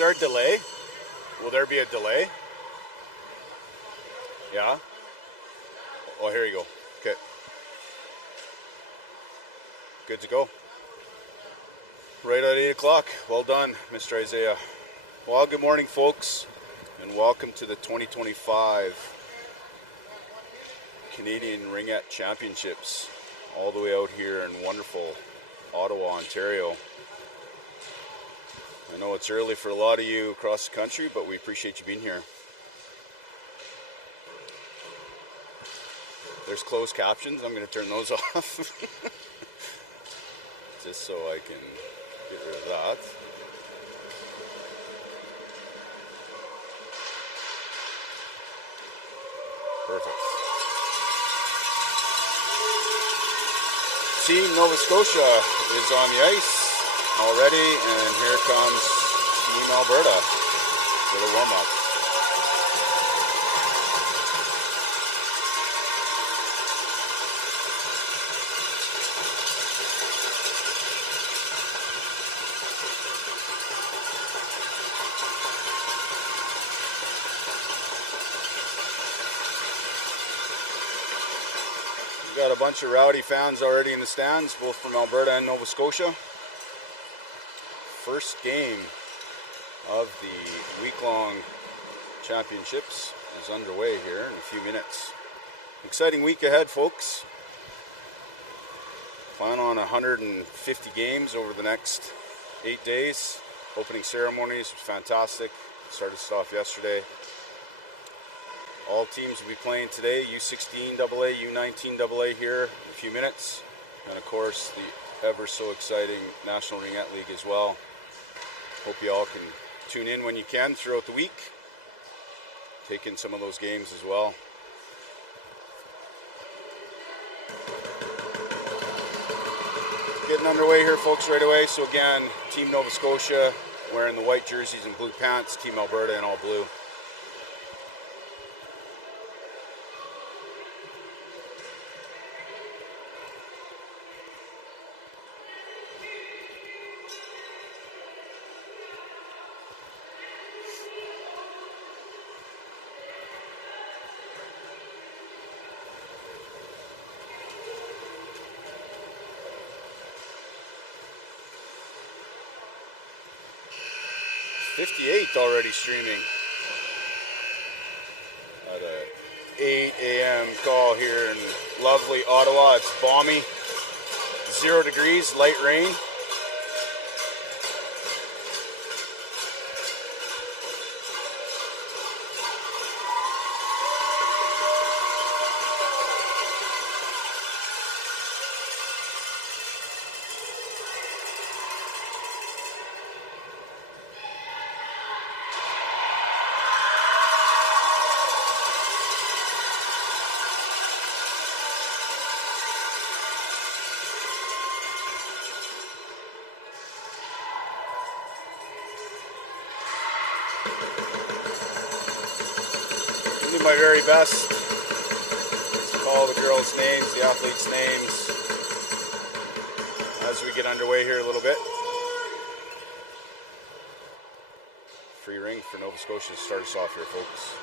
there a delay? Will there be a delay? Yeah? Oh, here you go. Okay. Good to go. Right at 8 o'clock. Well done, Mr. Isaiah. Well, good morning, folks, and welcome to the 2025 Canadian Ringette Championships, all the way out here in wonderful Ottawa, Ontario. I know it's early for a lot of you across the country, but we appreciate you being here. There's closed captions. I'm going to turn those off just so I can get rid of that. Perfect. Team Nova Scotia is on the ice already, and here comes Team Alberta for the warm-up. We've got a bunch of rowdy fans already in the stands, both from Alberta and Nova Scotia. First game of the week-long championships is underway here in a few minutes. Exciting week ahead, folks. Plan on 150 games over the next 8 days. Opening ceremonies was fantastic. Started us off yesterday. All teams will be playing today, U16 AA, U19 AA here in a few minutes. And of course, the ever so exciting National Ringette League as well. Hope you all can tune in when you can throughout the week. Take in some of those games as well. Getting underway here, folks, right away. So again, Team Nova Scotia wearing the white jerseys and blue pants. Team Alberta in all blue. Already streaming at a 8 a.m. call here in lovely Ottawa. It's balmy, 0 degrees, light rain. My very best to call the girls' names, the athletes' names, as we get underway here a little bit. Free ring for Nova Scotia to start us off here, folks.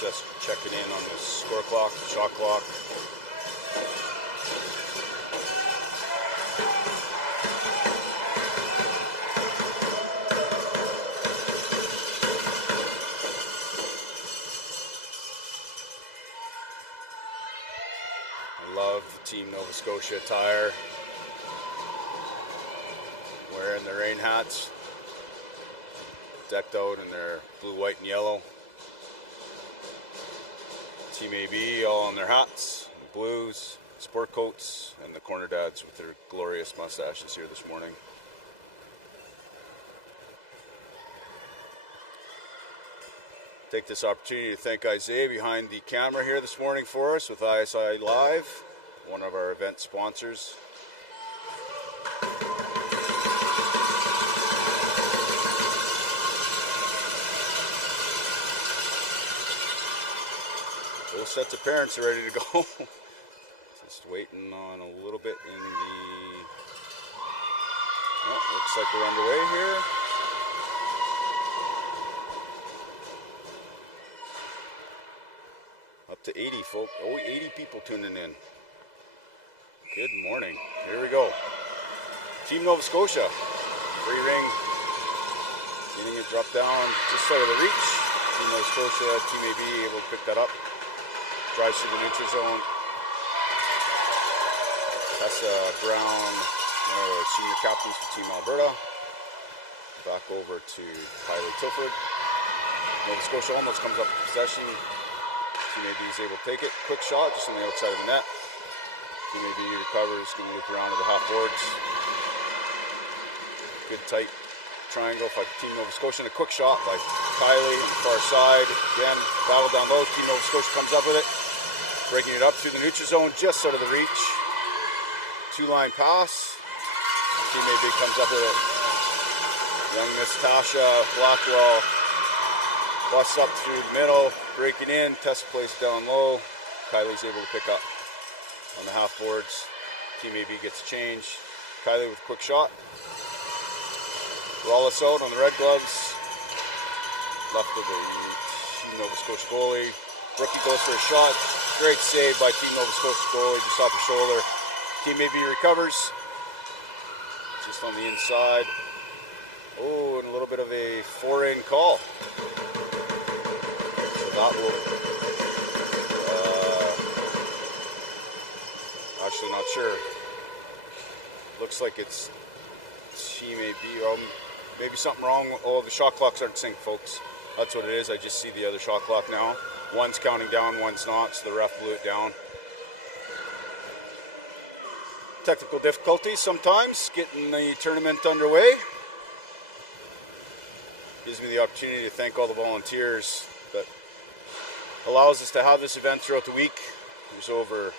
Just checking in on the score clock, the shot clock. I love the Team Nova Scotia attire. Wearing their rain hats, decked out in their blue, white, and yellow. Team AB all on their hats, the blues, sport coats, and the corner dads with their glorious mustaches here this morning. Take this opportunity to thank Isaiah behind the camera here this morning for us with ISI Live, one of our event sponsors. Both sets of parents are ready to go. Just waiting on a little bit in the... Oh, looks like we're underway here. Up to 80 folks. Oh, 80 people tuning in. Good morning. Here we go. Team Nova Scotia. Free ring. Getting it dropped down just out of the reach. Team Nova Scotia, Team AB able to pick that up. Drives through the neutral zone. Tessa Brown, senior captains for Team Alberta. Back over to Kylie Tilford. Nova Scotia almost comes up with possession. Team AB is able to take it. Quick shot just on the outside of the net. Team AB recovers, going to loop around to the half boards. Good tight triangle by Team Nova Scotia. And a quick shot by Kylie on the far side. Again, battle down low. Team Nova Scotia comes up with it. Breaking it up through the neutral zone, just out of the reach. Two-line pass. Team AB comes up with it. Young Miss Tasha Blackwell busts up through the middle, breaking in. Tessa plays down low. Kylie's able to pick up on the half boards. Team AB gets a change. Kylie with a quick shot. Wallace out on the red gloves. Left of the Team Nova Scotia goalie. Rookie goes for a shot. Great save by Team Nova Scotia goalie, just off the shoulder. Team AB recovers. Just on the inside. Oh, and a little bit of a foreign call. So that will... actually not sure. Looks like it's Team AB. Maybe something wrong. Oh, the shot clocks aren't synced, folks. That's what it is. I just see the other shot clock now. One's counting down, one's not, so the ref blew it down. Technical difficulties sometimes getting the tournament underway. Gives me the opportunity to thank all the volunteers that allows us to have this event throughout the week. There's over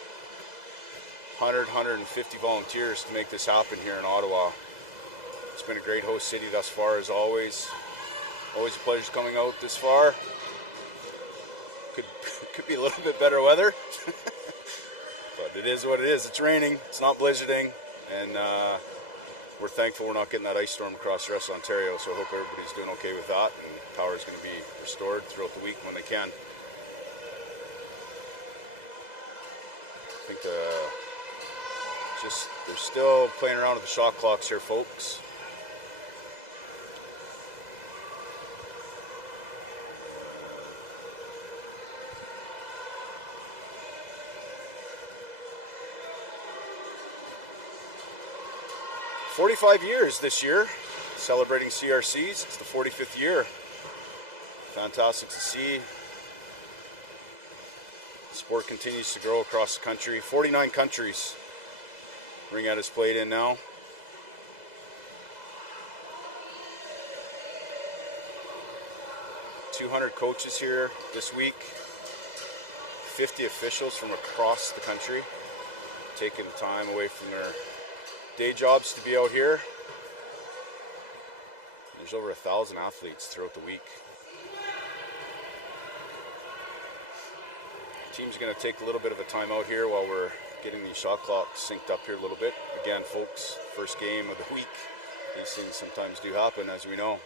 150 volunteers to make this happen here in Ottawa. It's been a great host city thus far, as always. Always a pleasure coming out this far. Could be a little bit better weather, but it is what it is. It's raining, it's not blizzarding, and we're thankful we're not getting that ice storm across the rest of Ontario, so I hope everybody's doing okay with that, and power is going to be restored throughout the week when they can. I think they're still playing around with the shot clocks here, folks. "45 years this year, celebrating CRCs. It's the 45th year. Fantastic to see. The sport continues to grow across the country. 49 countries Ringette has played in now. "200 coaches here this week. 50 officials from across the country taking time away from their day jobs to be out here. There's over 1,000 athletes throughout the week. Team's going to take a little bit of a time out here while we're getting the shot clock synced up here a little bit. Again, folks, first game of the week. These things sometimes do happen, as we know.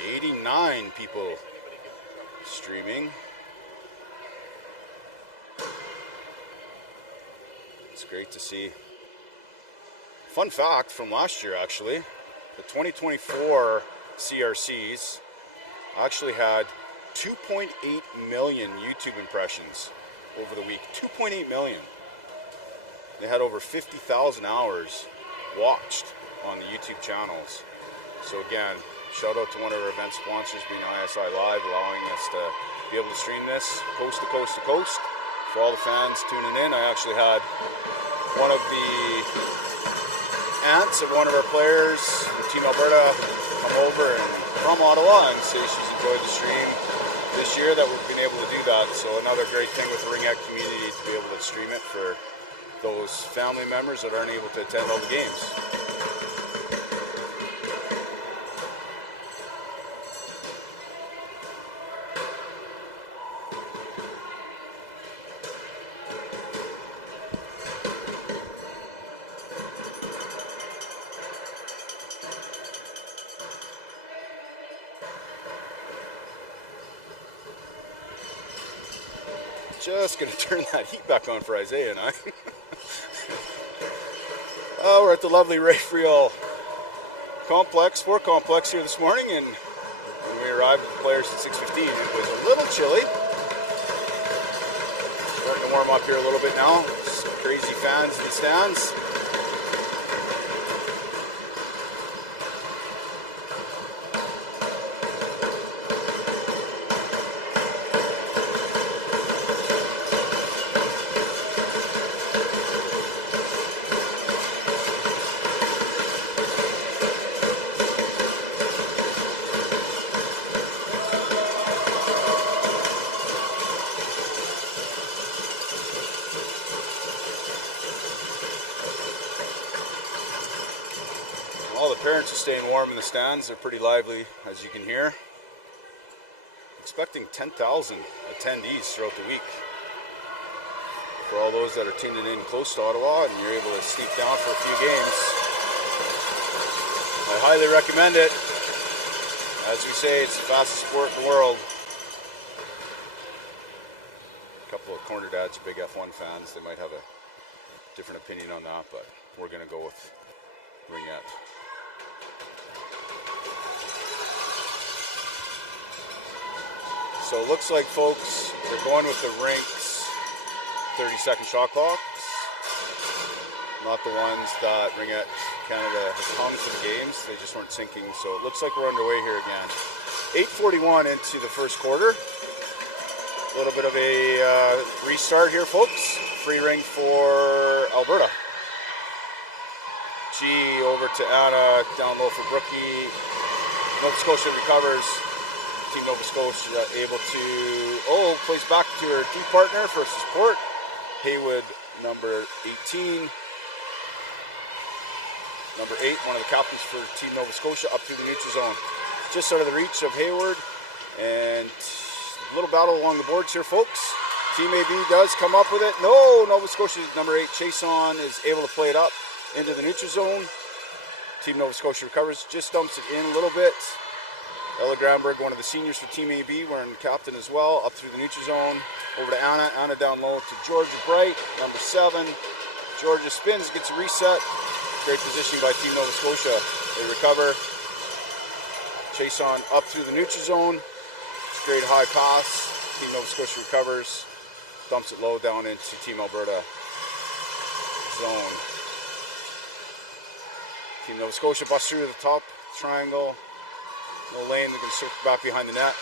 "89 people streaming. It's great to see. Fun fact from last year, actually, the 2024 CRCs actually had 2.8 million YouTube impressions over the week. 2.8 million. They had over 50,000 hours watched on the YouTube channels. So again, shout out to one of our event sponsors, being ISI Live, allowing us to be able to stream this coast to coast to coast. For all the fans tuning in, I actually had one of the aunts of one of our players from Team Alberta come over and from Ottawa and say she's enjoyed the stream this year that we've been able to do that. So another great thing with the Ringette community to be able to stream it for those family members that aren't able to attend all the games. Just going to turn that heat back on for Isaiah and I. We're at the lovely Rayfriel complex, sport complex here this morning, and when we arrived with the players at 6:15, it was a little chilly. Starting to warm up here a little bit now. Some crazy fans in the stands. All the parents are staying warm in the stands. They're pretty lively, as you can hear. Expecting 10,000 attendees throughout the week. For all those that are tuning in close to Ottawa and you're able to sneak down for a few games, I highly recommend it. As we say, it's the fastest sport in the world. A couple of corner dads are big F1 fans. They might have a different opinion on that, but we're going to go with Ringette. So it looks like, folks, they're going with the Rink's 30-second shot clocks, not the ones that Ringette Canada has hung for the games. They just weren't syncing, so it looks like we're underway here again. 8:41 into the first quarter. A little bit of a restart here, folks. Free ring for Alberta. G over to Anna, down low for Brookie. Nova Scotia recovers. Team Nova Scotia able to, plays back to her D partner for support. Haywood, number 18. Number 8, one of the captains for Team Nova Scotia, up through the neutral zone. Just out of the reach of Hayward. And a little battle along the boards here, folks. Team AB does come up with it. No, Nova Scotia, number 8, Chason, is able to play it up into the neutral zone. Team Nova Scotia recovers, just dumps it in a little bit. Ella Granberg, one of the seniors for Team AB, wearing captain as well, up through the neutral zone. Over to Anna. Anna down low to Georgia Bright, number 7. Georgia spins, gets a reset. Great positioning by Team Nova Scotia. They recover. Chason up through the neutral zone. Straight high pass. Team Nova Scotia recovers. Dumps it low down into Team Alberta zone. Team Nova Scotia busts through the top triangle. No lane, they're going to circle back behind the net.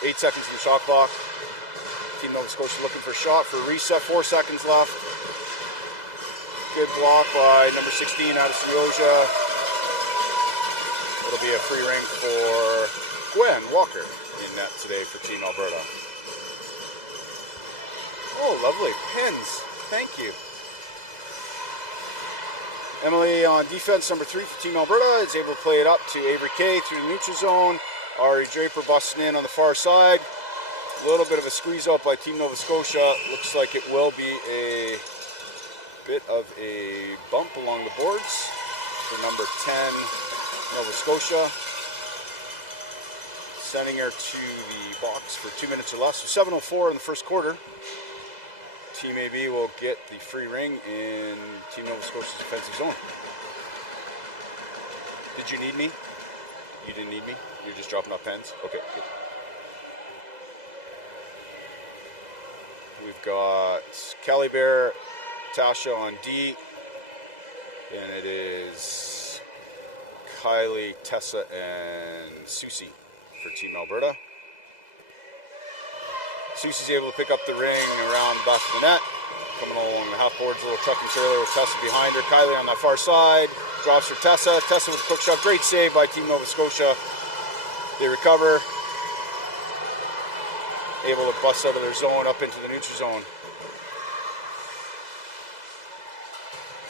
8 seconds in the shot clock. Team Nova Scotia looking for a shot for a reset. 4 seconds left. Good block by number 16, Addis Rioja. It'll be a free ring for Gwen Walker in net today for Team Alberta. Oh, lovely. Pins. Thank you. Emily on defense, number 3 for Team Alberta, is able to play it up to Avery Kay through the neutral zone. Ari Draper busting in on the far side. A little bit of a squeeze out by Team Nova Scotia. Looks like it will be a bit of a bump along the boards for number 10, Nova Scotia. Sending her to the box for 2 minutes or less. So 7:04 in the first quarter. Team AB will get the free ring in Team Nova Scotia's defensive zone. Did you need me? You didn't need me? You're just dropping off pens? Okay, good. We've got Kelly Bear, Tasha on D, and it is Kylie, Tessa, and Susie for Team Alberta. Susie's able to pick up the ring around the back of the net. coming along the half boards, a little trucking trailer with Tessa behind her. Kylie on that far side, drops for Tessa. Tessa with a quick shot, great save by Team Nova Scotia. They recover, able to bust out of their zone up into the neutral zone.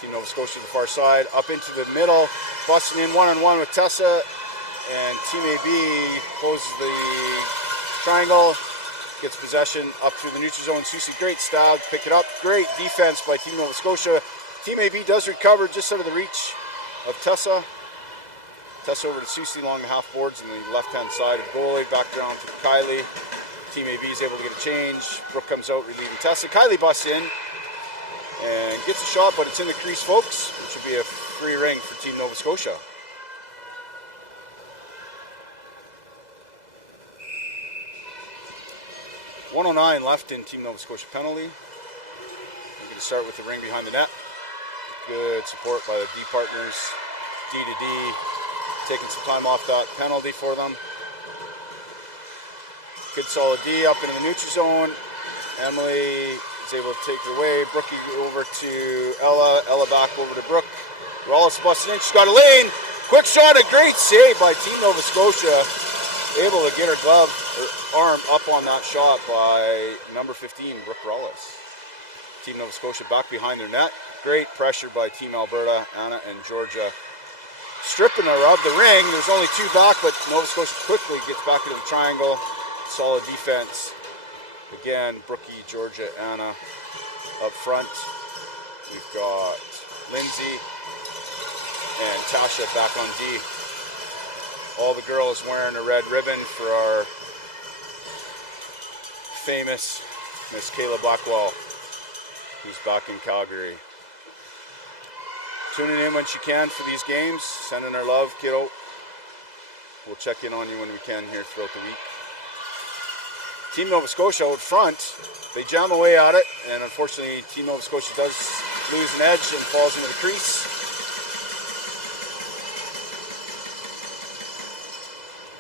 Team Nova Scotia to the far side, up into the middle, busting in one-on-one with Tessa, and Team AB closes the triangle, gets possession up through the neutral zone. Susie, great stab, pick it up, great defense by Team Nova Scotia. Team AB does recover just out of the reach of Tessa. Tessa over to Susie along the half boards on the left-hand side of goalie, back down to Kylie. Team AB is able to get a change. Brooke comes out, relieving Tessa. Kylie busts in and gets a shot, but it's in the crease, folks, which will be a free ring for Team Nova Scotia. .109 left in Team Nova Scotia penalty. We're going to start with the ring behind the net. Good support by the D partners. D to D, taking some time off that penalty for them. Good solid D up into the neutral zone. Emily is able to take it away. Brookie over to Ella. Ella back over to Brooke. Wallace busting in. She's got a lane. Quick shot. A great save by Team Nova Scotia. Able to get her glove, her arm up on that shot by number 15, Brooke Wallace. Team Nova Scotia back behind their net. Great pressure by Team Alberta. Anna and Georgia stripping her of the ring. There's only two back, but Nova Scotia quickly gets back into the triangle. Solid defense. Again, Brookie, Georgia, Anna up front. We've got Lindsay and Tasha back on D. All the girls wearing a red ribbon for our famous Miss Kayla Blackwell, who's back in Calgary. Tuning in when she can for these games, sending her love, kiddo. We'll check in on you when we can here throughout the week. Team Nova Scotia out front, they jam away at it, and unfortunately Team Nova Scotia does lose an edge and falls into the crease.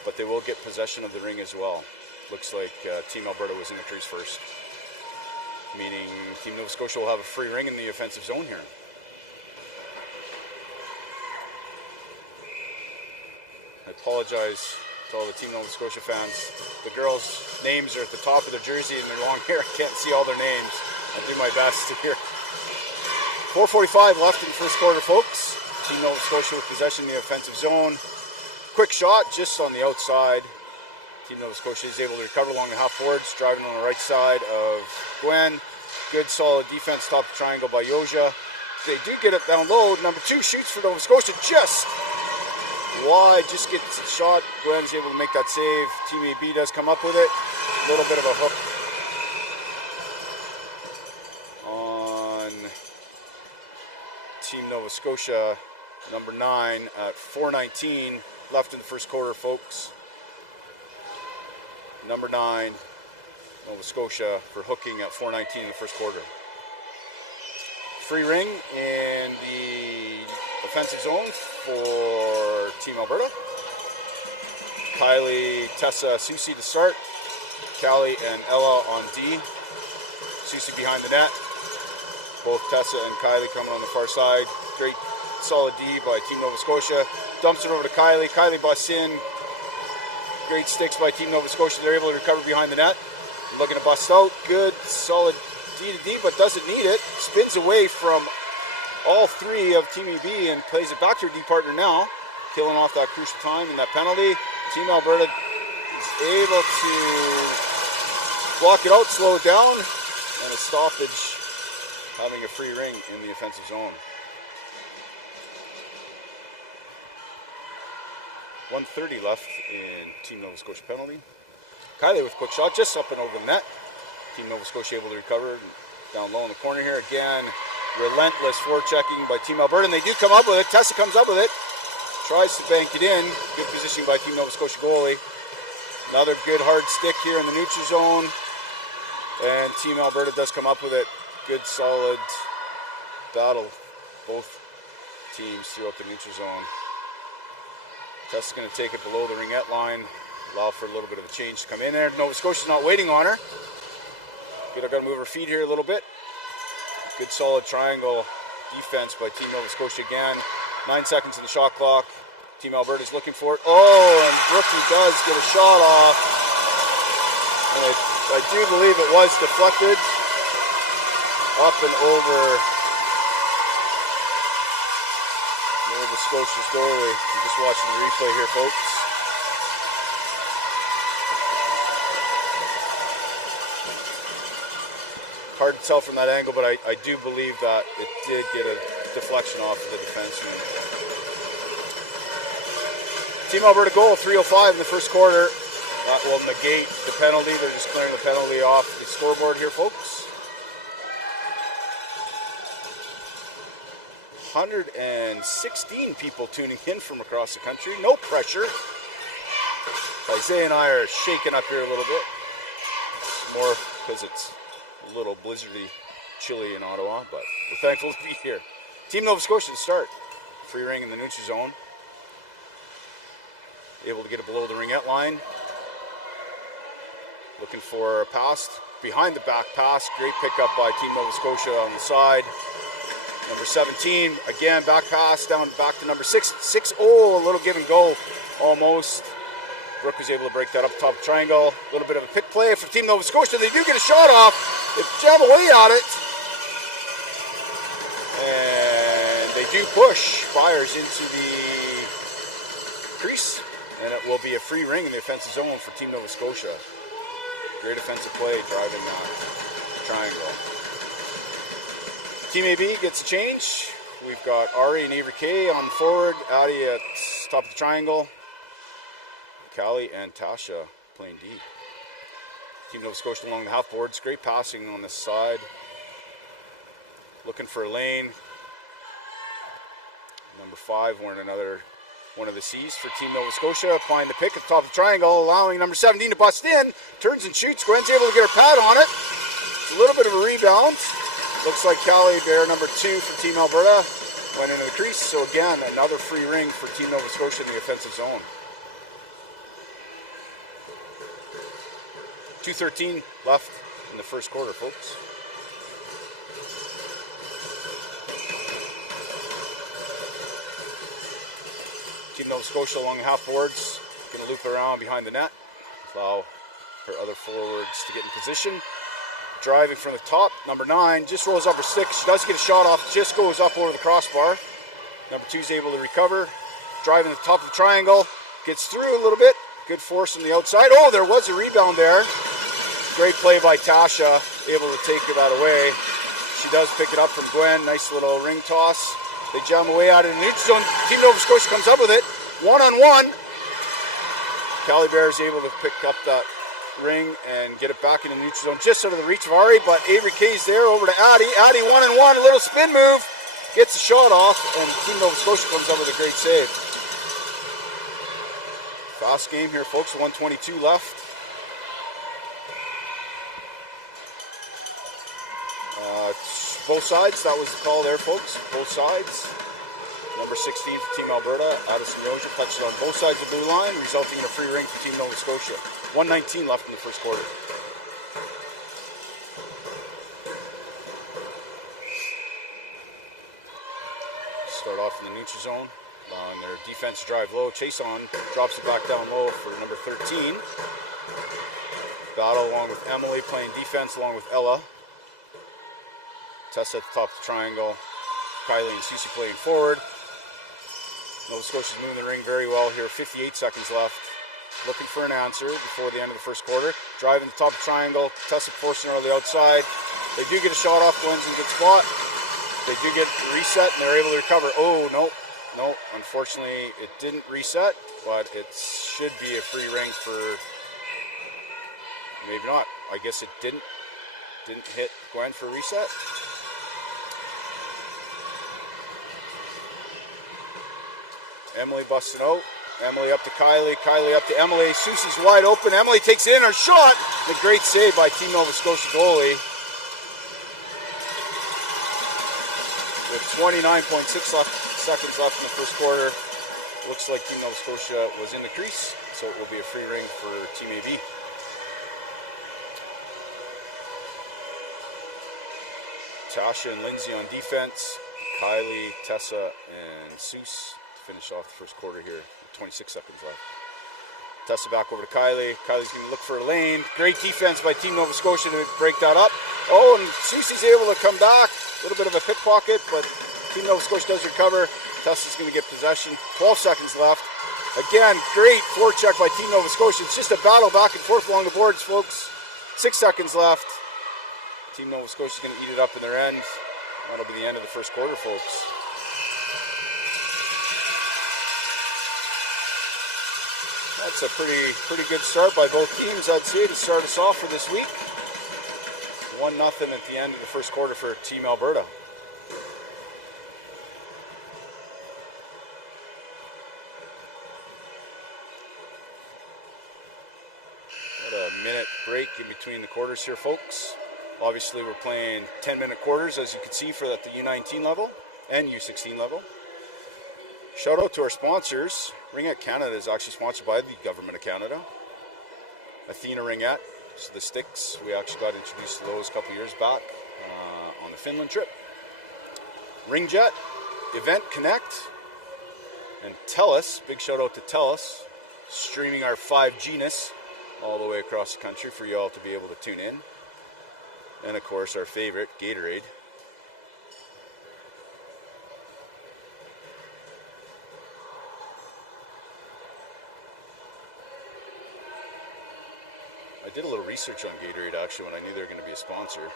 But they will get possession of the ring as well. Looks like Team Alberta was in the crease first, meaning Team Nova Scotia will have a free ring in the offensive zone here. I apologize to all the Team Nova Scotia fans. The girls' names are at the top of their jersey and their long hair. I can't see all their names. I'll do my best to hear. 4:45 left in the first quarter, folks. Team Nova Scotia with possession in the offensive zone. Quick shot just on the outside. Team Nova Scotia is able to recover along the half boards, driving on the right side of Gwen. Good solid defense, top of the triangle by Yoja. They do get it down low. Number 2 shoots for Nova Scotia, just wide, just gets a shot. Gwen's able to make that save. Team AB does come up with it. A little bit of a hook on Team Nova Scotia. Number 9 at 4:19 left in the first quarter, folks. Number 9, Nova Scotia, for hooking at 4:19 in the first quarter. Free ring in the offensive zone for Team Alberta. Kylie, Tessa, Susie to start. Callie and Ella on D. Susie behind the net. Both Tessa and Kylie coming on the far side. Great solid D by Team Nova Scotia. Dumps it over to Kylie. Kylie busts in. Great sticks by Team Nova Scotia. They're able to recover behind the net. Looking to bust out. Good solid D to D, but doesn't need it. Spins away from all three of Team EB and plays it back to her D partner now. Killing off that crucial time and that penalty. Team Alberta is able to block it out, slow it down, and a stoppage, having a free ring in the offensive zone. 1:30 left in Team Nova Scotia penalty. Kylie with quick shot, just up and over the net. Team Nova Scotia able to recover down low in the corner here. Again, relentless forechecking by Team Alberta, and they do come up with it. Tessa comes up with it, tries to bank it in. Good positioning by Team Nova Scotia goalie. Another good hard stick here in the neutral zone, and Team Alberta does come up with it. Good solid battle, both teams throughout the neutral zone. Tessa's going to take it below the ringette line, allow for a little bit of a change to come in there. Nova Scotia's not waiting on her. Good, I've got to move her feet here a little bit. Good solid triangle defense by Team Nova Scotia again. 9 seconds in the shot clock. Team Alberta is looking for it. Oh, and Rookie does get a shot off. And I do believe it was deflected up and over Nova Scotia's goalie. I'm just watching the replay here, folks. Hard to tell from that angle, but I do believe that it did get a deflection off of the defenseman. Team Alberta goal, 3:05 in the first quarter. That will negate the penalty. They're just clearing the penalty off the scoreboard here, folks. 116 people tuning in from across the country. No pressure. Isaiah and I are shaking up here a little bit. It's more because it's a little blizzardy, chilly in Ottawa, but we're thankful to be here. Team Nova Scotia to start. Free ring in the neutral zone. Able to get it below the ringette line. Looking for a pass. Behind the back pass. Great pickup by Team Nova Scotia on the side. Number 17, again, back pass down back to number 6. 6-0, a little give and go almost. Brooke was able to break that up top of the triangle. A little bit of a pick play for Team Nova Scotia. They do get a shot off. They jam away at it. And they do push Byers into the crease. And it will be a free ring in the offensive zone for Team Nova Scotia. Great offensive play driving that triangle. Team AB gets a change. We've got Ari and Avery K on forward. Addie at top of the triangle. Callie and Tasha playing D. Team Nova Scotia along the half boards. Great passing on this side. Looking for a lane. Number 5 wearing another one of the C's for Team Nova Scotia. Applying the pick at the top of the triangle. Allowing number 17 to bust in. Turns and shoots. Gwen's able to get her pad on it. It's a little bit of a rebound. Looks like Callie Bear, number 2 for Team Alberta, went into the crease. So again, another free ring for Team Nova Scotia in the offensive zone. 2:13 left in the first quarter, folks. Team Nova Scotia along the half boards, going to loop around behind the net, allow her other forwards to get in position. Driving from the top, number 9 just rolls up her stick. She does get a shot off, just goes up over the crossbar. Number 2 is able to recover. Driving the top of the triangle, gets through a little bit. Good force from the outside. Oh, there was a rebound there. Great play by Tasha, able to take that away. She does pick it up from Gwen. Nice little ring toss. They jam away out of the neutral zone. Team Nova Scotia comes up with it. 1-on-1. Callie Bear is able to pick up that ring and get it back in the neutral zone, just out of the reach of Ari, but Avery K's there over to Addie. Addie 1-on-1, a little spin move, gets the shot off, and Team Nova Scotia comes up with a great save. Fast game here, folks. 1:22 left. Both sides, that was the call there, folks. Both sides. Number 16 for Team Alberta, Addison Yoja, touched it on both sides of the blue line, resulting in a free ring for Team Nova Scotia. 1:19 left in the first quarter. Start off in the neutral zone. On their defense drive low. Chase on, drops it back down low for number 13. Battle along with Emily playing defense along with Ella. Tessa at the top of the triangle. Kylie and Cece playing forward. Nova Scotia's moving the ring very well here. 58 seconds left. Looking for an answer before the end of the first quarter. Driving the top of the triangle. Tessa forcing her on the outside. They do get a shot off. Gwen's in a good spot. They do get reset and they're able to recover. Oh, no. No, unfortunately it didn't reset, but it should be a free ring for, maybe not. I guess it didn't hit Gwen for a reset. Emily busted out. Emily up to Kylie. Kylie up to Emily. Susie's wide open. Emily takes it in. Her shot. A great save by Team Nova Scotia goalie. With 29.6 seconds left in the first quarter. Looks like Team Nova Scotia was in the crease, so it will be a free ring for Team AB. Tasha and Lindsay on defense. Kylie, Tessa, and Seuss to finish off the first quarter here. 26 seconds left. Tessa back over to Kylie. Kylie's going to look for a lane. Great defense by Team Nova Scotia to break that up. Oh, and Sussie's able to come back. A little bit of a pickpocket, but Team Nova Scotia does recover. Tessa's going to get possession. 12 seconds left. Again, great forecheck by Team Nova Scotia. It's just a battle back and forth along the boards, folks. 6 seconds left. Team Nova Scotia is going to eat it up in their end. That'll be the end of the first quarter, folks. That's a pretty good start by both teams, I'd say, to start us off for this week. 1-0 at the end of the first quarter for Team Alberta. Minute break in between the quarters here, folks. Obviously, we're playing 10-minute quarters, as you can see, for at the U19 level and U16 level. Shout out to our sponsors. Ringette Canada is actually sponsored by the Government of Canada. Athena Ringette, so the sticks. We actually got introduced to those a couple years back on the Finland trip. Ringette, Event Connect, and TELUS. Big shout out to TELUS, streaming our 5G-ness all the way across the country for you all to be able to tune in. And of course, our favorite, Gatorade. I did a little research on Gatorade actually when I knew they were going to be a sponsor.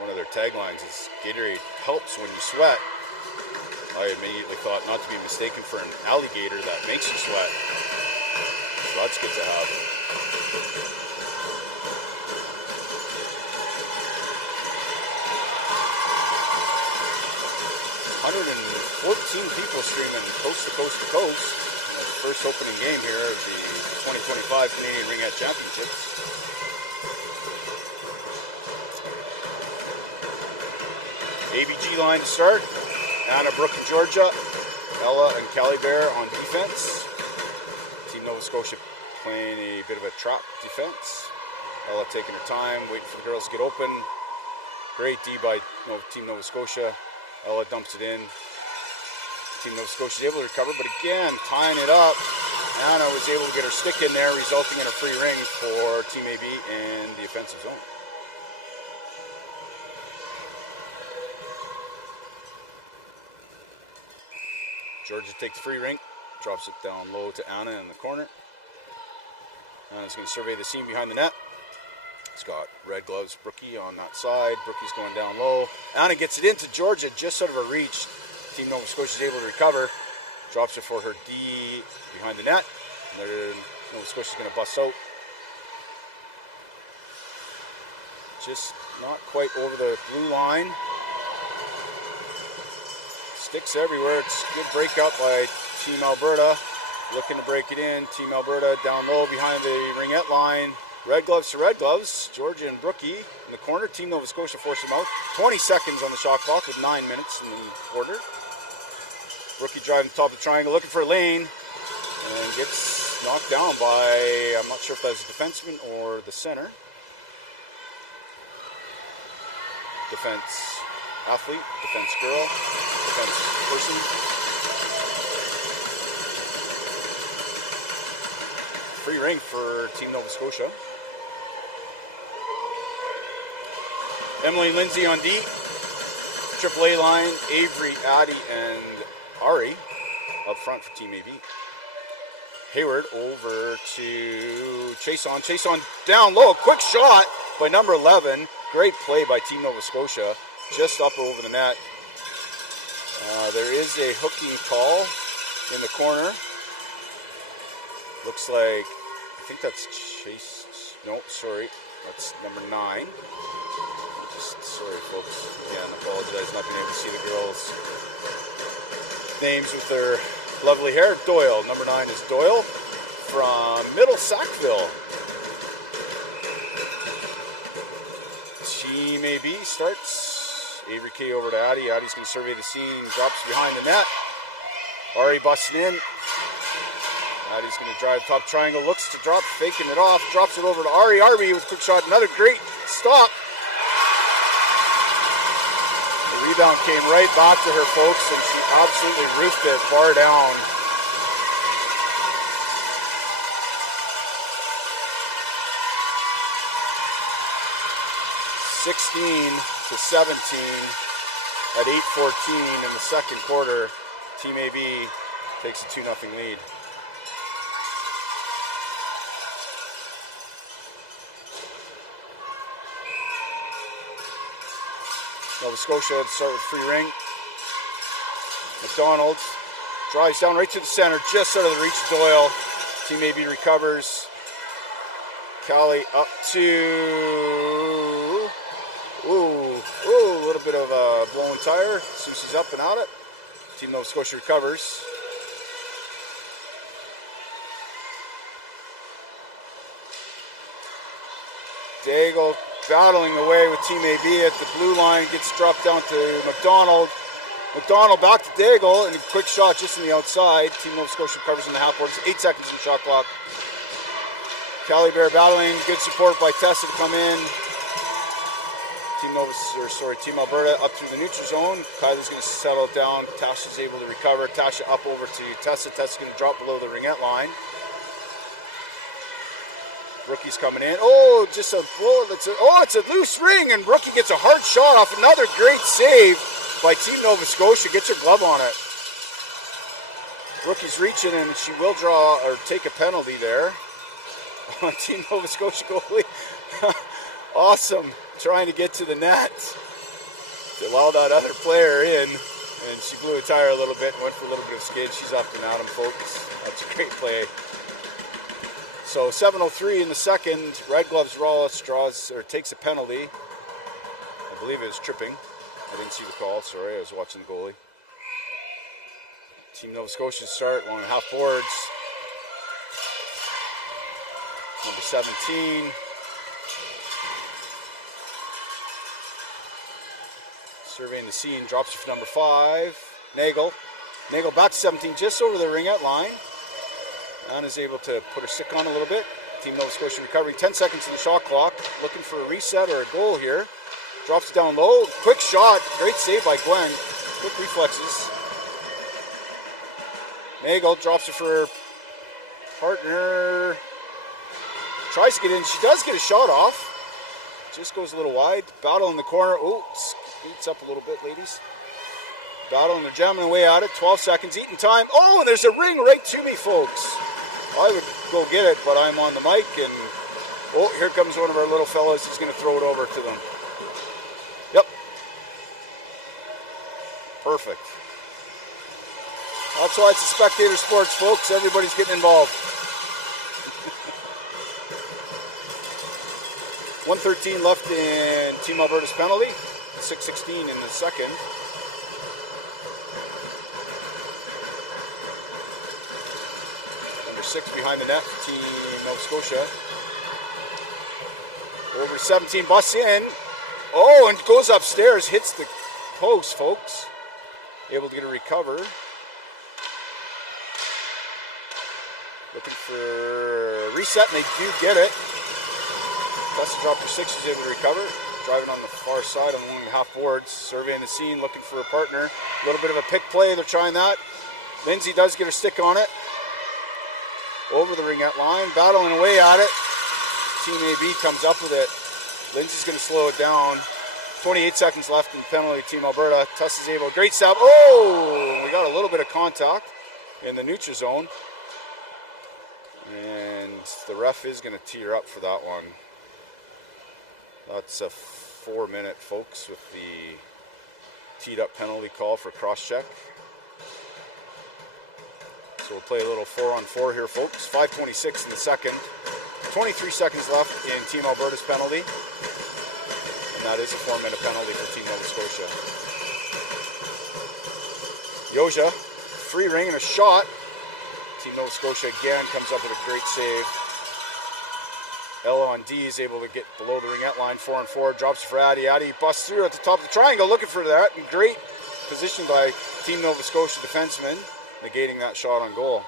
One of their taglines is Gatorade helps when you sweat. I immediately thought not to be mistaken for an alligator that makes you sweat. So that's good to have. People streaming coast to coast to coast in the first opening game here of the 2025 Canadian Ringette Championships. ABG line to start. Anna, Brooke, and Georgia. Ella and Callie Bear on defense. Team Nova Scotia playing a bit of a trap defense. Ella taking her time, waiting for the girls to get open. Great D by Team Nova Scotia. Ella dumps it in. Team Nova Scotia is able to recover, but again, tying it up. Anna was able to get her stick in there, resulting in a free ring for Team AB in the offensive zone. Georgia takes the free ring, drops it down low to Anna in the corner. Anna's going to survey the seam behind the net. It's got red gloves, Brookie on that side. Brookie's going down low. Anna gets it into Georgia, just out of her reach. Team Nova Scotia is able to recover. Drops it for her D behind the net. And Nova Scotia is going to bust out. Just not quite over the blue line. Sticks everywhere. It's a good breakup by Team Alberta. Looking to break it in. Team Alberta down low behind the Ringette line. Red gloves to red gloves. Georgia and Brookie in the corner. Team Nova Scotia force them out. 20 seconds on the shot clock with 9 minutes in the quarter. Brookie driving the top of the triangle, looking for a lane, and gets knocked down by, I'm not sure if that's a defenseman or the center. Defense athlete, defense girl, defense person. Free ring for Team Nova Scotia. Emily Lindsay on D. AAA line, Avery, Addie, and Ari up front for Team AB. Hayward over to Chason. Chason down low. Quick shot by number 11. Great play by Team Nova Scotia. Just up over the net. There is a hooking call in the corner. Looks like, I think that's Chase. No, sorry. That's number 9. Sorry, folks. Again, apologize not being able to see the girls' names with their lovely hair. Doyle, number 9 is Doyle from Middle Sackville. Team AB starts. Avery K over to Addie. Addie's going to survey the scene. Drops behind the net. Ari busting in. Addie's going to drive top triangle, looks to drop, faking it off, drops it over to Ari. Ari with a quick shot, another great stop. The rebound came right back to her, folks, and she absolutely roofed it far down. (16-17) at 8:14 in the second quarter. Team AB takes a 2-0 lead. Nova Scotia to start with free ring. McDonald drives down right to the center, just out of the reach of Doyle. Team AB recovers. Callie up to... a little bit of a blown tire. Susie's up and at it. Team Nova Scotia recovers. Daigle battling away with Team AB at the blue line, gets dropped down to McDonald. McDonald back to Daigle, and a quick shot just on the outside. Team Nova Scotia recovers in the half board. 8 seconds in the shot clock. Callie Bear battling, good support by Tessa to come in. Team Alberta up through the neutral zone. Kylie's going to settle down. Tasha's able to recover. Tasha up over to Tessa. Tessa's going to drop below the ringette line. Rookie's coming in. It's a loose ring, and Rookie gets a hard shot off. Another great save by Team Nova Scotia. Gets her glove on it. Rookie's reaching, and she will draw or take a penalty there on Team Nova Scotia goalie. Awesome. Trying to get to the net to allow that other player in, and she blew a tire a little bit and went for a little bit of skid. She's up and at him, folks. That's a great play. So 7:03 in the second. Red Gloves Rawless takes a penalty. I believe it was tripping. I didn't see the call. Sorry, I was watching the goalie. Team Nova Scotia start along the half boards. Number 17. Surveying the scene, drops it for number 5. Nagel back to 17, just over the ringette line. And is able to put her stick on a little bit. Team Nova Scotia recovering. 10 seconds in the shot clock. Looking for a reset or a goal here. Drops it down low. Quick shot. Great save by Gwen. Quick reflexes. Nagel drops it for her partner. Tries to get in. She does get a shot off. Just goes a little wide. Battle in the corner. Beats up a little bit, ladies. Battle and they're jamming away at it. 12 seconds, eating time. And there's a ring right to me, folks. I would go get it, but I'm on the mic, and here comes one of our little fellas. He's going to throw it over to them. Yep. Perfect. That's why it's a spectator sports, folks. Everybody's getting involved. 1:13 left in Team Alberta's penalty. 6:16 in the second. Number 6 behind the net for Team Nova Scotia. Over to 17, busts in. And goes upstairs, hits the post, folks. Able to get a recover. Looking for a reset, and they do get it. Tessa dropped her 6, she's able to recover. Driving on the far side along the half boards, surveying the scene, looking for a partner. A little bit of a pick play, they're trying that. Lindsay does get her stick on it. Over the ringette line, battling away at it. Team AB comes up with it. Lindsay's going to slow it down. 28 seconds left in the penalty, Team Alberta. Tessa's able, great stab. We got a little bit of contact in the neutral zone. And the ref is going to tee her up for that one. That's a 4-minute, folks, with the teed up penalty call for cross-check. So we'll play a little 4-on-4 here, folks. 5:26 in the second. 23 seconds left in Team Alberta's penalty. And that is a 4-minute penalty for Team Nova Scotia. Yoja, free ring and a shot. Team Nova Scotia again comes up with a great save. Ella on D is able to get below the ringette line, 4-on-4, drops it for Addie. Addie busts through at the top of the triangle, looking for that, and great position by Team Nova Scotia defenseman, negating that shot on goal.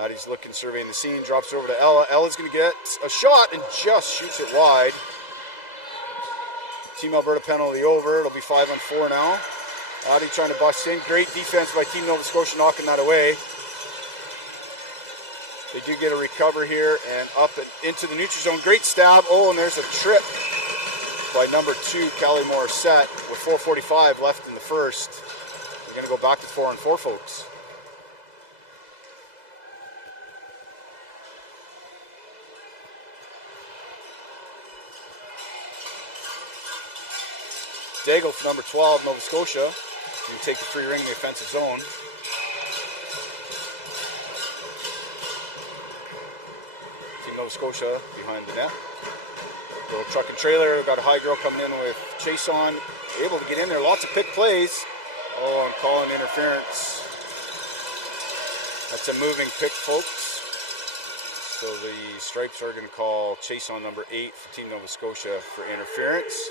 Addie's looking, surveying the scene, drops over to Ella. Ella's going to get a shot and just shoots it wide. Team Alberta penalty over. It'll be 5-on-4 now. Addie trying to bust in. Great defense by Team Nova Scotia, knocking that away. They do get a recover here and up and into the neutral zone. Great stab. Oh, and there's a trip by number 2, Callie Morissette, with 4:45 left in the first. We're going to go back to 4-on-4, folks. Daigle for number 12, Nova Scotia. You take the free ring in the offensive zone. Team Nova Scotia behind the net. Little truck and trailer. Got a high girl coming in with chase on. Able to get in there. Lots of pick plays. Oh, I'm calling interference. That's a moving pick, folks. So the Stripes are going to call chase on number 8 for Team Nova Scotia for interference.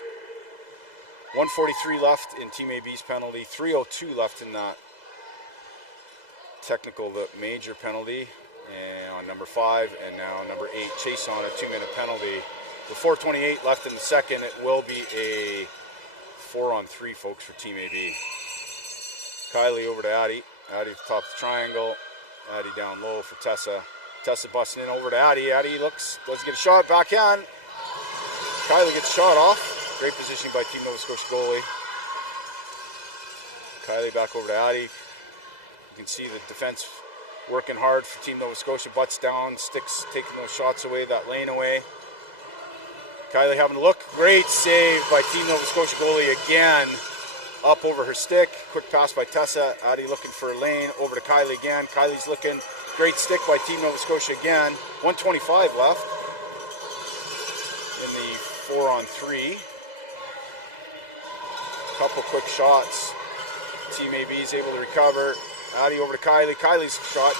1:43 left in Team AB's penalty. 3:02 left in that technical, the major penalty. And on number 5 and now number 8, chase on a 2-minute penalty. With 4:28 left in the second, it will be a 4-on-3, folks, for Team AB. Kylie over to Addie. Addie at the top of the triangle. Addie down low for Tessa. Tessa busting in over to Addie. Addie looks, does get a shot, backhand. Kylie gets a shot off. Great positioning by Team Nova Scotia goalie. Kylie back over to Addie. You can see the defense working hard for Team Nova Scotia. Butts down, sticks taking those shots away, that lane away. Kylie having a look. Great save by Team Nova Scotia goalie again. Up over her stick. Quick pass by Tessa. Addie looking for a lane. Over to Kylie again. Kylie's looking. Great stick by Team Nova Scotia again. 1:25 left in the 4-on-3. Couple quick shots. Team AB is able to recover. Addie over to Kylie. Kylie's shot.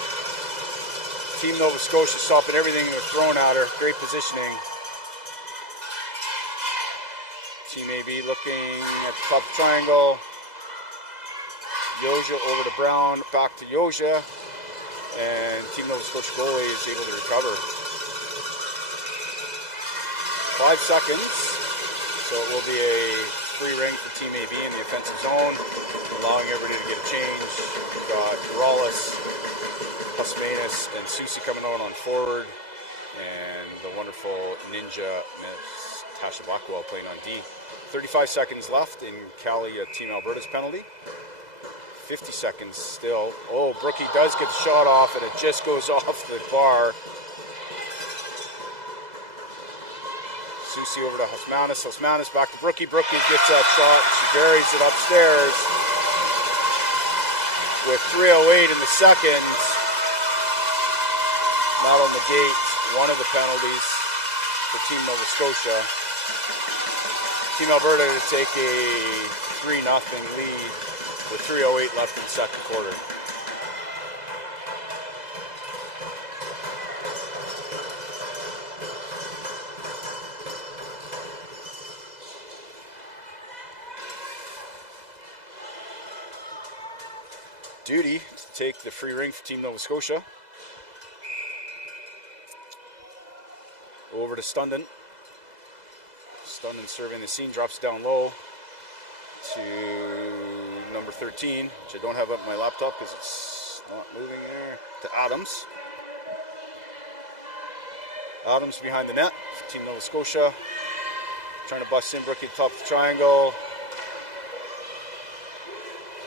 Team Nova Scotia stopping everything they're throwing at her. Great positioning. Team AB looking at the top triangle. Yoja over to Brown. Back to Yoja. And Team Nova Scotia goalie is able to recover. 5 seconds. So it will be a free ring for Team AB in the offensive zone, allowing everybody to get a change. We've got Rawlis, Husmanus, and Susie coming on forward, and the wonderful Ninja Miss Tasha Blackwell playing on D. 35 seconds left in Cali Team Alberta's penalty. 50 seconds still. Oh, Brookie does get the shot off, and it just goes off the bar. Susie over to Husmanus. Husmanus back to Brookie. Brookie gets that shot. She buries it upstairs. With 3:08 in the second, not on the gate, one of the penalties for Team Nova Scotia. Team Alberta to take a 3-0 lead with 3:08 left in the second quarter. Duty to take the free ring for Team Nova Scotia. Over to Stundon. Stundon serving the scene, drops down low to number 13, which I don't have up on my laptop because it's not moving there, to Adams. Adams behind the net for Team Nova Scotia. Trying to bust in, Brookie at the top of the triangle.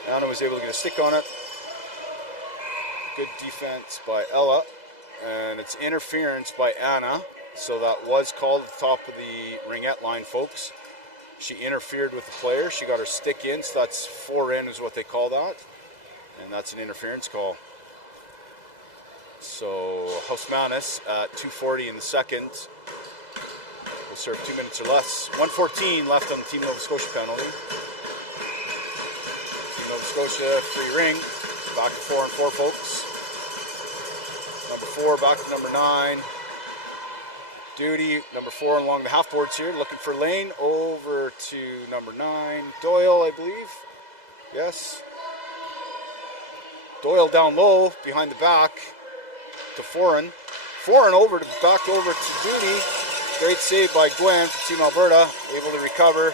Anna was able to get a stick on it. Good defense by Ella, and it's interference by Anna, so that was called at the top of the ringette line, folks. She interfered with the player. She got her stick in, so that's 4 in is what they call that, and that's an interference call. So Husmanus at 2:40 in the second will serve 2 minutes or less. 1:14 left on the Team Nova Scotia penalty. Team Nova Scotia free ring. Back to 4-on-4, folks. Number 4 back to number 9. Duty, number 4 along the half boards here, looking for lane. Over to number 9, Doyle, I believe. Yes. Doyle down low, behind the back. to Foran. Foran back over to Dooney. Great save by Gwen from Team Alberta. Able to recover.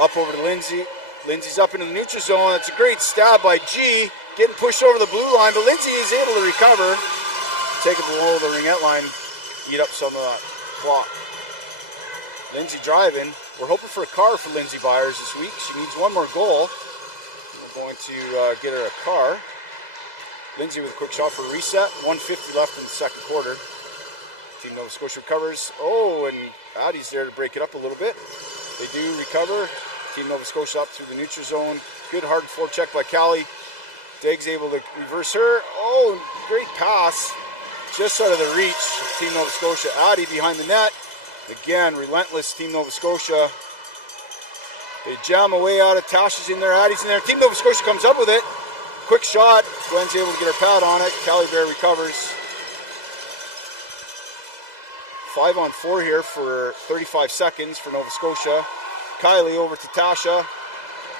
Up over to Lindsay. Lindsay's up into the neutral zone. That's a great stab by G. Getting pushed over the blue line, but Lindsay is able to recover. Take it below the Ringette line. Eat up some of that clock. Lindsay driving. We're hoping for a car for Lindsay Byers this week. She needs one more goal. We're going to get her a car. Lindsay with a quick shot for a reset. 1:50 left in the second quarter. Team Nova Scotia recovers. Oh, and Addie's there to break it up a little bit. They do recover. Team Nova Scotia up through the neutral zone. Good hard forecheck by Callie. Diggs able to reverse her. Oh, great pass. Just out of the reach of Team Nova Scotia. Addie behind the net. Again, relentless Team Nova Scotia. They jam away out of Tasha's in there. Addie's in there. Team Nova Scotia comes up with it. Quick shot. Gwen's able to get her pad on it. Callie Bear recovers. 5-on-4 here for 35 seconds for Nova Scotia. Kylie over to Tasha.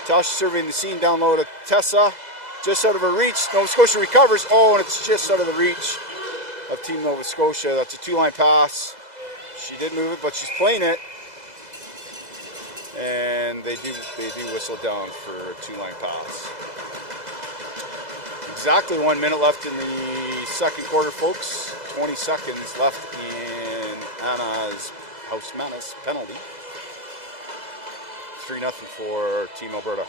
Tasha surveying the scene down low to Tessa. Just out of her reach. Nova Scotia recovers. Oh, and it's just out of the reach of Team Nova Scotia. That's a two-line pass. She did move it, but she's playing it. And they do whistle down for a two-line pass. Exactly 1 minute left in the second quarter, folks. 20 seconds left in Anna's House Manus penalty. 3-0 for Team Alberta.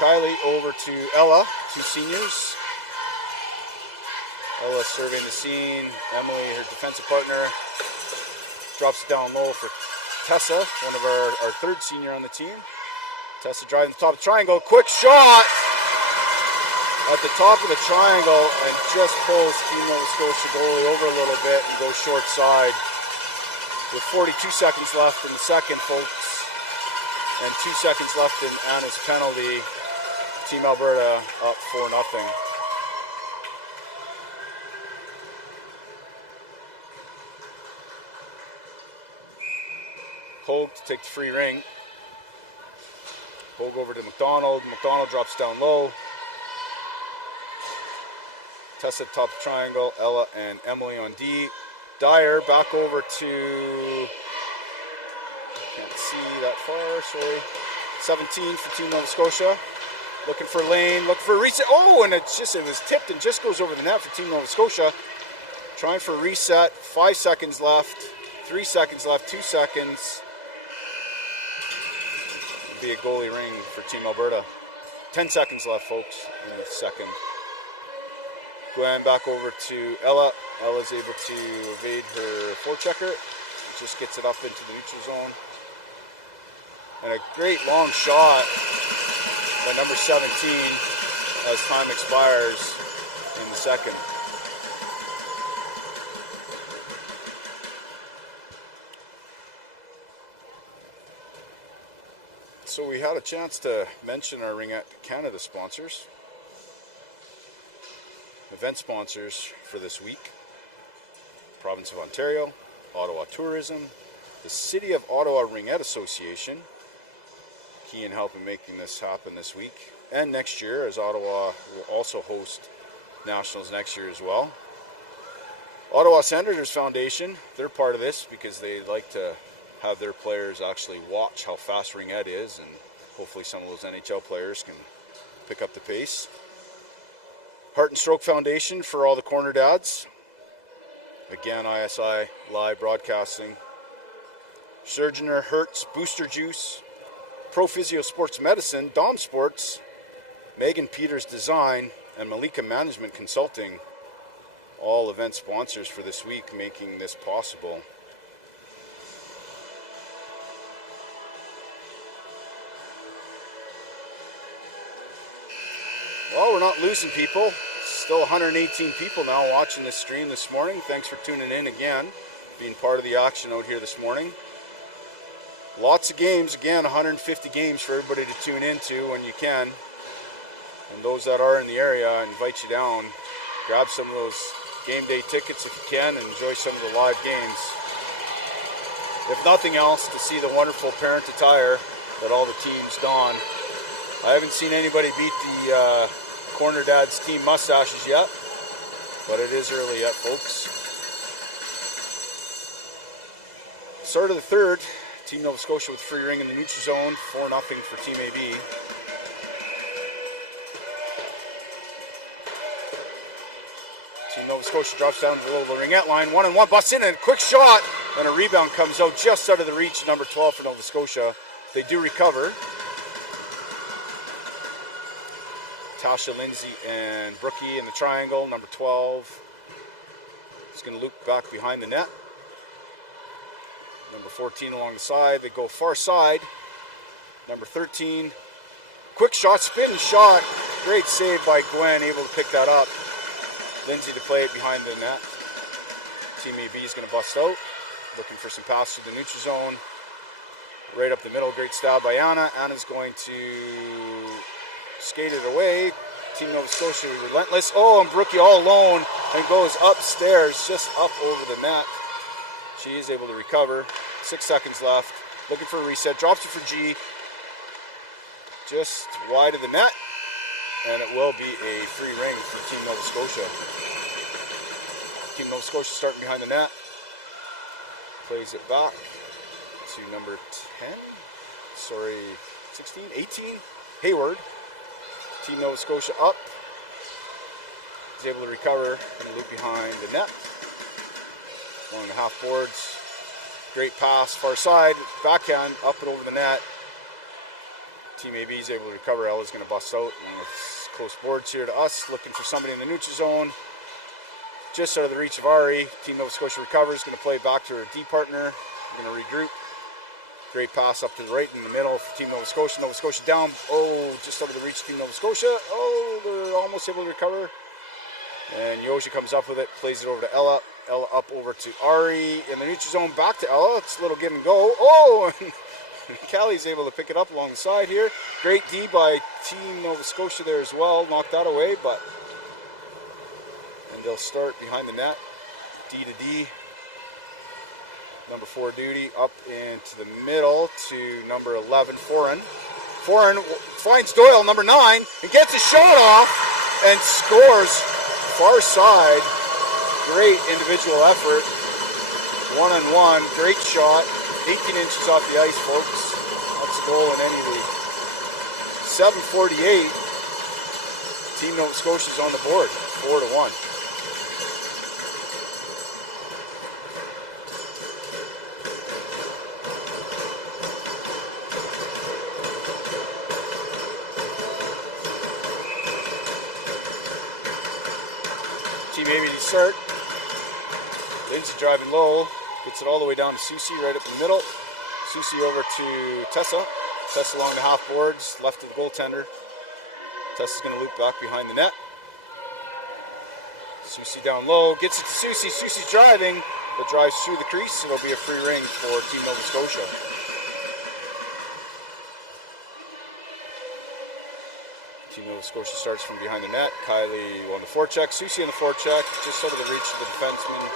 Kylie over to Ella, two seniors. Ella surveying the scene. Emily, her defensive partner, drops it down low for Tessa, one of our third senior on the team. Tessa driving the top of the triangle. Quick shot at the top of the triangle and just pulls Team Nova Scotia goalie over a little bit and goes short side. With 42 seconds left in the second, folks, and 2 seconds left in Anna's penalty, Team Alberta up 4-0. Hogue to take the free ring. Hogue over to McDonald. McDonald drops down low. Tessa top of the triangle. Ella and Emily on D. Dyer back over to, can't see that far, sorry. 17 for Team Nova Scotia. Looking for lane, looking for a reset. Oh, and it was tipped and just goes over the net for Team Nova Scotia. Trying for a reset. 5 seconds left. 3 seconds left. 2 seconds. It'll be a goalie ring for Team Alberta. 10 seconds left, folks, in the second. Gwen back over to Ella. Ella's able to evade her forechecker. Just gets it up into the neutral zone. And a great long shot by number 17 as time expires in the second. So we had a chance to mention our Ringette Canada sponsors. Event sponsors for this week: Province of Ontario, Ottawa Tourism, the City of Ottawa Ringette Association, key in helping making this happen this week and next year, as Ottawa will also host Nationals next year as well. Ottawa Senators Foundation, they're part of this because they like to have their players actually watch how fast Ringette is, and hopefully some of those NHL players can pick up the pace. Heart and Stroke Foundation for all the corner dads. Again, ISI Live Broadcasting. Surgeoner Hertz Booster Juice. Pro Physio Sports Medicine, Dom Sports, Megan Peters Design, and Malika Management Consulting. All event sponsors for this week, making this possible. Well, we're not losing people. Still 118 people now watching this stream this morning. Thanks for tuning in again, being part of the action out here this morning. Lots of games, again, 150 games for everybody to tune into when you can. And those that are in the area, I invite you down. Grab some of those game day tickets if you can and enjoy some of the live games. If nothing else, to see the wonderful parent attire that all the teams don. I haven't seen anybody beat the Corner Dad's team mustaches yet, but it is early yet, folks. Start of the third, Team Nova Scotia with free ring in the neutral zone, 4-0 for Team AB. Team Nova Scotia drops down to the little Ringette line, 1-on-1, busts in, and a quick shot, and a rebound comes out just out of the reach, number 12 for Nova Scotia. They do recover. Tasha, Lindsay, and Brookie in the triangle, number 12. Is going to loop back behind the net. Number 14 along the side. They go far side. Number 13. Quick shot, spin shot. Great save by Gwen, able to pick that up. Lindsay to play it behind the net. Team AB is going to bust out. Looking for some pass to the neutral zone. Right up the middle. Great stab by Anna. Anna's going to skate it away. Team Nova Scotia relentless. Oh, and Brookie all alone and goes upstairs, just up over the net. She is able to recover. 6 seconds left. Looking for a reset. Drops it for G. Just wide of the net. And it will be a free ring for Team Nova Scotia. Team Nova Scotia starting behind the net. Plays it back to number 10. Sorry, 16, 18. Hayward. Team Nova Scotia up. Is able to recover and loop behind the net. Along the half boards. Great pass, far side, backhand, up and over the net. Team AB is able to recover. Ella's going to bust out. And it's close boards here to us. Looking for somebody in the neutral zone. Just out of the reach of Ari. Team Nova Scotia recovers. Going to play back to her D partner. Going to regroup. Great pass up to the right in the middle for Team Nova Scotia. Nova Scotia down. Oh, just out of the reach of Team Nova Scotia. Oh, they're almost able to recover. And Yoshi comes up with it. Plays it over to Ella. Ella up over to Ari in the neutral zone. Back to Ella. It's a little give and go. Oh, and Callie's able to pick it up along the side here. Great D by Team Nova Scotia there as well. Knocked that away, but... And they'll start behind the net. D to D. Number 4 Duty up into the middle to number 11 Foreign. Foreign finds Doyle, number 9, and gets a shot off and scores far side. Great individual effort. 1-on-1, great shot. 18 inches off the ice, folks. That's a goal in any league. 7:48. Team Nova Scotia's on the board, 4-1. Team AB to start. Lindsay driving low. Gets it all the way down to Susie right up the middle. Susie over to Tessa. Tessa along the half boards, left of the goaltender. Tessa's going to loop back behind the net. Susie down low. Gets it to Susie. Susie's driving, but drives through the crease. It'll be a free ring for Team Nova Scotia. Team Nova Scotia starts from behind the net. Kylie on the forecheck. Susie on the forecheck. Just out of the reach of the defenseman.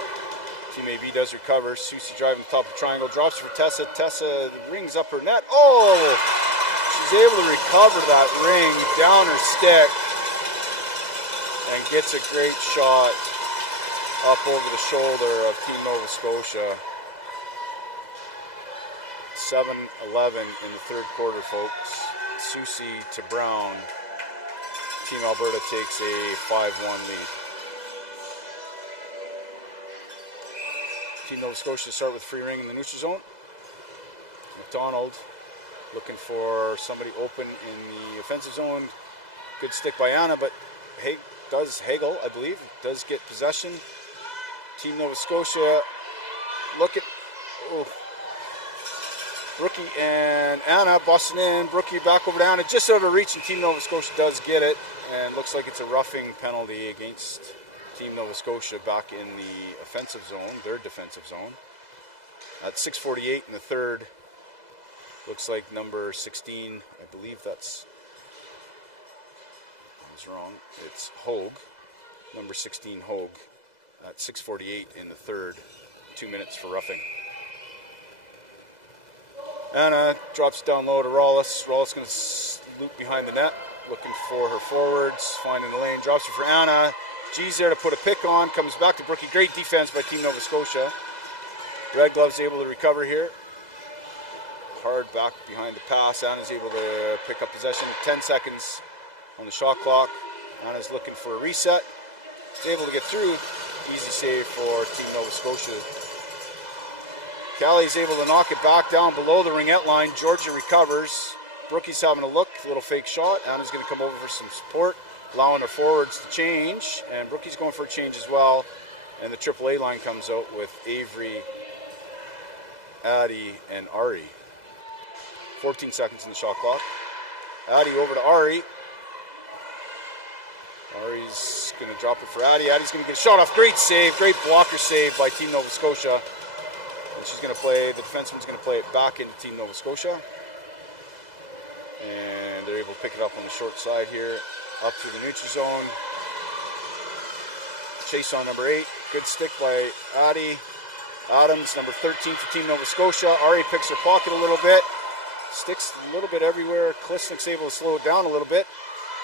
Team AB does recover. Susie driving the top of the triangle. Drops for Tessa. Tessa rings up her net. Oh! She's able to recover that ring down her stick. And gets a great shot up over the shoulder of Team Nova Scotia. 7-11 in the third quarter, folks. Susie to Brown. Team Alberta takes a 5-1 lead. Team Nova Scotia start with free ring in the neutral zone. McDonald looking for somebody open in the offensive zone. Good stick by Anna, but Hagel, I believe, does get possession. Team Nova Scotia, look at, Brookie and Anna busting in. Brookie back over to Anna, just out of reach, and Team Nova Scotia does get it. And looks like it's a roughing penalty against Team Nova Scotia back in the offensive zone, their defensive zone. At 6:48 in the third, looks like number 16, I believe that's, I was wrong, it's Hogue, number 16 Hogue, at 6:48 in the third, 2 minutes for roughing. Anna drops down low to Rawlis. Rawlis going to loop behind the net. looking for her forwards, finding the lane, drops it for Anna. G's there to put a pick on, comes back to Brookie. Great defense by Team Nova Scotia. Red Gloves able to recover here. Hard back behind the pass. Anna's able to pick up possession. 10 seconds on the shot clock. Anna's looking for a reset. She's able to get through. Easy save for Team Nova Scotia. Callie's able to knock it back down below the ringette line. Georgia recovers. Brookie's having a look, a little fake shot. Anna's going to come over for some support, allowing the forwards to change. And Brookie's going for a change as well. And the AAA line comes out with Avery, Addie, and Ari. 14 seconds in the shot clock. Addie over to Ari. Ari's going to drop it for Addie. Addie's going to get a shot off. Great save. Great blocker save by Team Nova Scotia. And she's going to play, the defenseman's going to play it back into Team Nova Scotia. And they're able to pick it up on the short side here. Up through the neutral zone. Chase on number 8. Good stick by Addie. Adams, number 13 for Team Nova Scotia. Ari picks her pocket a little bit. Sticks a little bit everywhere. Klisnik's able to slow it down a little bit.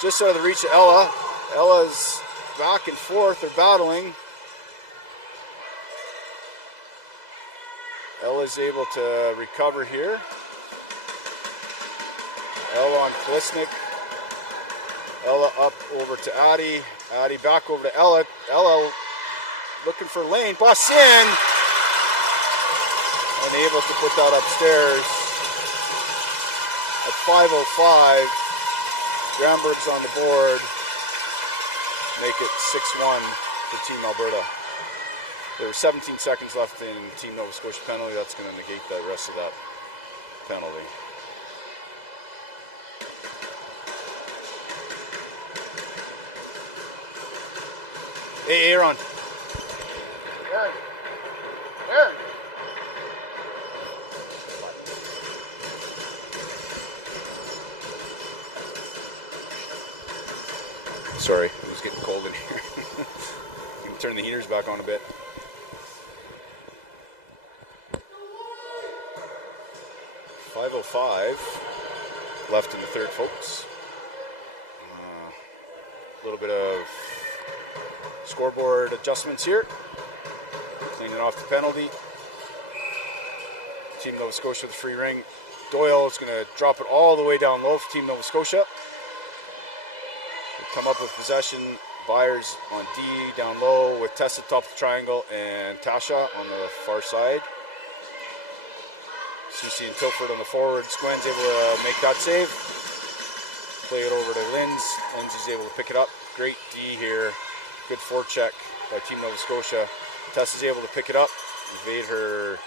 Just out of the reach of Ella. Ella's back and forth. They're battling. Ella's able to recover here. Ella on Klisnik. Ella up over to Addie. Addie back over to Ella. Ella looking for lane. Busts in. And able to put that upstairs. At 5:05. Gramberg's on the board. Make it 6-1 for Team Alberta. There were 17 seconds left in Team Nova Scotia penalty. That's going to negate the rest of that penalty. Hey, Aaron. Aaron. Aaron. Sorry, it was getting cold in here. I'm going to turn the heaters back on a bit. .505 left in the third, folks. A little bit of scoreboard adjustments here. Cleaning off the penalty. Team Nova Scotia with a free ring. Doyle is going to drop it all the way down low for Team Nova Scotia. Come up with possession. Byers on D down low with Tessa top of the triangle and Tasha on the far side. Susie and Tilford on the forwards. Gwen's able to make that save. Play it over to Linz. Lindsay's able to pick it up. Great D here. Good forecheck by Team Nova Scotia. Tessa's able to pick it up. Evade her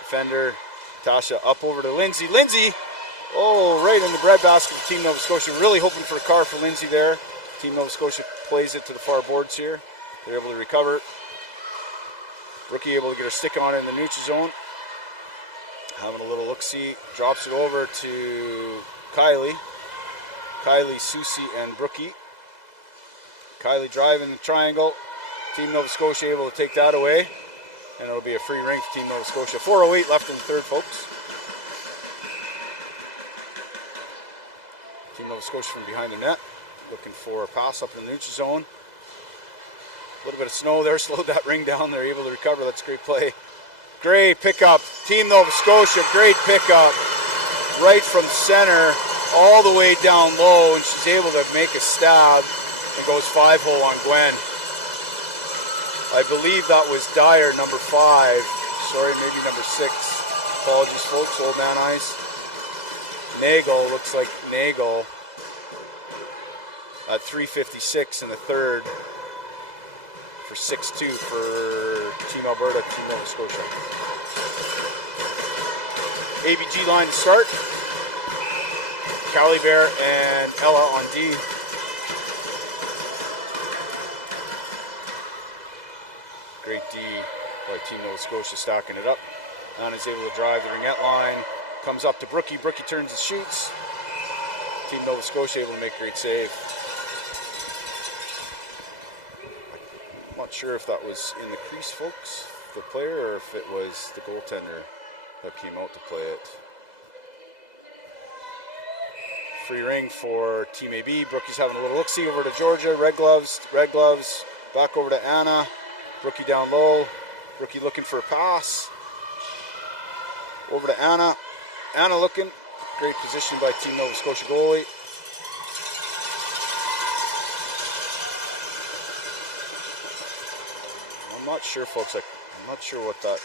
defender. Tasha up over to Lindsay. Lindsay! Oh, right in the breadbasket of Team Nova Scotia. Really hoping for a car for Lindsay there. Team Nova Scotia plays it to the far boards here. They're able to recover. Rookie able to get her stick on it in the neutral zone. Having a little look-see. Drops it over to Kylie. Kylie, Susie, and Brookie. Kylie driving the triangle. Team Nova Scotia able to take that away. And it'll be a free ring for Team Nova Scotia. 4:08 left in the third, folks. Team Nova Scotia from behind the net. Looking for a pass up in the neutral zone. A little bit of snow there. Slowed that ring down. They're able to recover. That's a great play. Great pickup. Team Nova Scotia. Great pickup. Right from center. All the way down low. And she's able to make a stab. And goes 5-hole on Gwen. I believe that was Dyer, number 5. Sorry, maybe number 6. Apologies, folks. Old man eyes. Nagel, looks like Nagel at 3:56 in the third for 6-2 for Team Alberta, Team Nova Scotia. ABG line to start. Callie Bear and Ella on D. Great D by Team Nova Scotia stacking it up. Anna's able to drive the ringette line. Comes up to Brookie. Brookie turns and shoots. Team Nova Scotia able to make a great save. I'm not sure if that was in the crease, folks, the player, or if it was the goaltender that came out to play it. Free ring for Team AB. Brookie's having a little look-see over to Georgia. Red gloves, back over to Anna. Brookie down low. Brookie looking for a pass. Over to Anna. Anna looking. Great position by Team Nova Scotia goalie. I'm not sure, folks. I'm not sure what that...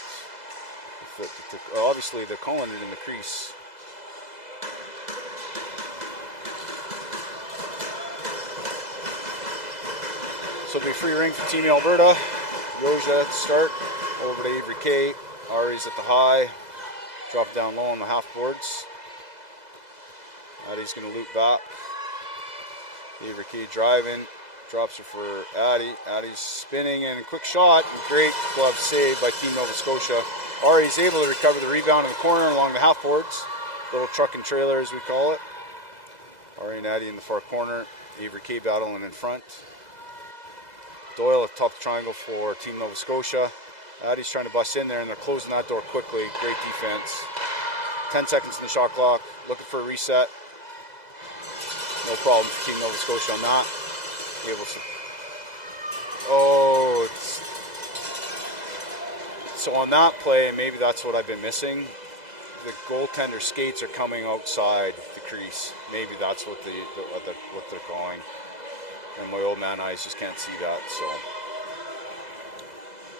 obviously, they're calling it in the crease. So it'll be a free ring for Team Alberta. Roja at the start. Over to Avery K. Ari's at the high. Drop down low on the half boards. Addie's going to loop back. Avery K driving. Drops her for Addie. Addie's spinning and a quick shot. Great glove save by Team Nova Scotia. Ari's able to recover the rebound in the corner along the half boards. Little truck and trailer as we call it. Ari and Addie in the far corner. Avery K battling in front. Doyle at top of the triangle for Team Nova Scotia. Addie's trying to bust in there and they're closing that door quickly. Great defense. 10 seconds in the shot clock. Looking for a reset. No problem for Team Nova Scotia on that. Able to... Oh, so on that play, maybe that's what I've been missing. The goaltender skates are coming outside the crease. Maybe that's what they're calling. And my old man eyes just can't see that.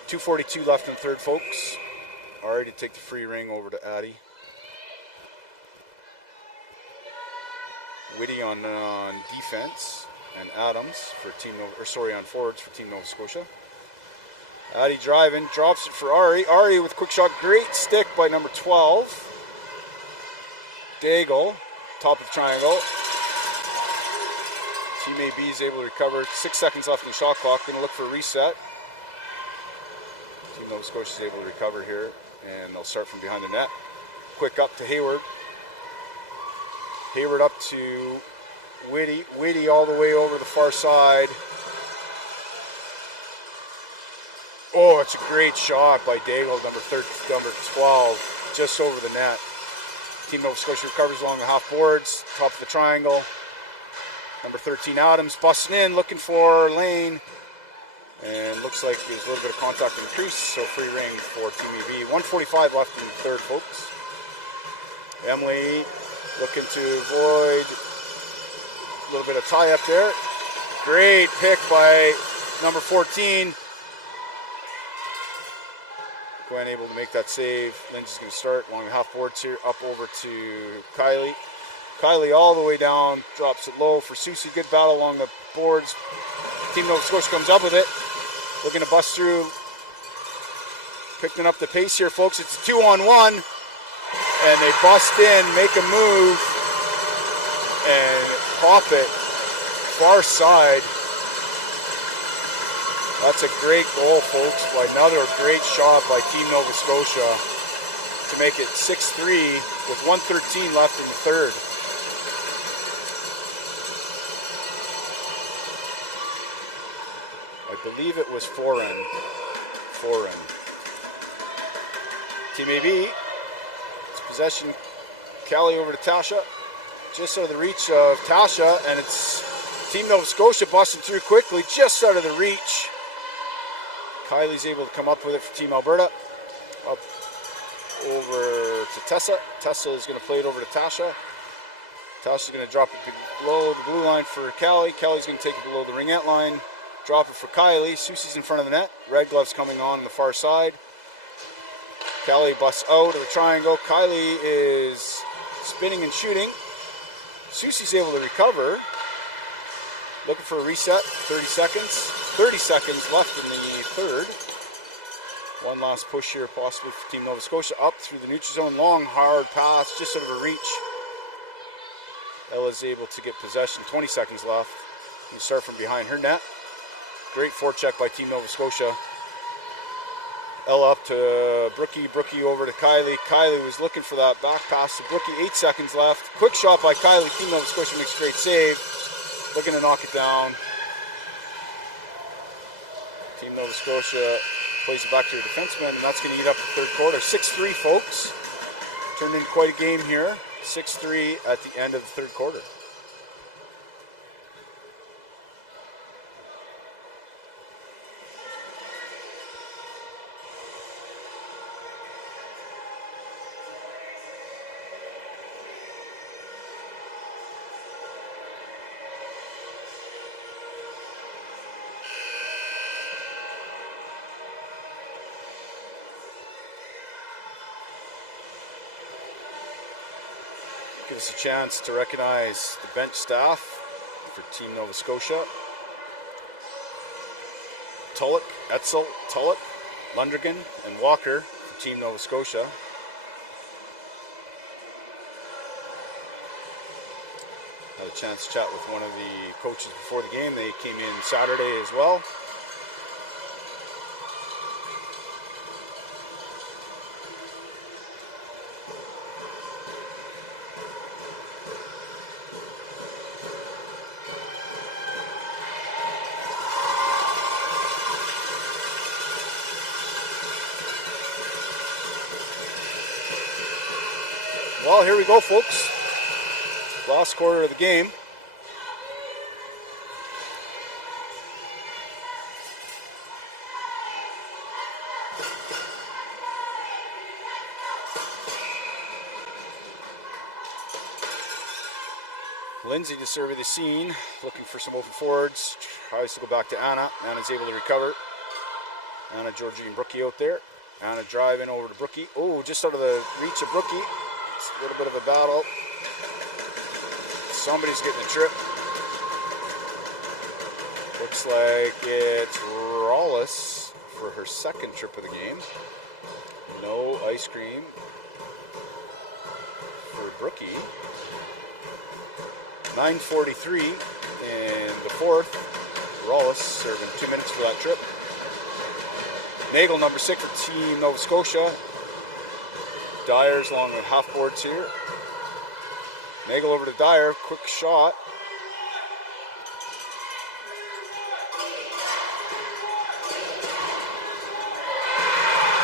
So 2:42 left in the third, folks. Already take the free ring over to Addie. Whitty on defense, and Adams for Team Nova, on forwards for Team Nova Scotia. Addie driving, drops it for Ari. Ari with quick shot, great stick by number 12. Daigle, top of the triangle. Team AB is able to recover. 6 seconds left in the shot clock. Going to look for a reset. Team Nova Scotia is able to recover here, and they'll start from behind the net. Quick up to Hayward. Hayward up to Whitty. Whitty all the way over the far side. Oh, it's a great shot by Daigle, number 12, just over the net. Team Nova Scotia recovers along the half boards, top of the triangle. Number 13, Adams, busting in, looking for Lane. And looks like there's a little bit of contact in the crease, so free ring for Team EB. 1:45 left in the third, folks. Emily looking to avoid a little bit of tie up there. Great pick by number 14. Gwen able to make that save. Lindsay's going to start along the half boards here, up over to Kylie. Kylie all the way down, drops it low for Susie. Good battle along the boards. Team Nova Scotia comes up with it. Looking to bust through. Picking up the pace here, folks. It's a 2-on-1. And they bust in, make a move, and pop it far side. That's a great goal, folks. Another great shot by Team Nova Scotia to make it 6-3 with 1:13 left in the third. I believe it was Foreign. Team AB, it's possession. Callie over to Tasha. Just out of the reach of Tasha, and it's Team Nova Scotia busting through quickly, just out of the reach. Kylie's able to come up with it for Team Alberta. Up over to Tessa. Tessa is going to play it over to Tasha. Tasha's going to drop it below the blue line for Callie. Callie's going to take it below the ringette line. Drop it for Kylie. Susie's in front of the net. Red gloves coming on the far side. Callie busts out of the triangle. Kylie is spinning and shooting. Susie's able to recover. Looking for a reset. 30 seconds. 30 seconds left in the third. One last push here possibly for Team Nova Scotia. Up through the neutral zone. Long, hard pass. Just out of a reach. Ella's able to get possession. 20 seconds left. You start from behind her net. Great forecheck by Team Nova Scotia. Ella up to Brookie. Brookie over to Kylie. Kylie was looking for that back pass to Brookie. 8 seconds left. Quick shot by Kylie. Team Nova Scotia makes a great save. Looking to knock it down. Team Nova Scotia plays it back to her defenseman, and that's going to eat up the third quarter. 6-3, folks. Turned into quite a game here. 6-3 at the end of the third quarter. Give us a chance to recognize the bench staff for Team Nova Scotia. Tulloch, Etzel, Tulloch, Lundrigan, and Walker for Team Nova Scotia. Had a chance to chat with one of the coaches before the game. They came in Saturday as well. Well, here we go, folks. Last quarter of the game. Lindsay to survey the scene, looking for some open forwards. Tries to go back to Anna. Anna's able to recover. Anna, Georgie, and Brookie out there. Anna driving over to Brookie. Oh, just out of the reach of Brookie. It's a little bit of a battle. Somebody's getting a trip. Looks like it's Rawlis for her second trip of the game. No ice cream for Brookie. 9:43 in the fourth. Rawlis serving 2 minutes for that trip. Nagel, number 6 for Team Nova Scotia. Dyer's along with half boards here. Nagel over to Dyer, quick shot.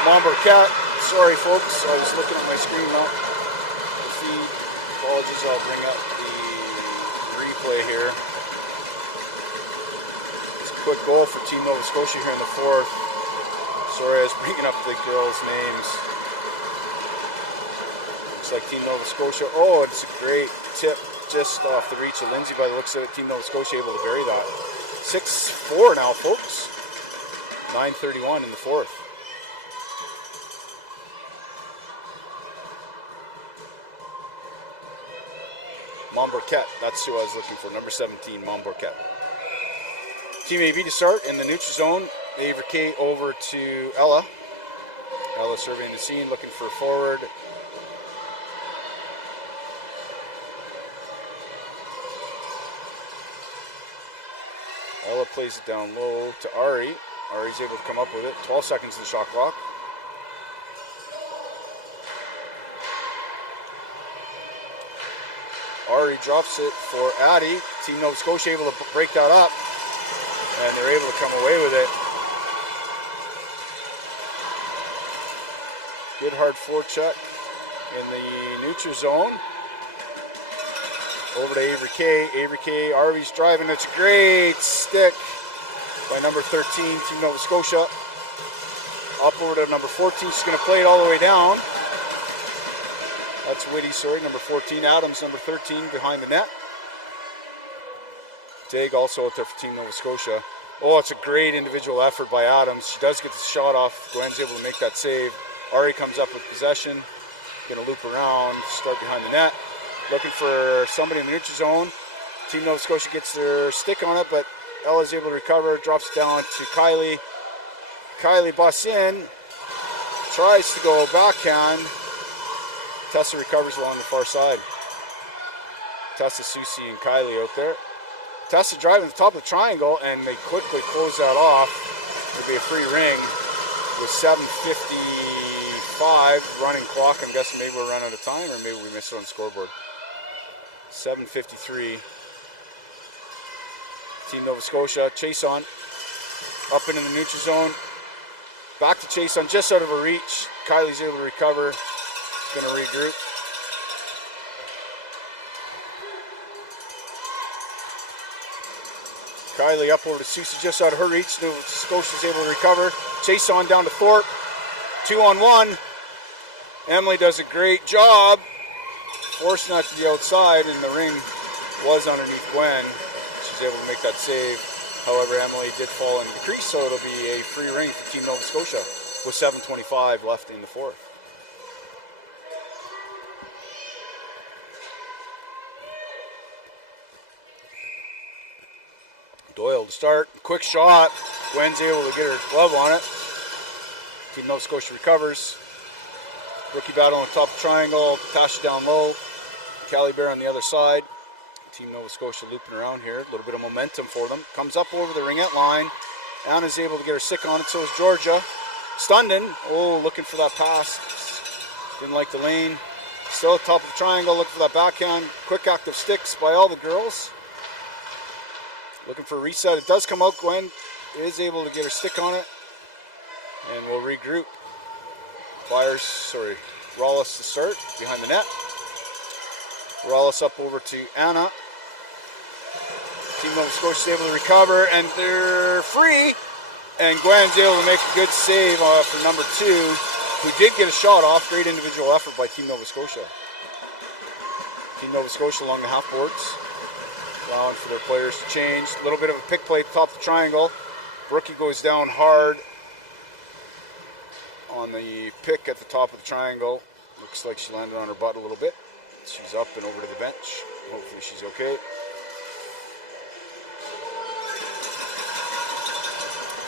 Montbarcat, sorry folks, I was looking at my screen now. The feed, apologies, I'll bring up the replay here. It's a quick goal for Team Nova Scotia here in the fourth. Sorry, I was bringing up the girls' names. Looks like Team Nova Scotia. Oh, it's a great tip just off the reach of Lindsay by the looks of it. Team Nova Scotia able to bury that. 6-4 now, folks. 9:31 in the fourth. Montbarcat, that's who I was looking for. Number 17, Montbarcat. Team AB to start in the neutral zone. Avery K over to Ella. Ella surveying the scene, looking for a forward. Ella plays it down low to Ari. Ari's able to come up with it. 12 seconds in the shot clock. Ari drops it for Addy. Team Nova Scotia able to break that up. And they're able to come away with it. Good hard forecheck in the neutral zone. Over to Avery K. Avery K. Arvy's driving. It's a great stick by number 13, Team Nova Scotia. Up over to number 14. She's going to play it all the way down. That's Whitty, sorry, number 14. Adams, number 13, behind the net. Dig also out there for Team Nova Scotia. Oh, it's a great individual effort by Adams. She does get the shot off. Gwen's able to make that save. Ari comes up with possession. Going to loop around, start behind the net. Looking for somebody in the neutral zone. Team Nova Scotia gets their stick on it, but Ella's able to recover. Drops it down to Kylie. Kylie busts in. Tries to go backhand. Tessa recovers along the far side. Tessa, Susie, and Kylie out there. Tessa driving to the top of the triangle, and they quickly close that off. It'll be a free ring with 7:55 running clock. I'm guessing maybe we'll run out of time, or maybe we missed it on the scoreboard. 7:53. Team Nova Scotia, chase on. Up into the neutral zone. Back to chase on, just out of her reach. Kylie's able to recover. She's going to regroup. Kylie up over to Susie, just out of her reach. Nova Scotia's able to recover. Chase on down to Thorpe. 2-on-1. Emily does a great job forcing that to the outside, and the ring was underneath Gwen. She's able to make that save. However, Emily did fall into the crease, so it'll be a free ring for Team Nova Scotia with 7:25 left in the fourth. Doyle to start. Quick shot. Gwen's able to get her glove on it. Team Nova Scotia recovers. Rookie battle on the top of the triangle. Tasha down low. Callie Bear on the other side. Team Nova Scotia looping around here. A little bit of momentum for them. Comes up over the ringette line. Anna's able to get her stick on it. So is Georgia. Stunden. Oh, looking for that pass. Didn't like the lane. Still at the top of the triangle. Looking for that backhand. Quick active sticks by all the girls. Looking for a reset. It does come out. Gwen is able to get her stick on it. And we'll regroup. Rollis to start behind the net. Rollis up over to Anna. Team Nova Scotia is able to recover, and they're free. And Gwen's able to make a good save for number 2, who did get a shot off. Great individual effort by Team Nova Scotia. Team Nova Scotia along the half boards, allowing for their players to change. A little bit of a pick play at the top of the triangle. Brookie goes down hard on the pick at the top of the triangle. Looks like she landed on her butt a little bit. She's up and over to the bench. Hopefully she's okay.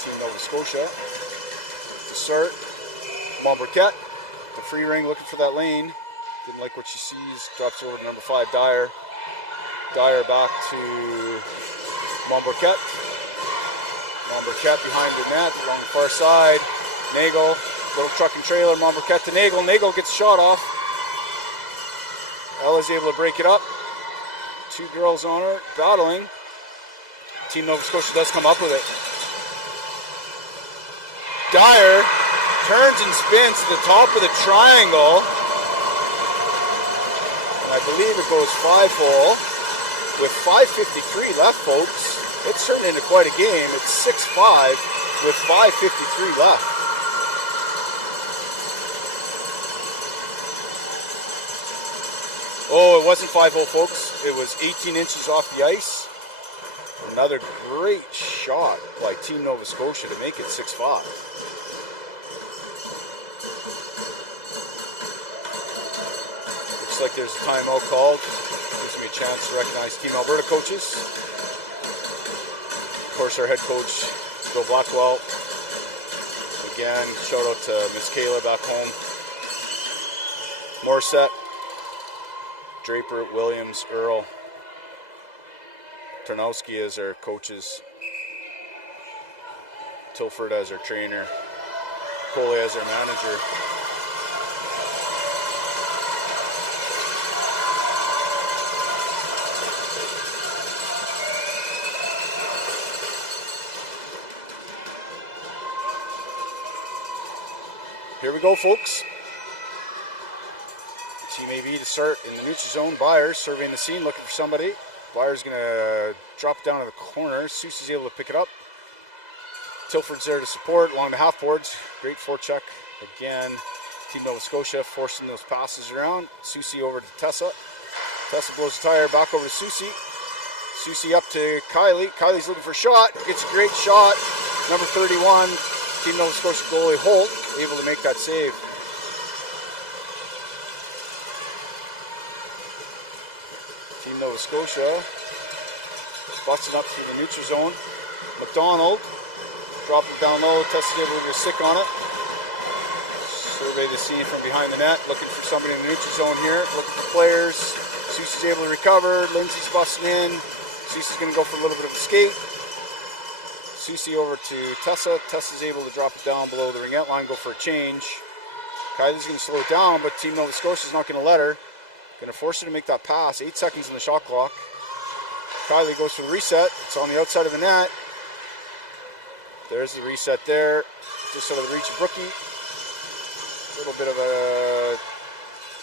Team Nova Scotia to start. Marquette, the free ring, looking for that lane. Didn't like what she sees. Drops over to number 5, Dyer. Dyer back to Marquette. Marquette behind the net along the far side. Nagel, little truck and trailer. Marquette to Nagel. Nagel gets a shot off. Ella's able to break it up. 2 girls on her, battling. Team Nova Scotia does come up with it. Dyer turns and spins to the top of the triangle. And I believe it goes 5-hole. With 5:53 left, folks. It's turned into quite a game. It's 6-5 with 5:53 left. Oh, it wasn't 5-hole, folks. It was 18 inches off the ice. Another great shot by Team Nova Scotia to make it 6-5. Looks like there's a timeout called. Gives me a chance to recognize Team Alberta coaches. Of course, our head coach, Bill Blackwell. Again, shout out to Miss Kayla back home. Morissette, Draper, Williams, Earl, Tarnowski as our coaches, Tilford as our trainer, Coley as our manager. Here we go, folks. Team AB to start in the neutral zone. Byers surveying the scene, looking for somebody. Byers going to drop down to the corner. Susie's able to pick it up. Tilford's there to support along the half boards. Great forecheck again. Team Nova Scotia forcing those passes around. Susie over to Tessa. Tessa blows the tire, back over to Susie. Susie up to Kylie. Kylie's looking for a shot. Gets a great shot. Number 31, Team Nova Scotia goalie Holt, able to make that save. Team Nova Scotia busting up through the neutral zone. McDonald dropping it down low. Tessa's able to get a stick on it. Survey the scene from behind the net. Looking for somebody in the neutral zone here. Looking for players. Susie's able to recover. Lindsay's busting in. Susie's going to go for a little bit of a skate. Susie over to Tessa. Tessa's able to drop it down below the ringette line, go for a change. Kylie's going to slow it down, but Team Nova Scotia's not going to let her. Going to force her to make that pass. 8 seconds on the shot clock. Kylie goes for the reset. It's on the outside of the net. There's the reset there. Just out of the reach of Brookie. A little bit of a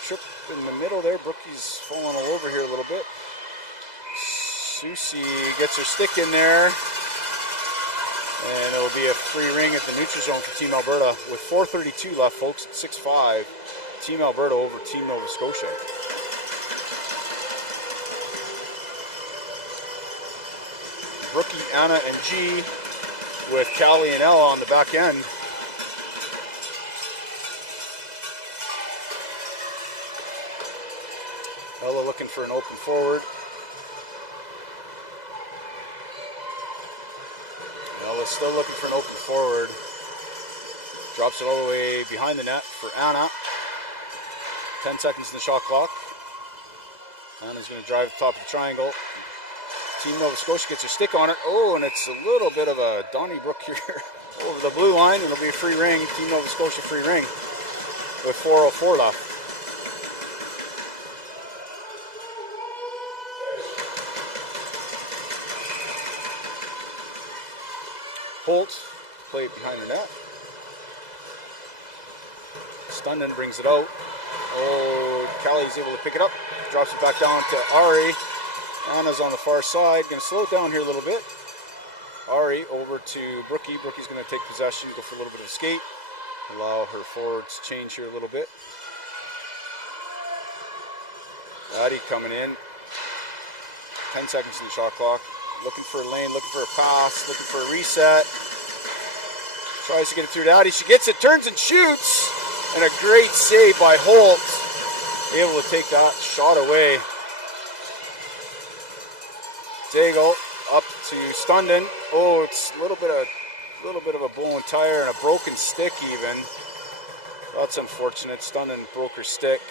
trip in the middle there. Brookie's falling all over here a little bit. Susie gets her stick in there. And it will be a free ring at the neutral zone for Team Alberta. With 4:32 left, folks, 6-5. Team Alberta over Team Nova Scotia. Rookie Anna and G with Callie and Ella on the back end. Ella looking for an open forward. still looking for an open forward. Drops it all the way behind the net for Anna. 10 seconds in the shot clock. Anna's going to drive the top of the triangle. Team Nova Scotia gets her stick on it. Oh, and it's a little bit of a Donnybrook here over the blue line. It'll be a free ring. Team Nova Scotia free ring with 4:04 left. Holt, play it behind the net. Stundon brings it out. Oh, Kelly's able to pick it up. Drops it back down to Ari. Anna's on the far side. Going to slow it down here a little bit. Ari over to Brookie. Brookie's going to take possession, go for a little bit of a skate. Allow her forwards to change here a little bit. Addie coming in. 10 seconds in the shot clock. Looking for a lane, looking for a pass, looking for a reset. Tries to get it through to Addie. She gets it, turns and shoots. And a great save by Holt. Able to take that shot away. Daigle up to Stundon. Oh, it's a little bit of a blown tire and a broken stick even. That's unfortunate. Stundon broke her stick.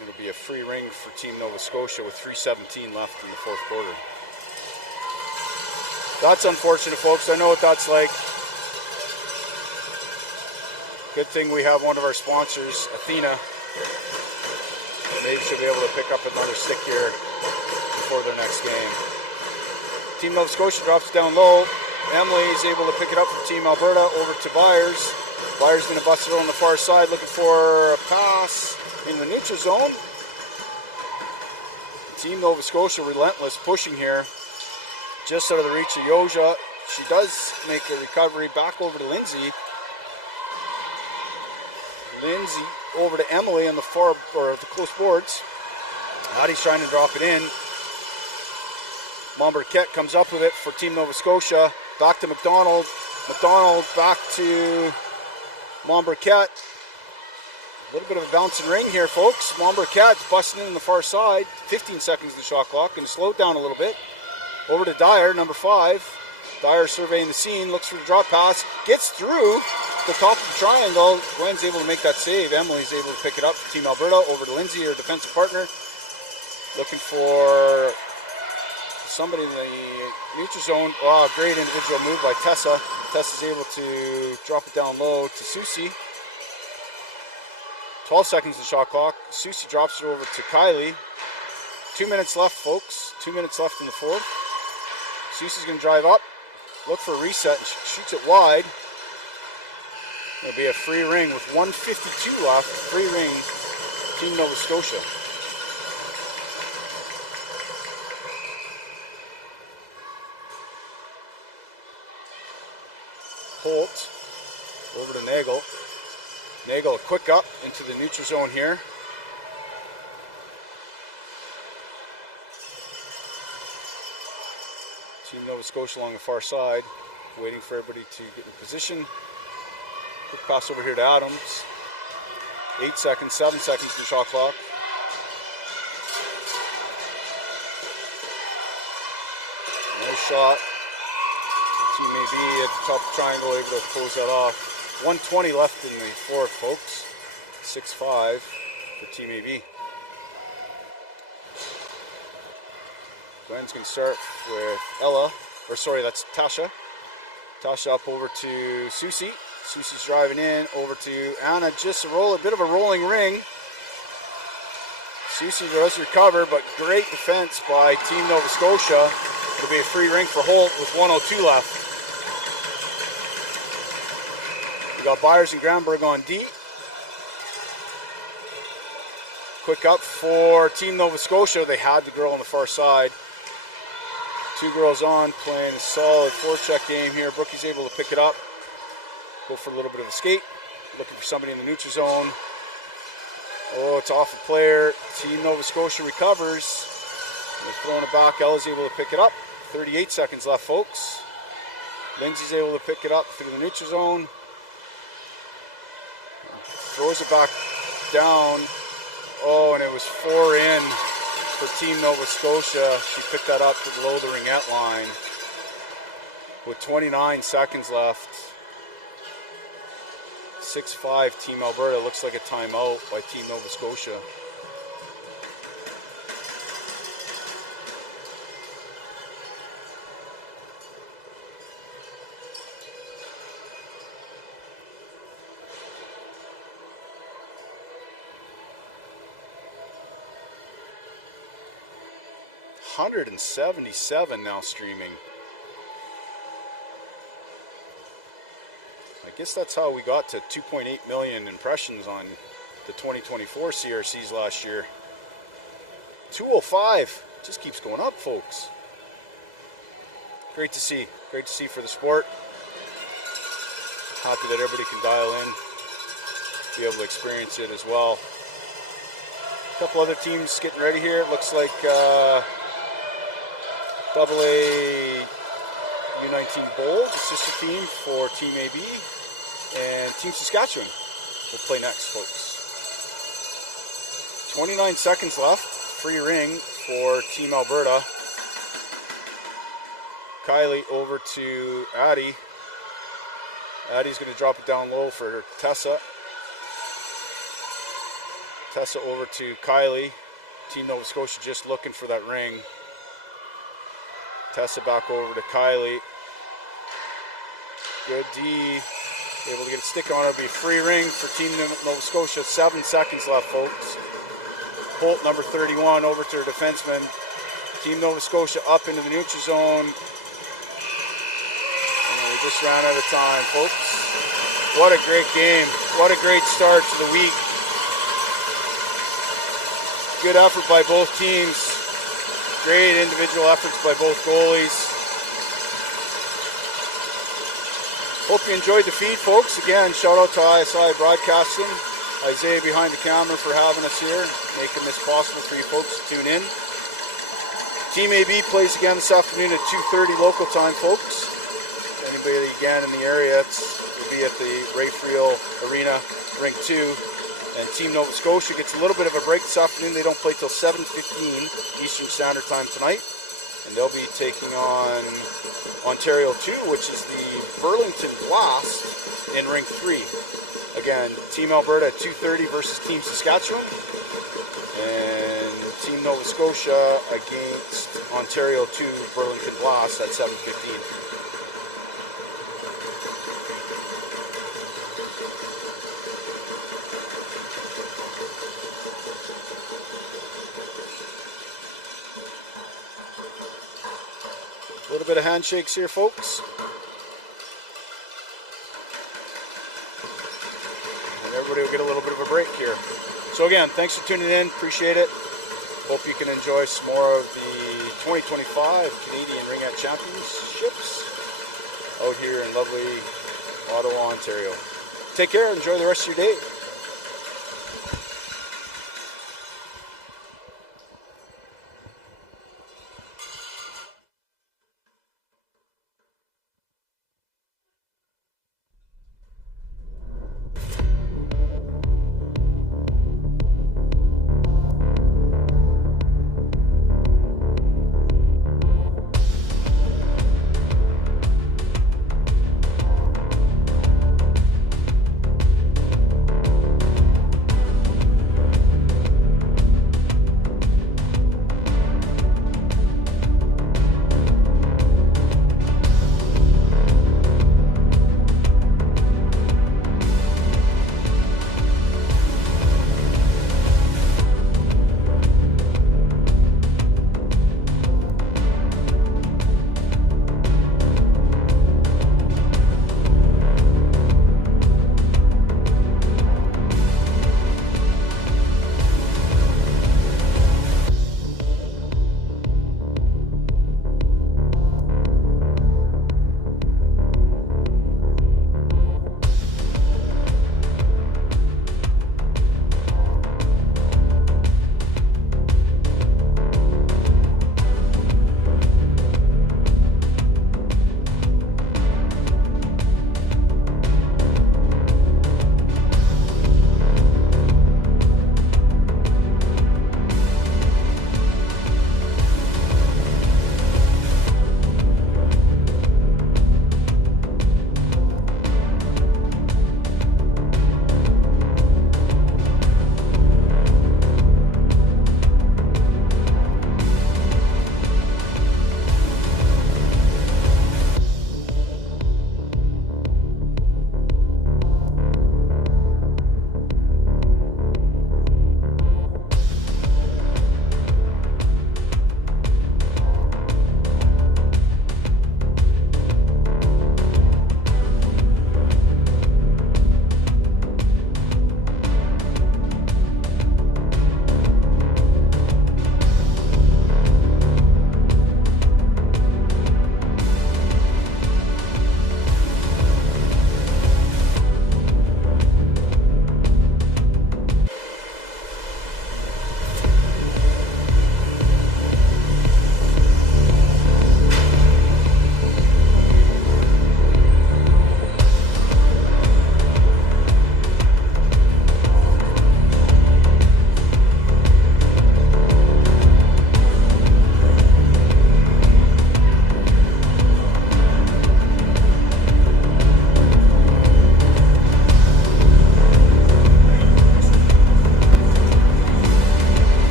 It'll be a free ring for Team Nova Scotia with 3:17 left in the fourth quarter. That's unfortunate, folks. I know what that's like. Good thing we have one of our sponsors, Athena. Maybe she'll be able to pick up another stick here before their next game. Team Nova Scotia drops it down low. Emily is able to pick it up from Team Alberta over to Byers. Byers going to bust it on the far side, looking for a pass in the neutral zone. Team Nova Scotia relentless, pushing here. Just out of the reach of Yoja. She does make a recovery back over to Lindsay. Lindsay over to Emily on the far, or the close boards. Addie's trying to drop it in. Montberquette comes up with it for Team Nova Scotia. Back to McDonald. McDonald back to Montberquette. A little bit of a bouncing ring here, folks. Montberquette's busting in the far side. 15 seconds in the shot clock. Going to slow it down a little bit. Over to Dyer, number 5. Dyer surveying the scene, looks for the drop pass, gets through the top of the triangle. Gwen's able to make that save. Emily's able to pick it up for Team Alberta. Over to Lindsay, her defensive partner. Looking for somebody in the neutral zone. Oh, great individual move by Tessa. Tessa's able to drop it down low to Susie. 12 seconds in the shot clock. Susie drops it over to Kylie. 2 minutes left, folks. 2 minutes left in the fourth. Susie's going to drive up, look for a reset, and shoots it wide. It'll be a free ring with 1:52 left. Free ring, Team Nova Scotia. Holt over to Nagel. Nagel, a quick up into the neutral zone here. Team Nova Scotia along the far side, waiting for everybody to get in position. Quick pass over here to Adams. 8 seconds, 7 seconds to the shot clock. No shot. Team AB at the top of the triangle, able to close that off. 1:20 left in the fourth, folks. 6-5 for Team AB. Gwen's going to start with Ella, or sorry, that's Tasha. Tasha up over to Susie. Susie's driving in, over to Anna, just a bit of a rolling ring. Susie does recover, but great defense by Team Nova Scotia. It'll be a free ring for Holt with 1:02 left. We got Byers and Granberg on D. Quick up for Team Nova Scotia. They had the girl on the far side. Two girls on, playing a solid forecheck game here. Brookie's able to pick it up. Go for a little bit of a skate. Looking for somebody in the neutral zone. Oh, it's off a player. Team Nova Scotia recovers. They're throwing it back. Ella's able to pick it up. 38 seconds left, folks. Lindsay's able to pick it up through the neutral zone. Throws it back down. Oh, and it was 4 in for Team Nova Scotia. She picked that up below the Ringette line with 29 seconds left. 6-5 Team Alberta. Looks like a timeout by Team Nova Scotia. $177 now streaming. I guess that's how we got to 2.8 million impressions on the 2024 CRCs last year. 205 just keeps going up, folks. Great to see for the sport. Happy that everybody can dial in, be able to experience it as well. A couple other teams getting ready here. It looks like AA U19 Bowl, the sister team for Team AB, and Team Saskatchewan will play next, folks. 29 seconds left. Free ring for Team Alberta. Kylie over to Addie. Addie's going to drop it down low for Tessa. Tessa over to Kylie. Team Nova Scotia just looking for that ring. Tessa back over to Kylie. Good D. Able to get a stick on her. Be free ring for Team Nova Scotia. 7 seconds left, folks. Holt, number 31, over to her defenseman. Team Nova Scotia up into the neutral zone. And we just ran out of time, folks. What a great game. What a great start to the week. Good effort by both teams. Great individual efforts by both goalies. Hope you enjoyed the feed, folks. Again, shout out to ISI Broadcasting. Isaiah behind the camera for having us here, making this possible for you folks to tune in. Team AB plays again this afternoon at 2:30 local time, folks. Anybody again in the area, will be at the Ray Friel Arena, Rink 2. And Team Nova Scotia gets a little bit of a break this afternoon. They don't play till 7:15 Eastern Standard Time tonight. And they'll be taking on Ontario 2, which is the Burlington Blast in Rink 3. Again, Team Alberta at 2:30 versus Team Saskatchewan. And Team Nova Scotia against Ontario 2 Burlington Blast at 7:15. A little bit of handshakes here, folks. And everybody will get a little bit of a break here. So again, thanks for tuning in. Appreciate it. Hope you can enjoy some more of the 2025 Canadian Ringette Championships out here in lovely Ottawa, Ontario. Take care. Enjoy the rest of your day.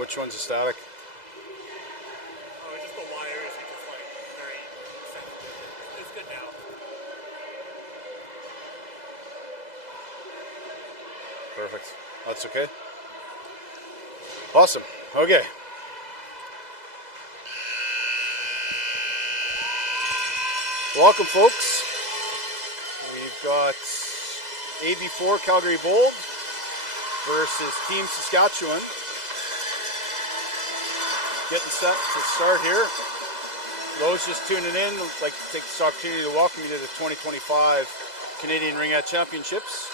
Which one's a static? Oh, it's just the wires are just like very sensitive. It's good now. Perfect. That's okay. Awesome. Okay. Welcome, folks. We've got AB4 Calgary Bold versus Team Saskatchewan. Getting set to start here. Those just tuning in, I'd like to take this opportunity to welcome you to the 2025 Canadian Ringette Championships.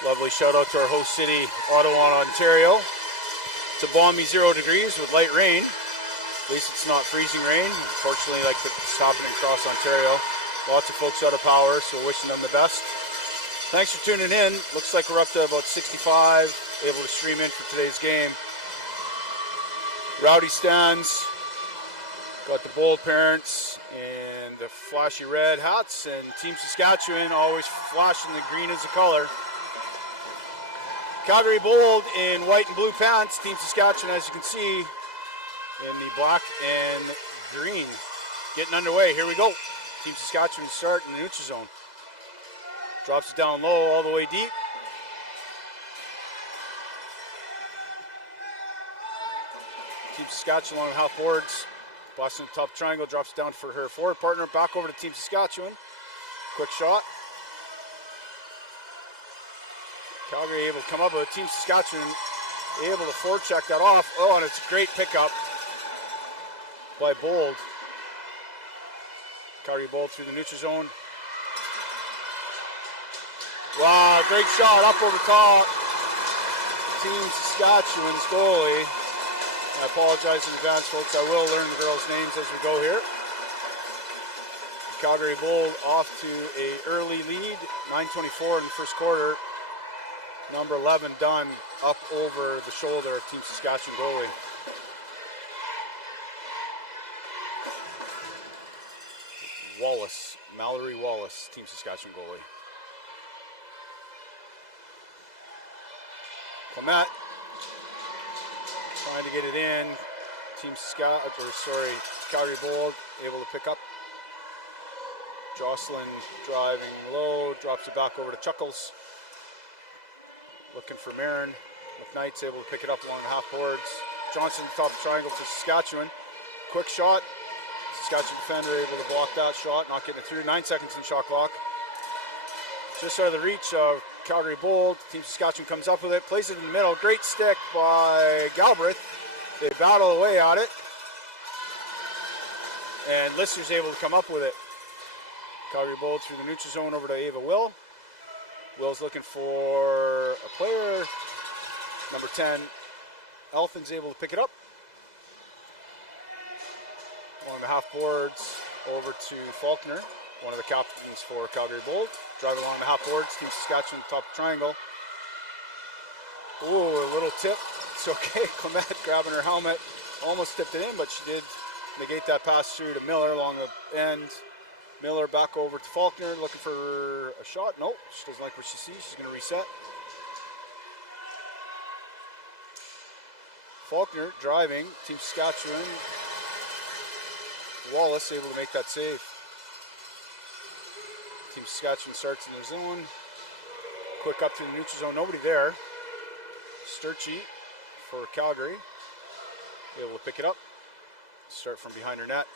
Lovely shout out to our host city, Ottawa, Ontario. It's a balmy 0 degrees with light rain. At least it's not freezing rain. Unfortunately, like it's happening across Ontario. Lots of folks out of power, so we're wishing them the best. Thanks for tuning in. Looks like we're up to about 65, able to stream in for today's game. Rowdy stands. Got the Bold parents in the flashy red hats, and Team Saskatchewan always flashing the green as a color. Calgary Bold in white and blue pants. Team Saskatchewan, as you can see, in the black and green. Getting underway. Here we go. Team Saskatchewan start in the neutral zone. Drops it down low all the way deep. Team Saskatchewan along half boards. Boston top triangle, drops it down for her forward partner. Back over to Team Saskatchewan. Quick shot. Calgary able to come up with it. Team Saskatchewan able to forecheck that off. Oh, and it's a great pickup by Bold. Calgary Bold through the neutral zone. Wow, great shot up over top. Team Saskatchewan's goalie. I apologize in advance, folks. I will learn the girls' names as we go here. Calgary Bold off to a early lead. 9:24 in the first quarter. Number 11 done up over the shoulder of Team Saskatchewan goalie. Wallace, Mallory Wallace, Team Saskatchewan goalie. Clement trying to get it in. Calgary Bold able to pick up. Jocelyn driving low, drops it back over to Chuckles. Looking for Marin. McKnight's able to pick it up along the half boards. Johnson top triangle for Saskatchewan. Quick shot. Saskatchewan defender able to block that shot, not getting it through. 9 seconds in shot clock. Just out of the reach of Calgary Bold. Team Saskatchewan comes up with it, plays it in the middle. Great stick by Galbraith. They battle away at it. And Lister's able to come up with it. Calgary Bold through the neutral zone over to Ava Will. Will's looking for a player. Number 10, Elthin's able to pick it up. Along the half boards over to Faulkner, one of the captains for Calgary Bold. Driving along the half boards, Team Saskatchewan top triangle. Ooh, a little tip. It's okay. Clement grabbing her helmet. Almost tipped it in, but she did negate that pass through to Miller along the end. Miller back over to Faulkner, looking for a shot. Nope, she doesn't like what she sees. She's going to reset. Faulkner driving. Team Saskatchewan. Wallace able to make that save. Team Saskatchewan starts in their zone. Quick up through the neutral zone. Nobody there. Sturchy for Calgary. Able to pick it up. Start from behind her net.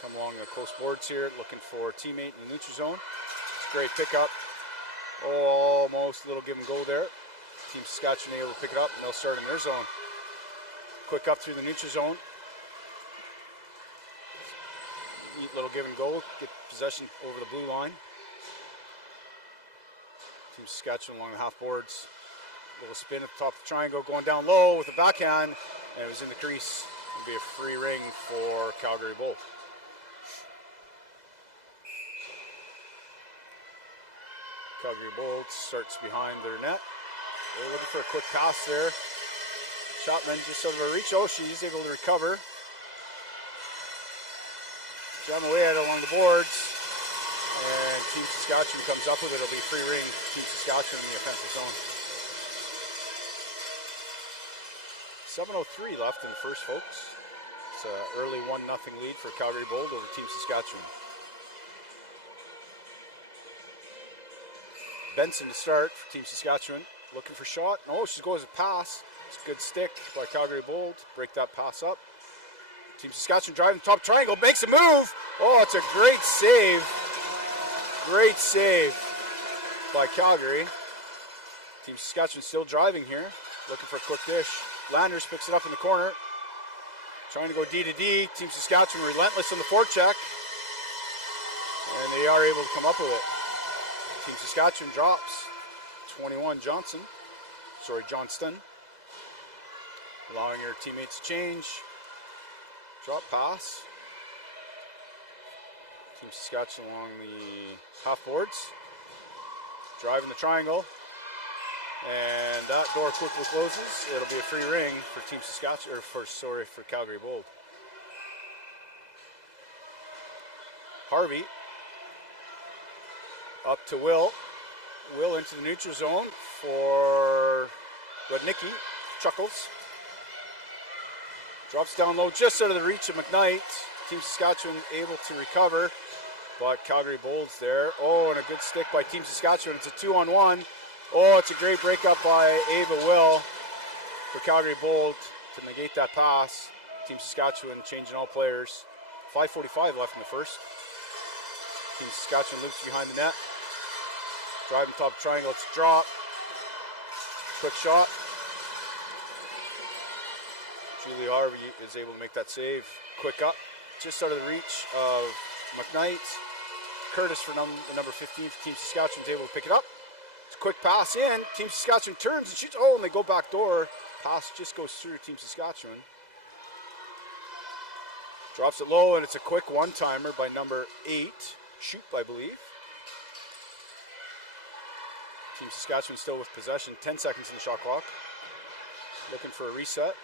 Come along the close boards here, looking for a teammate in the neutral zone. It's a great pickup. Oh, almost a little give and go there. Team Saskatchewan able to pick it up, and they'll start in their zone. Quick up through the neutral zone. Neat little give and go. Get possession over the blue line. Team Saskatchewan along the half boards. Little spin at the top of the triangle, going down low with the backhand, and it was in the crease. It'll be a free ring for Calgary Bold. Calgary Bold starts behind their net. They're looking for a quick pass there. Shotman just out of her reach. Oh, she's able to recover. Jam away at it along the boards. And Team Saskatchewan comes up with it. It'll be a free ring. Team Saskatchewan in the offensive zone. 7:03 left in the first, folks. It's an early 1-0 lead for Calgary Bold over Team Saskatchewan. Benson to start for Team Saskatchewan. Looking for shot. Oh, she goes a pass. It's a good stick by Calgary Bold. Break that pass up. Team Saskatchewan driving top triangle. Makes a move. Oh, it's a great save. Great save by Calgary. Team Saskatchewan still driving here. Looking for a quick dish. Landers picks it up in the corner. Trying to go D to D. Team Saskatchewan relentless on the forecheck. And they are able to come up with it. Team Saskatchewan drops. 21 Johnston. Allowing your teammates to change. Drop pass. Team Saskatchewan along the half boards. Driving the triangle. And that door quickly closes. It'll be a free ring for Team Saskatchewan, or for Calgary Bold. Harvey up to Will. Will into the neutral zone for Rudnicki. Chuckles. Drops down low just out of the reach of McKnight. Team Saskatchewan able to recover, but Calgary Bold's there. Oh, and a good stick by Team Saskatchewan. It's a 2-on-1. Oh, it's a great breakup by Ava Will for Calgary Bold to negate that pass. Team Saskatchewan changing all players. 5:45 left in the first. Team Saskatchewan loops behind the net. Driving top triangle, it's a drop. Quick shot. Julie Harvey is able to make that save. Quick up, just out of the reach of McKnight. Curtis for the number 15 for Team Saskatchewan is able to pick it up. It's a quick pass in. Team Saskatchewan turns and shoots. Oh, and they go back door. Pass just goes through Team Saskatchewan. Drops it low, and it's a quick one-timer by number 8. Shoot, I believe. Team Saskatchewan still with possession. 10 seconds in the shot clock. Looking for a reset.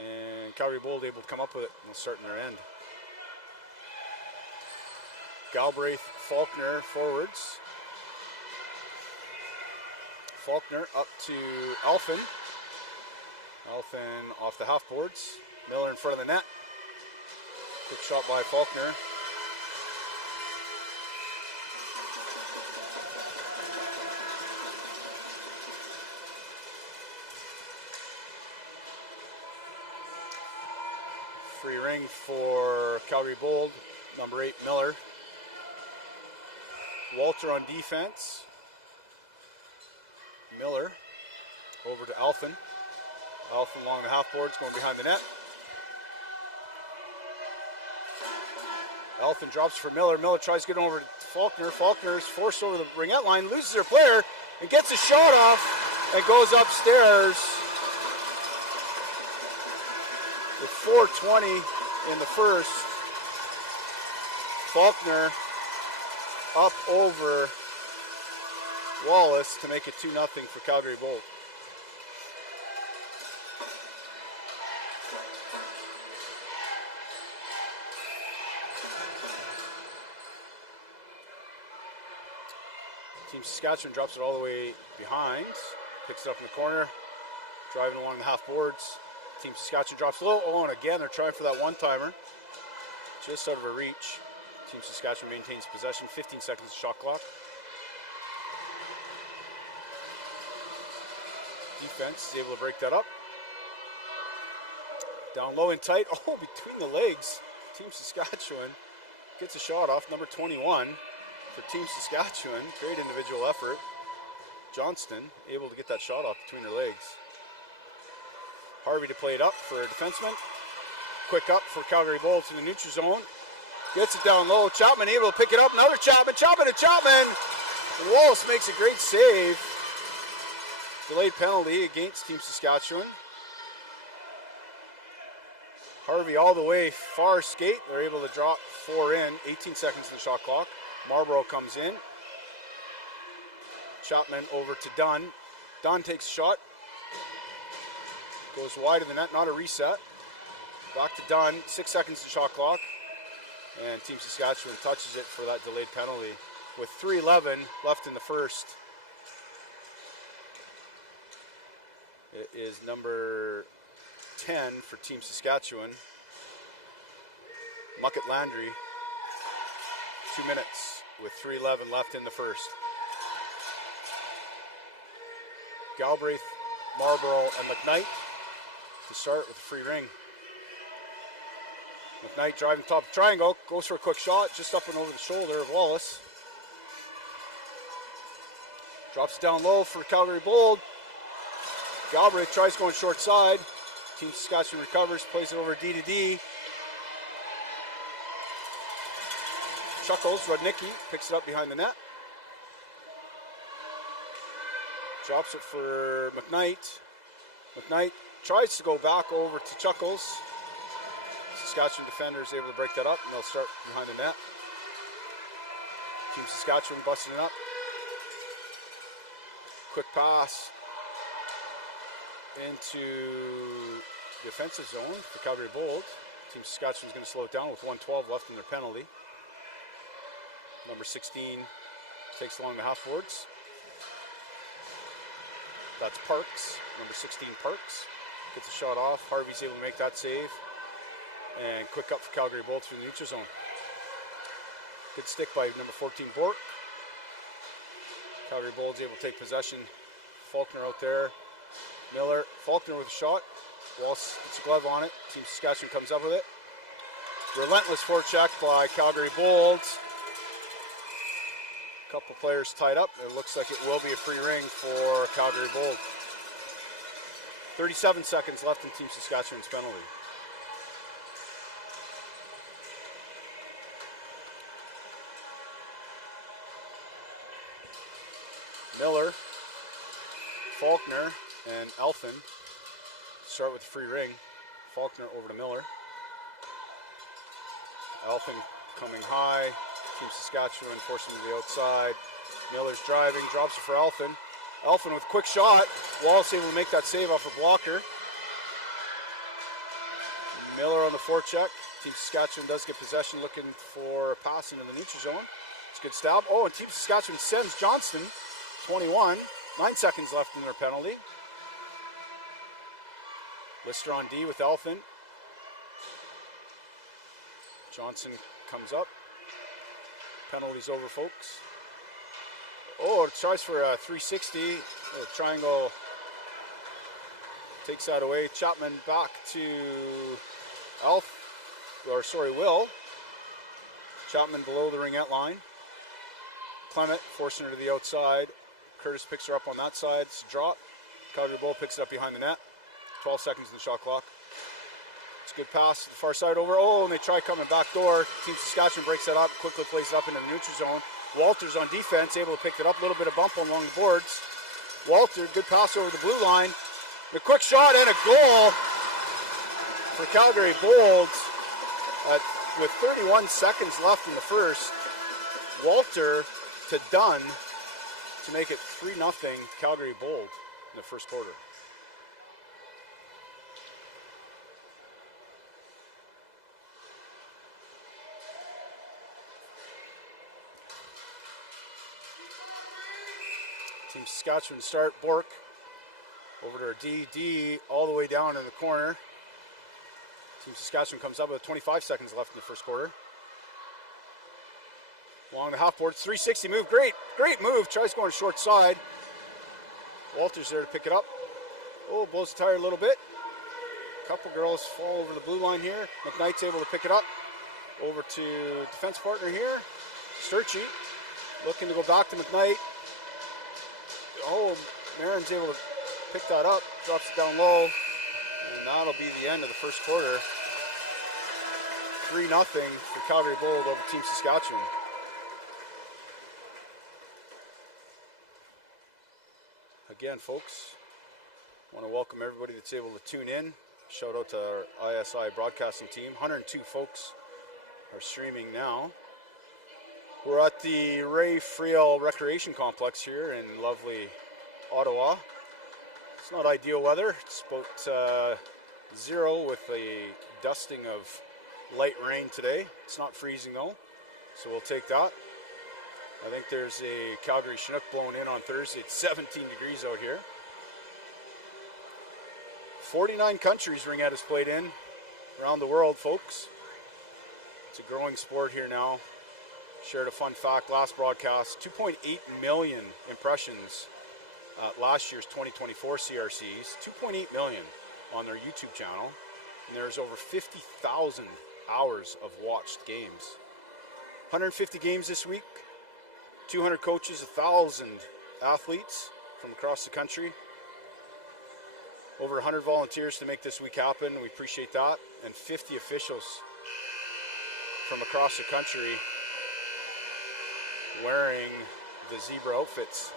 And Calgary Bold able to come up with it and starting their end. Galbraith, Faulkner forwards. Faulkner up to Alphen. Alphen off the half boards. Miller in front of the net. Quick shot by Faulkner. Free ring for Calgary Bold, number 8 Miller. Walter on defense. Miller over to Alphen. Alphen along the half boards, going behind the net. Alphen drops for Miller. Miller tries to get over to Faulkner. Faulkner is forced over the Ringette line, loses their player, and gets a shot off and goes upstairs. With 4:20 in the first, Faulkner up over Wallace to make it 2-0 for Calgary Bold. Team Saskatchewan drops it all the way behind, picks it up in the corner, driving along the half boards. Team Saskatchewan drops low. Oh, and again, they're trying for that one-timer. Just out of her reach. Team Saskatchewan maintains possession. 15 seconds shot clock. Defense is able to break that up. Down low and tight. Oh, between the legs. Team Saskatchewan gets a shot off. Number 21 for Team Saskatchewan. Great individual effort. Johnston able to get that shot off between her legs. Harvey to play it up for a defenseman. Quick up for Calgary Bold in the neutral zone. Gets it down low. Chapman able to pick it up. Another Chapman. Chapman to Chapman. Wallace makes a great save. Delayed penalty against Team Saskatchewan. Harvey all the way far skate. They're able to drop 4 in. 18 seconds in the shot clock. Marlborough comes in. Chapman over to Dunn. Dunn takes a shot. Goes wide of the net, not a reset. Back to Dunn, 6 seconds to shot clock. And Team Saskatchewan touches it for that delayed penalty. With 3:11 left in the first. It is number 10 for Team Saskatchewan, Muckett Landry. 2 minutes with 3:11 left in the first. Galbraith, Marlborough, and McKnight to start with a free ring. McKnight driving top of the triangle, goes for a quick shot, just up and over the shoulder of Wallace. Drops it down low for Calgary Bold. Galbraith tries going short side. Team Saskatchewan recovers, plays it over D to D. Chuckles, Rudnicki picks it up behind the net. Drops it for McKnight. McKnight tries to go back over to Chuckles. Saskatchewan defender is able to break that up, and they'll start behind the net. Team Saskatchewan busting it up. Quick pass into the offensive zone for Calgary Bold. Team Saskatchewan is going to slow it down with 1:12 left in their penalty. Number 16 takes along the half boards. That's Parks, number 16 Parks. Gets a shot off. Harvey's able to make that save. And quick up for Calgary Bold through the neutral zone. Good stick by number 14 Bork. Calgary Bold's able to take possession. Faulkner out there. Miller, Faulkner with a shot. Wallace gets a glove on it. Team Saskatchewan comes up with it. Relentless forecheck by Calgary Bold. Couple players tied up. It looks like it will be a free ring for Calgary Bold. 37 seconds left in Team Saskatchewan's penalty. Miller, Faulkner, and Elfin start with the free ring. Faulkner over to Miller. Elfin coming high. Team Saskatchewan forcing to the outside. Miller's driving, drops it for Elfin. Elfin with a quick shot. Wallace able to make that save off a blocker. Miller on the forecheck. Team Saskatchewan does get possession, looking for a pass into the neutral zone. It's a good stab. Oh, and Team Saskatchewan sends Johnston, 21. 9 seconds left in their penalty. Lister on D with Elfin. Johnson comes up. Penalty's over, folks. Oh, it tries for a 360. The triangle takes that away. Chapman back to Will. Chapman below the ringette line. Clement forcing her to the outside. Curtis picks her up on that side. It's a drop. Calgary Bold picks it up behind the net. 12 seconds in the shot clock. It's a good pass to the far side over. Oh, and they try coming back door. Team Saskatchewan breaks that up, quickly plays it up into the neutral zone. Walters on defense, able to pick it up. A little bit of bump along the boards. Walter, good pass over the blue line. A quick shot and a goal for Calgary Bold. With 31 seconds left in the first. Walter to Dunn to make it 3-0 Calgary Bold in the first quarter. Team Saskatchewan to start. Bork over to our D all the way down in the corner. Team Saskatchewan comes up with 25 seconds left in the first quarter. Along the half boards, 360 move, great move. Tries going short side. Walters there to pick it up. Oh, blows the tire a little bit. Couple girls fall over the blue line here. McKnight's able to pick it up. Over to defense partner here. Sturchy looking to go back to McKnight. Oh, Marin's able to pick that up, drops it down low, and that'll be the end of the first quarter. 3-0 for Calgary Bold over Team Saskatchewan. Again, folks, I want to welcome everybody that's able to tune in. Shout out to our ISI broadcasting team. 102 folks are streaming now. We're at the Ray Friel Recreation Complex here in lovely Ottawa. It's not ideal weather. It's about 0 with a dusting of light rain today. It's not freezing though, so we'll take that. I think there's a Calgary Chinook blowing in on Thursday. It's 17 degrees out here. 49 countries Ringette has played in around the world, folks. It's a growing sport here now. Shared a fun fact last broadcast. 2.8 million impressions at last year's 2024 CRCs. 2.8 million on their YouTube channel. And there's over 50,000 hours of watched games. 150 games this week. 200 coaches, 1,000 athletes from across the country. Over 100 volunteers to make this week happen. We appreciate that. And 50 officials from across the country wearing the zebra outfits.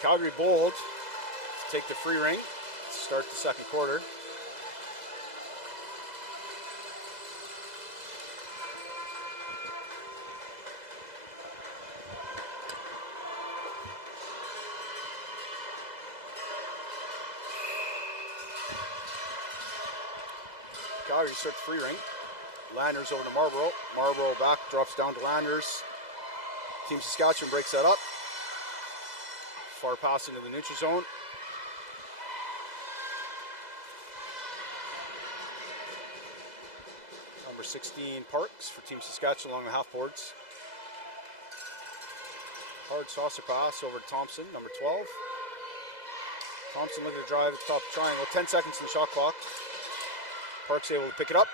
Calgary Bold to take the free ring to start the second quarter. Calgary start the free ring. Landers over to Marlborough. Marlborough back, drops down to Landers. Team Saskatchewan breaks that up. Far pass into the neutral zone. Number 16, Parks for Team Saskatchewan along the half boards. Hard saucer pass over to Thompson, number 12. Thompson looking to drive at the top of the triangle. 10 seconds in the shot clock. Parks able to pick it up.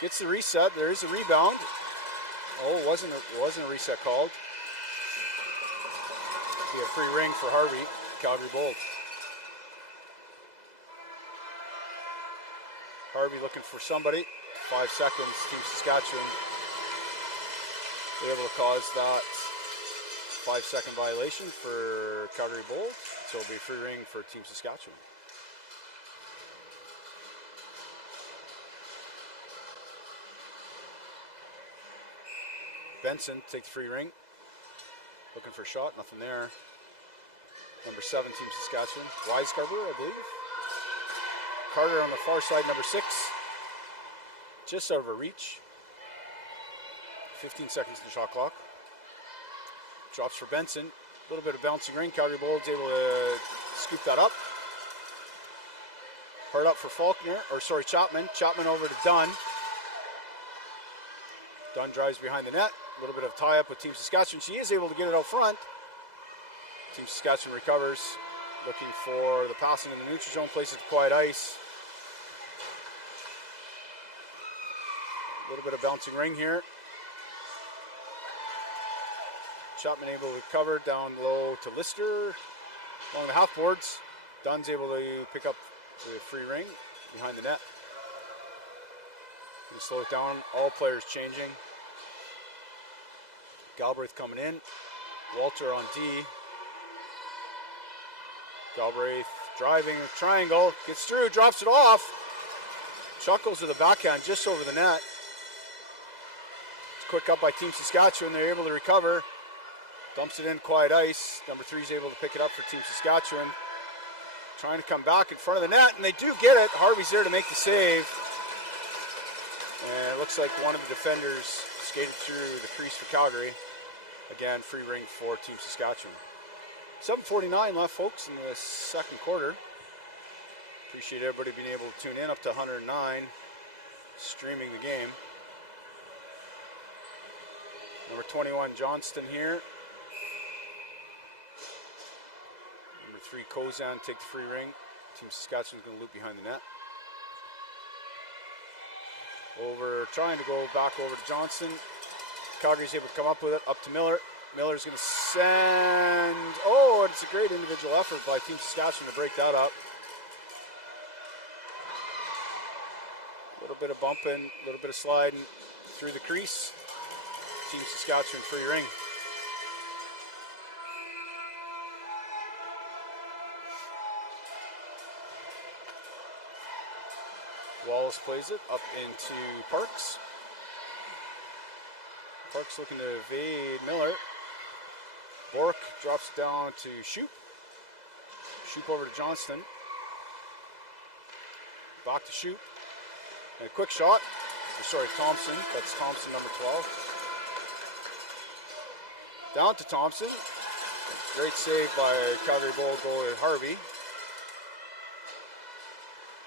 Gets the reset. There is a rebound. Oh, it wasn't a reset called. Be a free ring for Harvey, Calgary Bold. Harvey looking for somebody. 5 seconds, Team Saskatchewan. Be able to cause that 5-second violation for Calgary Bold. So it'll be a free ring for Team Saskatchewan. Benson take the free ring. Looking for a shot, nothing there. Number 7, Team Saskatchewan. Weisgarber, I believe. Carter on the far side, number 6. Just out of a reach. 15 seconds in the shot clock. Drops for Benson. A little bit of bouncing ring. Calgary Bold's able to scoop that up. Hard up for Chapman. Chapman over to Dunn. Dunn drives behind the net. A little bit of tie-up with Team Saskatchewan. She is able to get it out front. Team Saskatchewan recovers. Looking for the passing in the neutral zone. Places to quiet ice. A little bit of bouncing ring here. Chapman able to recover down low to Lister. Along the half boards. Dunn's able to pick up the free ring behind the net. Gonna slow it down. All players changing. Galbraith coming in. Walter on D. Galbraith driving with triangle. Gets through, drops it off. Chuckles with a backhand just over the net. It's a quick up by Team Saskatchewan. They're able to recover. Dumps it in quiet ice. Number 3 is able to pick it up for Team Saskatchewan. Trying to come back in front of the net, and they do get it. Harvey's there to make the save. And it looks like one of the defenders skated through the crease for Calgary. Again, free ring for Team Saskatchewan. 7:49 left, folks, in the second quarter. Appreciate everybody being able to tune in, up to 109, streaming the game. Number 21, Johnston here. Number 3, Kozan, take the free ring. Team Saskatchewan's going to loop behind the net. Trying to go back over to Johnston. Calgary's able to come up with it, up to Miller. Miller's going to send... Oh, it's a great individual effort by Team Saskatchewan to break that up. A little bit of bumping, a little bit of sliding through the crease. Team Saskatchewan free ring. Wallace plays it up into Parks. Parks looking to evade Miller. Bork drops down to Shoop. Shoop over to Johnston. back to shoot. And a quick shot. Sorry, Thompson. That's Thompson, number 12. Down to Thompson. Great save by Calgary Bold goalie Harvey.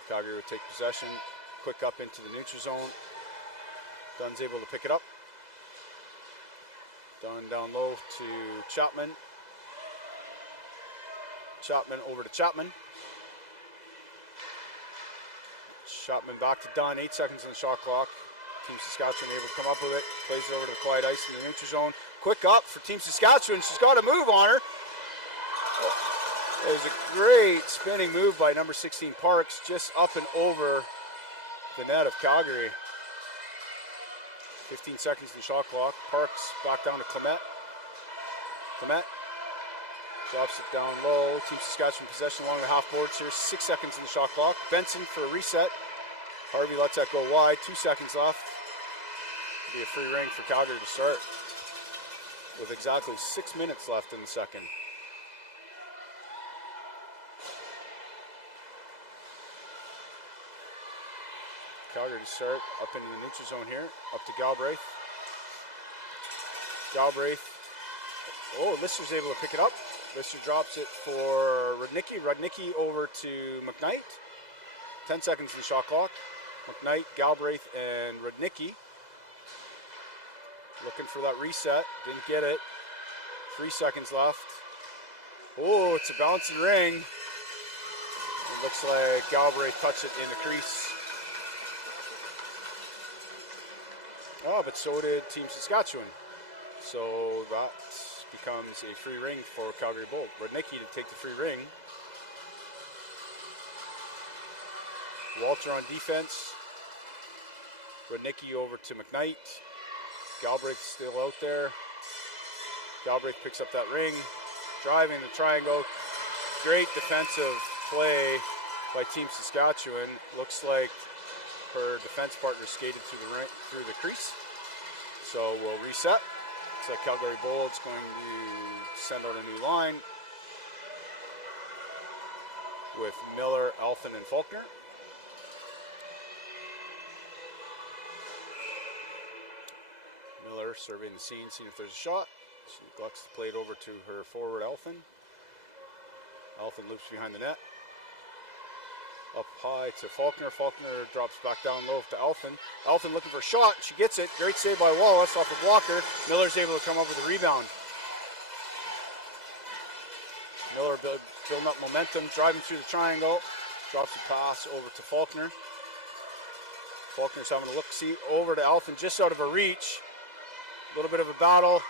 Calgary would take possession. Quick up into the neutral zone. Dunn's able to pick it up. Dunn down low to Chapman. Chapman over to Chapman. Chapman back to Dunn. 8 seconds on the shot clock. Team Saskatchewan able to come up with it. Plays it over to the quiet ice in the neutral zone. Quick up for Team Saskatchewan. She's got a move on her. It was a great spinning move by number 16 Parks, just up and over the net of Calgary. 15 seconds in the shot clock. Parks back down to Clement. Clement drops it down low. Team Saskatchewan possession along the half boards here. 6 seconds in the shot clock. Benson for a reset. Harvey lets that go wide. 2 seconds left. It'll be a free ring for Calgary to start with exactly 6 minutes left in the second. Calgary to start up into the neutral zone here. Up to Galbraith. Galbraith. Oh, Lister's able to pick it up. Lister drops it for Rudnicki. Rudnicki over to McKnight. 10 seconds in the shot clock. McKnight, Galbraith, and Rudnicki. Looking for that reset. Didn't get it. 3 seconds left. Oh, it's a bouncing ring. It looks like Galbraith touched it in the crease. Oh, but so did Team Saskatchewan. So that becomes a free ring for Calgary Bold. Rudnicki to take the free ring. Walter on defense. Rudnicki over to McKnight. Galbraith still out there. Galbraith picks up that ring. Driving the triangle. Great defensive play by Team Saskatchewan. Looks like her defense partner skated through the crease. So we'll reset. Looks like Calgary Bold's going to send out a new line with Miller, Elfin, and Faulkner. Miller surveying the scene, seeing if there's a shot. She neglects to play it over to her forward, Elfin. Elfin loops behind the net. Up high to Faulkner. Faulkner drops back down low to Elfin. Elfin looking for a shot. She gets it. Great save by Wallace off the blocker. Miller's able to come up with a rebound. Miller building up momentum, driving through the triangle. Drops the pass over to Faulkner. Faulkner's having a look-see over to Elfin, just out of her reach. A little bit of a battle.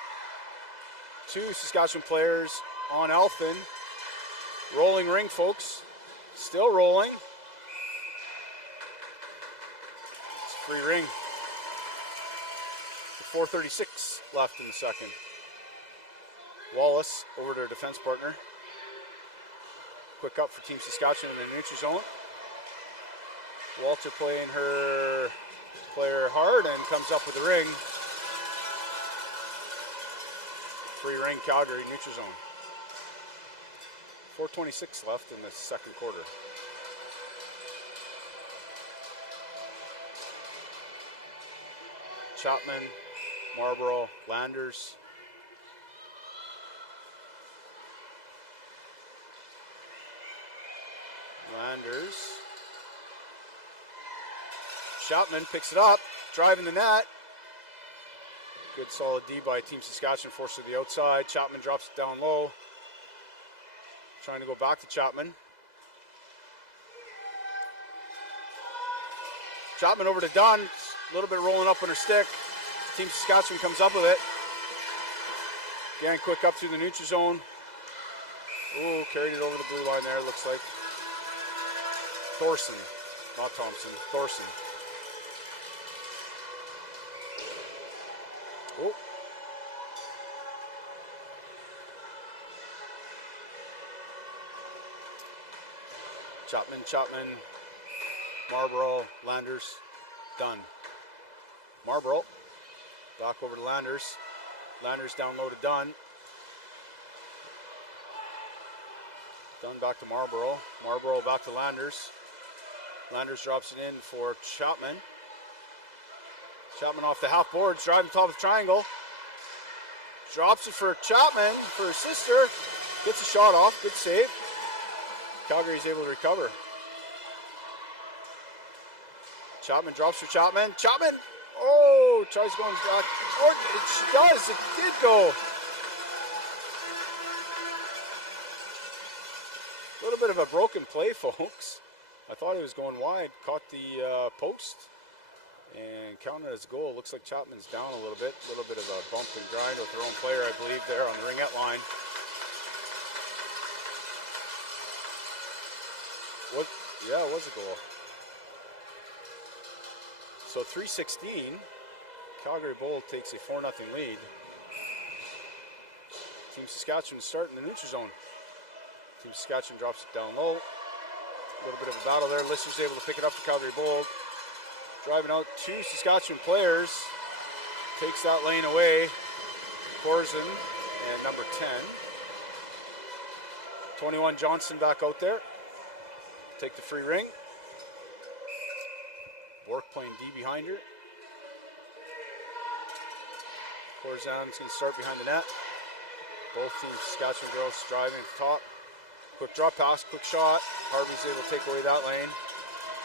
2 Saskatchewan players on Elfin. Rolling ring, folks. Still rolling. It's a free ring. 4:36 left in the second. Wallace over to her defense partner. Quick up for Team Saskatchewan in the neutral zone. Walter playing her player hard and comes up with the ring. Free ring, Calgary, neutral zone. 4:26 left in the second quarter. Chapman, Marlborough, Landers. Landers. Chapman picks it up, driving the net. Good solid D by Team Saskatchewan, forced to the outside. Chapman drops it down low. Trying to go back to Chapman. Chapman over to Dunn. A little bit rolling up on her stick. Team Saskatchewan comes up with it. Again, quick up through the neutral zone. Ooh, carried it over the blue line there, looks like. Thorson, not Thompson, Thorson. Oh. Chapman, Marlborough, Landers, Dunn. Marlborough, back over to Landers. Landers down low to Dunn. Dunn back to Marlborough. Marlborough back to Landers. Landers drops it in for Chapman. Chapman off the half boards, driving top of the triangle. Drops it for Chapman, for his sister. Gets a shot off, good save. Calgary's able to recover. Chapman drops for Chapman. Chapman, oh, tries going back. Oh, she does, it did go. A little bit of a broken play, folks. I thought he was going wide, caught the post, and counted as a goal. Looks like Chapman's down a little bit of a bump and grind with their own player, I believe, there on the Ringette line. Yeah, it was a goal. So 3:16, Calgary Bold takes a 4-0 lead. Team Saskatchewan starting the neutral zone. Team Saskatchewan drops it down low. A little bit of a battle there. Lister's able to pick it up for Calgary Bold. Driving out two Saskatchewan players. Takes that lane away. Corson and number 10. 21 Johnson back out there. Take the free ring. Bork playing D behind her. Corzan's going to start behind the net. Both teams, Saskatchewan girls driving at the top. Quick drop pass, quick shot. Harvey's able to take away that lane.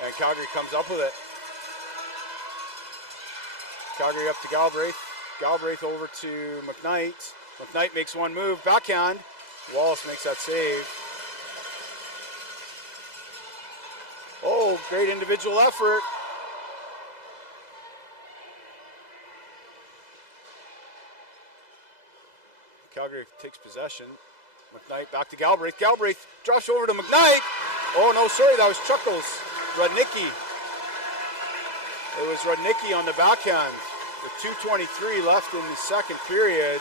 And Calgary comes up with it. Calgary up to Galbraith. Galbraith over to McKnight. McKnight makes one move, backhand. Wallace makes that save. Oh, great individual effort. Calgary takes possession. McKnight back to Galbraith. Galbraith drops over to McKnight. Oh no, sorry, that was Chuckles. Rudnicki. It was Rudnicki on the backhand. With 2:23 left in the second period.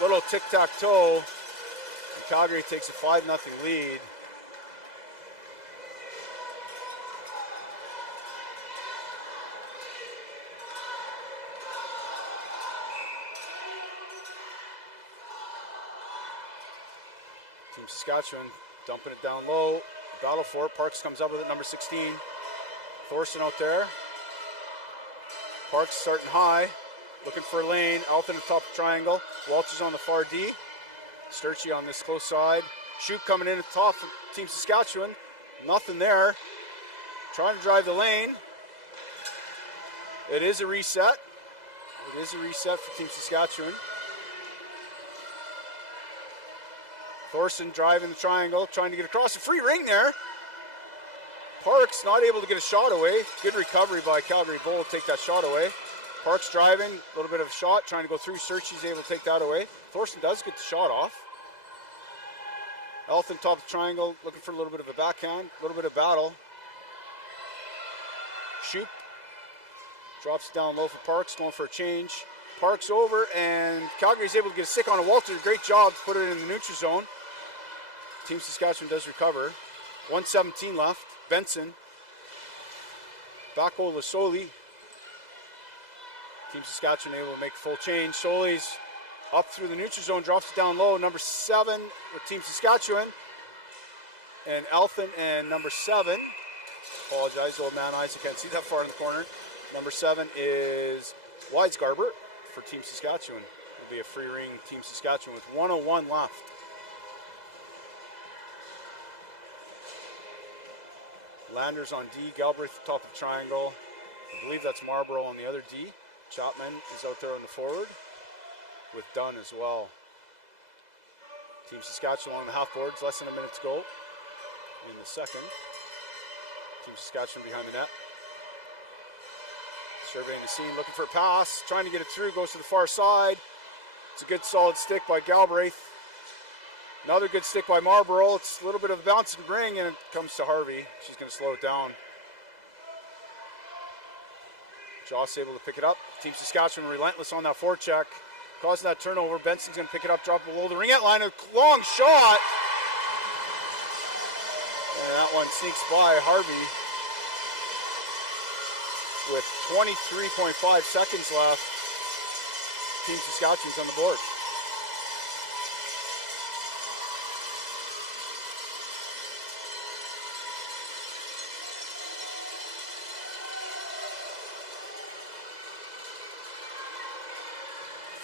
Little tic-tac-toe. And Calgary takes a 5-0 lead. Team Saskatchewan dumping it down low. Battle for it. Parks comes up with it, number 16. Thorson out there. Parks starting high. Looking for a lane. Alton at the top of the triangle. Walters on the far D. Sturchy on this close side. Shoot coming in at the top for Team Saskatchewan. Nothing there. Trying to drive the lane. It is a reset. It is a reset for Team Saskatchewan. Thorson driving the triangle, trying to get across. A free ring there. Parks not able to get a shot away. Good recovery by Calgary Bold to take that shot away. Parks driving, a little bit of a shot, trying to go through. Searchy's able to take that away. Thorson does get the shot off. Elton top of the triangle, looking for a little bit of a backhand, a little bit of battle. Shoot. Drops it down low for Parks, going for a change. Parks over, and Calgary's able to get a stick on a Walter. Great job to put it in the neutral zone. Team Saskatchewan does recover. 1:17 left. Benson. Back over to Soli. Team Saskatchewan able to make a full change. Soli's up through the neutral zone, drops it down low. Number 7 with Team Saskatchewan. And Elton and number 7. Apologize, old man eyes, I can't see that far in the corner. Number 7 is Weisgarber for Team Saskatchewan. It'll be a free ring Team Saskatchewan with 1:01 left. Landers on D, Galbraith top of the triangle. I believe that's Marlborough on the other D. Chapman is out there on the forward with Dunn as well. Team Saskatchewan on the half boards, less than a minute to go in the second. Team Saskatchewan behind the net. Surveying the scene, looking for a pass, trying to get it through, goes to the far side. It's a good solid stick by Galbraith. Another good stick by Marlborough. It's a little bit of a bounce and bring, and it comes to Harvey. She's going to slow it down. Joss able to pick it up. Team Saskatchewan relentless on that forecheck. Causing that turnover. Benson's going to pick it up, drop it below the Ringette line. A long shot. And that one sneaks by Harvey. With 23.5 seconds left, Team Saskatchewan's on the board.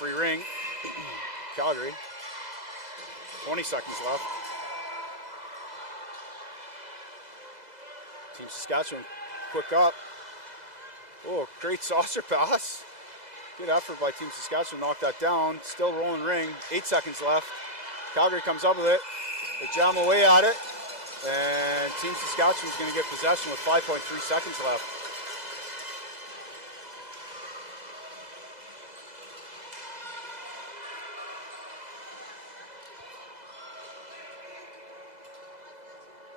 free ring. Calgary. 20 seconds left. Team Saskatchewan, quick up. Oh, great saucer pass. Good effort by Team Saskatchewan, knocked that down. Still rolling ring, 8 seconds left. Calgary comes up with it. They jam away at it. And Team Saskatchewan's going to get possession with 5.3 seconds left.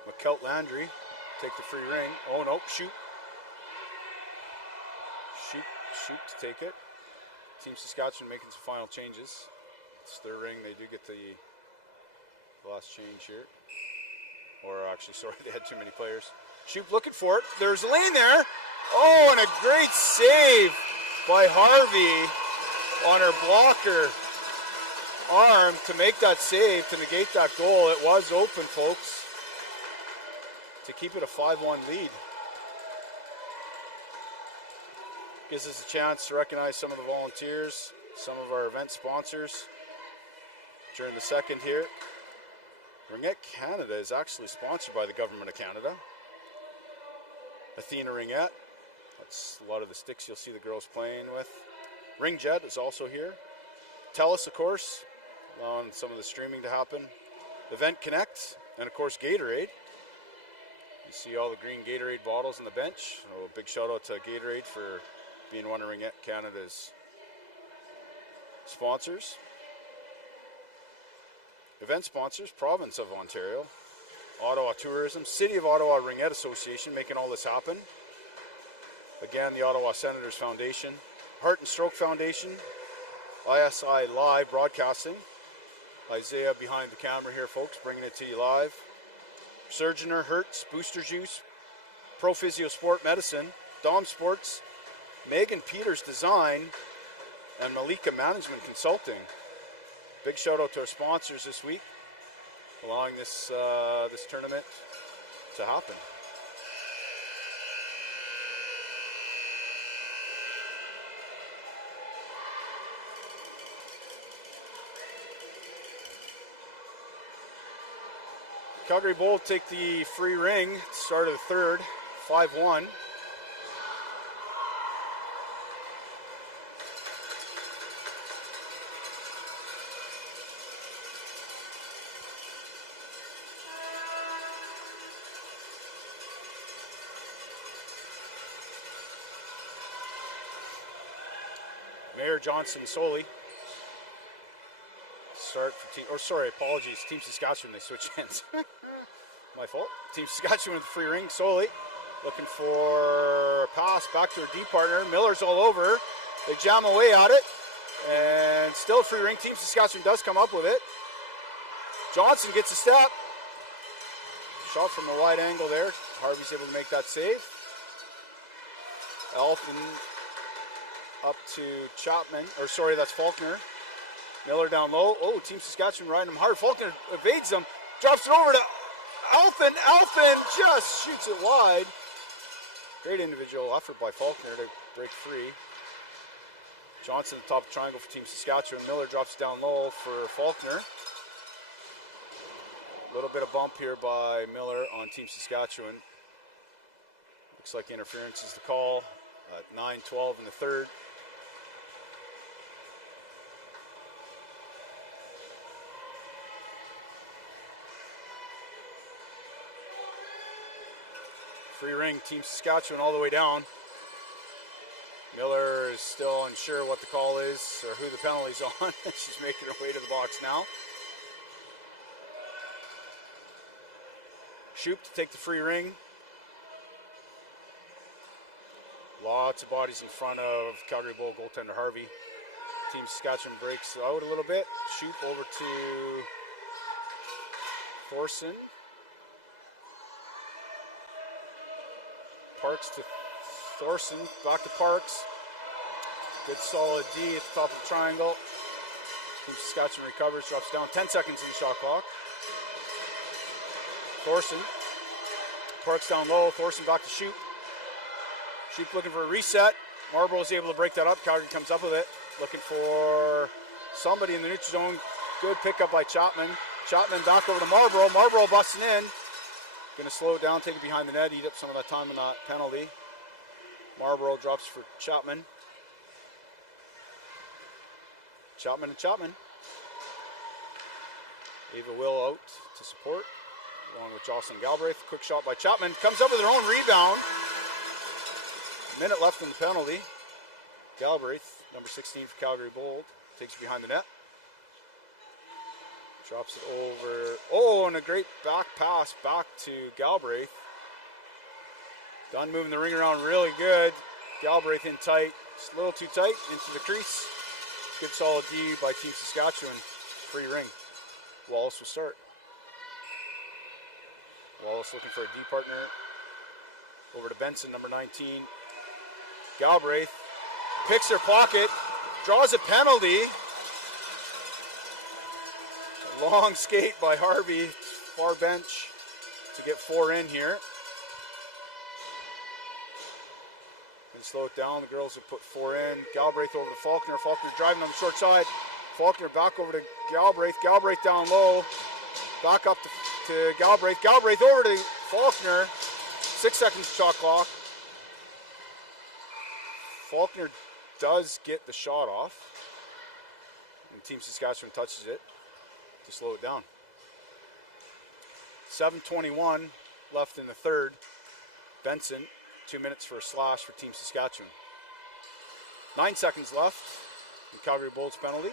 McKelt Landry take the free ring. Oh no, shoot to take it. Team Saskatchewan making some final changes. It's their ring. They do get the last change here. Or actually, sorry, they had too many players. Shoot looking for it. There's a lane there. Oh, and a great save by Harvey on her blocker arm to make that save, to negate that goal. It was open, folks, to keep it a 5-1 lead. Gives us a chance to recognize some of the volunteers, some of our event sponsors during the second here. Ringette Canada is actually sponsored by the Government of Canada. Athena Ringette, that's a lot of the sticks you'll see the girls playing with. Ringette is also here. TELUS, of course, allowing some of the streaming to happen. Event Connect, and of course Gatorade. You see all the green Gatorade bottles on the bench. Oh, big shout out to Gatorade for being one of Ringette Canada's sponsors. Event sponsors, Province of Ontario, Ottawa Tourism, City of Ottawa Ringette Association making all this happen. Again, the Ottawa Senators Foundation, Heart and Stroke Foundation, ISI Live Broadcasting, Isaiah behind the camera here, folks, bringing it to you live. Surgeoner, Hertz, Booster Juice, Pro Physio Sport Medicine, Dom Sports, Megan Peters Design, and Malika Management Consulting. Big shout out to our sponsors this week, allowing this this tournament to happen. Calgary Bowl take the free ring, start of the third, 5-1. Mayor Johnson Soley. Start for team, or sorry, apologies, Team Saskatchewan, they switch hands. My fault. Team Saskatchewan with the free ring, Soley. Looking for a pass back to their D partner. Miller's all over. They jam away at it. And still free ring. Team Saskatchewan does come up with it. Johnson gets a step. Shot from a wide angle there. Harvey's able to make that save. Elfin up to Chapman, or sorry, that's Faulkner. Miller down low. Oh, Team Saskatchewan riding him hard. Faulkner evades him, drops it over to Alfin. Alfin just shoots it wide. Great individual effort by Faulkner to break free. Johnson at the top of the triangle for Team Saskatchewan. Miller drops it down low for Faulkner. A little bit of bump here by Miller on Team Saskatchewan. Looks like interference is the call at 9:12 in the third. Free ring, Team Saskatchewan all the way down. Miller is still unsure what the call is or who the penalty's on. She's making her way to the box now. Shoop to take the free ring. Lots of bodies in front of Calgary Bowl goaltender Harvey. Team Saskatchewan breaks out a little bit. Shoop over to Thorson. Parks to Thorson, back to Parks. Good solid D at the top of the triangle. Team Saskatchewan recovers, drops down. 10 seconds in the shot clock. Thorson. Parks down low. Thorson back to Shoop. Shoop looking for a reset. Marlborough is able to break that up. Calgary comes up with it. looking for somebody in the neutral zone. Good pickup by Chapman. Chapman back over to Marlborough. Marlborough busting in. Going to slow it down, take it behind the net, eat up some of that time on that penalty. Marlborough drops for Chapman. Chapman and Chapman. Ava Will out to support, along with Jocelyn Galbraith. Quick shot by Chapman. Comes up with her own rebound. A minute left in the penalty. Galbraith, number 16 for Calgary Bold, takes it behind the net. Drops it over. Oh, and a great back pass back to Galbraith. Dunn moving the ring around really good. Galbraith in tight. Just a little too tight into the crease. Good solid D by Team Saskatchewan. Free ring. Wallace will start. Wallace looking for a D partner. Over to Benson, number 19. Galbraith picks her pocket. Draws a penalty. A long skate by Harvey. Far bench to get 4 in here. And slow it down. The girls have put 4 in. Galbraith over to Faulkner. Faulkner driving on the short side. Faulkner back over to Galbraith. Galbraith down low. Back up to Galbraith. Galbraith over to Faulkner. 6 seconds shot clock. Faulkner does get the shot off. And Team Saskatchewan touches it to slow it down. 7:21 left in the third. Benson, 2 minutes for a slash for Team Saskatchewan. 9 seconds left in Calgary Bolts penalty.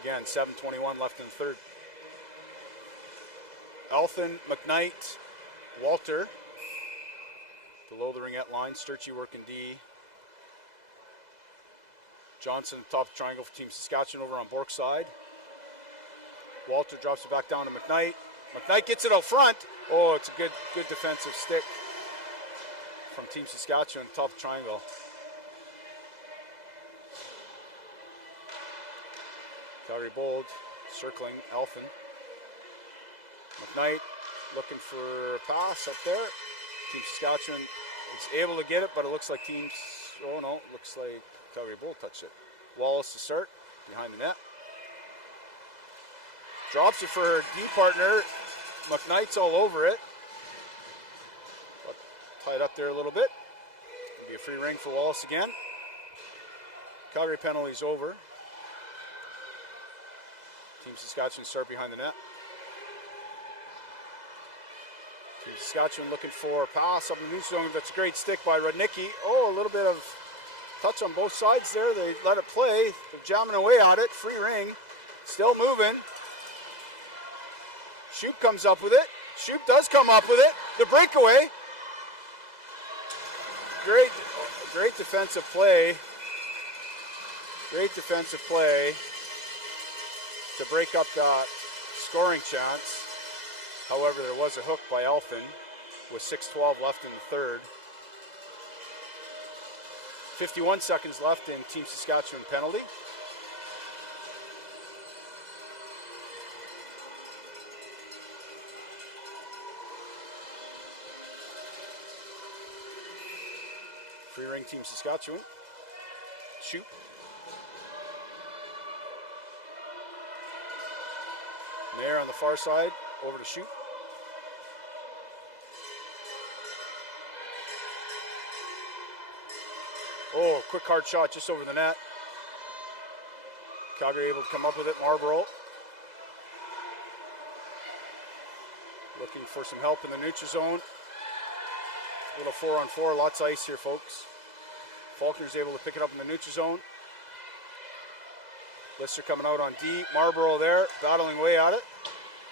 Again, 7:21 left in the third. Elthan, McKnight, Walter below the ringette line. Sturchy working D. Johnson top of the triangle for Team Saskatchewan over on Bork's side. Walter drops it back down to McKnight. McKnight gets it out front. Oh, it's a good defensive stick from Team Saskatchewan, top of the triangle. Calgary Bold circling Elfin. McKnight looking for a pass up there. Team Saskatchewan is able to get it, but it looks like looks like Calgary Bold touched it. Wallace to start behind the net. Drops it for her D partner. McKnight's all over it. But tied up there a little bit. It'll be a free ring for Wallace again. Calgary penalty's over. Team Saskatchewan start behind the net. Team Saskatchewan looking for a pass up in the neutral zone. That's a great stick by Rudnicki. Oh, a little bit of touch on both sides there. They let it play. They're jamming away at it. Free ring. Still moving. Shoop comes up with it. Shoop does come up with it. The breakaway. Great defensive play. Great defensive play to break up that scoring chance. However, there was a hook by Elfin with 6:12 left in the third. 51 seconds left in Team Saskatchewan penalty. Free ring Team Saskatchewan. Shoot. Mayer on the far side, over to Shoot. Oh, quick hard shot just over the net. Calgary able to come up with it. Marlborough looking for some help in the neutral zone. A little 4-on-4, lots of ice here, folks. Faulkner's able to pick it up in the neutral zone. Lister coming out on D. Marlborough there, battling away at it.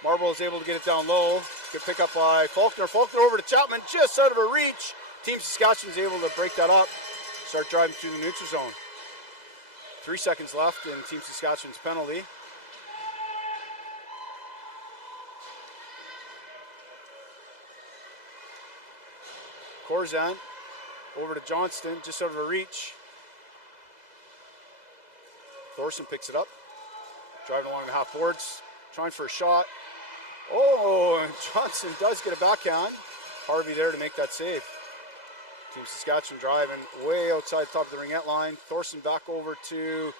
Marlborough's able to get it down low. Good pick up by Faulkner. Faulkner over to Chapman, just out of her reach. Team Saskatchewan's able to break that up. Start driving through the neutral zone. 3 seconds left in Team Saskatchewan's penalty. Corzan over to Johnston, just out of her reach. Thorson picks it up. Driving along the half boards, trying for a shot. Oh, and Johnson does get a backhand. Harvey there to make that save. Team Saskatchewan driving way outside the top of the ringette line. Thorson back over to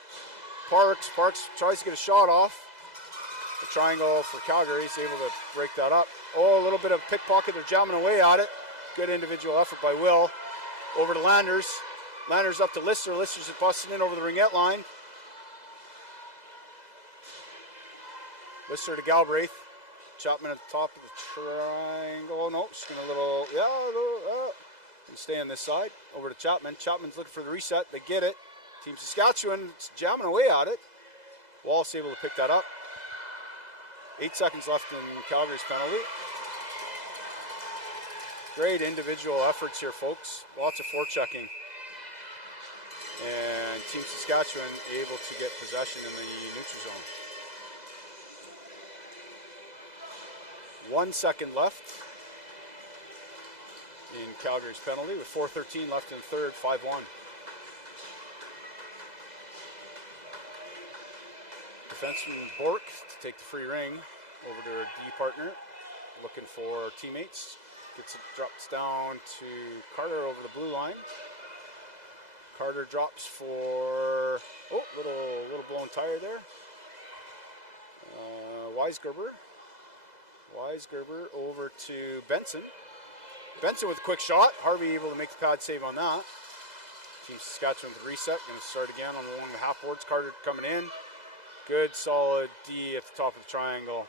Parks. Parks tries to get a shot off. The triangle for Calgary. He's able to break that up. Oh, a little bit of pickpocket. They're jamming away at it. Good individual effort by Will. Over to Landers. Landers up to Lister. Lister's busting in over the ringette line. Lister to Galbraith. Chapman at the top of the triangle. Oh, no, just going a little, yeah, a little, and stay on this side. Over to Chapman. Chapman's looking for the reset. They get it. Team Saskatchewan jamming away at it. Wallace able to pick that up. 8 seconds left in Calgary's penalty. Great individual efforts here, folks. Lots of forechecking. And Team Saskatchewan able to get possession in the neutral zone. 1 second left in Calgary's penalty with 4:13 left in the third, 5-1. Defenseman Bork to take the free ring over to her D partner, looking for teammates. Gets it, drops down to Carter over the blue line. Carter drops for, oh, little blown tire there. Weisgerber over to Benson. Benson with a quick shot. Harvey able to make the pad save on that. Team Saskatchewan with the reset. Going to start again on the 1.5 boards. Carter coming in. Good solid D at the top of the triangle.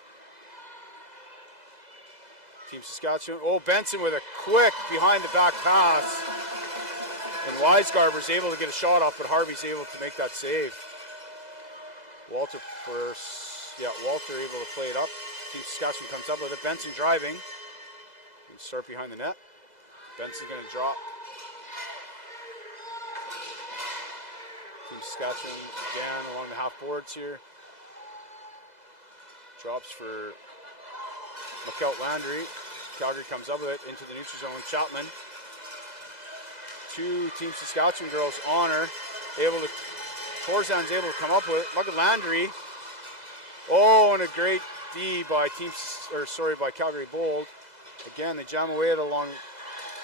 Team Saskatchewan. Oh, Benson with a quick behind the back pass. And Weisgarber's able to get a shot off, but Harvey's able to make that save. Walter first. Yeah, Walter able to play it up. Team Saskatchewan comes up with it. Benson driving. And start behind the net. Benson's going to drop. Team Saskatchewan again along the half boards here. Drops for McKelt Landry. Calgary comes up with it into the neutral zone. Chapman. Two Team Saskatchewan girls on her. Torzan's able to come up with it. Look at Landry. Oh, and a great D by by Calgary Bold. Again, they jam away at along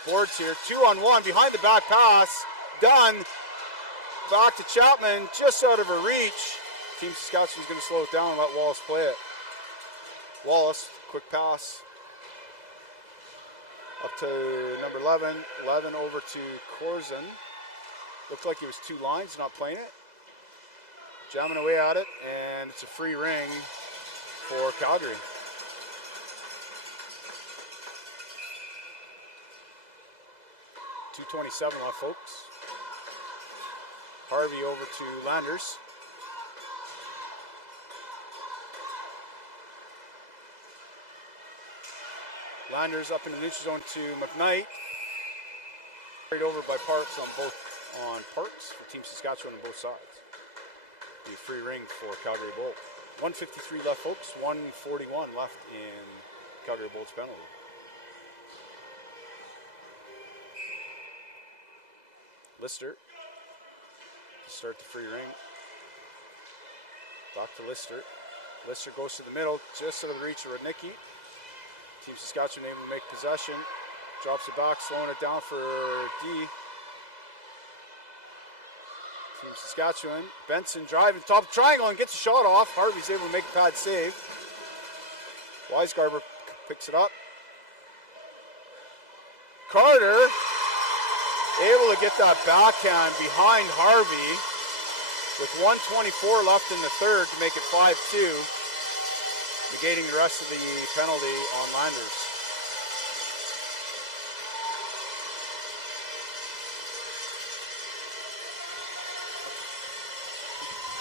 boards here. 2-on-1 behind the back pass. Done. Back to Chapman, just out of her reach. Team Saskatchewan's going to slow it down and let Wallace play it. Wallace, quick pass. Up to number 11. 11 over to Corzin. Looked like he was two lines, not playing it. Jamming away at it, and it's a free ring for Calgary. .227 left, folks. Harvey over to Landers. Landers up in the neutral zone to McKnight. Carried over by Parks on Parks for Team Saskatchewan on both sides. The free ring for Calgary Bolt. 1:53 left, folks. 1:41 left in Calgary Bolt's penalty. Lister to start the free ring. Back to Lister. Lister goes to the middle, just out of the reach of Rudnicki. Team Saskatchewan able to make possession. Drops it back, slowing it down for D. Team Saskatchewan. Benson driving top of the triangle and gets a shot off. Harvey's able to make a pad save. Weisgarber picks it up. Carter able to get that backhand behind Harvey with 1:24 left in the third to make it 5-2, negating the rest of the penalty on Landers.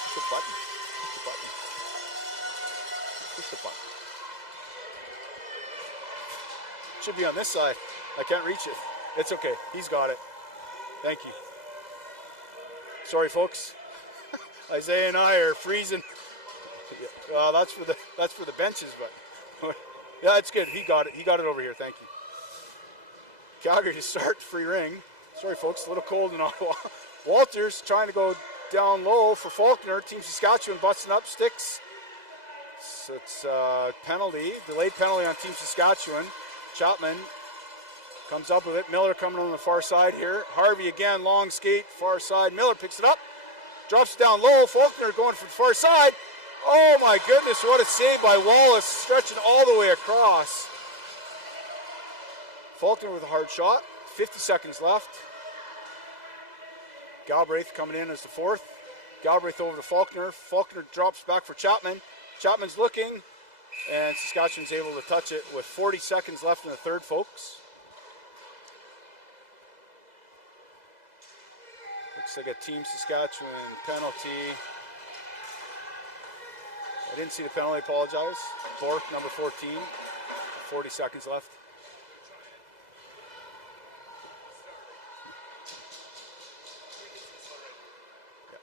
Push the button. Push the button. Push the button. Should be on this side. I can't reach it. It's okay. He's got it. Thank you. Sorry, folks. Isaiah and I are freezing. Well, that's for the benches, but yeah, it's good. He got it. He got it over here. Thank you. Calgary to start free ring. Sorry, folks. A little cold in Ottawa. Walters trying to go down low for Faulkner. Team Saskatchewan busting up sticks. So it's penalty, delayed penalty on Team Saskatchewan. Chapman Comes up with it. Miller coming on the far side here. Harvey again, long skate, far side. Miller picks it up, drops it down low. Faulkner going for the far side. Oh my goodness, what a save by Wallace, stretching all the way across. Faulkner with a hard shot. 50 seconds left. Galbraith coming in as the fourth. Galbraith over to Faulkner. Faulkner drops back for Chapman. Chapman's looking, and Saskatchewan's able to touch it with 40 seconds left in the third, folks. Looks like a Team Saskatchewan penalty. I didn't see the penalty, apologize. Bork, number 14. 40 seconds left. Yeah.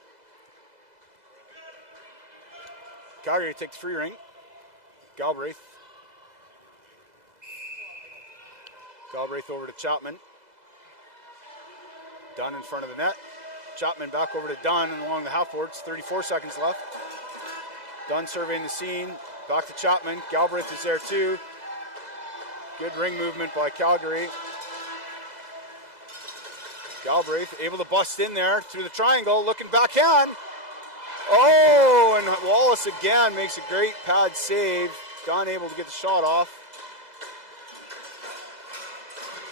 Calgary take the free ring. Galbraith. Galbraith over to Chapman. Dunn in front of the net. Chapman back over to Dunn and along the half boards. 34 seconds left. Dunn surveying the scene. Back to Chapman. Galbraith is there too. Good ring movement by Calgary. Galbraith able to bust in there through the triangle. Looking backhand. Oh, and Wallace again makes a great pad save. Dunn able to get the shot off.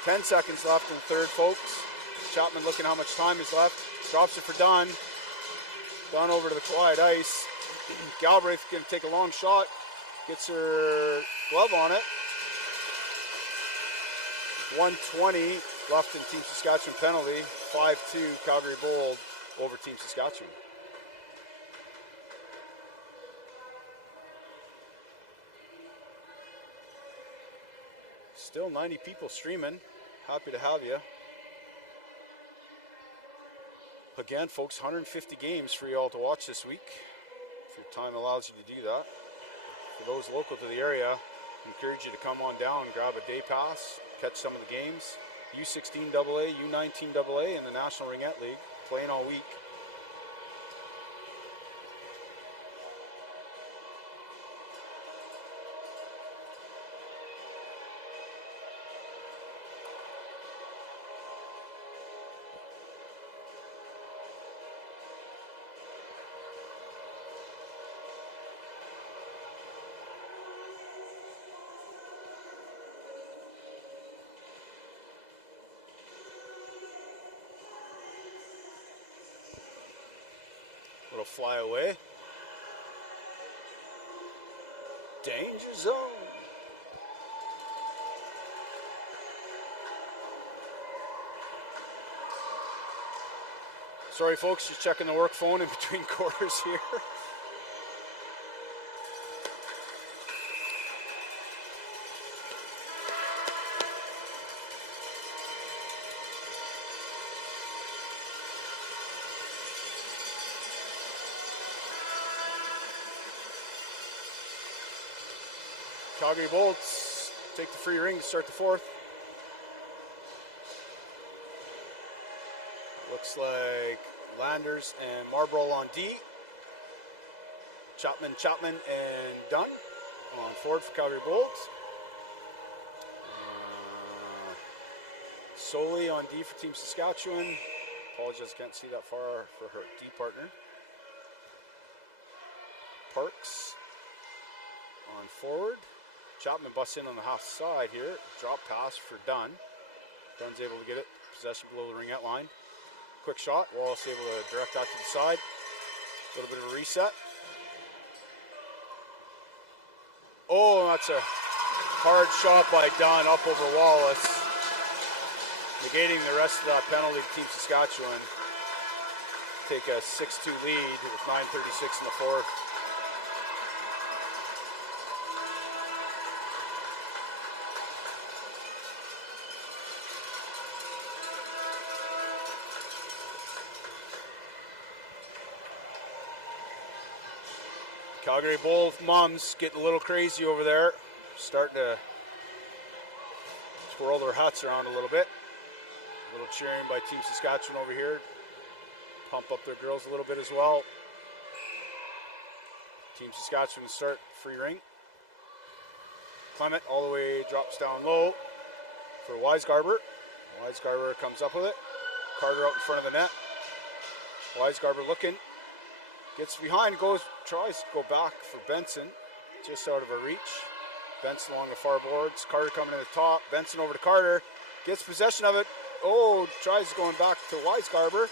10 seconds left in the third, folks. Chapman looking how much time is left. Drops it for Dunn. Dunn over to the quiet ice. Galbraith going to take a long shot. Gets her glove on it. 1:20 left in Team Saskatchewan penalty. 5-2 Calgary Bold over Team Saskatchewan. Still 90 people streaming. Happy to have you. Again, folks, 150 games for you all to watch this week, if your time allows you to do that. For those local to the area, I encourage you to come on down and grab a day pass, catch some of the games. U16AA, U19AA, and the National Ringette League, playing all week. Little fly away. Danger zone. Sorry folks, just checking the work phone in between quarters here. Calgary Bolts take the free ring to start the fourth. Looks like Landers and Marlborough on D. Chapman, and Dunn on forward for Calgary Bolts. Solely on D for Team Saskatchewan. Apologize, can't see that far for her D partner. Parks on forward. Chapman busts in on the half side here. Drop pass for Dunn. Dunn's able to get it. Possession below the ringette line. Quick shot. Wallace able to direct that to the side. A little bit of a reset. Oh, that's a hard shot by Dunn up over Wallace. Negating the rest of that penalty to Team Saskatchewan. Take a 6-2 lead with 9:36 in the fourth. Calgary Bowl moms getting a little crazy over there. Starting to twirl their hats around a little bit. A little cheering by Team Saskatchewan over here. Pump up their girls a little bit as well. Team Saskatchewan start free ring. Clement all the way drops down low. for Weisgarber. Weisgarber comes up with it. Carter out in front of the net. Weisgarber looking. Gets behind, tries to go back for Benson. Just out of her reach. Benson along the far boards. Carter coming in the top. Benson over to Carter. Gets possession of it. Oh, tries going back to Weisgarber.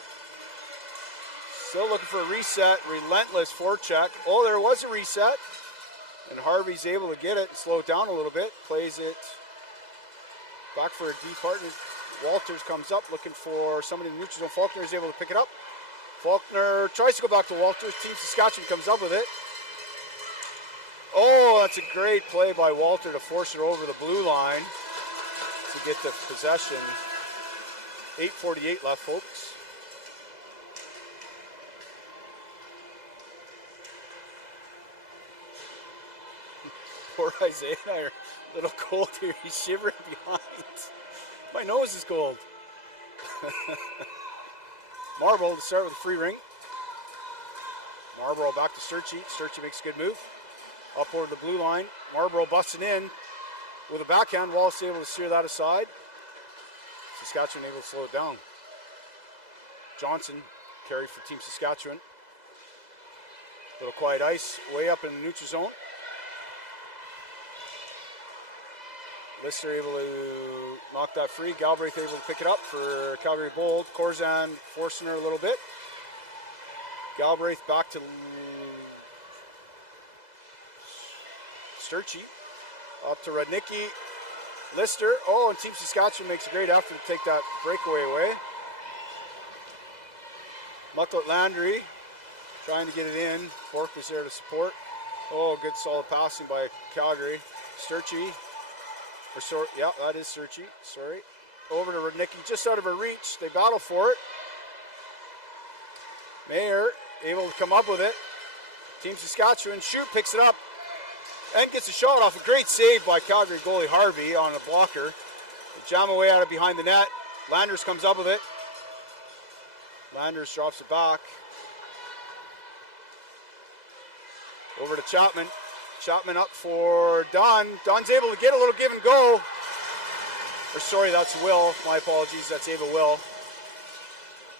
Still looking for a reset. Relentless forecheck. Oh, there was a reset. And Harvey's able to get it and slow it down a little bit. Plays it back for a deep partner. Walters comes up looking for somebody in the neutral zone. Faulkner is able to pick it up. Faulkner tries to go back to Walters. Team Saskatchewan comes up with it. Oh, that's a great play by Walter to force it over the blue line to get the possession. 8:48 left, folks. Poor Isaiah and I are a little cold here. He's shivering behind. My nose is cold. Marble to start with a free ring. Marlborough back to Sturchy. Sturchy makes a good move. Up over the blue line. Marlborough busting in with a backhand. Wallace able to steer that aside. Saskatchewan able to slow it down. Johnson carry for Team Saskatchewan. Little quiet ice way up in the neutral zone. Lister able to knock that free. Galbraith able to pick it up for Calgary Bold. Corzan forcing her a little bit. Galbraith back to Sturchy. Up to Rudnicki. Lister. Oh, and Team Saskatchewan makes a great effort to take that breakaway away. Mucklet Landry trying to get it in. Bork was there to support. Oh, good solid passing by Calgary. Sturchy. Yeah, that is Sturchy. Sorry. Over to Rudnicki, just out of her reach. They battle for it. Mayer able to come up with it. Team Saskatchewan picks it up and gets a shot off. A great save by Calgary goalie Harvey on a blocker. They jam away out of behind the net. Landers comes up with it. Landers drops it back. Over to Chapman. Chapman up for Dunn. Dunn's able to get a little give and go. Or sorry, that's Will. My apologies, that's Ava Will.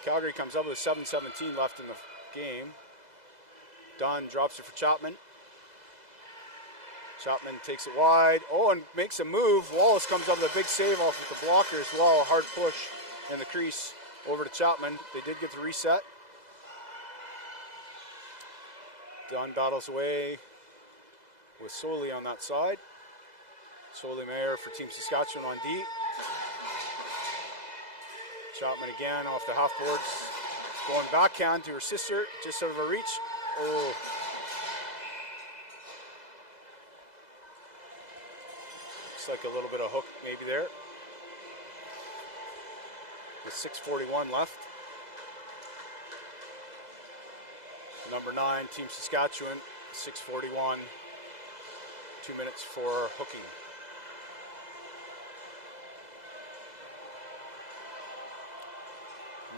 Calgary comes up with a 7:17 left in the game. Dunn drops it for Chapman. Chapman takes it wide. Oh, and makes a move. Wallace comes up with a big save off with the blocker as well. A hard push in the crease over to Chapman. They did get the reset. Dunn battles away with Soley on that side. Soley Mayer for Team Saskatchewan on D. Chapman again off the half boards. Going backhand to her sister, just out of her reach. Oh. Looks like a little bit of hook maybe there. With 6:41 left. Number 9, Team Saskatchewan, 6:41. 2 minutes for hooking.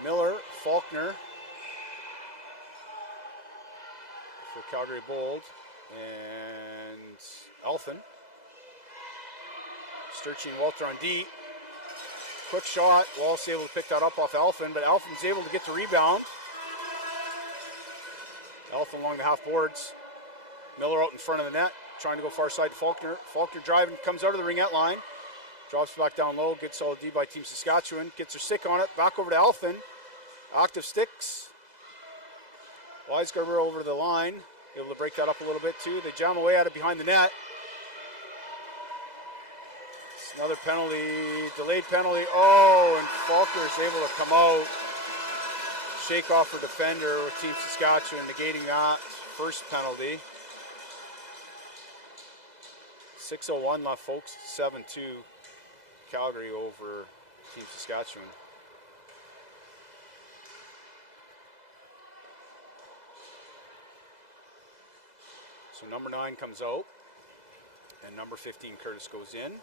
Miller, Faulkner for Calgary Bold, and Elfin. Sturchy and Walter on D. Quick shot. Wallace able to pick that up off Elfin, but Elfin's able to get the rebound. Elfin along the half boards. Miller out in front of the net, trying to go far side to Faulkner. Faulkner driving, comes out of the Ringette line. Drops back down low, good solid D by Team Saskatchewan. Gets her stick on it, back over to Elfin. Active sticks. Weisgarber over the line. Able to break that up a little bit too. They jam away at it behind the net. It's another penalty, delayed penalty. Oh, and Faulkner is able to come out. Shake off her defender with Team Saskatchewan, negating that first penalty. 6:01 left, folks. 7-2 Calgary over Team Saskatchewan. So number 9 comes out, and number 15 Curtis goes in.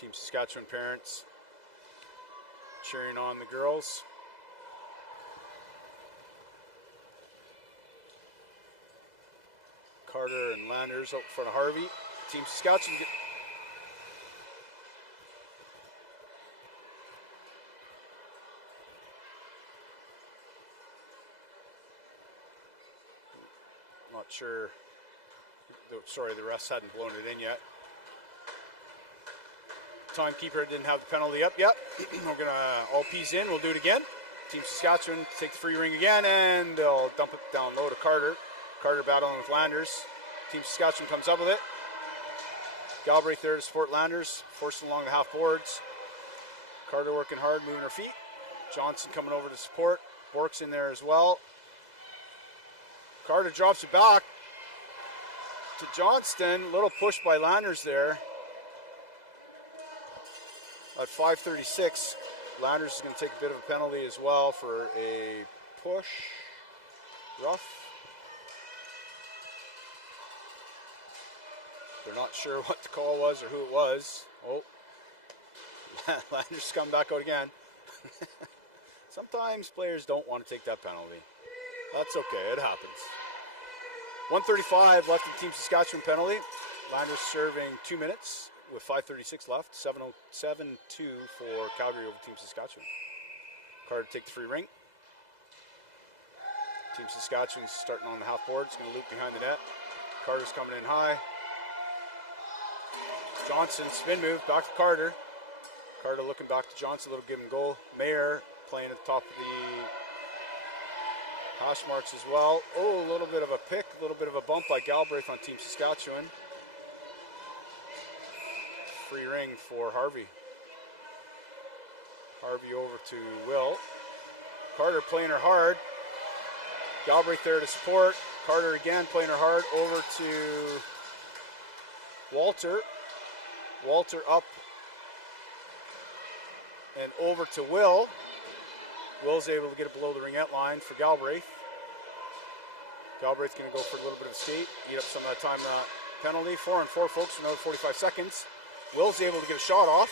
Team Saskatchewan parents cheering on the girls. Carter and Landers out in front of Harvey. Team Saskatchewan get... Not sure. Sorry, the refs hadn't blown it in yet. Timekeeper didn't have the penalty up yet. We're going to all P's in. We'll do it again. Team Saskatchewan take the free ring again, and they'll dump it down low to Carter. Carter battling with Landers. Team Saskatchewan comes up with it. Galbraith there to support Landers, forcing along the half boards. Carter working hard, moving her feet. Johnson coming over to support. Bork's in there as well. Carter drops it back to Johnston. Little push by Landers there. At 5:36, Landers is going to take a bit of a penalty as well for a push. Rough. They're not sure what the call was or who it was. Oh, Landers come back out again. Sometimes players don't want to take that penalty. That's okay, it happens. 1:35 left in Team Saskatchewan penalty. Landers serving 2 minutes with 5:36 left. 7-2 for Calgary over Team Saskatchewan. Carter take the free ring. Team Saskatchewan's starting on the half board. It's going to loop behind the net. Carter's coming in high. Johnson, spin move, back to Carter. Carter looking back to Johnson, a little give and go. Mayer playing at the top of the hash marks as well. Oh, a little bit of a pick, a little bit of a bump by Galbraith on Team Saskatchewan. Free ring for Harvey. Harvey over to Will. Carter playing her hard. Galbraith there to support. Carter again playing her hard. Over to Walter. Walter up and over to Will. Will's able to get it below the ringette line for Galbraith. Galbraith's going to go for a little bit of skate, eat up some of that time penalty. 4-4, folks, for another 45 seconds. Will's able to get a shot off.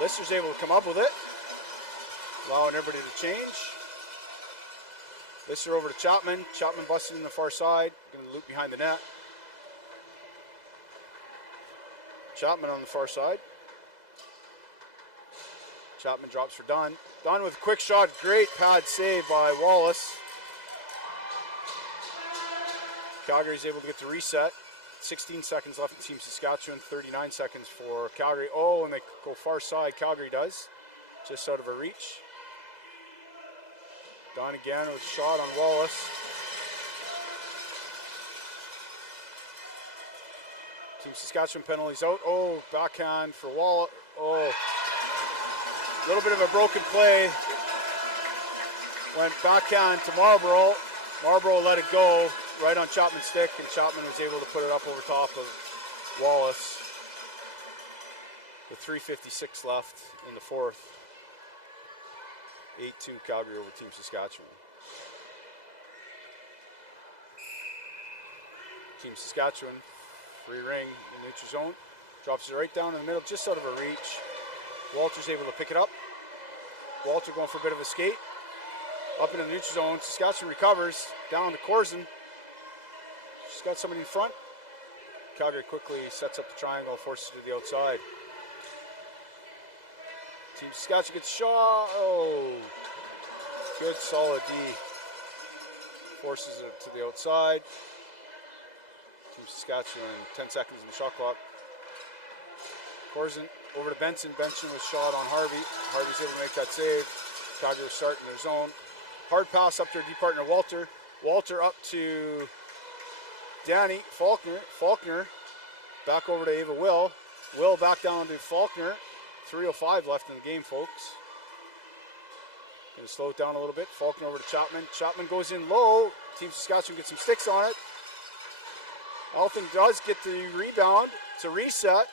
Lister's able to come up with it, allowing everybody to change. Lister over to Chapman. Chapman busted in the far side, going to loop behind the net. Chapman on the far side. Chapman drops for Dunn. Dunn with a quick shot. Great pad save by Wallace. Calgary's able to get the reset. 16 seconds left in Team Saskatchewan. 39 seconds for Calgary. Oh, and they go far side. Calgary does. Just out of her reach. Dunn again with a shot on Wallace. Team Saskatchewan penalties out. Oh, backhand for Wallace. Oh. A little bit of a broken play. Went backhand to Marlborough. Marlborough let it go right on Chapman's stick, and Chapman was able to put it up over top of Wallace. With 3:56 left in the fourth. 8-2 Calgary over Team Saskatchewan. Team Saskatchewan, free ring in the neutral zone. Drops it right down in the middle, just out of her reach. Walter's able to pick it up. Walter going for a bit of a skate. Up into the neutral zone. Saskatchewan recovers. Down to Corzin. She's got somebody in front. Calgary quickly sets up the triangle, forces it to the outside. Team Saskatchewan gets shot. Oh, good solid D. Forces it to the outside. Team Saskatchewan, 10 seconds in the shot clock. Corzin over to Benson. Benson was shot on Harvey. Harvey's able to make that save. Calgary starting their zone. Hard pass up to their D partner Walter. Walter up to Danny Faulkner. Faulkner back over to Ava Will. Will back down to Faulkner. 3:05 left in the game, folks. Going to slow it down a little bit. Faulkner over to Chapman. Chapman goes in low. Team Saskatchewan gets some sticks on it. Elfing does get the rebound. It's a reset.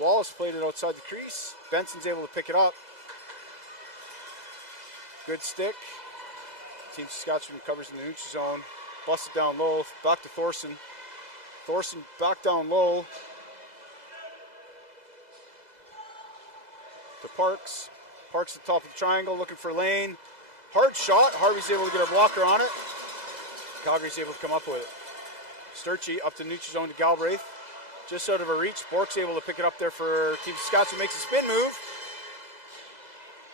Wallace played it outside the crease. Benson's able to pick it up. Good stick. Team Saskatchewan covers in the neutral zone. Busts it down low. Back to Thorson. Thorson back down low. To Parks. Parks at the top of the triangle looking for Lane. Hard shot. Harvey's able to get a blocker on it. Calgary's able to come up with it. Sturchy up to neutral zone to Galbraith. Just out of her reach. Bork's able to pick it up there for Team Saskatchewan. Makes a spin move.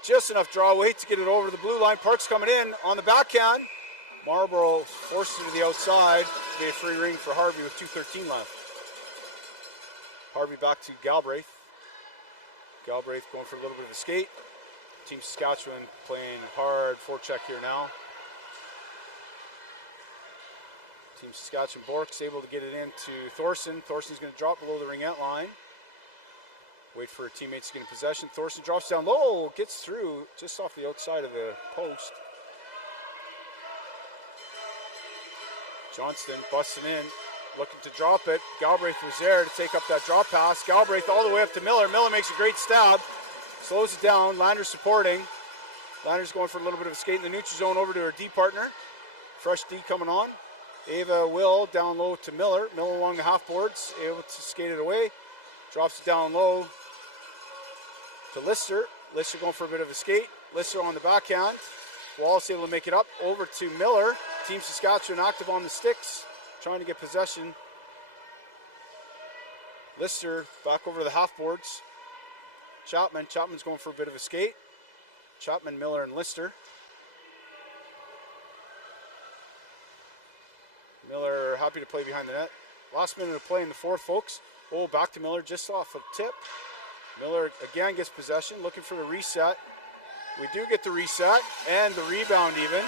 Just enough draw weight to get it over to the blue line. Park's coming in on the backhand. Marlborough forces it to the outside. Be a free ring for Harvey with 2:13 left. Harvey back to Galbraith. Galbraith going for a little bit of a skate. Team Saskatchewan playing hard forecheck here now. Team Saskatchewan. Bork's able to get it into Thorson. Thorson's going to drop below the ringette line. Wait for her teammates to get in possession. Thorson drops down low, gets through just off the outside of the post. Johnston busting in, looking to drop it. Galbraith was there to take up that drop pass. Galbraith all the way up to Miller. Miller makes a great stab, slows it down. Landers supporting. Landers going for a little bit of a skate in the neutral zone over to her D partner. Fresh D coming on. Ava Will down low to Miller. Miller along the half boards, able to skate it away. Drops it down low to Lister. Lister going for a bit of a skate. Lister on the backhand. Wallace able to make it up over to Miller. Team Saskatchewan active on the sticks, trying to get possession. Lister back over to the half boards. Chapman's going for a bit of a skate. Chapman, Miller, and Lister. Miller happy to play behind the net. Last minute of play in the fourth, folks. Oh, back to Miller just off a tip. Miller again gets possession, looking for the reset. We do get the reset and the rebound even.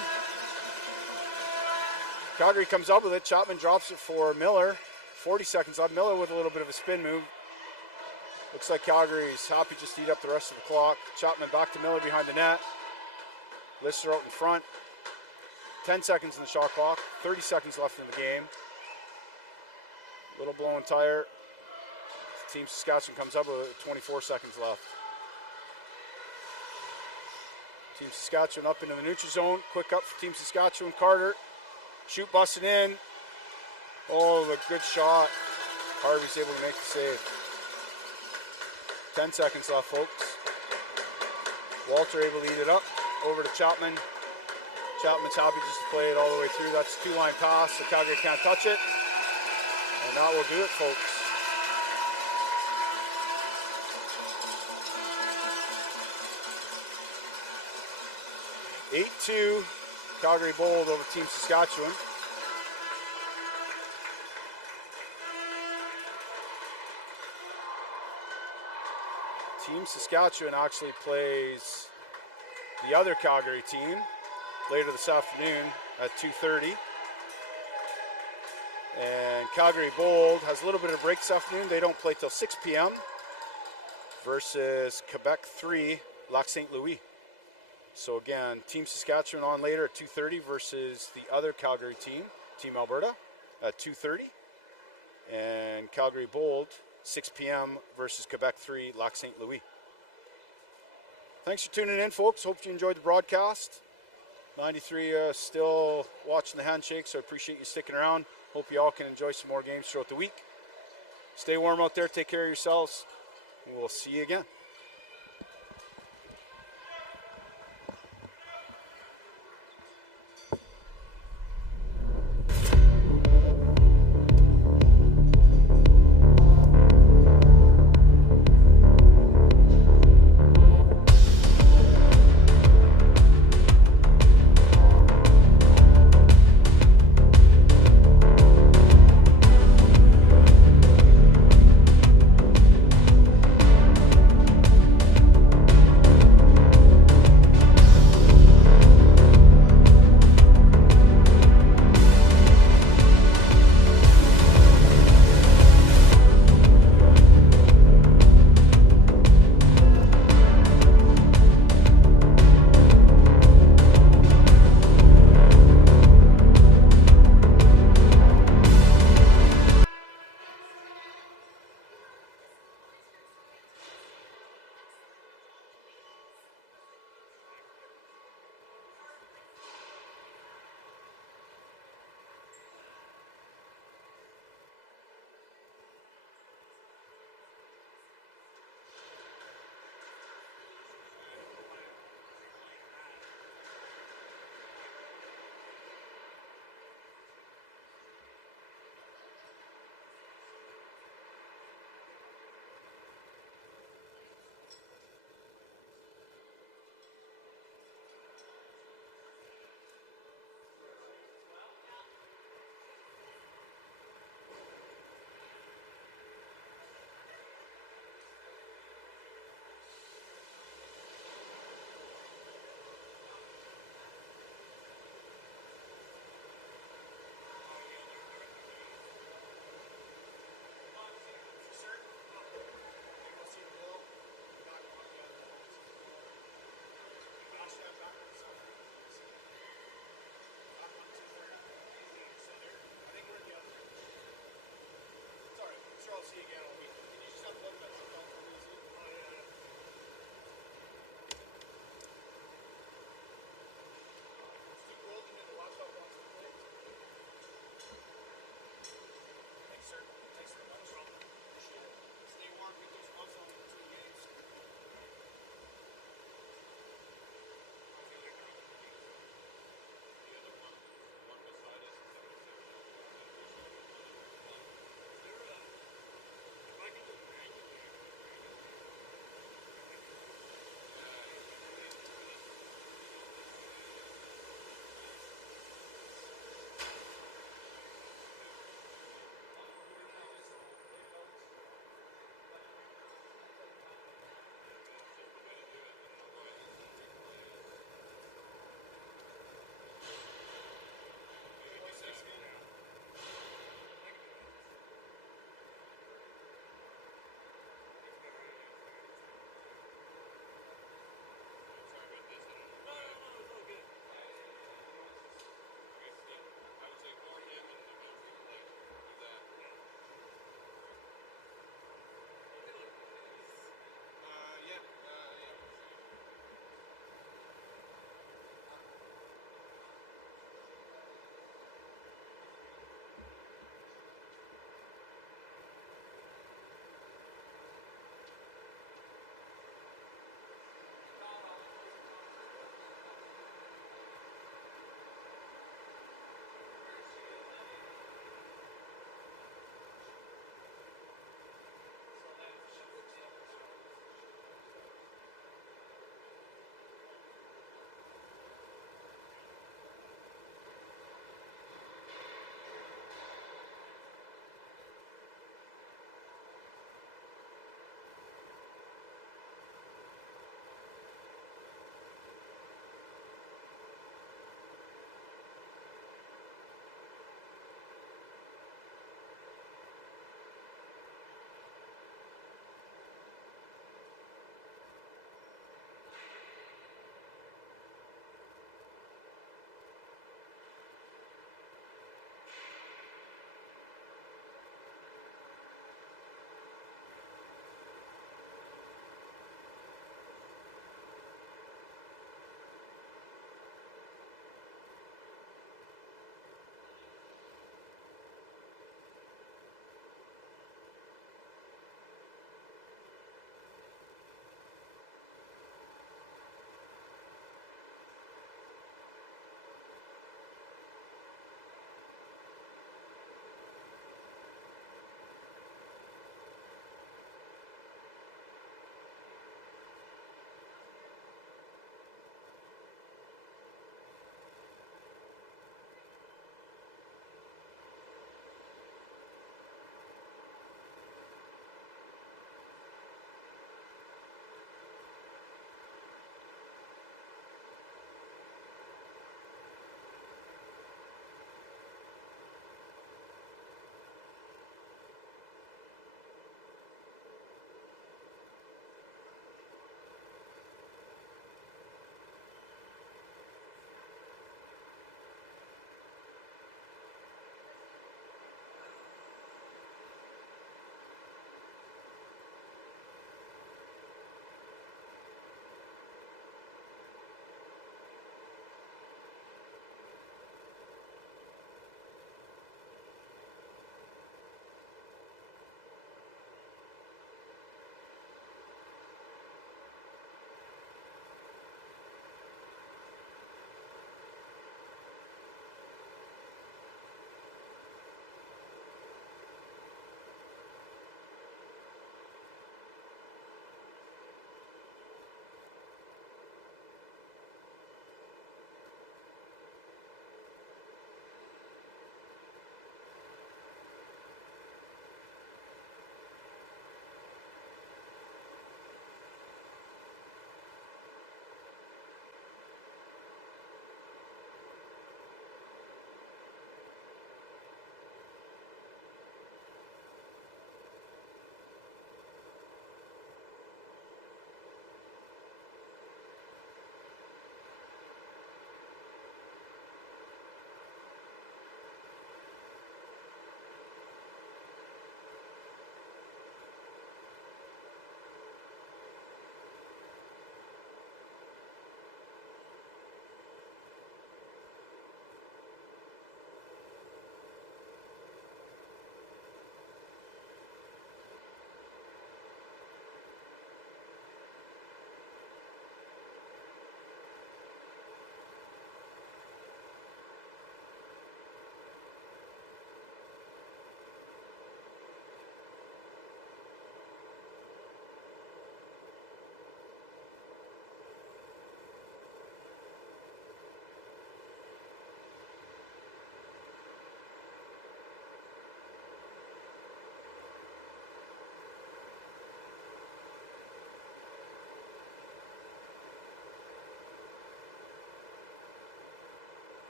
Calgary comes up with it. Chapman drops it for Miller. 40 seconds left. Miller with a little bit of a spin move. Looks like Calgary's happy just to eat up the rest of the clock. Chapman back to Miller behind the net. Lister out in front. 10 seconds in the shot clock. 30 seconds left in the game. Little blown tire. Team Saskatchewan comes up with 24 seconds left. Team Saskatchewan up into the neutral zone. Quick up for Team Saskatchewan. Carter. Shoot busting in. Oh, a good shot. Harvey's able to make the save. 10 seconds left, folks. Walter able to eat it up. Over to Chapman. Chapman's happy just to play it all the way through. That's a two-line pass, so Calgary can't touch it. And that will do it, folks. (8-2) Calgary bowled over Team Saskatchewan. Team Saskatchewan actually plays the other Calgary team later this afternoon at 2:30. And Calgary bowled, has a little bit of a break this afternoon. They don't play till 6 p.m. versus Quebec 3, Lac St. Louis. So again, Team Saskatchewan on later at 2:30 versus the other Calgary team, Team Alberta, at 2:30. And Calgary bowled 6 p.m. versus Quebec 3, Lac St. Louis. Thanks for tuning in, folks. Hope you enjoyed the broadcast. 93 still watching the handshake, so I appreciate you sticking around. Hope you all can enjoy some more games throughout the week. Stay warm out there. Take care of yourselves. We'll see you again.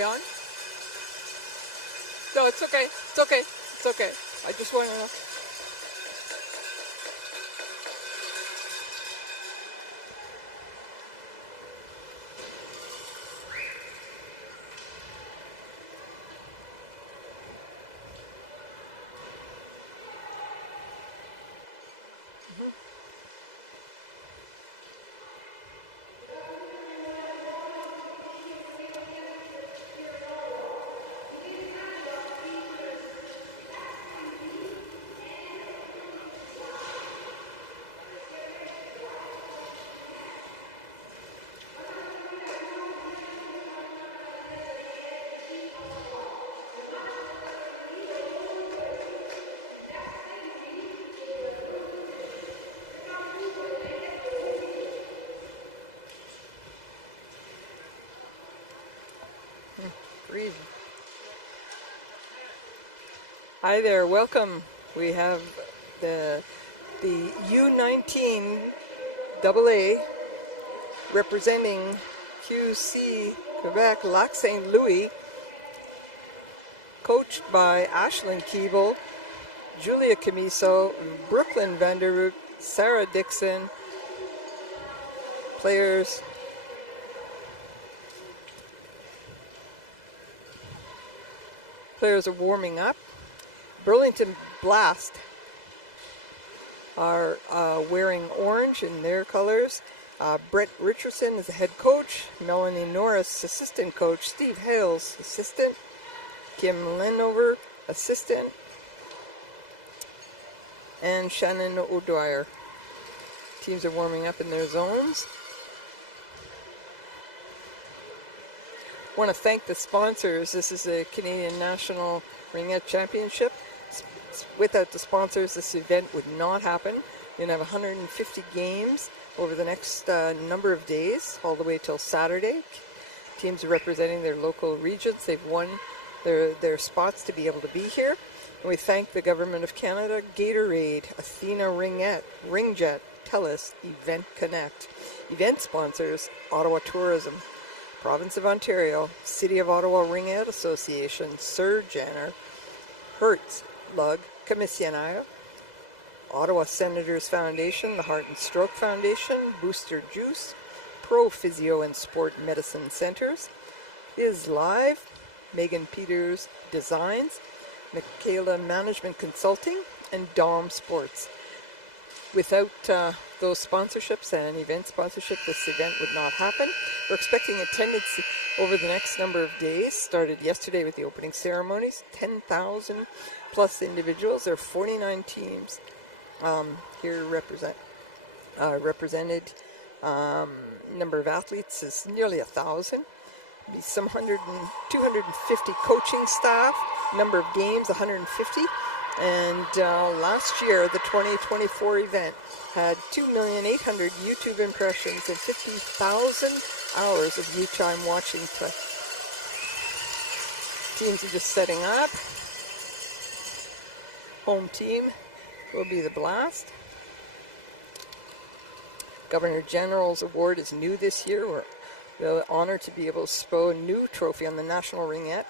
we on? No, it's okay. It's okay. It's okay. I just want to know. Breathe. Hi there, welcome. We have the U19 AA representing QC Quebec, Lac St. Louis, coached by Ashlyn Keeble, Julia Camiso, Brooklyn Vanderroot, Sarah Dixon. Players are warming up. Burlington Blast are wearing orange in their colors. Brett Richardson is the head coach. Melanie Norris, assistant coach. Steve Hales, assistant. Kim Lenover, assistant. And Shannon O'Dwyer. Teams are warming up in their zones. I want to thank the sponsors. This is a Canadian National Ringette Championship. Without the sponsors, this event would not happen. You're going to have 150 games over the next number of days, all the way till Saturday. Teams are representing their local regions. They've won their spots to be able to be here. And we thank the Government of Canada, Gatorade, Athena Ringette, Ringjet, TELUS, Event Connect. Event sponsors, Ottawa Tourism, Province of Ontario, City of Ottawa Ringette Association, Sir Janner, Hertz, Lug, Commissionaire, Ottawa Senators Foundation, the Heart and Stroke Foundation, Booster Juice, Pro Physio and Sport Medicine Centers, Is Live, Megan Peters Designs, Michaela Management Consulting, and Dom Sports. Without those sponsorships and event sponsorship, this event would not happen. We're expecting attendance over the next number of days. Started yesterday with the opening ceremonies. 10,000 plus individuals. There are 49 teams here represented. Number of athletes is nearly 1,000. Be some 250 coaching staff. Number of games, 150. And last year, the 2024 event had 2,800,000 YouTube impressions and 50,000 hours of time watching. Teams are just setting up. Home team will be the Blast. Governor General's Award is new this year. We're honored to be able to bestow a new trophy on the National Ringette.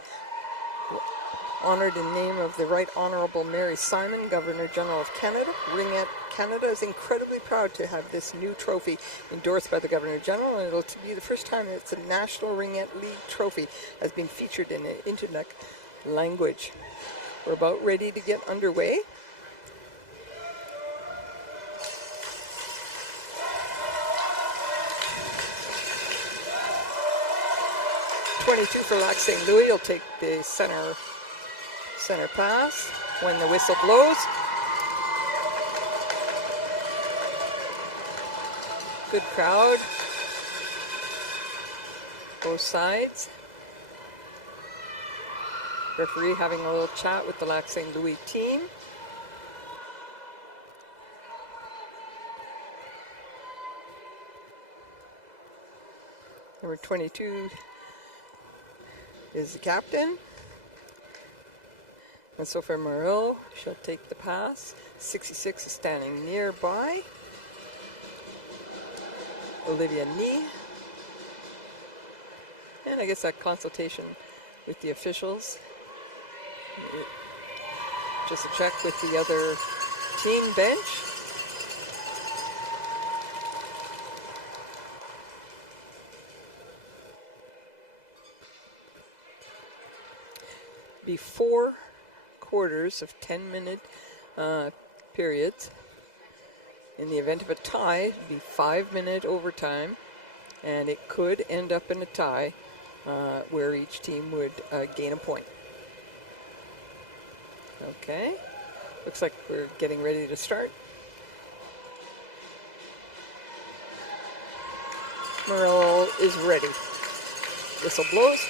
Honored in name of the Right Honourable Mary Simon, Governor General of Canada. Ringette Canada is incredibly proud to have this new trophy endorsed by the Governor General, and it'll be the first time that it's a National Ringette League trophy has been featured in an internet language. We're about ready to get underway. For Lac St. Louis, will take the center pass when the whistle blows. Good crowd. Both sides. Referee having a little chat with the Lac St. Louis team. Number 22 is the captain. And Sophie Moreau, she'll take the pass. 66 is standing nearby. Olivia Nee. And I guess that consultation with the officials. Just a check with the other team bench. Before quarters of 10-minute periods. In the event of a tie, it'd be 5-minute overtime, and it could end up in a tie where each team would gain a point. Okay, looks like we're getting ready to start. Merle is ready. Whistle blows.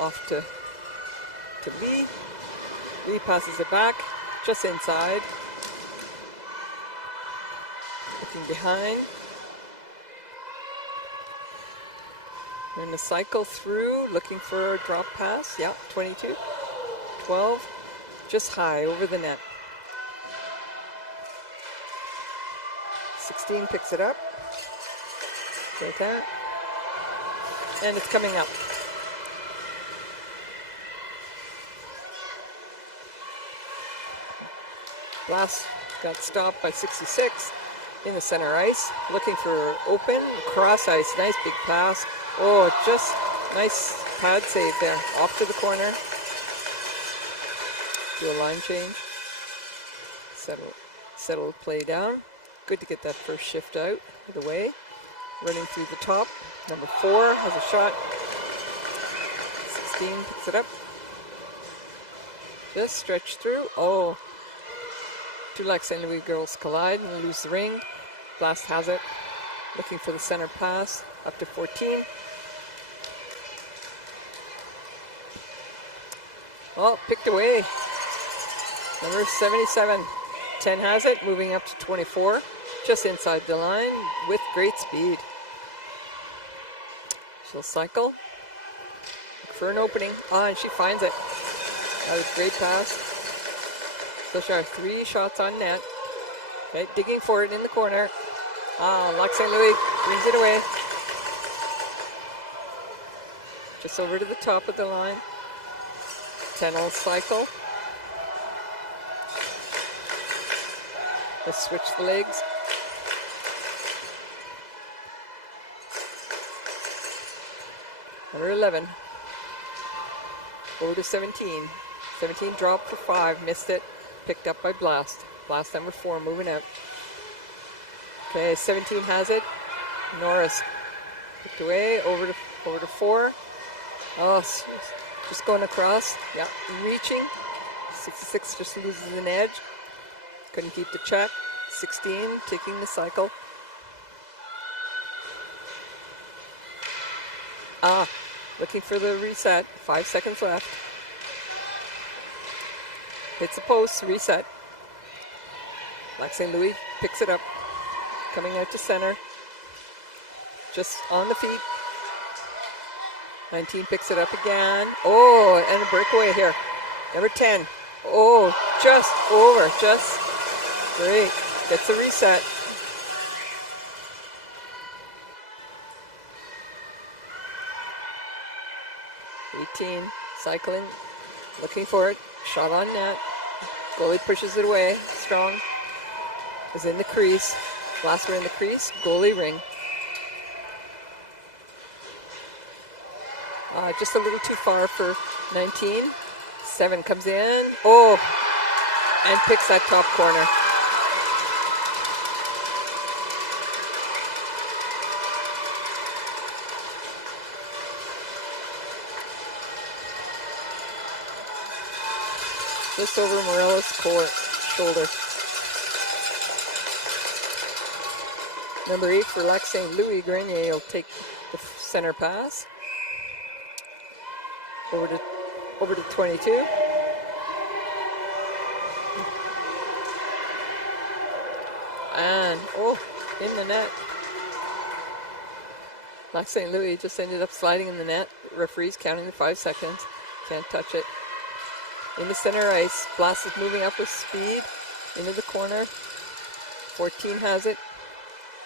Off to Lee. Lee passes it back, just inside. Looking behind. We're in the cycle through, looking for a drop pass. Yeah, 22. 12, just high over the net. 16 picks it up. Like that. And it's coming up. Blast got stopped by 66 in the center ice. Looking for open, cross ice, nice big pass. Oh, just nice pad save there. Off to the corner. Do a line change. Settle play down. Good to get that first shift out of the way. Running through the top. Number 4 has a shot. 16 picks it up. Just stretch through. Oh. Two Lac St. Louis girls collide and lose the ring. Blast has it. Looking for the center pass. Up to 14. Oh, picked away. Number 77. 10 has it. Moving up to 24. Just inside the line with great speed. She'll cycle. Look for an opening. Oh, and she finds it. That was a great pass. So she has 3 shots on net. Okay, digging for it in the corner. Lac St. Louis brings it away. Just over to the top of the line. 10 will cycle. Let's switch the legs. Number 11. Over to 17. 17 dropped for 5, missed it. Picked up by Blast. Blast number 4 moving out. Okay, 17 has it. Norris picked away over to 4. Oh, just going across. Yeah, reaching. 66 just loses an edge. Couldn't keep the check. 16 taking the cycle. Looking for the reset. 5 seconds left. Hits the post, reset. Lac St. Louis picks it up. Coming out to center. Just on the feet. 19 picks it up again. Oh, and a breakaway here. Number 10. Oh, just over. Just great. Gets the reset. Cycling. Looking for it. Shot on net. Goalie pushes it away. Strong is in the crease. Blaster in the crease. Goalie ring. Just a little too far for 19. 7 comes in. Oh, and picks that top corner. Just over Morella's shoulder. Number 8 for Lac St. Louis, Grenier will take the center pass. Over to 22. And, in the net. Lac St. Louis just ended up sliding in the net. Referees counting the 5 seconds. Can't touch it. In the center ice. Blast is moving up with speed. Into the corner. 14 has it.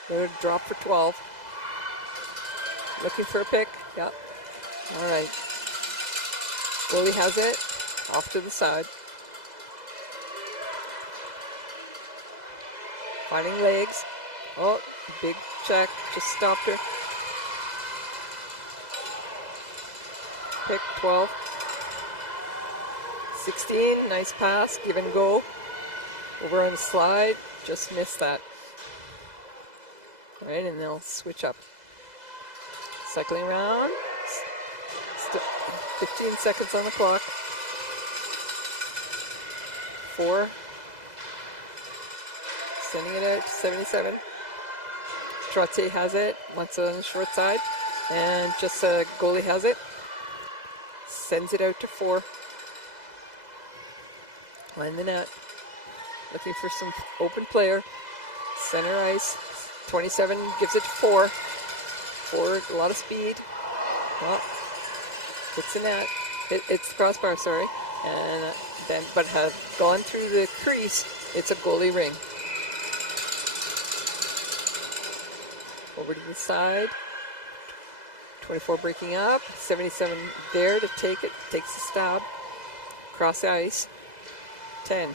They're going to drop for 12. Looking for a pick. Yep. All right. Goalie has it. Off to the side. Finding legs. Oh, big check. Just stopped her. Pick 12. 16. Nice pass. Give and go. Over on the slide. Just missed that. All right, and they'll switch up. Cycling around. 15 seconds on the clock. 4. Sending it out to 77. Trottier has it. Wants it on the short side. And just goalie has it. Sends it out to 4. Line the net. Looking for some open player. Center ice. 27 gives it to 4. 4, a lot of speed. Well, hits the net. It's the crossbar, sorry. And then, but have gone through the crease. It's a goalie ring. Over to the side. 24 breaking up. 77 there to take it. Takes the stab. Cross the ice. 10.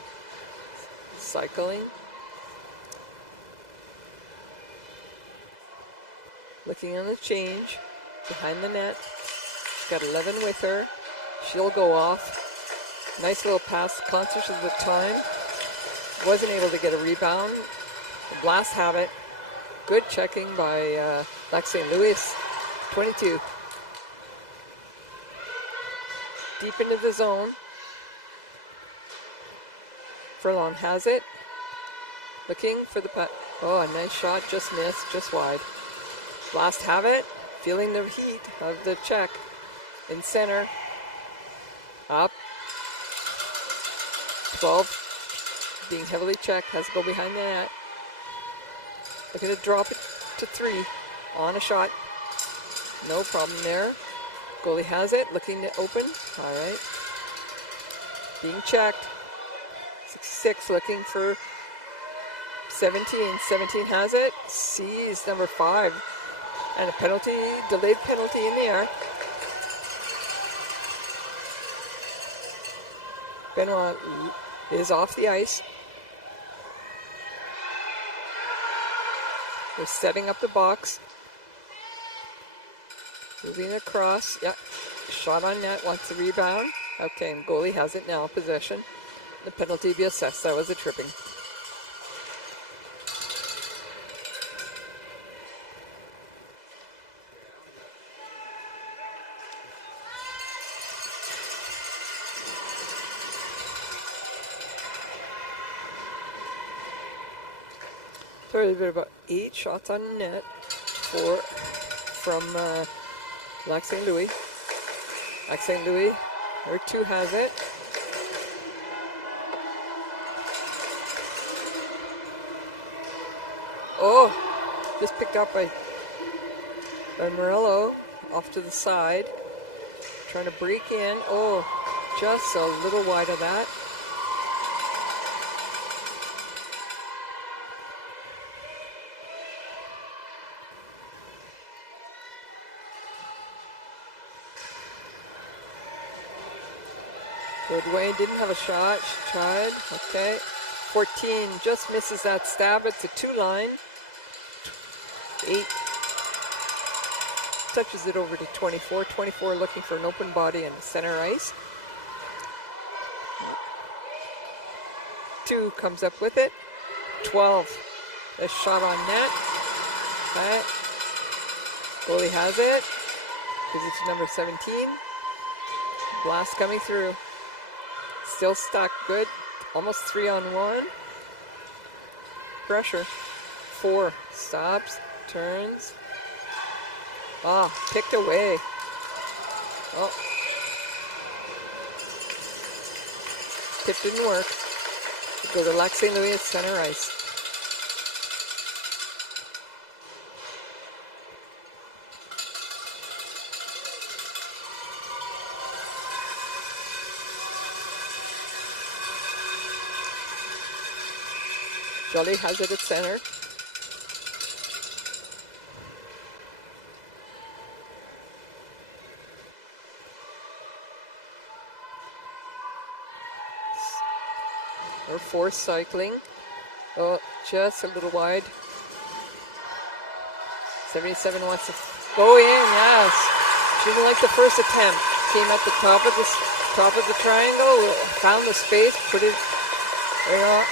Cycling. Looking on the change. Behind the net. She's got 11 with her. She'll go off. Nice little pass. Conscious of the time. Wasn't able to get a rebound. The Blast have it. Good checking by Lac St. Louis. 22. Deep into the zone. Furlong has it. Looking for the putt. Oh, a nice shot. Just missed. Just wide. Blast have it. Feeling the heat of the check. In center. Up. 12. Being heavily checked. Has to go behind the net. Looking to drop it to 3. On a shot. No problem there. Goalie has it. Looking to open. All right. Being checked. 66 looking for 17. 17 has it. Sees number 5. And a penalty, delayed penalty in the air. Benoit is off the ice. They're setting up the box. Moving across. Yep. Shot on net. Wants the rebound. Okay, and goalie has it now. Possession. The penalty be assessed. That was a tripping. So there's been about 8 shots on net from Lac St. Louis. Lac St. Louis, number 2 has it. Oh, just picked up by Morello off to the side. Trying to break in. Oh, just a little wide of that. Dwayne didn't have a shot. She tried. Okay. 14 just misses that stab. It's a 2 line. 8 touches it over to 24. 24 looking for an open body on the center ice. 2 comes up with it. 12. A shot on net. Okay. Goalie has it. Gives it to number 17. Blast coming through. Still stuck. Good. Almost 3-on-1. Pressure. 4. Stops. Turns. Ah, picked away. Oh. Tip didn't work. Go to Lac St. Louis at center ice. Jolly has it at center. or forced cycling. Oh, just a little wide. 77 wants to go in, yes. She didn't like the first attempt. Came at the top of the triangle, found the space, put it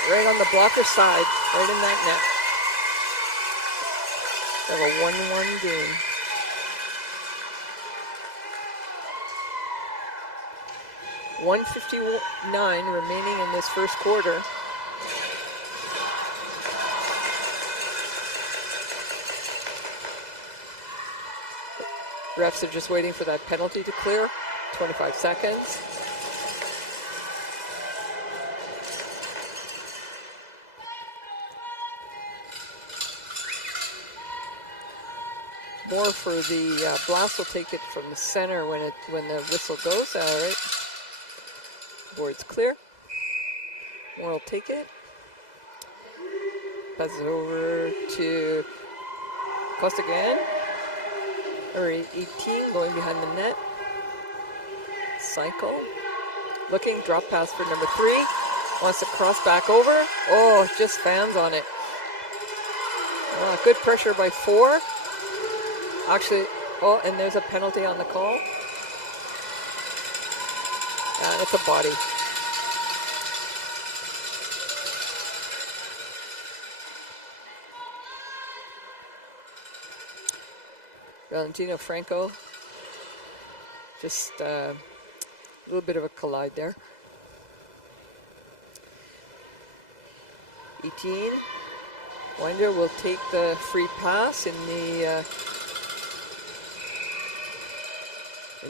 right on the blocker side, right in that net. They have a 1-1 game. .159 remaining in this first quarter. Refs are just waiting for that penalty to clear. 25 seconds. More for the Blast will take it from the center when the whistle goes. All right. Board's clear. Moore will take it. Pass it over to Costigan. Or 18 going behind the net. Cycle. Looking, drop pass for number 3. Wants to cross back over. Oh, just fans on it. Good pressure by 4. Actually, oh, and there's a penalty on the call. It's a body. Valentino Franco. Just a little bit of a collide there. 18. Winder will take the free pass in the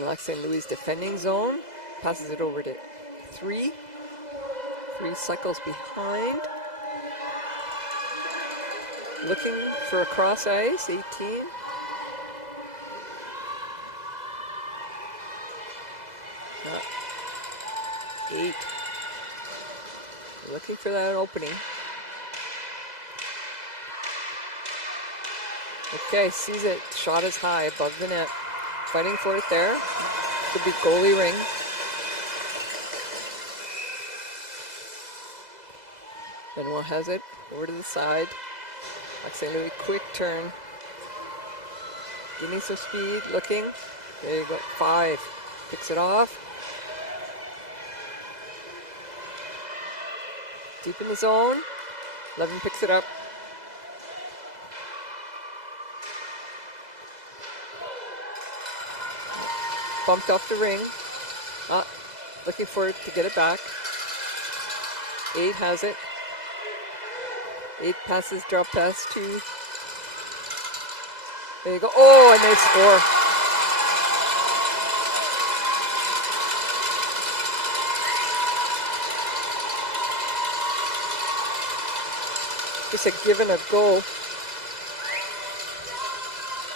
Lac St. Louis defending zone. Passes it over to 3. 3 cycles behind. Looking for a cross ice, 18. 8. Looking for that opening. Okay, sees it. Shot is high above the net. Fighting for it there. Could be goalie Ring. Benoit has it. Over to the side. Lac St. Louis, quick turn. Getting some speed. Looking. There you go. 5. Picks it off. Deep in the zone. 11 picks it up. Bumped off the ring. Looking for it to get it back. 8 has it. 8 passes, drop pass, 2. There you go. Oh, and they score. Just a given a goal.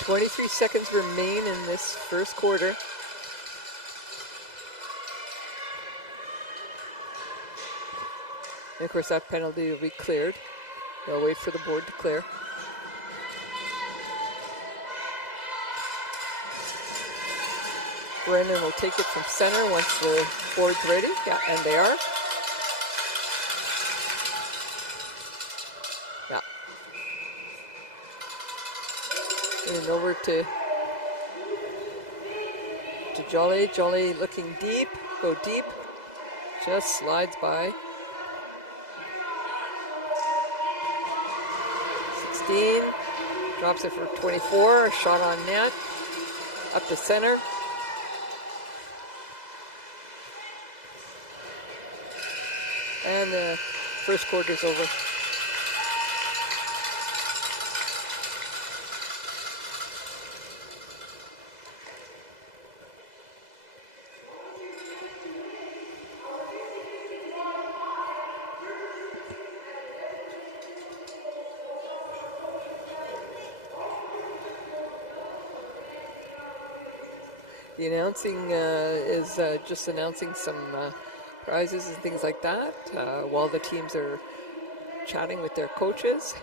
23 seconds remain in this first quarter. And of course that penalty will be cleared. They'll wait for the board to clear. Brennan will take it from center once the board's ready. Yeah, and they are. Yeah. And over to Jolly. Jolly looking deep. Go deep. Just slides by. 16. Drops it for 24. A shot on net. Up to center. And the first quarter's over. The announcing is just announcing some prizes and things like that while the teams are chatting with their coaches,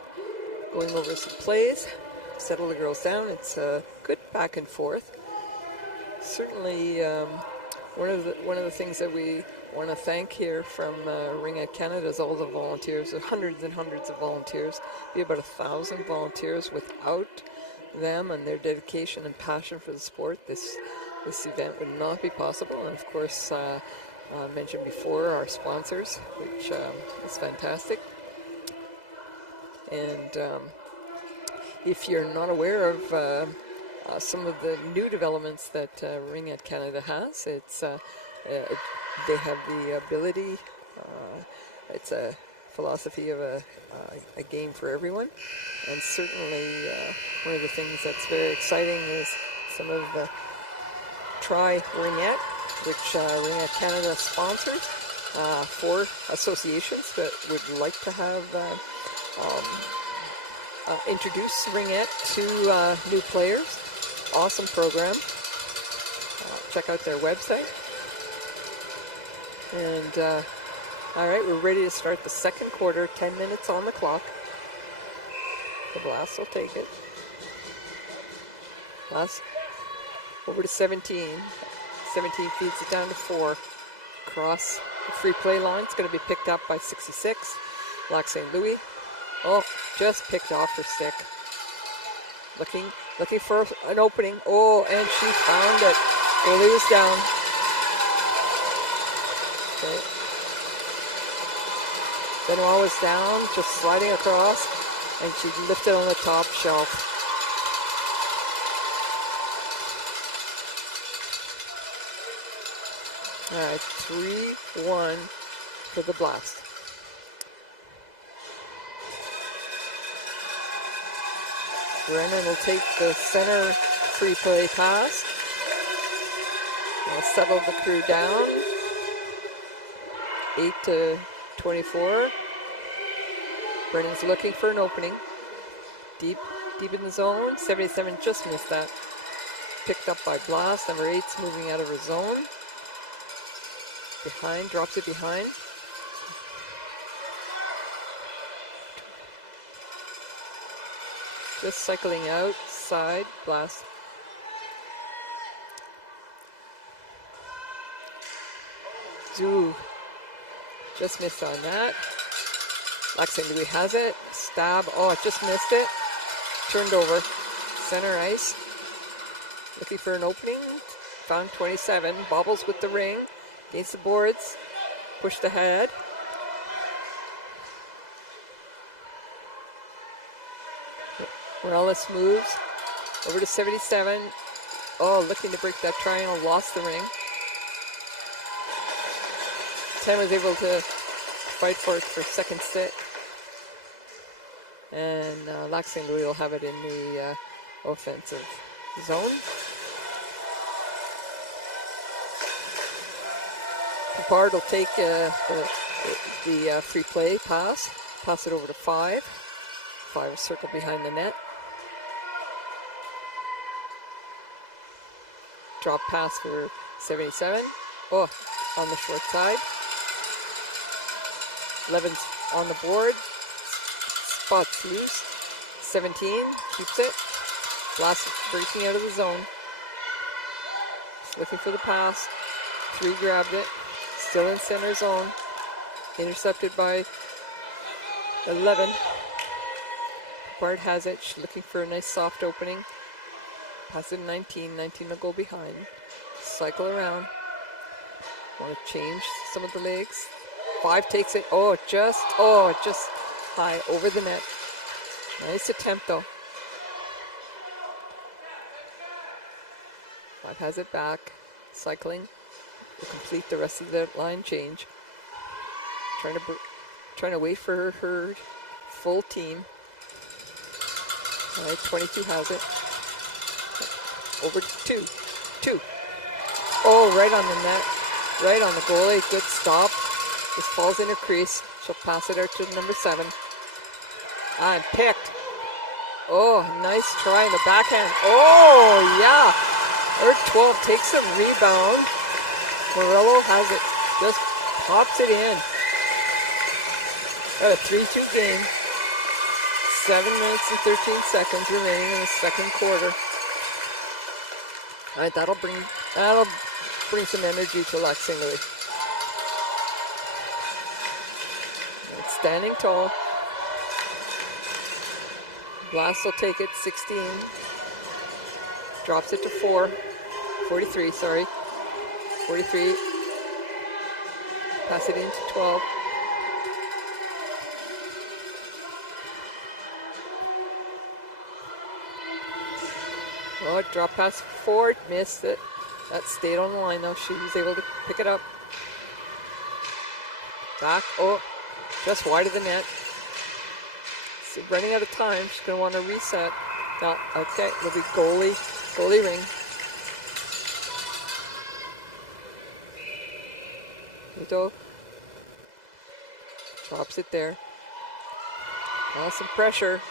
going over some plays, settle the girls down. It's good back and forth. Certainly, one of the things that we want to thank here from Ringette Canada's all the volunteers. There are hundreds and hundreds of volunteers. Be about 1,000 volunteers. Without them and their dedication and passion for the sport, this event would not be possible. And of course, I mentioned before our sponsors, which is fantastic. And if you're not aware of some of the new developments that Ringette Canada has, it's they have the ability. It's a philosophy of a game for everyone, and certainly one of the things that's very exciting is some of the Try Ringette, which Ringette Canada sponsors for associations that would like to have introduce Ringette to new players. Awesome program. Check out their website. And all right, we're ready to start the second quarter. 10 minutes on the clock. The Blast will take it. Blast over to 17. 17 feeds it down to 4. Cross the free play line. It's going to be picked up by 66. Lac St. Louis. Oh, just picked off her stick. Looking for an opening. Oh, and she found it. Goalie was down. Okay. Benoit was down, just sliding across, and she lifted on the top shelf. All right, 3-1 for the Blast. Brennan will take the center free play pass. I'll settle the crew down. 8-24. Brennan's looking for an opening. Deep in the zone. 77 just missed that. Picked up by Blast. Number 8's moving out of her zone. Behind, drops it behind. Just cycling outside. Blast. Zoo. Just missed on that. Lac St. Louis has it. Stab. Oh, it just missed it. Turned over. Center ice. Looking for an opening. Found 27. Bobbles with the ring. Against the boards. Pushed ahead. Morales moves. Over to 77. Oh, looking to break that triangle. Lost the ring. 10 was able to fight for it for second stick. And Lac St. Louis will have it in the offensive zone. Picard will take the free play pass it over to 5. 5 will circle behind the net. Drop pass for 77. Oh, on the short side. 11's on the board. Spots loose. 17 keeps it. Blast breaking out of the zone. Looking for the pass. 3 grabbed it. Still in center zone. Intercepted by 11. Bard has it. She's looking for a nice soft opening. Pass it to 19. 19 will go behind. Cycle around. Want to change some of the legs. 5 takes it. Oh, just high over the net. Nice attempt though. 5 has it back. Cycling. Will complete the rest of the line change. Trying to wait for her full team. All right, 22 has it. Over to 2. Oh, right on the net. Right on the goalie. Good stop. Just falls in her crease. She'll pass it out to number 7. And picked. Oh, nice try in the backhand. Oh, yeah. Her 12 takes a rebound. Morello has it. Just pops it in. Got a 3-2 game. 7 minutes and 13 seconds remaining in the second quarter. All right, that'll bring some energy to Lac St. Louis. standing tall. Blast will take it, 16. Drops it to 43, sorry. 43. Pass it into 12. Oh, drop pass forward, missed it. That stayed on the line though. She was able to pick it up. Back, oh, just wide of the net. So running out of time, she's gonna want to reset. No, okay, it'll be goalie ring. Ito drops it there. Now some pressure.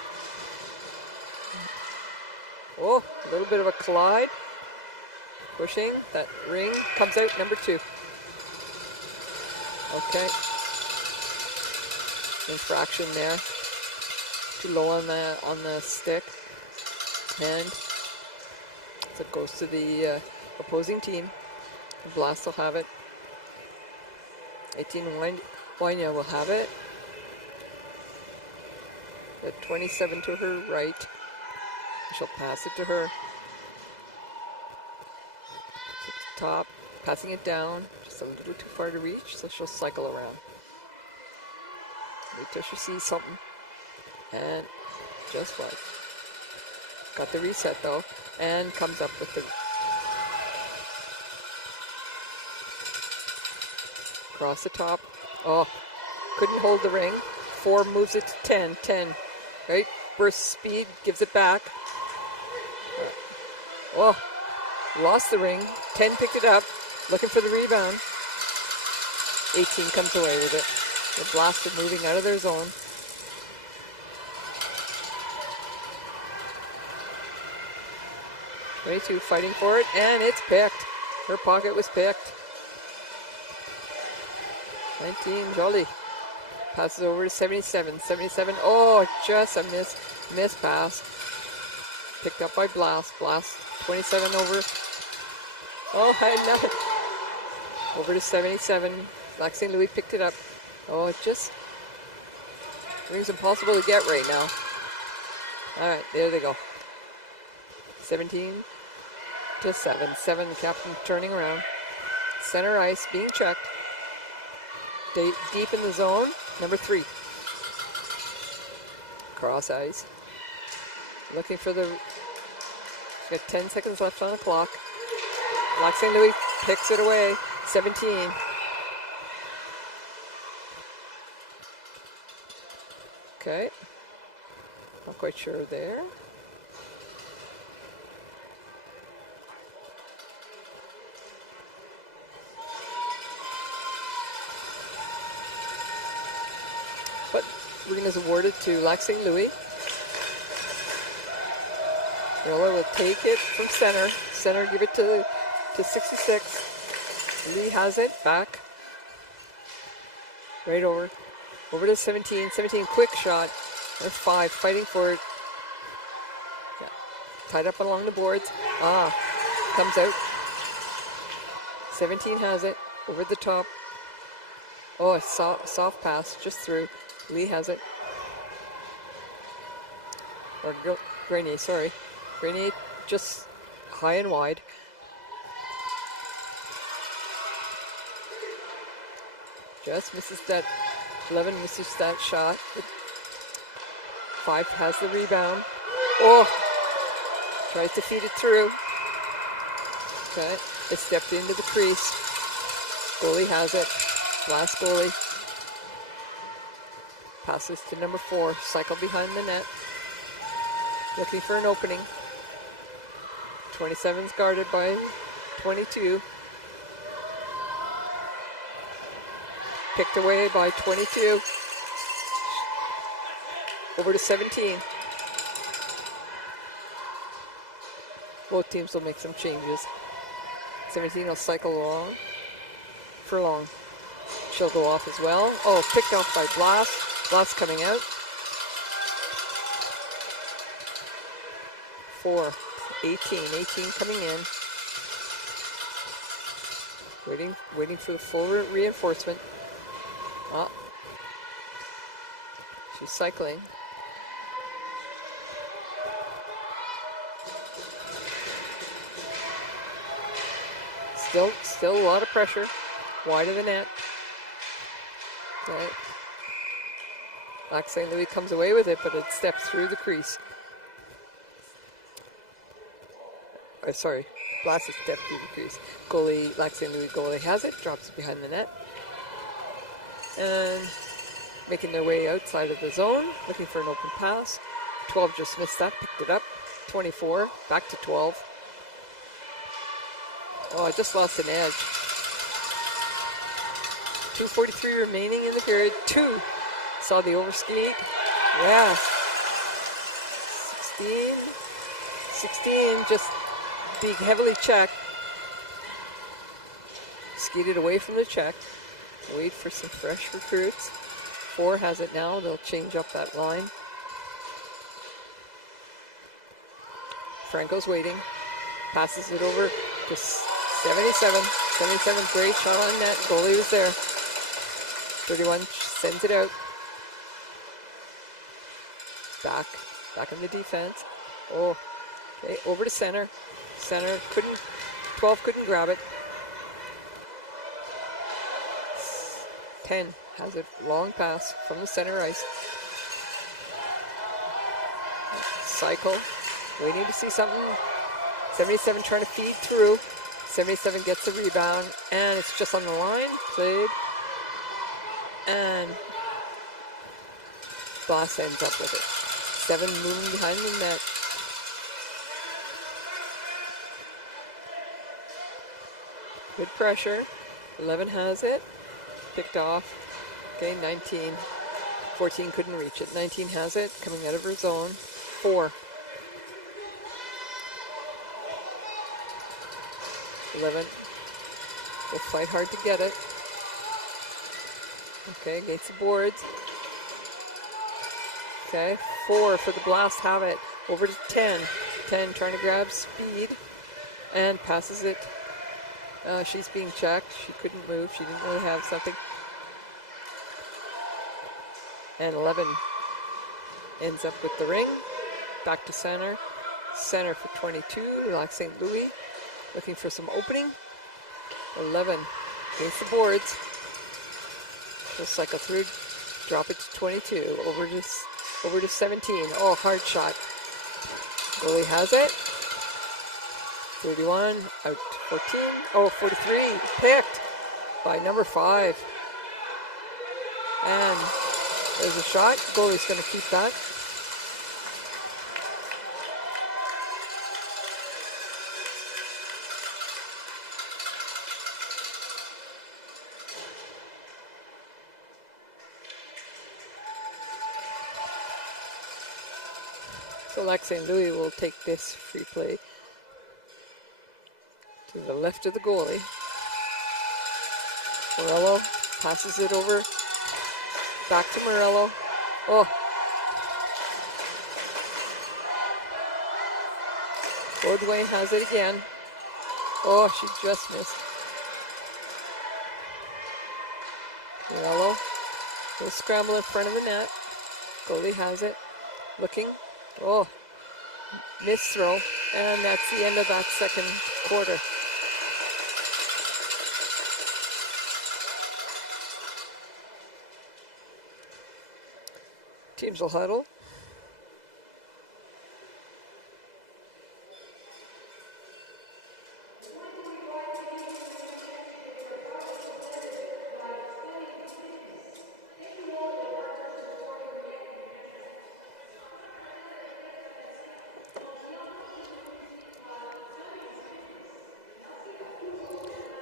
Oh, a little bit of a collide. Pushing, that ring comes out, number 2. Okay. Infraction there. Too low on the stick. And so it goes to the opposing team. The Blast will have it. 18 Wanya will have it. The 27 to her right. She'll pass it to her. To the top, passing it down, just a little too far to reach, so she'll cycle around. Wait till she sees something. And just what? Got the reset though, and comes up with the across the top. Oh, couldn't hold the ring. 4 moves it to 10. 10, right? Burst speed, gives it back. Oh, lost the ring. 10 picked it up, looking for the rebound. 18 comes away with it. The Blast are moving out of their zone. Twenty-two fighting for it, and it's picked. Her pocket was picked. 19, Jolie. Passes over to 77. 77, oh, just a miss pass. Picked up by Blast. Blast, 27 over. Oh, I had nothing. Over to 77. Black St. Louis picked it up. Oh, it just rings impossible to get right now. All right, there they go. 17 to 7. 7, the captain turning around. Center ice being checked. Deep in the zone, number 3. Cross ice. Looking for the... She's got 10 seconds left on the clock. Black St. Louis picks it away. 17. Okay. Not quite sure there. But ring is awarded to Lac St. Louis. Roller will take it from center. Center give it to 66. Lee has it back. Right over. Over to 17. 17 quick shot. There's 5 fighting for it. Yeah. Tied up along the boards. Comes out. 17 has it. Over the top. Oh, a soft pass just through. Lee has it. Or Grenier, sorry. Grenier just high and wide. Just misses that. 11 misses that shot. 5 has the rebound. Oh! Tries to feed it through. Okay. It stepped into the crease. Goalie has it. Last goalie. Passes to number 4. Cycle behind the net. Looking for an opening. 27's guarded by 22. Picked away by 22. Over to 17. Both teams will make some changes. 17 will cycle along. Furlong. She'll go off as well. Oh, picked off by Blast. Blast coming out. 4. 18. 18 coming in. Waiting for the full reinforcement. She's cycling. Still a lot of pressure. Wide of the net. Okay. Lac St. Louis comes away with it, but it steps through the crease. Sorry, blasted step through the crease. Goalie, Lac St. Louis goalie has it, drops it behind the net. And making their way outside of the zone, looking for an open pass. 12 just missed that, picked it up. 24, back to 12. Oh, I just lost an edge. 2:43 remaining in the period. 2. Saw the overskate. Yeah. 16, just being heavily checked. Skated away from the check. Wait for some fresh recruits. 4 has it now. They'll change up that line. Franco's waiting. Passes it over to 77. 77, great shot on net. Goalie was there. 31 sends it out. Back in the defense. Oh, okay, over to center. Center 12 couldn't grab it. 10 has a long pass from the center ice. Cycle, waiting to see something. 77 trying to feed through. 77 gets the rebound, and it's just on the line. Played. And Boss ends up with it. 7 moving behind the net. Good pressure. 11 has it. Picked off. Okay, 19. 14 couldn't reach it. 19 has it. Coming out of her zone. 4. 11. Will fight hard to get it. Okay, against the boards. Okay, 4 for the Blast have it. Over to 10. 10 trying to grab speed. And passes it. She's being checked. She couldn't move. She didn't really have something. And 11 ends up with the ring. Back to center. Center for 22. Lac St. Louis. Looking for some opening. 11 against the boards. She'll cycle through. Drop it to 22. Over to 17. Oh, hard shot. Goalie has it. 31, out to 14. Oh, 43, picked by number 5. And there's a shot. Goalie's going to keep that. So Lac St. Louis will take this free play to the left of the goalie. Morello passes it over. Back to Morello. Oh. Ordway has it again. Oh, she just missed. Morello will scramble in front of the net. Goalie has it. Looking. Oh, missed throw, and that's the end of that second quarter. Teams will huddle.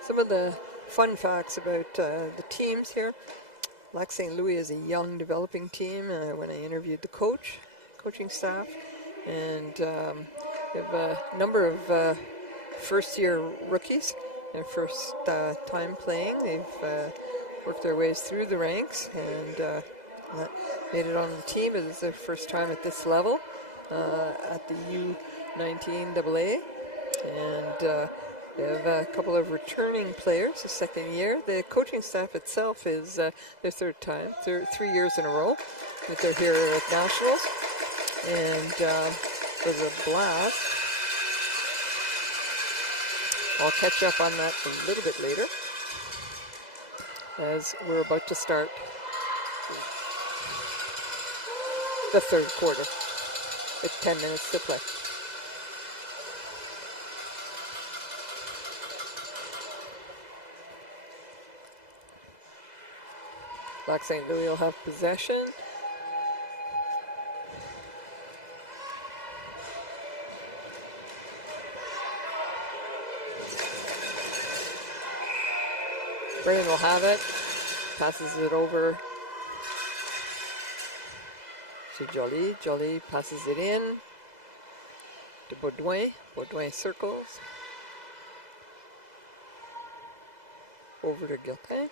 Some of the fun facts about the teams here. Lac St. Louis is a young developing team when I interviewed the coaching staff. And we have a number of first-year rookies, their first time playing. They've worked their ways through the ranks and made it on the team. It is their first time at this level at the U19 AA. And we have a couple of returning players, the second year. The coaching staff itself is their third time, 3 years in a row. with their here at Nationals. And for the Blast, I'll catch up on that a little bit later as we're about to start the third quarter with 10 minutes to play. Black St. Louis will have possession. Brain will have it. Passes it over to Jolie. Jolie passes it in to Baudouin. Baudouin circles. Over to Gilpin.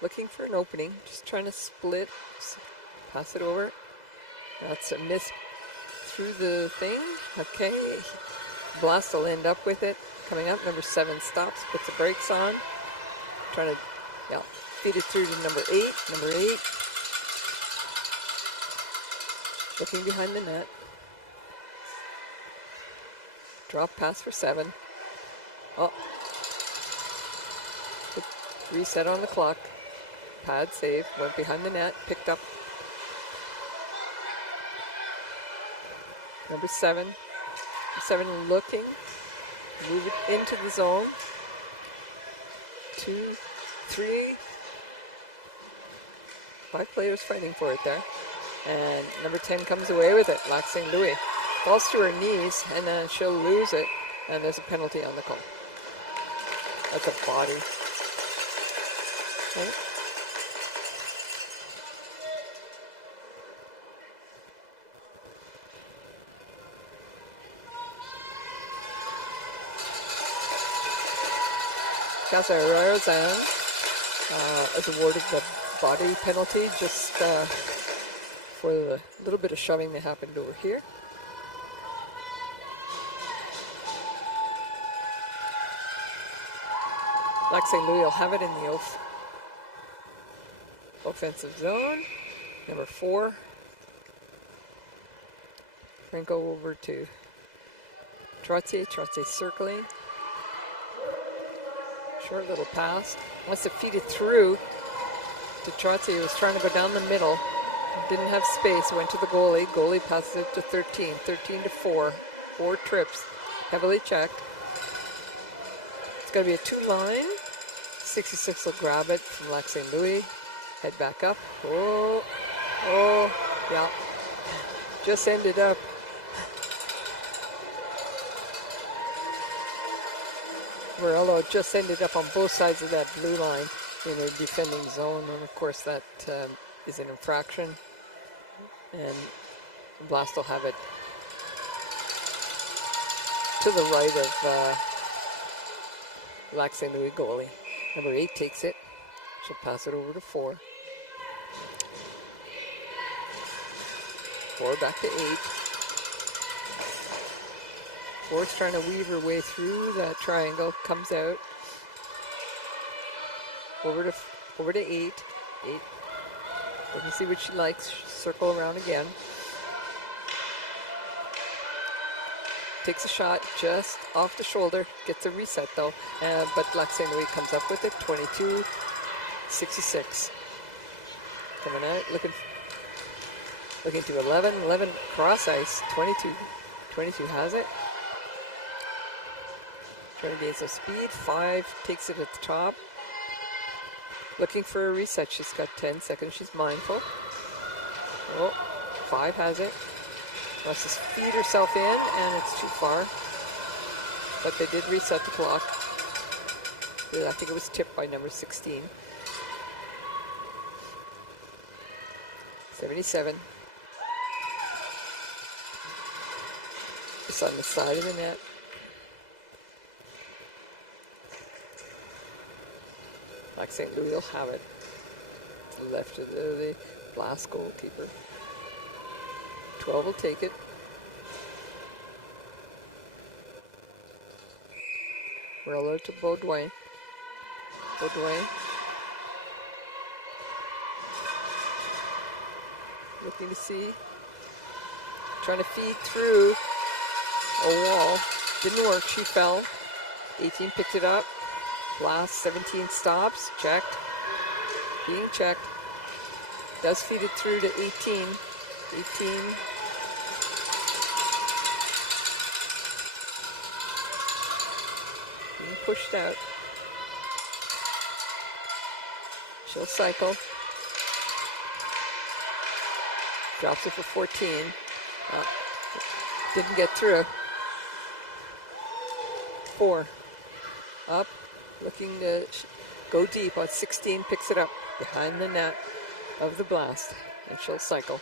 Looking for an opening, just trying to split, pass it over. That's a miss through the thing. Okay, Blast will end up with it. Coming up, number 7 stops, puts the brakes on. Trying to, feed it through to number 8. Number 8. Looking behind the net. Drop pass for 7. Oh. Reset on the clock. Pad save, went behind the net, picked up. Number 7. 7 looking, move it into the zone. 2, 3, 5 players fighting for it there. And number 10 comes away with it, Lac St. Louis. Falls to her knees, and then she'll lose it, and there's a penalty on the call. That's a body. Okay. Casa Rosan is awarded the body penalty just for the little bit of shoving that happened over here. Lac St. Louis will have it in the offensive zone. Number 4. Rink over to Trottier. Trottier circling. Short little pass. Wants to feed it through to Trottier. He was trying to go down the middle. Didn't have space. Went to the goalie. Goalie passes it to 13. 13 to 4. 4 trips. Heavily checked. It's going to be a 2-line. 66 will grab it from Lac St. Louis. Head back up. Oh, yeah. Just ended up. Morello just ended up on both sides of that blue line in a defending zone, and of course that is an infraction. And Blast will have it to the right of Lac St. Louis goalie. Number 8 takes it. She'll pass it over to 4. 4 back to 8. 4's trying to weave her way through that triangle. Comes out. Over to 8. 8. Doesn't see what she likes. Circle around again. Takes a shot just off the shoulder. Gets a reset though. But Lac St. Louis comes up with it. 22-66. Coming out. Looking to 11. 11 cross ice. 22. 22 has it. Trying to gain some speed. 5 takes it at the top. Looking for a reset. She's got 10 seconds. She's mindful. Oh, 5 has it. Wants to feed herself in, and it's too far. But they did reset the clock. I think it was tipped by number 16. 77. Just on the side of the net. Lac St. Louis will have it. To the left of the Blast goalkeeper. 12 will take it. Morello to Baudouin. Baudouin. looking to see. Trying to feed through a wall. Didn't work, she fell. 18 picked it up. Blast, 17 stops, checked. Being checked. Does feed it through to 18. 18. Being pushed out. She'll cycle. Drops it for 14. Didn't get through. 4. Up. Looking to go deep on 16. Picks it up behind the net of the blast. And she'll cycle.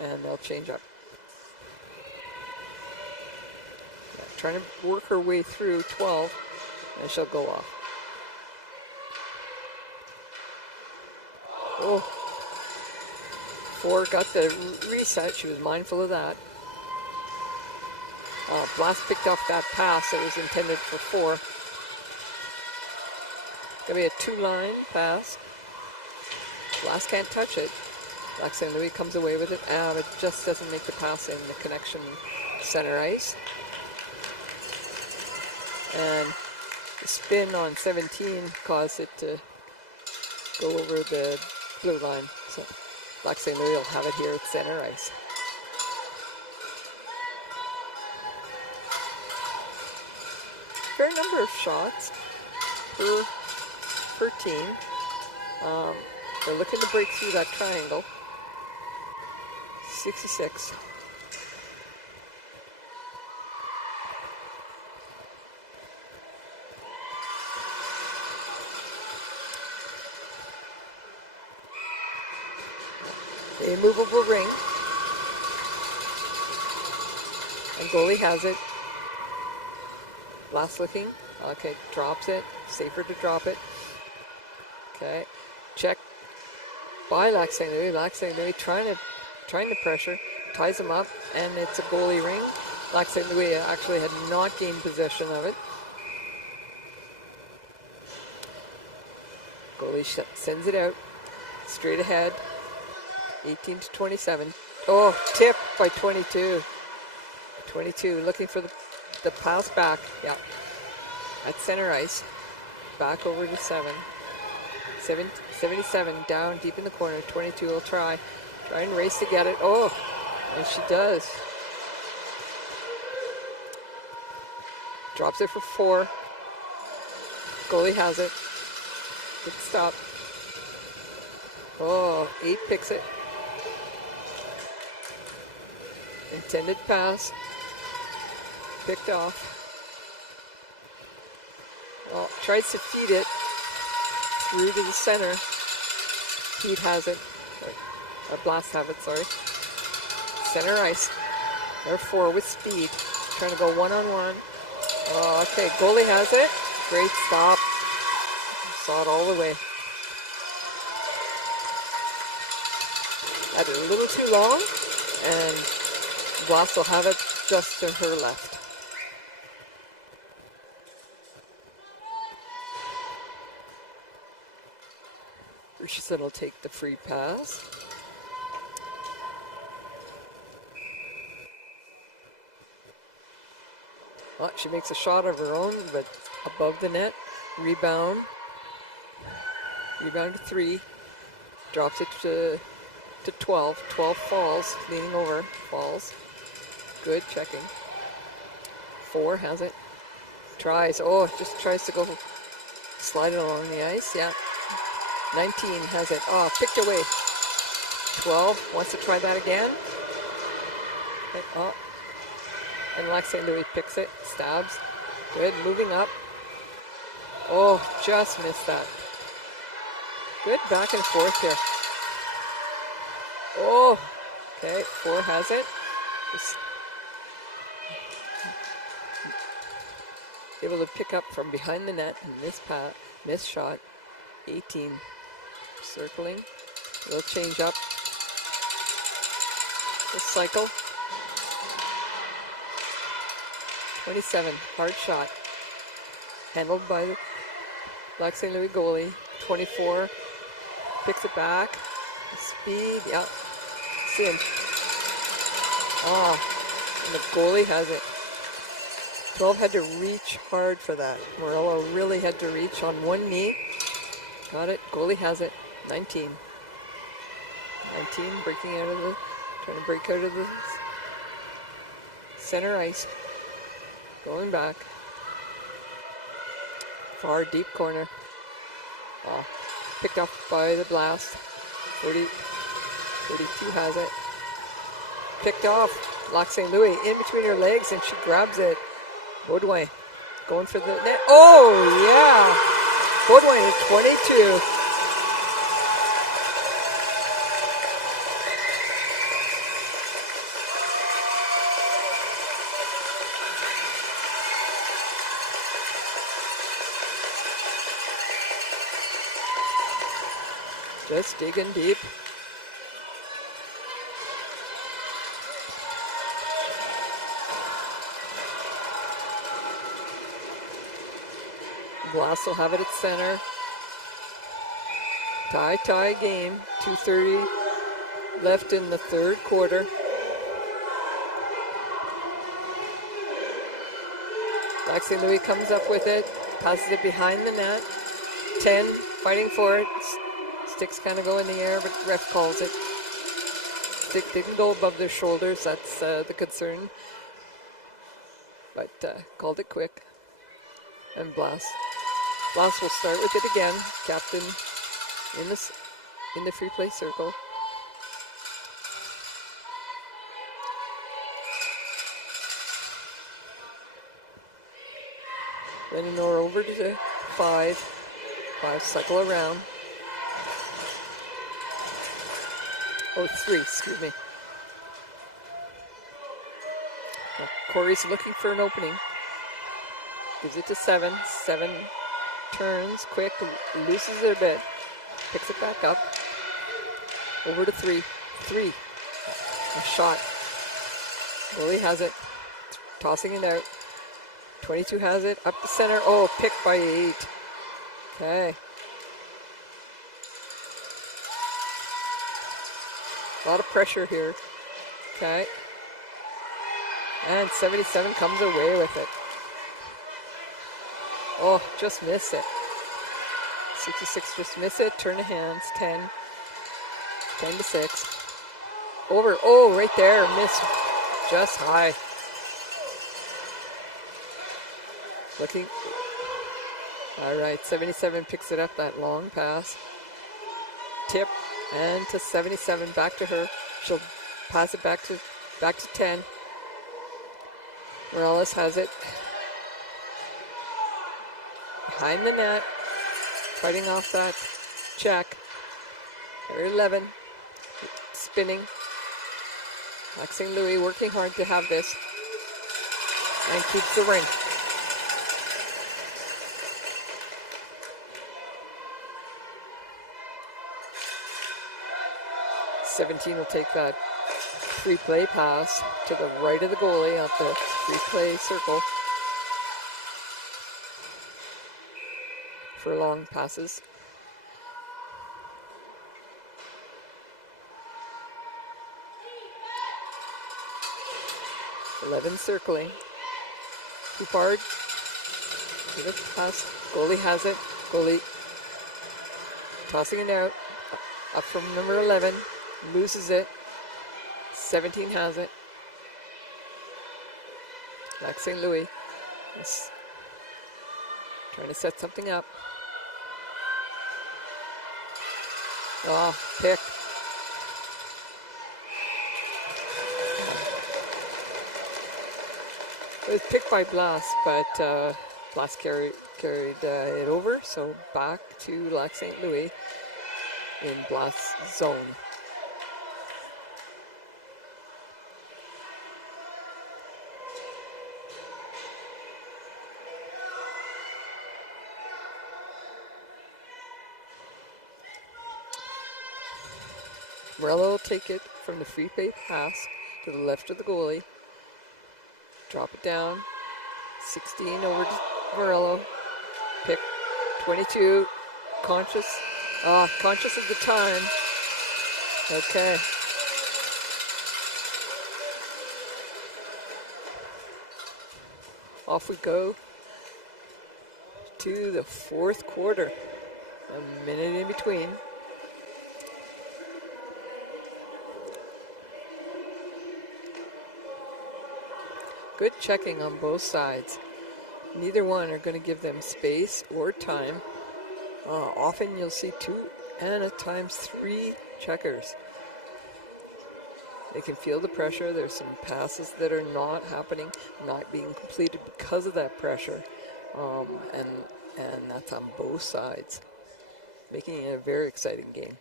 And they'll change up. Trying to work her way through 12. And she'll go off. Oh. 4 got the reset. She was mindful of that. Blast picked off that pass that was intended for 4. Gonna be a 2-line pass. Blast can't touch it. Black St. Louis comes away with it. But just doesn't make the pass in the connection center ice. And the spin on 17 caused it to go over the blue line. So Black St. Louis will have it here at center ice. Fair number of shots per team. They're looking to break through that triangle. 66. A movable ring. And goalie has it. Last looking. Okay, drops it. Safer to drop it. Okay. Check by Lac St. Louis. Lac St. Louis trying to pressure. Ties him up, and it's a goalie ring. Lac St. Louis actually had not gained possession of it. Goalie sends it out. Straight ahead. 18 to 27. Oh, tip by 22. 22 looking for the pass back. Yeah. At center ice. Back over to 7. 77 down deep in the corner. 22 will try. Try and race to get it. Oh, and she does. Drops it for 4. Goalie has it. Good stop. Oh, 8 picks it. Intended pass. Picked off. Well, tries to feed it through to the center. Pete has it. Or Blast have it, sorry. Center ice. They're 4 with speed. Trying to go one-on-one. Oh, okay. Goalie has it. Great stop. Saw it all the way. That is a little too long. And Blast will have it just to her left. Richardson will take the free pass. Oh, she makes a shot of her own, but above the net. Rebound. Rebound to 3. Drops it to 12. 12 falls. Leaning over. Falls. Good checking. 4 has it. Tries. Oh, just tries to go slide it along the ice. Yeah. 19 has it. Oh, picked away. 12 wants to try that again. Oh. And Lac St. Louis picks it. Stabs. Good. Moving up. Oh, just missed that. Good back and forth here. Oh. Okay. 4 has it. Just able to pick up from behind the net and miss shot. 18 circling. They'll change up. This cycle. 27 hard shot. Handled by the Lac St. Louis goalie. 24 picks it back. Speed, yeah. It's in. And the goalie has it. 12 had to reach hard for that. Morello really had to reach on one knee. Got it. Goalie has it. 19. 19 breaking out of the, trying to break out of the center ice. Going back. Far deep corner. Oh, picked up by the Blast. 32 has it. Picked off. Lac St. Louis in between her legs and she grabs it. Baudouin going for the net. Oh, yeah. Baudouin at 22. Just digging deep. Blast will have it at center. Tie game. 2:30 left in the third quarter. Lac St. Louis comes up with it, passes it behind the net. 10 fighting for it. Sticks kind of go in the air, but the ref calls it. Stick didn't go above their shoulders. That's the concern. But called it quick. And Blast. Blast will start with it again. Captain in the free play circle. Lenore over to 5. 5 cycle around. Oh, 3, excuse me. Well, Corey's looking for an opening. Gives it to 7. 7 turns quick, loses it a bit. Picks it back up. Over to 3. 3. A shot. Goalie has it. Tossing it out. 22 has it. Up the center. Oh, picked by 8. Okay. A lot of pressure here. Okay. And 77 comes away with it. Oh, just miss it. 66 just miss it. Turn of hands. 10. 10 to 6. Over. Oh, right there. Miss. Just high. Looking. All right. 77 picks it up. That long pass. Tip. And to 77, back to her. She'll pass it back to 10. Morales has it. Behind the net. Fighting off that check. Or 11. Spinning. Lac St. Louis working hard to have this. And keeps the ring. '17 will take that free play pass to the right of the goalie at the free play circle for long passes. '11 circling. Coupard. Give it pass. Goalie has it. Goalie tossing it out. Up from number 11. Loses it. 17 has it. Lac St. Louis is trying to set something up. Oh, pick. It was picked by Blast, but Blast carried it over, so back to Lac St. Louis in Blast's zone. Morello will take it from the free play pass to the left of the goalie. Drop it down. 16 over to Morello. Pick 22. Conscious of the time. Okay. Off we go to the fourth quarter. A minute in between. Good checking on both sides. Neither one are going to give them space or time. Often you'll see 2 and at times 3 checkers. They can feel the pressure. There's some passes that are not happening, not being completed because of that pressure. And that's on both sides, making it a very exciting game.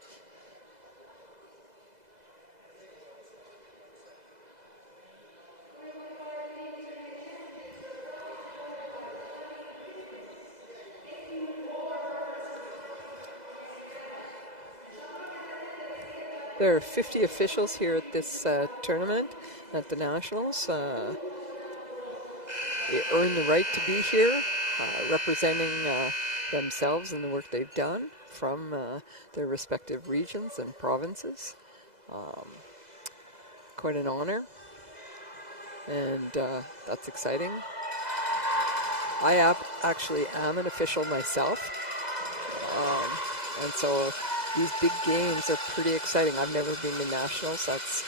There are 50 officials here at this tournament at the Nationals. They earn the right to be here, representing themselves and the work they've done from their respective regions and provinces. Quite an honor, and that's exciting. I actually am an official myself, and so these big games are pretty exciting. I've never been to Nationals. That's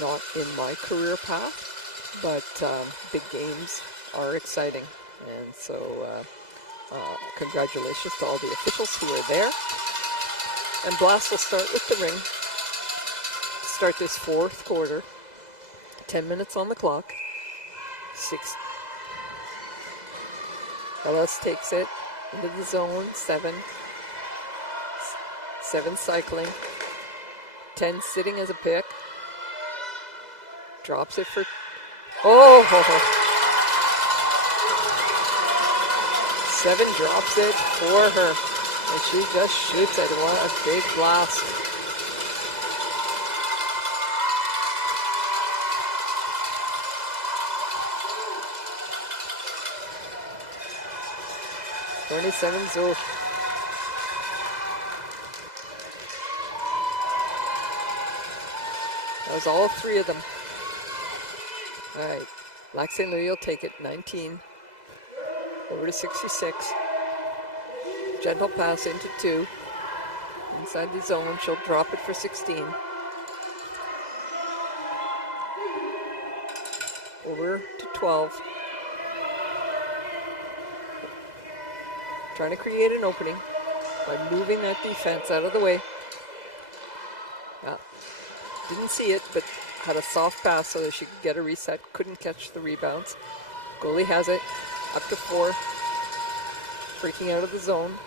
not in my career path, but big games are exciting. And so congratulations to all the officials who are there. And Blast will start with the ring. Start this fourth quarter. 10 minutes on the clock. LS takes it into the zone. 7 cycling. 10 sitting as a pick. Drops it for... Oh! 7 drops it for her. And she just shoots it. What a big blast. .27 That was all 3 of them. All right, Lac St. Louis will take it, 19. Over to 66. Gentle pass into 2. Inside the zone, she'll drop it for 16. Over to 12. Trying to create an opening by moving that defense out of the way. Yeah. Didn't see it, but had a soft pass so that she could get a reset. Couldn't catch the rebounds. Goalie has it. Up to 4. Breaking out of the zone.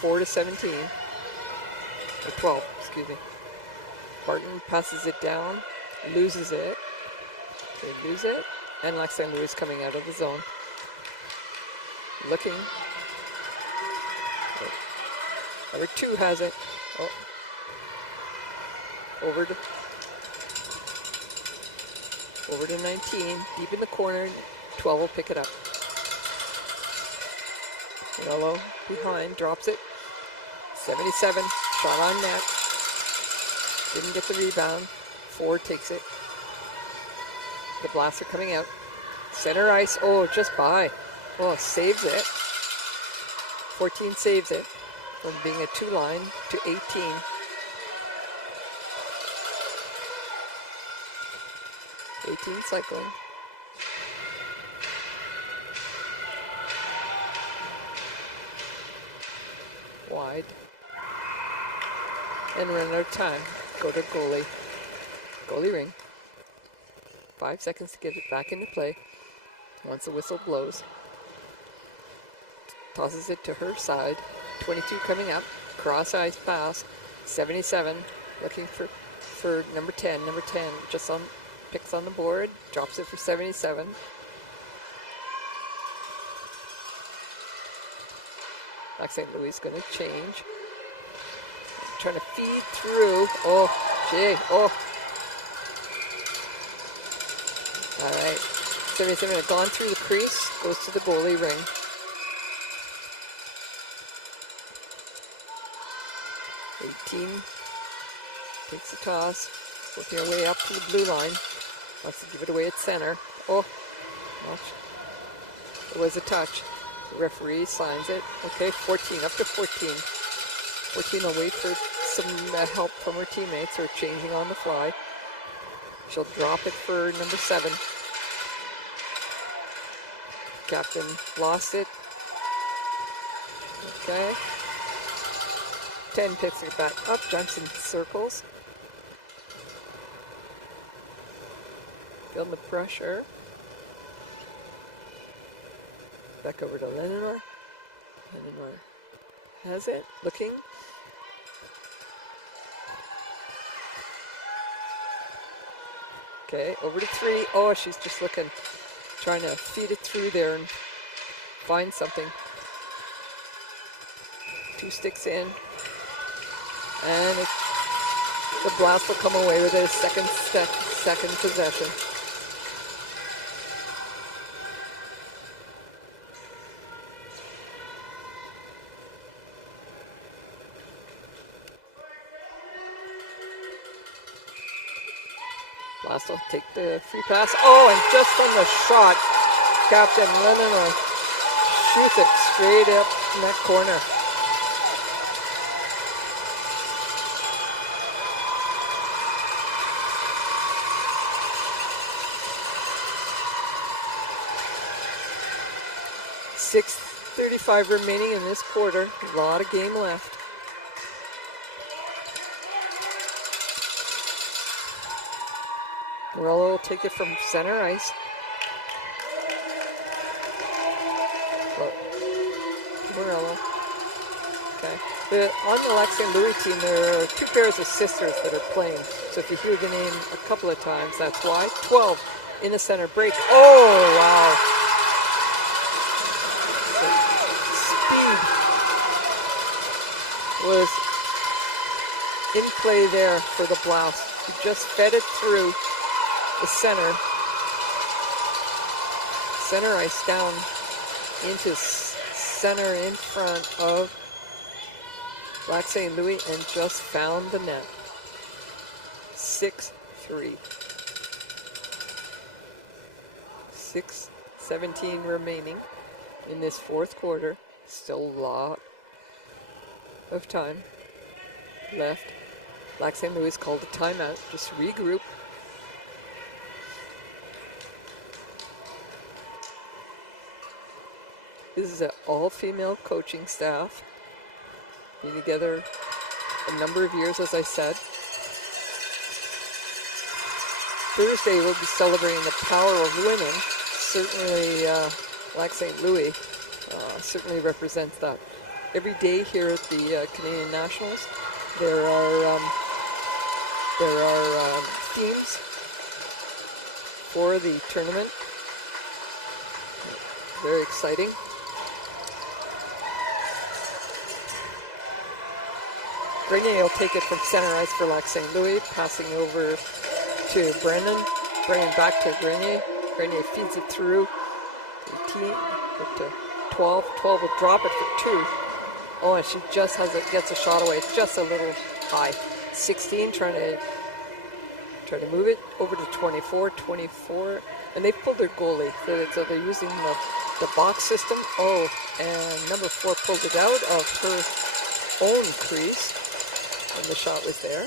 4 to 17. Or 12, excuse me. Barton passes it down. Loses it. They lose it. And Lac St. Louis coming out of the zone. Looking. Number 2 has it. Oh. Over to 19. Deep in the corner. 12 will pick it up. Yellow behind, drops it. 77, shot on net. Didn't get the rebound. 4 takes it. The Blasts are coming out. Center ice, oh, just by. Oh, saves it. 14 saves it from being a 2-line to 18. Cycling. Wide. And run out of time. Go to goalie. Goalie ring. 5 seconds to get it back into play. Once the whistle blows. Tosses it to her side. 22 coming up. Cross ice pass. 77. Looking for number 10. Number 10 just on picks on the board. Drops it for 77. Lac St. Louis going to change. Trying to feed through. Oh, gee. Oh. All right. 77 had gone through the crease. Goes to the goalie ring. Takes the toss. Working her way up to the blue line. Wants to give it away at center. Oh. It was a touch. The referee signs it. Okay, 14, up to 14. 14 will wait for some help from her teammates who are changing on the fly. She'll drop it for number 7. Captain lost it. Okay. 10 picks it back up, jumps in circles. Feeling the pressure. Back over to Lenore. Lenore has it, looking. Okay, over to 3. Oh, she's just looking, trying to feed it through there and find something. 2 sticks in. And the Blast will come away with a second possession. Blast will take the free pass. Oh, and just from the shot, Captain Lennon shoots it straight up in that corner. .35 remaining in this quarter. A lot of game left. Morello will take it from center ice. Morello. Okay. On the Lac St. Louis team, there are 2 pairs of sisters that are playing. So if you hear the name a couple of times, that's why. 12 in the center break. Oh, wow. Was in play there for the Blast. He just fed it through the center ice down into center in front of Lac St. Louis and just found the net. 6-3. 6:17 remaining in this fourth quarter. Still a lot of time left. Lac St. Louis called a timeout, just regroup. This is an all-female coaching staff. Been together a number of years, as I said. Thursday we'll be celebrating the power of women. Certainly Lac St. Louis certainly represents that. Every day here at the Canadian Nationals, there are themes for the tournament. Very exciting. Grenier will take it from center ice for Lac St. Louis, passing over to Brennan. Brennan back to Grenier. Grenier feeds it through 18 to 12. 12 will drop it for 2. Oh, and she just gets a shot away. It's just a little high. 16 trying to move it over to 24. 24, and they've pulled their goalie, so they're using the box system. Oh, and number 4 pulled it out of her own crease, and the shot was there.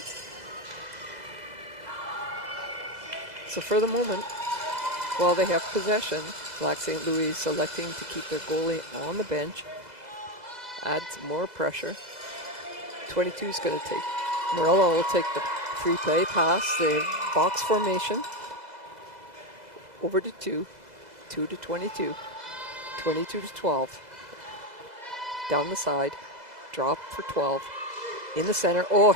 So for the moment, while they have possession, Lac St. Louis selecting to keep their goalie on the bench. Add some more pressure. 22 is going to take. Morello will take the free play pass. They have box formation. Over to 2. 2 to 22. 22 to 12. Down the side. Drop for 12. In the center. Oh,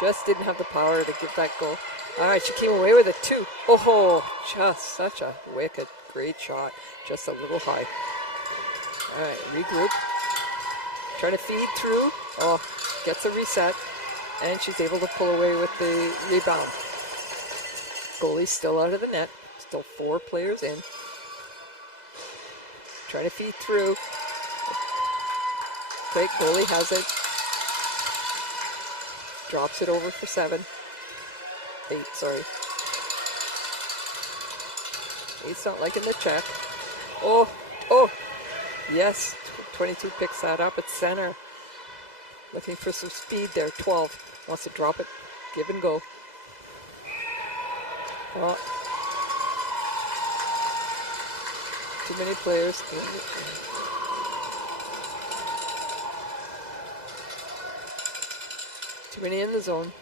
just didn't have the power to give that goal. All right, she came away with a 2. Oh, just such a wicked, great shot. Just a little high. All right, regroup. Trying to feed through. Oh, gets a reset. And she's able to pull away with the rebound. Goalie's still out of the net. Still 4 players in. Trying to feed through. Okay, goalie has it. Drops it over for 7. 8, sorry. 8's not liking the check. Oh, Oh, yes. 22 picks that up at center. Looking for some speed there. 12 wants to drop it. Give and go. Oh. Too many players. Too many in the zone.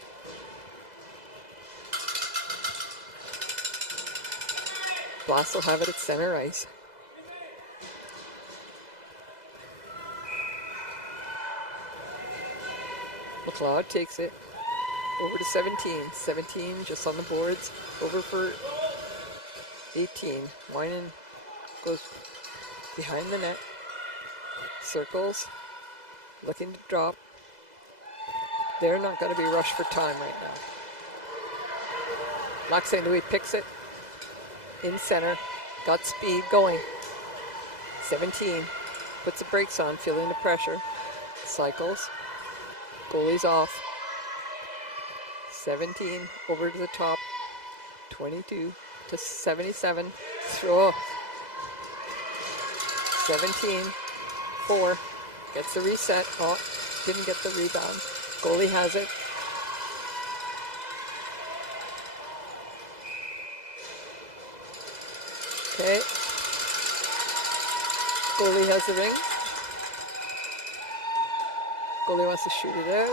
Blast will have it at center ice. McLeod takes it over to 17. 17 just on the boards. Over for 18. Winan goes behind the net. Circles. Looking to drop. They're not going to be rushed for time right now. Lac St. Louis picks it. In center. Got speed going. 17. Puts the brakes on, feeling the pressure. Cycles. Goalie's off. 17 over to the top. 22 to 77. Throw. 17. 4. Gets the reset. Oh, didn't get the rebound. Goalie has it. Okay. Goalie has the ring. Goalie wants to shoot it out.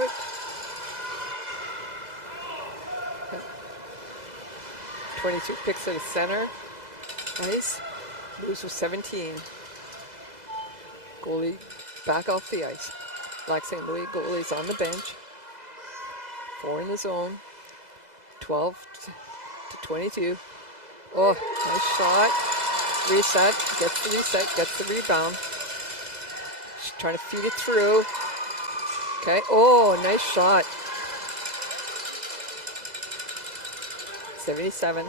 Okay. 22 picks at the center. Ice. Moves with 17. Goalie back off the ice. Lac St. Louis goalie's on the bench. 4 in the zone. 12 to 22. Oh, nice shot. Reset. Gets the reset. Gets the rebound. She's trying to feed it through. Okay. Oh, nice shot. 77.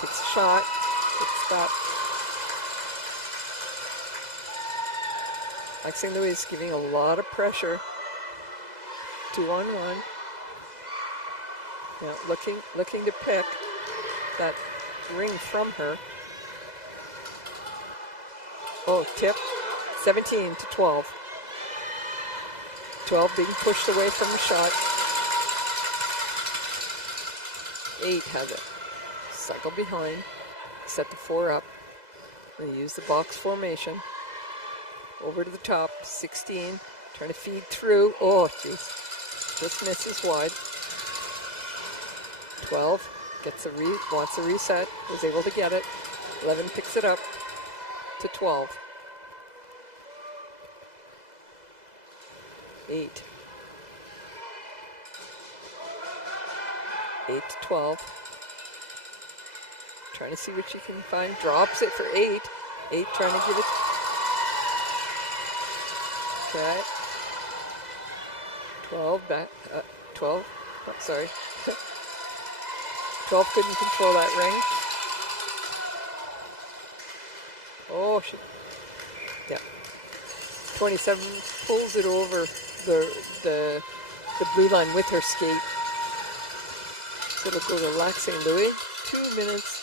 Takes a shot. It's got. Lac St. Louis is giving a lot of pressure. 2-on-1. Yeah, looking to pick that ring from her. Oh, tip. 17 to 12. 12 being pushed away from the shot. 8 has it. Cycle behind. Set the 4 up. They use the box formation. Over to the top. 16. Trying to feed through. Oh, jeez. Just misses wide. 12. Wants a reset. Was able to get it. 11 picks it up to 12. 8. 8 to 12. Trying to see what she can find. Drops it for 8. 8 trying to give it. Okay. 12 back. 12. Oh, sorry. 12 couldn't control that ring. Oh, she. Yeah. 27 pulls it over the blue line with her skate. So it'll go to Lac St. Louis. 2 minutes,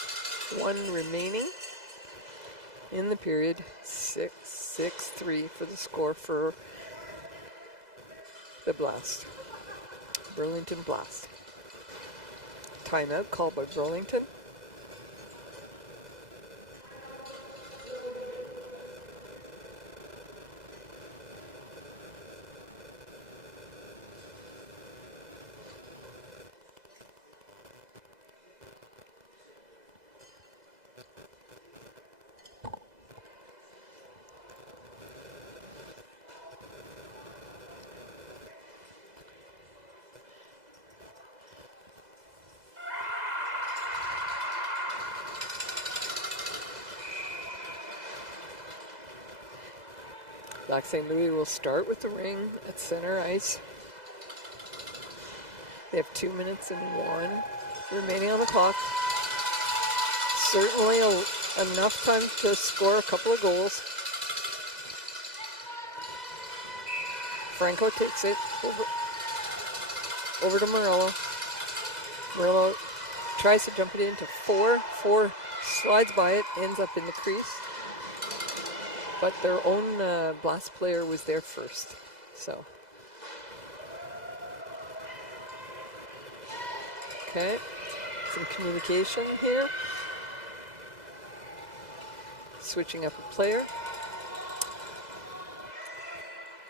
1 remaining in the period. 6-3 for the score for the Blast. Burlington Blast. Timeout called by Burlington. Lac St. Louis will start with the ring at center ice. They have 2 minutes and 1 remaining on the clock. Certainly enough time to score a couple of goals. Franco takes it over to Murillo. Murillo tries to jump it into 4. 4 slides by it, ends up in the crease. but their own Blast player was there first. So, okay, some communication here. Switching up a player.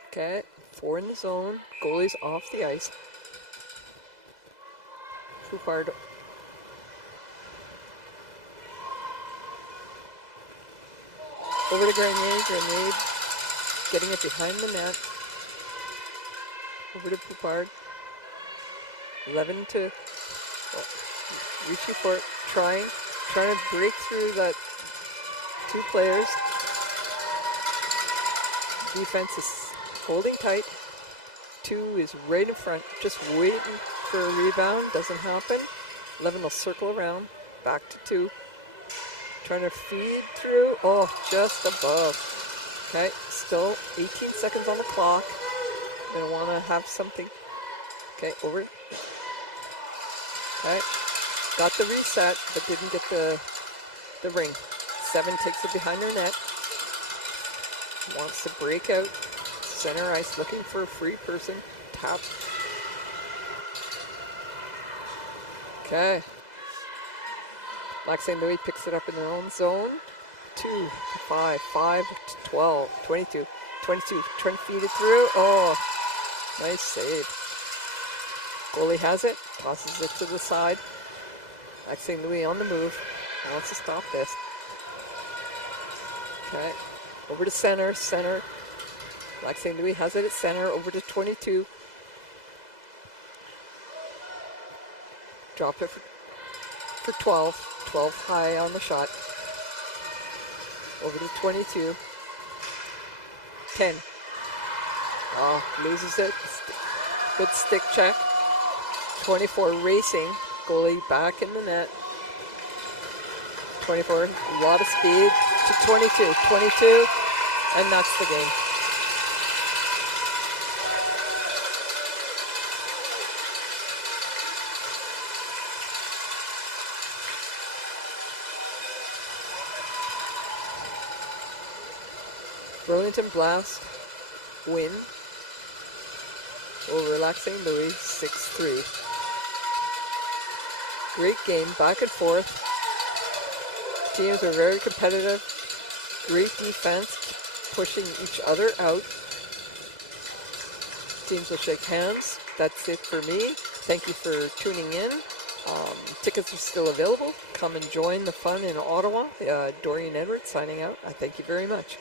Okay, 4 in the zone. Goalie's off the ice. Poupard. Over to Grenier. Grenier getting it behind the net. Over to Poupard. 11 to reaching for it, trying to break through that 2 players. Defense is holding tight. 2 is right in front, just waiting for a rebound. Doesn't happen. 11 will circle around, back to 2. Trying to feed through. Oh, just above. Okay, still 18 seconds on the clock. Gonna want to have something. Okay, over. Okay, got the reset, but didn't get the ring. 7 takes it behind her net. Wants to break out. Center ice, looking for a free person. Tap. Okay. Lac St. Louis picks it up in their own zone. 2 to 5, 5 to 12, 22, 22, trying to feed it through. Oh, nice save. Goalie has it, tosses it to the side. Lac St. Louis on the move. Wants to stop this. Okay, over to center. Lac St. Louis has it at center, over to 22. Drop it for 12. 12 high on the shot. Over to 22. 10. Oh, loses it. Good stick check. 24 racing. Goalie back in the net. 24, a lot of speed to 22. 22, and that's the game. Burlington Blast win over Lac St. Louis 6-3. Great game, back and forth. Teams are very competitive. Great defense, pushing each other out. Teams will shake hands. That's it for me. Thank you for tuning in. Tickets are still available. Come and join the fun in Ottawa. Dorian Edwards signing out. I thank you very much.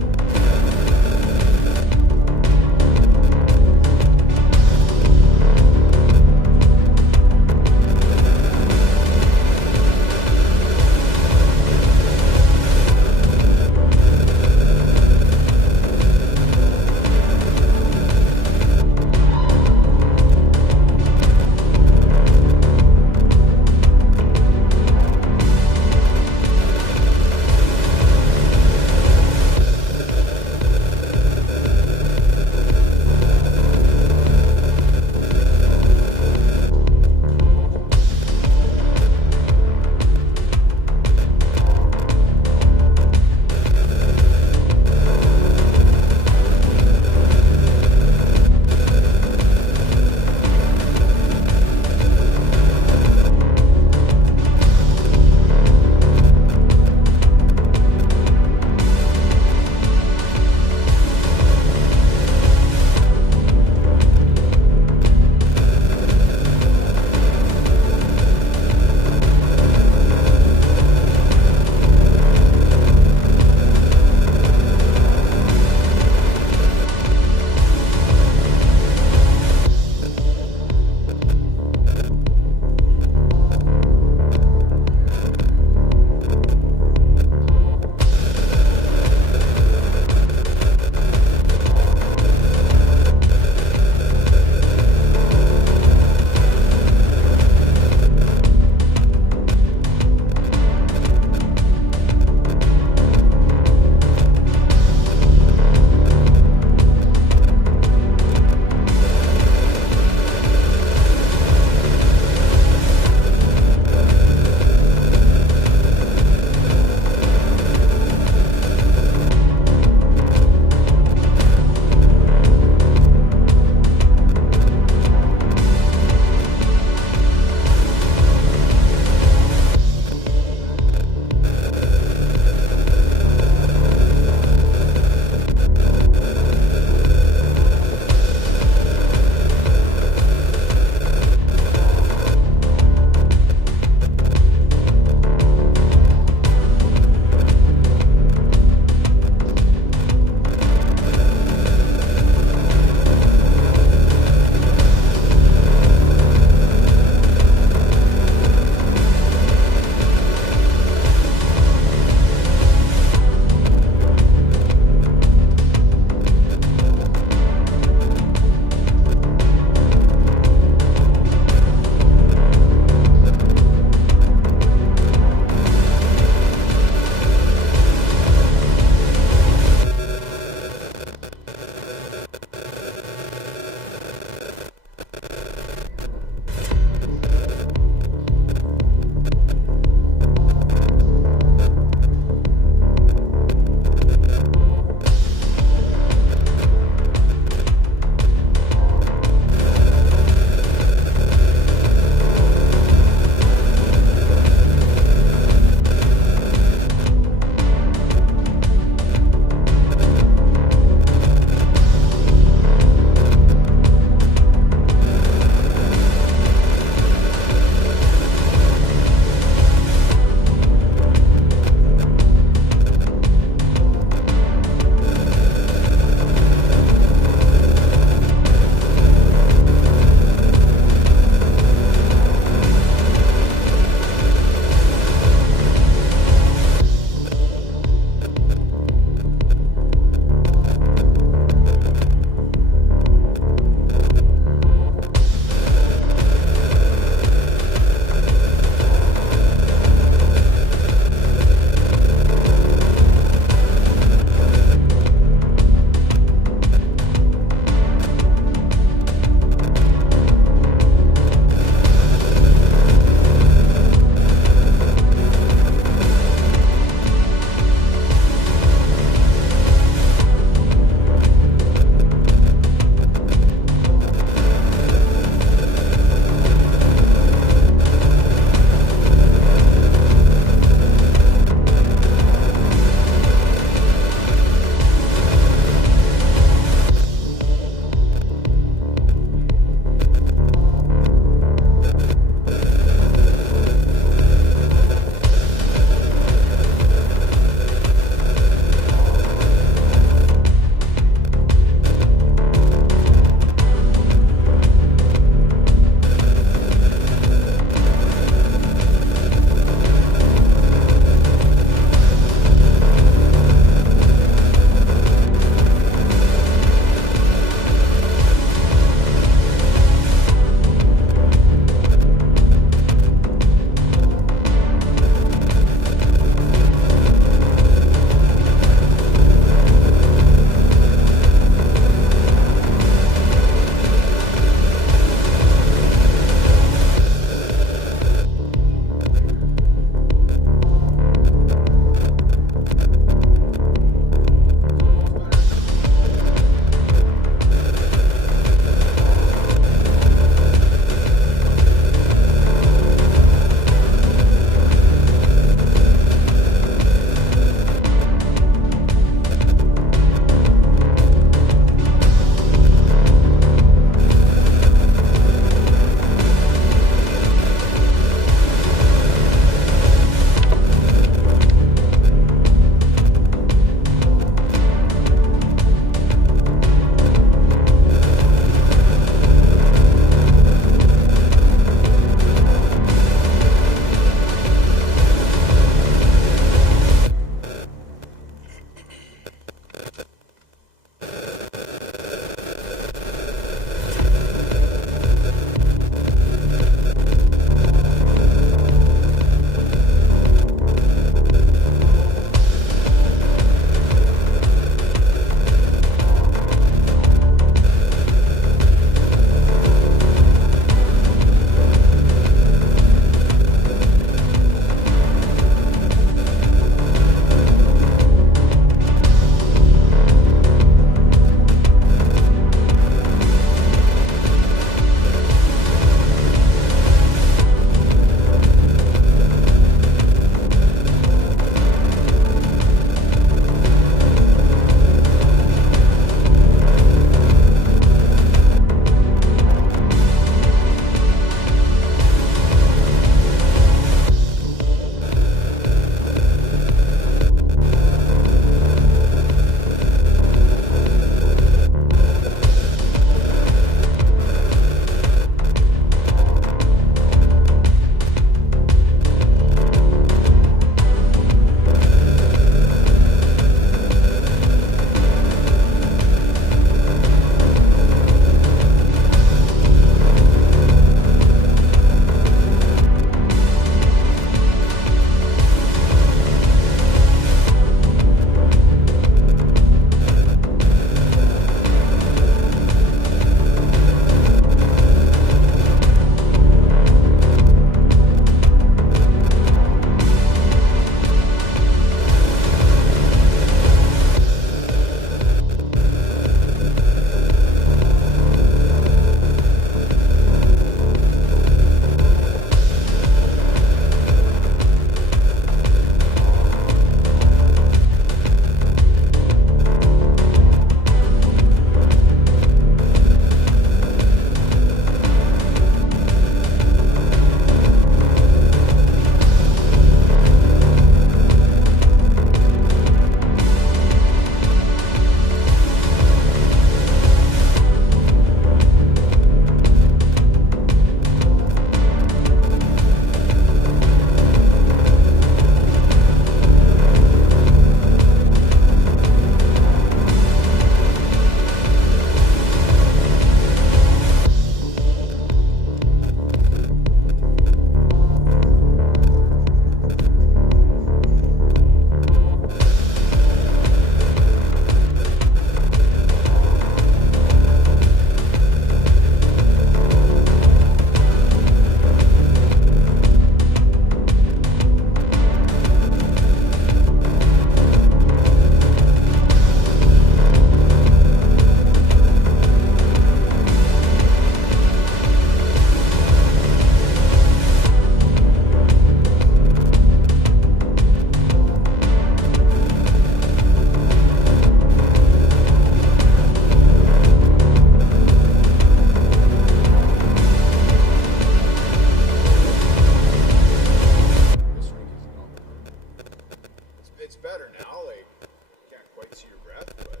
it's better now. Like, you can't quite see your breath, but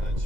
that's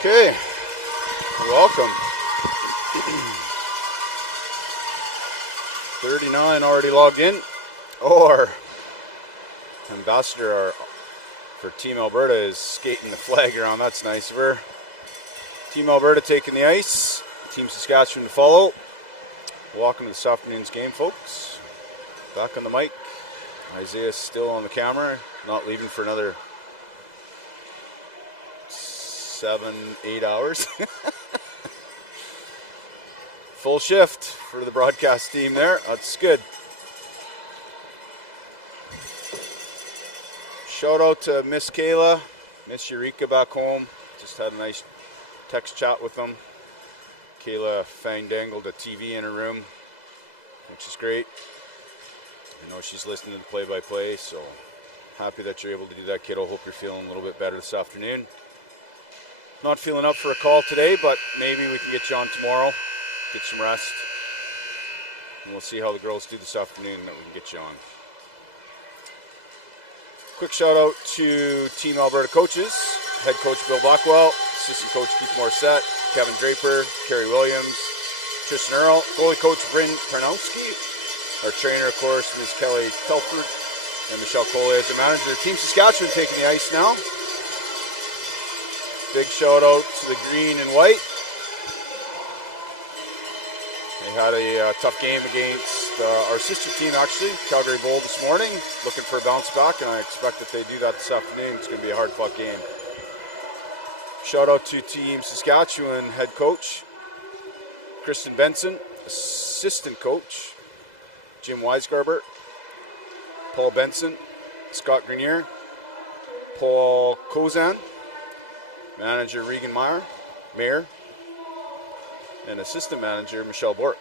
Okay, welcome. 39 already logged in. Or Ambassador for Team Alberta is skating the flag around. That's nice of her. Team Alberta taking the ice. Team Saskatchewan to follow. Welcome to this afternoon's game, folks. Back on the mic. Isaiah's still on the camera, not leaving for another 7-8 hours. Full shift for the broadcast team there. That's good. Shout out to Miss Kayla, Miss Eureka back home. Just had a nice text chat with them. Kayla fang-dangled a TV in her room, which is great. I know she's listening to the play-by-play, so happy that you're able to do that, kiddo. Hope you're feeling a little bit better this afternoon. Not feeling up for a call today, but maybe we can get you on tomorrow, get some rest, and we'll see how the girls do this afternoon that we can get you on. Quick shout out to Team Alberta coaches, head coach Bill Blackwell, assistant coach Keith Morissette, Kevin Draper, Kerry Williams, Tristan Earl, goalie coach Bryn Tarnowski, our trainer, of course, Ms. Kelly Telford, and Michelle Coley as the manager. Team Saskatchewan taking the ice now. Big shout out to the green and white. They had a tough game against our sister team, actually, Calgary Bowl this morning. Looking for a bounce back, and I expect that they do that this afternoon. It's going to be a hard-fought game. Shout out to Team Saskatchewan head coach Kristen Benson, assistant coach Jim Weisgarber, Paul Benson, Scott Grenier, Paul Kozan, manager Regan Mayer, and assistant manager Michelle Bork.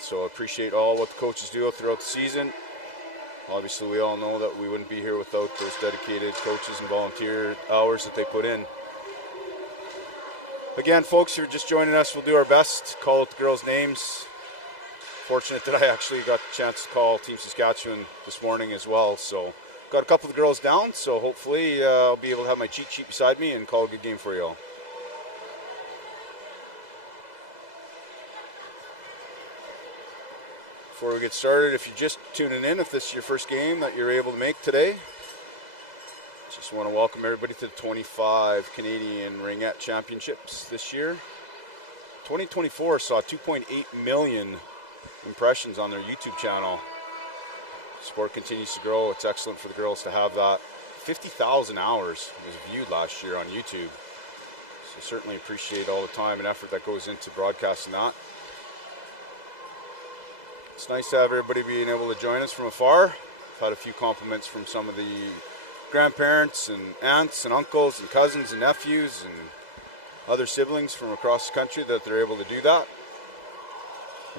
So appreciate all what the coaches do throughout the season. Obviously, we all know that we wouldn't be here without those dedicated coaches and volunteer hours that they put in. Again, folks, if you're just joining us, we'll do our best to call out the girls' names. Fortunate that I actually got the chance to call Team Saskatchewan this morning as well. So got a couple of the girls down, so hopefully I'll be able to have my cheat sheet beside me and call a good game for you all. Before we get started, if you're just tuning in, if this is your first game that you're able to make today, just want to welcome everybody to the 25 Canadian Ringette Championships this year. 2024 saw 2.8 million impressions on their YouTube channel. Sport continues to grow. It's excellent for the girls to have that. 50,000 hours was viewed last year on YouTube. So certainly appreciate all the time and effort that goes into broadcasting that. It's nice to have everybody being able to join us from afar. I've had a few compliments from some of the grandparents and aunts and uncles and cousins and nephews and other siblings from across the country that they're able to do that.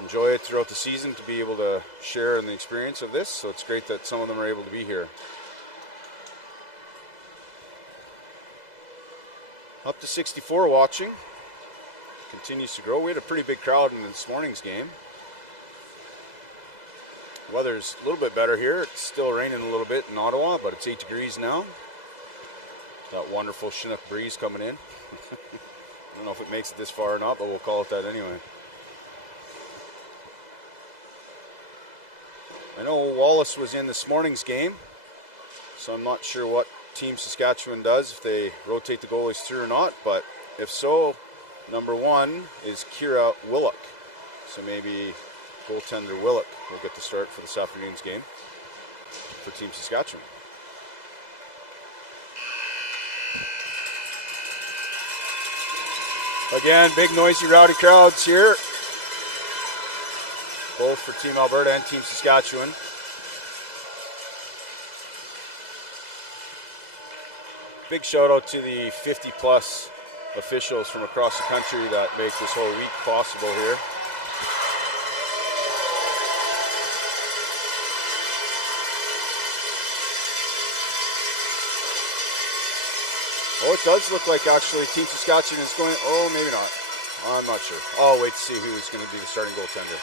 Enjoy it throughout the season to be able to share in the experience of this, so it's great that some of them are able to be here. Up to 64 watching. Continues to grow. We had a pretty big crowd in this morning's game. Weather's a little bit better here. It's still raining a little bit in Ottawa, but it's 8 degrees now. That wonderful Chinook breeze coming in. I don't know if it makes it this far or not, but we'll call it that anyway. I know Wallace was in this morning's game, so I'm not sure what Team Saskatchewan does, if they rotate the goalies through or not, but if so, number 1 is Kira Willock. So maybe goaltender Willock will get the start for this afternoon's game for Team Saskatchewan. Again, big noisy rowdy crowds here, both for Team Alberta and Team Saskatchewan. Big shout out to the 50 plus officials from across the country that make this whole week possible here. Oh, it does look like actually Team Saskatchewan is going, oh, maybe not. I'm not sure. I'll wait to see who's going to be the starting goaltender.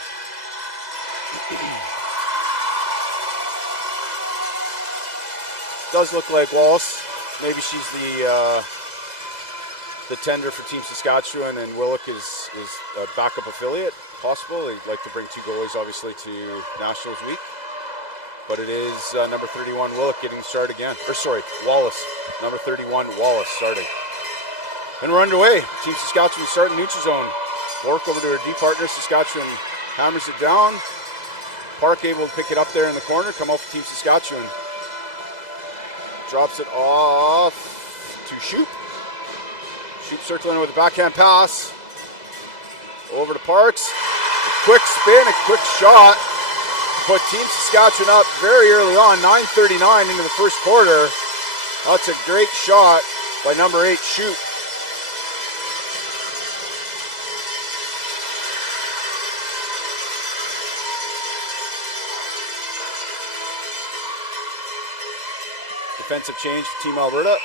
Does look like Wallace. Maybe she's the the tender for Team Saskatchewan, and Willock is a backup affiliate, possible. They'd like to bring 2 goalies, obviously, to Nationals week. But it is number 31, Willock, getting started again. Wallace. Number 31, Wallace, starting. And we're underway. Team Saskatchewan starting neutral zone. Bork over to her D partner. Saskatchewan hammers it down. Park able to pick it up there in the corner. Come out for Team Saskatchewan. Drops it off to Shoop. Shoop circling with a backhand pass. Over to Parks. A quick spin, a quick shot. Put Team Saskatchewan up very early on, 9:39 into the first quarter. That's a great shot by number 8, Shoop. Defensive change for Team Alberta.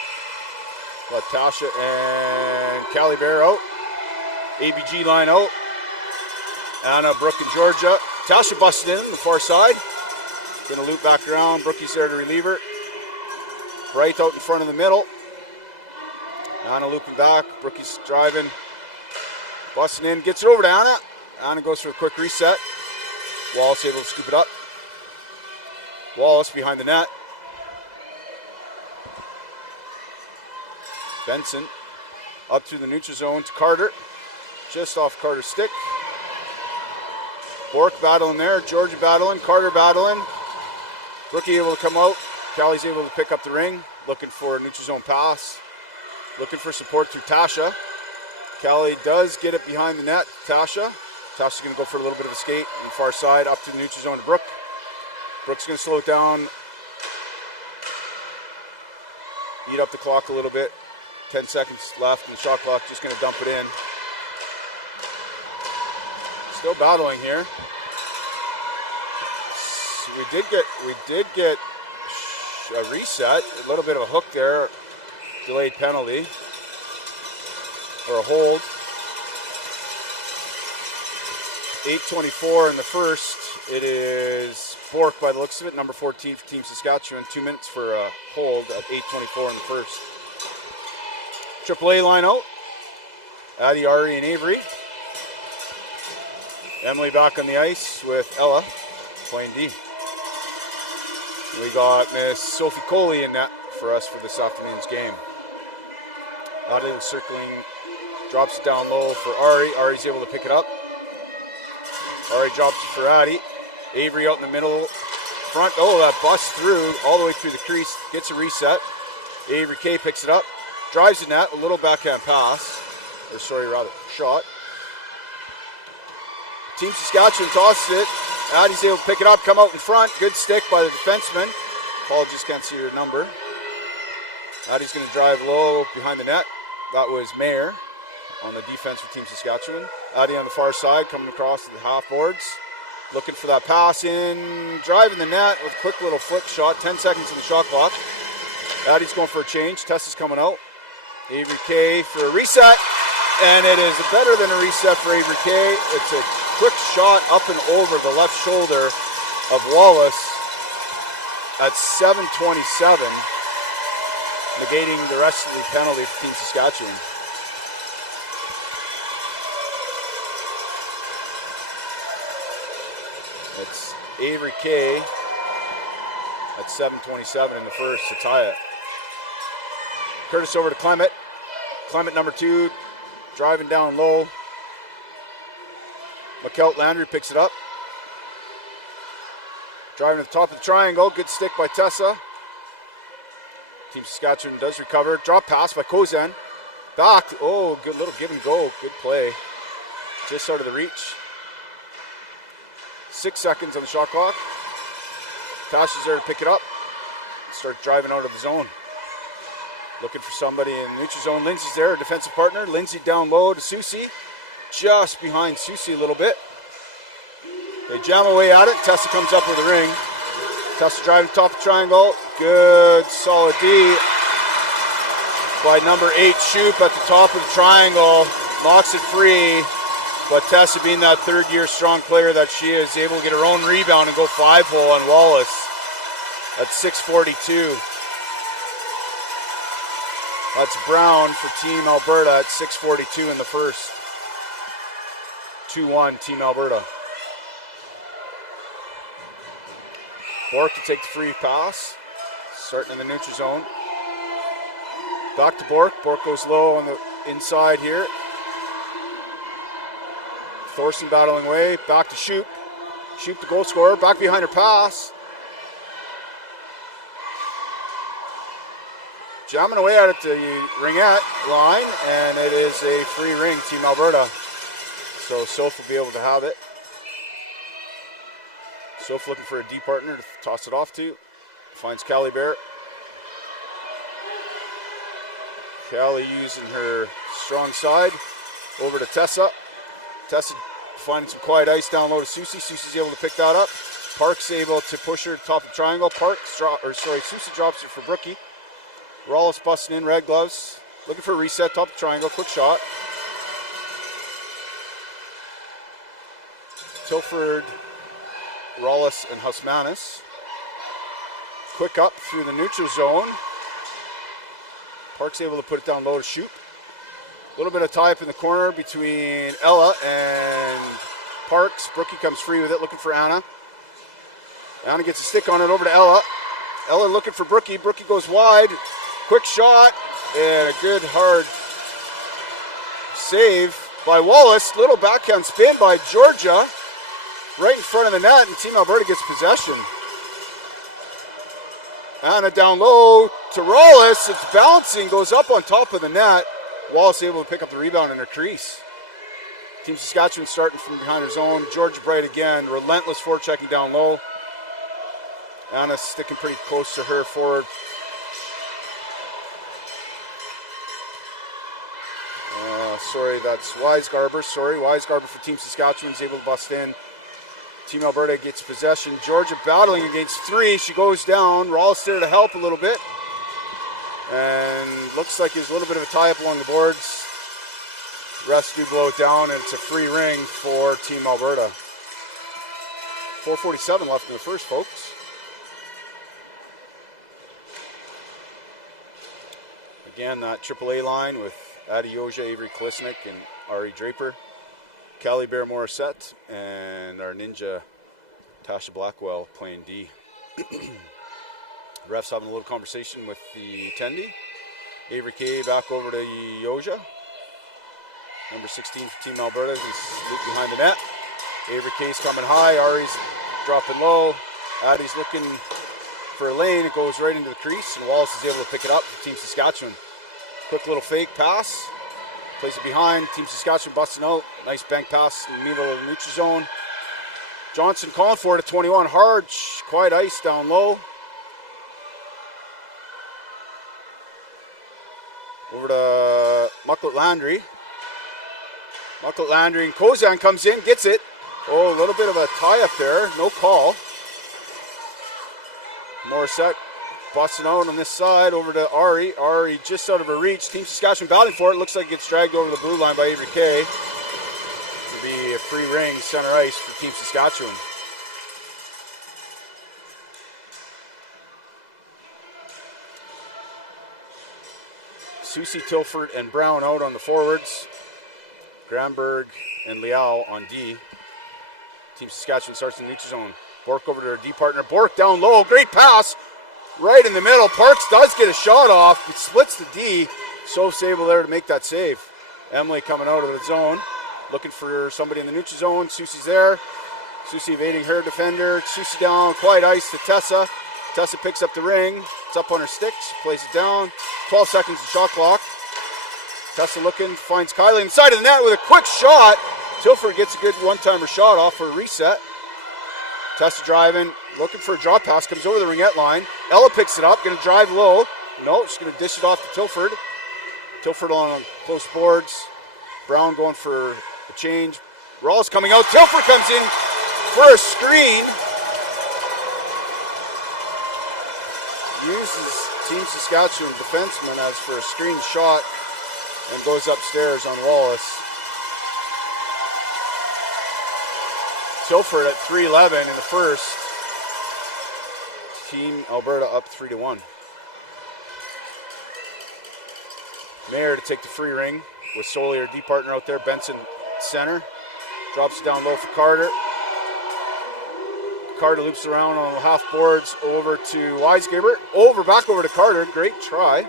Got Tasha and Callie Bear out. ABG line out. Anna, Brooke, and Georgia. Tasha busted in the far side. Gonna loop back around. Brookie's there to relieve her. Bright out in front of the middle. Anna looping back. Brookie's driving. Busting in. Gets it over to Anna. Anna goes for a quick reset. Wallace able to scoop it up. Wallace behind the net. Benson up through the neutral zone to Carter. Just off Carter's stick. Bork battling there. Georgia battling. Carter battling. Rookie able to come out. Callie's able to pick up the ring. Looking for a neutral zone pass. Looking for support through Tasha. Callie does get it behind the net. Tasha's going to go for a little bit of a skate on the far side. Up to the neutral zone to Brooke. Brooke's going to slow it down. Eat up the clock a little bit. 10 seconds left in the shot clock. Just going to dump it in. Still battling here. So we did get a reset. A little bit of a hook there. Delayed penalty. Or a hold. 8:24 in the first. It is Bork by the looks of it. Number 14 for Team Saskatchewan. 2 minutes for a hold at 8:24 in the first. AAA line out. Addie, Ari, and Avery. Emily back on the ice with Ella playing D. We got Miss Sophie Coley in net for us for this afternoon's game. Addie circling, drops it down low for Ari. Ari's able to pick it up. Ari drops it for Addie. Avery out in the middle. Front, that bust through, all the way through the crease. Gets a reset. Avery K picks it up. Drives the net, a little backhand pass. Shot. Team Saskatchewan tosses it. Addie's able to pick it up, come out in front. Good stick by the defenseman. Apologies, can't see her number. Addie's going to drive low behind the net. That was Mayer on the defense for Team Saskatchewan. Addie on the far side, coming across to the half boards. Looking for that pass in. Driving the net with a quick little flip shot. 10 seconds in the shot clock. Addie's going for a change. Tessa's coming out. Avery K for a reset. And it is better than a reset for Avery K. It's a quick shot up and over the left shoulder of Wallace at 7:27, negating the rest of the penalty for Team Saskatchewan. It's Avery K at 7:27 in the first to tie it. Curtis over to Clement. Clement number 2, driving down low. McKelt Landry picks it up. Driving to the top of the triangle. Good stick by Tessa. Team Saskatchewan does recover. Drop pass by Kozan. Back. Good little give and go. Good play. Just out of the reach. 6 seconds on the shot clock. Tasha's there to pick it up. Start driving out of the zone. Looking for somebody in the neutral zone. Lindsay's there, a defensive partner. Lindsay down low to Susie. Just behind Susie a little bit. They jam away at it. Tessa comes up with a ring. Tessa driving top of the triangle. Good, solid D by number 8, Shoop at the top of the triangle. Knocks it free. But Tessa, being that third-year strong player that she is, able to get her own rebound and go 5-hole on Wallace at 6:42. That's Brown for Team Alberta at 6:42 in the first. 2-1 Team Alberta. Bork to take the free pass. Starting in the neutral zone. Back to Bork. Bork goes low on the inside here. Thorson battling away. Back to Shoop. Shoop the goal scorer. Back behind her pass. Jamming away out at the Ringette line, and it is a free ring, Team Alberta. So Soph will be able to have it. Soph looking for a D partner to toss it off to. Finds Callie Bear. Callie using her strong side. Over to Tessa. Tessa finding some quiet ice down low to Susie. Susie's able to pick that up. Park's able to push her to top of the triangle. Susie drops it for Brookie. Rawls busting in, red gloves. Looking for a reset, top of the triangle, quick shot. Tilford, Rawls, and Husmanis. Quick up through the neutral zone. Park's able to put it down low to Shoop. A little bit of tie up in the corner between Ella and Parks. Brookie comes free with it, looking for Anna. Anna gets a stick on it over to Ella. Ella looking for Brookie. Brookie goes wide. Quick shot and a good hard save by Wallace. Little backhand spin by Georgia. Right in front of the net, and Team Alberta gets possession. Anna down low to Rawls. It's bouncing, goes up on top of the net. Wallace able to pick up the rebound in her crease. Team Saskatchewan starting from behind her zone. Georgia Bright again, relentless forechecking down low. Anna sticking pretty close to her forward. Sorry, that's Weisgarber. Weisgarber for Team Saskatchewan is able to bust in. Team Alberta gets possession. Georgia battling against three. She goes down. Rawls there to help a little bit. And looks like there's a little bit of a tie-up along the boards. Refs do blow it down, and it's a free ring for Team Alberta. 4:47 left in the first, folks. Again, that AAA line with Adioja, Avery Klisnik, and Ari Draper. Callie Bear Morissette, and our ninja, Tasha Blackwell, playing D. Refs having a little conversation with the attendee. Avery K back over to Yoja. Number 16 for Team Alberta. He's looped behind the net. Avery K's coming high. Ari's dropping low. Addie's looking for a lane. It goes right into the crease, and Wallace is able to pick it up for Team Saskatchewan. Quick little fake pass. Plays it behind. Team Saskatchewan busting out. Nice bank pass in the middle of the neutral zone. Johnson calling for it at 21. Hard, quiet ice down low. Over to Mucklet Landry. Mucklet Landry and Kozan comes in, gets it. Oh, a little bit of a tie-up there. No call. Morissette busting out on this side over to Ari. Ari just out of her reach. Team Saskatchewan battling for it. Looks like it gets dragged over the blue line by Avery Kay. It'll be a free ring center ice for Team Saskatchewan. Susie, Tilford, and Brown out on the forwards. Granberg and Liao on D. Team Saskatchewan starts in the neutral zone. Bork over to her D partner. Bork down low. Great pass. Right in the middle. Parks does get a shot off. It splits the D. So able there to make that save. Emily coming out of the zone. Looking for somebody in the neutral zone. Susie's there. Susie evading her defender. Susie down. Quiet ice to Tessa. Tessa picks up the ring. It's up on her sticks. Plays it down. 12 seconds to shot clock. Tessa looking. Finds Kylie inside of the net with a quick shot. Tilford gets a good one-timer shot off for a reset. Tessa driving. Looking for a drop pass. Comes over the Ringette line. Ella picks it up. Going to drive low. No, she's going to dish it off to Tilford. Tilford on close boards. Brown going for a change. Rawls coming out. Tilford comes in for a screen. Uses Team Saskatchewan defenseman as for a screen shot and goes upstairs on Wallace. Tilford at 3:11 in the first. Team Alberta up 3-1. Mayer to take the free ring with Soley, our D partner out there. Benson center. Drops it down low for Carter. Carter loops around on the half boards over to Weisgaber. Back over to Carter. Great try.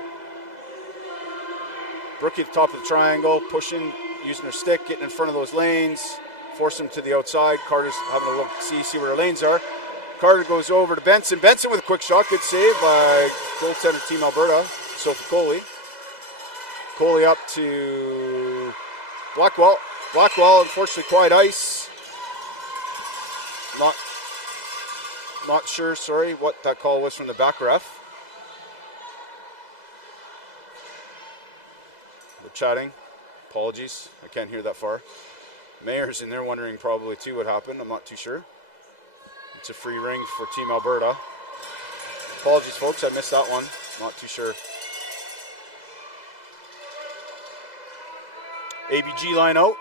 Brookie at the top of the triangle, pushing, using her stick, getting in front of those lanes, force them to the outside. Carter's having a look, see where her lanes are. Carter goes over to Benson. Benson with a quick shot. Good save by goaltender Team Alberta, Sophie Coley. Coley up to Blackwell. Blackwell, unfortunately, quiet ice. Not sure, what that call was from the back ref. They're chatting. Apologies, I can't hear that far. Mayer's in there wondering probably too what happened. I'm not too sure. It's a free ring for Team Alberta. Apologies, folks, I missed that one. Not too sure. ABG line out.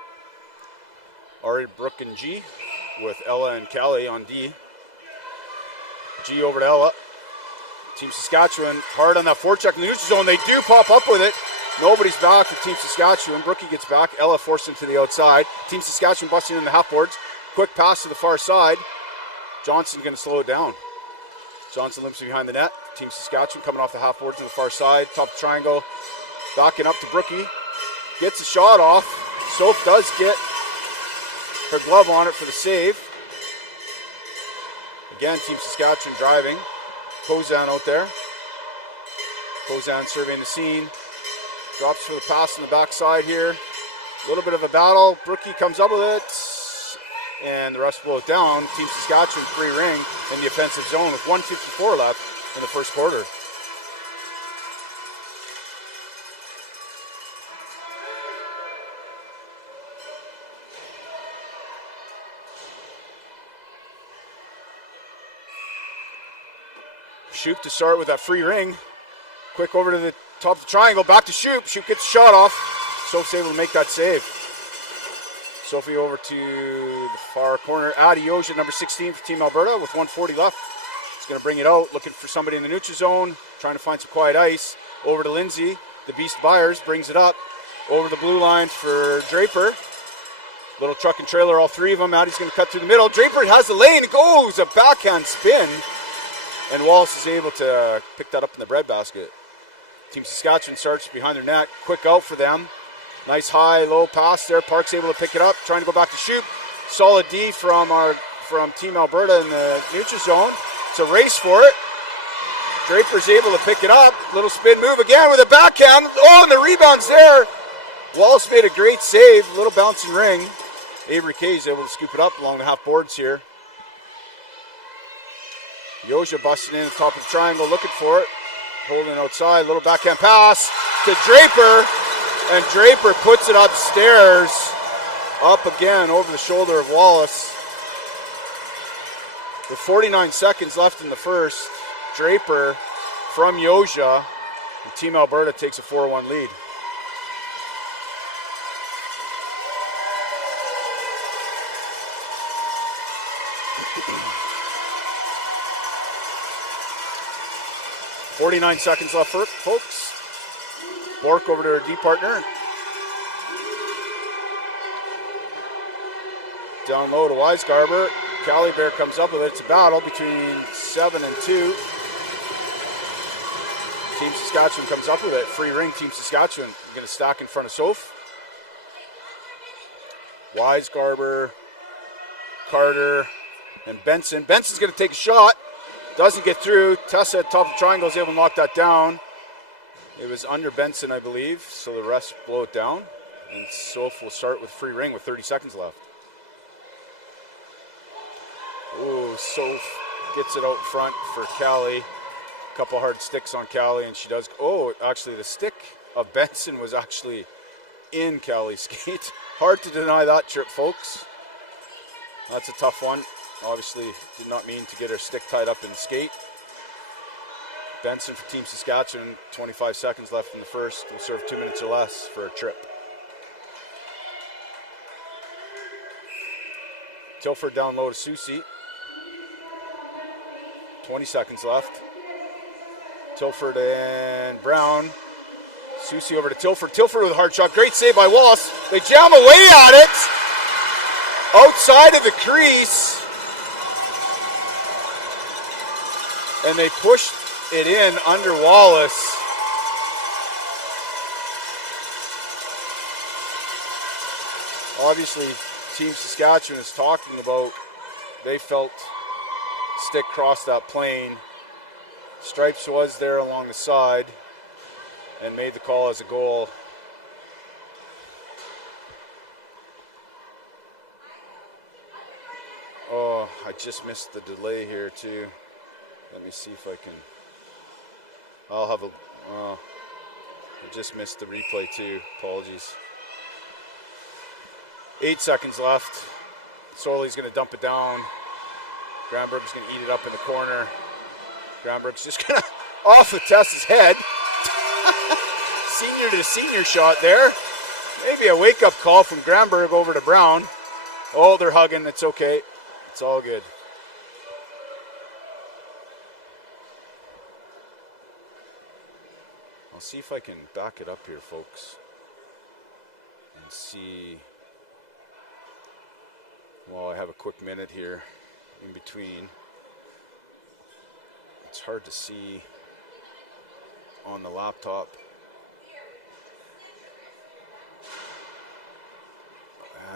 Ari, Brooke, and G with Ella and Callie on D. G over to Ella. Team Saskatchewan hard on that forecheck in the neutral zone. They do pop up with it. Nobody's back for Team Saskatchewan. Brookie gets back. Ella forced him to the outside. Team Saskatchewan busting in the half boards. Quick pass to the far side. Johnson's going to slow it down. Johnson limps behind the net. Team Saskatchewan coming off the half boards to the far side. Top of the triangle. Backing up to Brookie. Gets a shot off. Soph does get her glove on it for the save. Again, Team Saskatchewan driving. Kozan out there. Kozan surveying the scene. Drops for the pass on the backside here. A little bit of a battle. Brookie comes up with it. And the rest blow it down. Team Saskatchewan free ring in the offensive zone with 1:54 left in the first quarter. Shoop to start with that free ring. Quick over to the top of the triangle, back to Shoop. Shoop gets the shot off. Sophie's able to make that save. Sophie over to the far corner. Adioja, number 16 for Team Alberta with 1:40 left. He's going to bring it out, looking for somebody in the neutral zone, trying to find some quiet ice. Over to Lindsay. The Beast Byers brings it up. Over the blue line for Draper. Little truck and trailer, all three of them. Addie's going to cut through the middle. Draper has the lane. It goes. A backhand spin. And Wallace is able to pick that up in the breadbasket. Team Saskatchewan starts behind their net. Quick out for them. Nice high, low pass there. Park's able to pick it up. Trying to go back to Shoop. Solid D from Team Alberta in the neutral zone. It's a race for it. Draper's able to pick it up. Little spin move again with a backhand. Oh, and the rebound's there. Wallace made a great save. Little bouncing ring. Avery Kay is able to scoop it up along the half boards here. Yoja busting in the top of the triangle, looking for it. Holding outside, little backhand pass to Draper. And Draper puts it upstairs. Up again over the shoulder of Wallace. With 49 seconds left in the first, Draper from Yoja. And Team Alberta takes a 4-1 lead. .49 seconds left, folks. Bork over to her D partner. Down low to Weisgarber. Caliber comes up with it. It's a battle between 7 and 2. Team Saskatchewan comes up with it. Free ring, Team Saskatchewan. Going to stack in front of Soph. Weisgarber, Carter, and Benson. Benson's going to take a shot. Doesn't get through. Tessa at top of the triangle is able to knock that down. It was under Benson, I believe, so the rest blow it down. And Soph will start with free ring with 30 seconds left. Ooh, Soph gets it out front for Callie. A couple hard sticks on Callie, and she does. Oh, actually, the stick of Benson was actually in Callie's skate. Hard to deny that trip, folks. That's a tough one. Obviously, did not mean to get her stick tied up in the skate. Benson for Team Saskatchewan, 25 seconds left in the first. Will serve 2 minutes or less for a trip. Tilford down low to Susie. 20 seconds left. Tilford and Brown Susie over to Tilford. Tilford with a hard shot. Great save by Wallace. They jam away at it. Outside of the crease. And they pushed it in under Wallace. Obviously, Team Saskatchewan is talking about they felt stick crossed that plane. Stripes was there along the side and made the call as a goal. Oh, I just missed the delay here too. Let me see if I can. I'll have a. I just missed the replay too. Apologies. 8 seconds left. Soley's going to dump it down. Granberg's going to eat it up in the corner. Granberg's just going to off the Tessa's head. Senior to senior shot there. Maybe a wake-up call from Granberg over to Brown. Oh, they're hugging. It's okay. It's all good. I'll see if I can back it up here, folks, and see. Well, I have a quick minute here in between. It's hard to see on the laptop.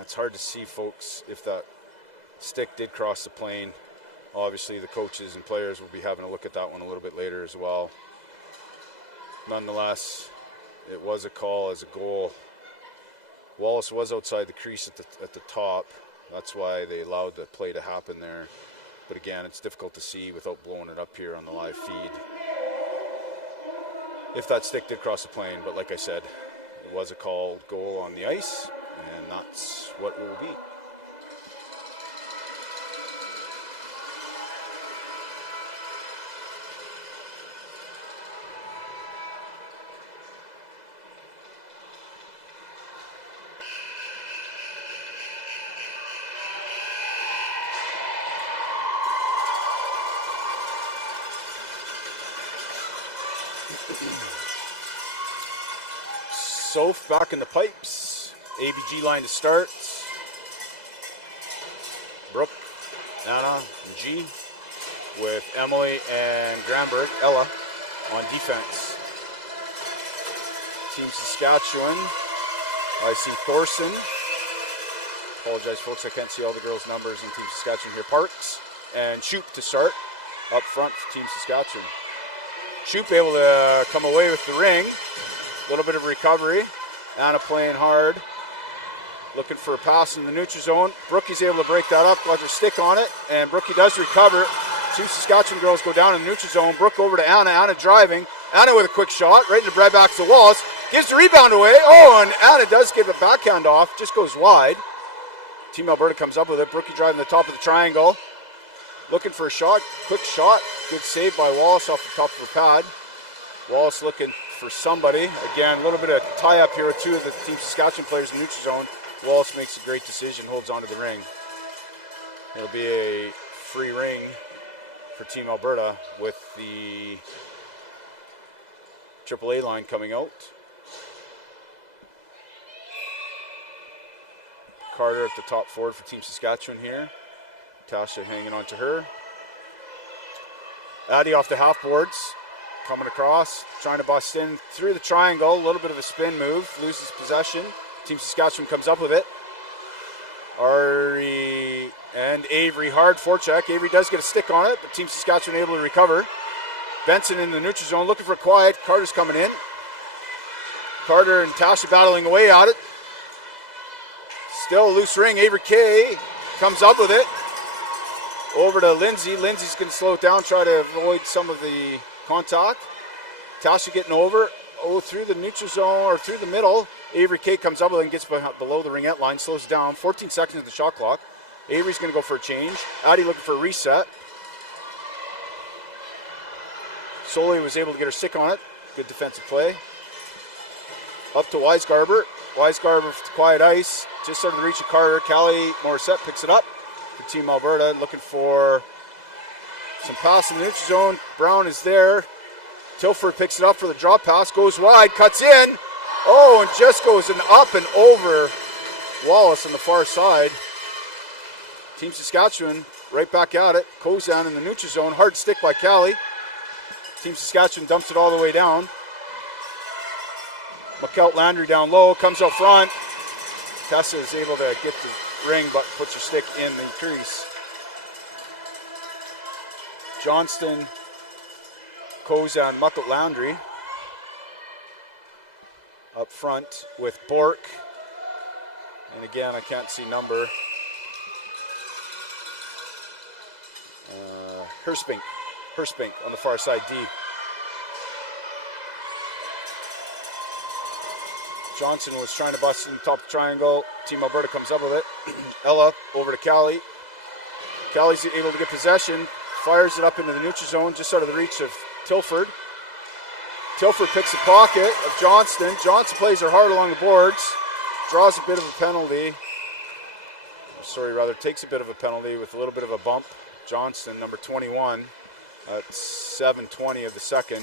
It's hard to see, folks, if that stick did cross the plane. Obviously, the coaches and players will be having a look at that one a little bit later as well. Nonetheless, it was a call as a goal. Wallace was outside the crease at the top. That's why they allowed the play to happen there. But again, it's difficult to see without blowing it up here on the live feed. If that stick did cross the plane, but like I said, it was a called goal on the ice, and that's what it will be. Soph back in the pipes. ABG line to start. Brooke, Anna, and G with Emily and Granberg, Ella, on defense. Team Saskatchewan, I see Thorson. Apologize, folks, I can't see all the girls' numbers in Team Saskatchewan here. Parks and Shoop to start up front for Team Saskatchewan. Shoop able to come away with the ring. A little bit of recovery. Anna playing hard. Looking for a pass in the neutral zone. Brookie's able to break that up. Got her stick on it. And Brookie does recover. Two Saskatchewan girls go down in the neutral zone. Brooke over to Anna. Anna driving. Anna with a quick shot. Right to bread back to the walls. Gives the rebound away. Oh, and Anna does give a backhand off. Just goes wide. Team Alberta comes up with it. Brookie driving the top of the triangle. Looking for a shot. Quick shot. Good save by Wallace off the top of her pad. Wallace looking for somebody. Again, a little bit of tie-up here with two of the Team Saskatchewan players in the neutral zone. Wallace makes a great decision, holds onto the ring. It'll be a free ring for Team Alberta with the AAA line coming out. Carter at the top forward for Team Saskatchewan here. Tasha hanging on to her. Addie off the half boards. Coming across, trying to bust in through the triangle. A little bit of a spin move, loses possession. Team Saskatchewan comes up with it. Ari and Avery hard forecheck. Avery does get a stick on it, but Team Saskatchewan able to recover. Benson in the neutral zone looking for quiet. Carter's coming in. Carter and Tasha battling away at it. Still a loose ring. Avery Kay comes up with it. Over to Lindsay. Lindsay's going to slow it down, try to avoid some of the contact. Tasha getting over. Oh, through the neutral zone or through the middle. Avery Kay comes up with it and gets below the ringette line, slows it down. 14 seconds of the shot clock. Avery's going to go for a change. Addie looking for a reset. Soley was able to get her stick on it. Good defensive play. Up to Weisgarber. Weisgarber to quiet ice. Just out of the reach of Carter. Callie Morissette picks it up for Team Alberta. Looking for some pass in the neutral zone. Brown is there. Tilford picks it up for the drop pass, goes wide, cuts in. Oh, and just goes up and over Wallace on the far side. Team Saskatchewan right back at it. Kozan in the neutral zone. Hard stick by Callie. Team Saskatchewan dumps it all the way down. McKelt Landry down low, comes up front. Tessa is able to get the ring, but puts her stick in the crease. Johnston, Kozan, McKelt Landry up front with Bork. And again, I can't see number. Herspink on the far side, D. Johnson was trying to bust in the top of the triangle. Team Alberta comes up with it. Ella over to Callie. Callie's able to get possession. Fires it up into the neutral zone, just out of the reach of Tilford. Tilford picks the pocket of Johnston. Johnson plays her hard along the boards. Draws a bit of a penalty. Takes a bit of a penalty with a little bit of a bump. Johnston, number 21, at 7:20 of the second.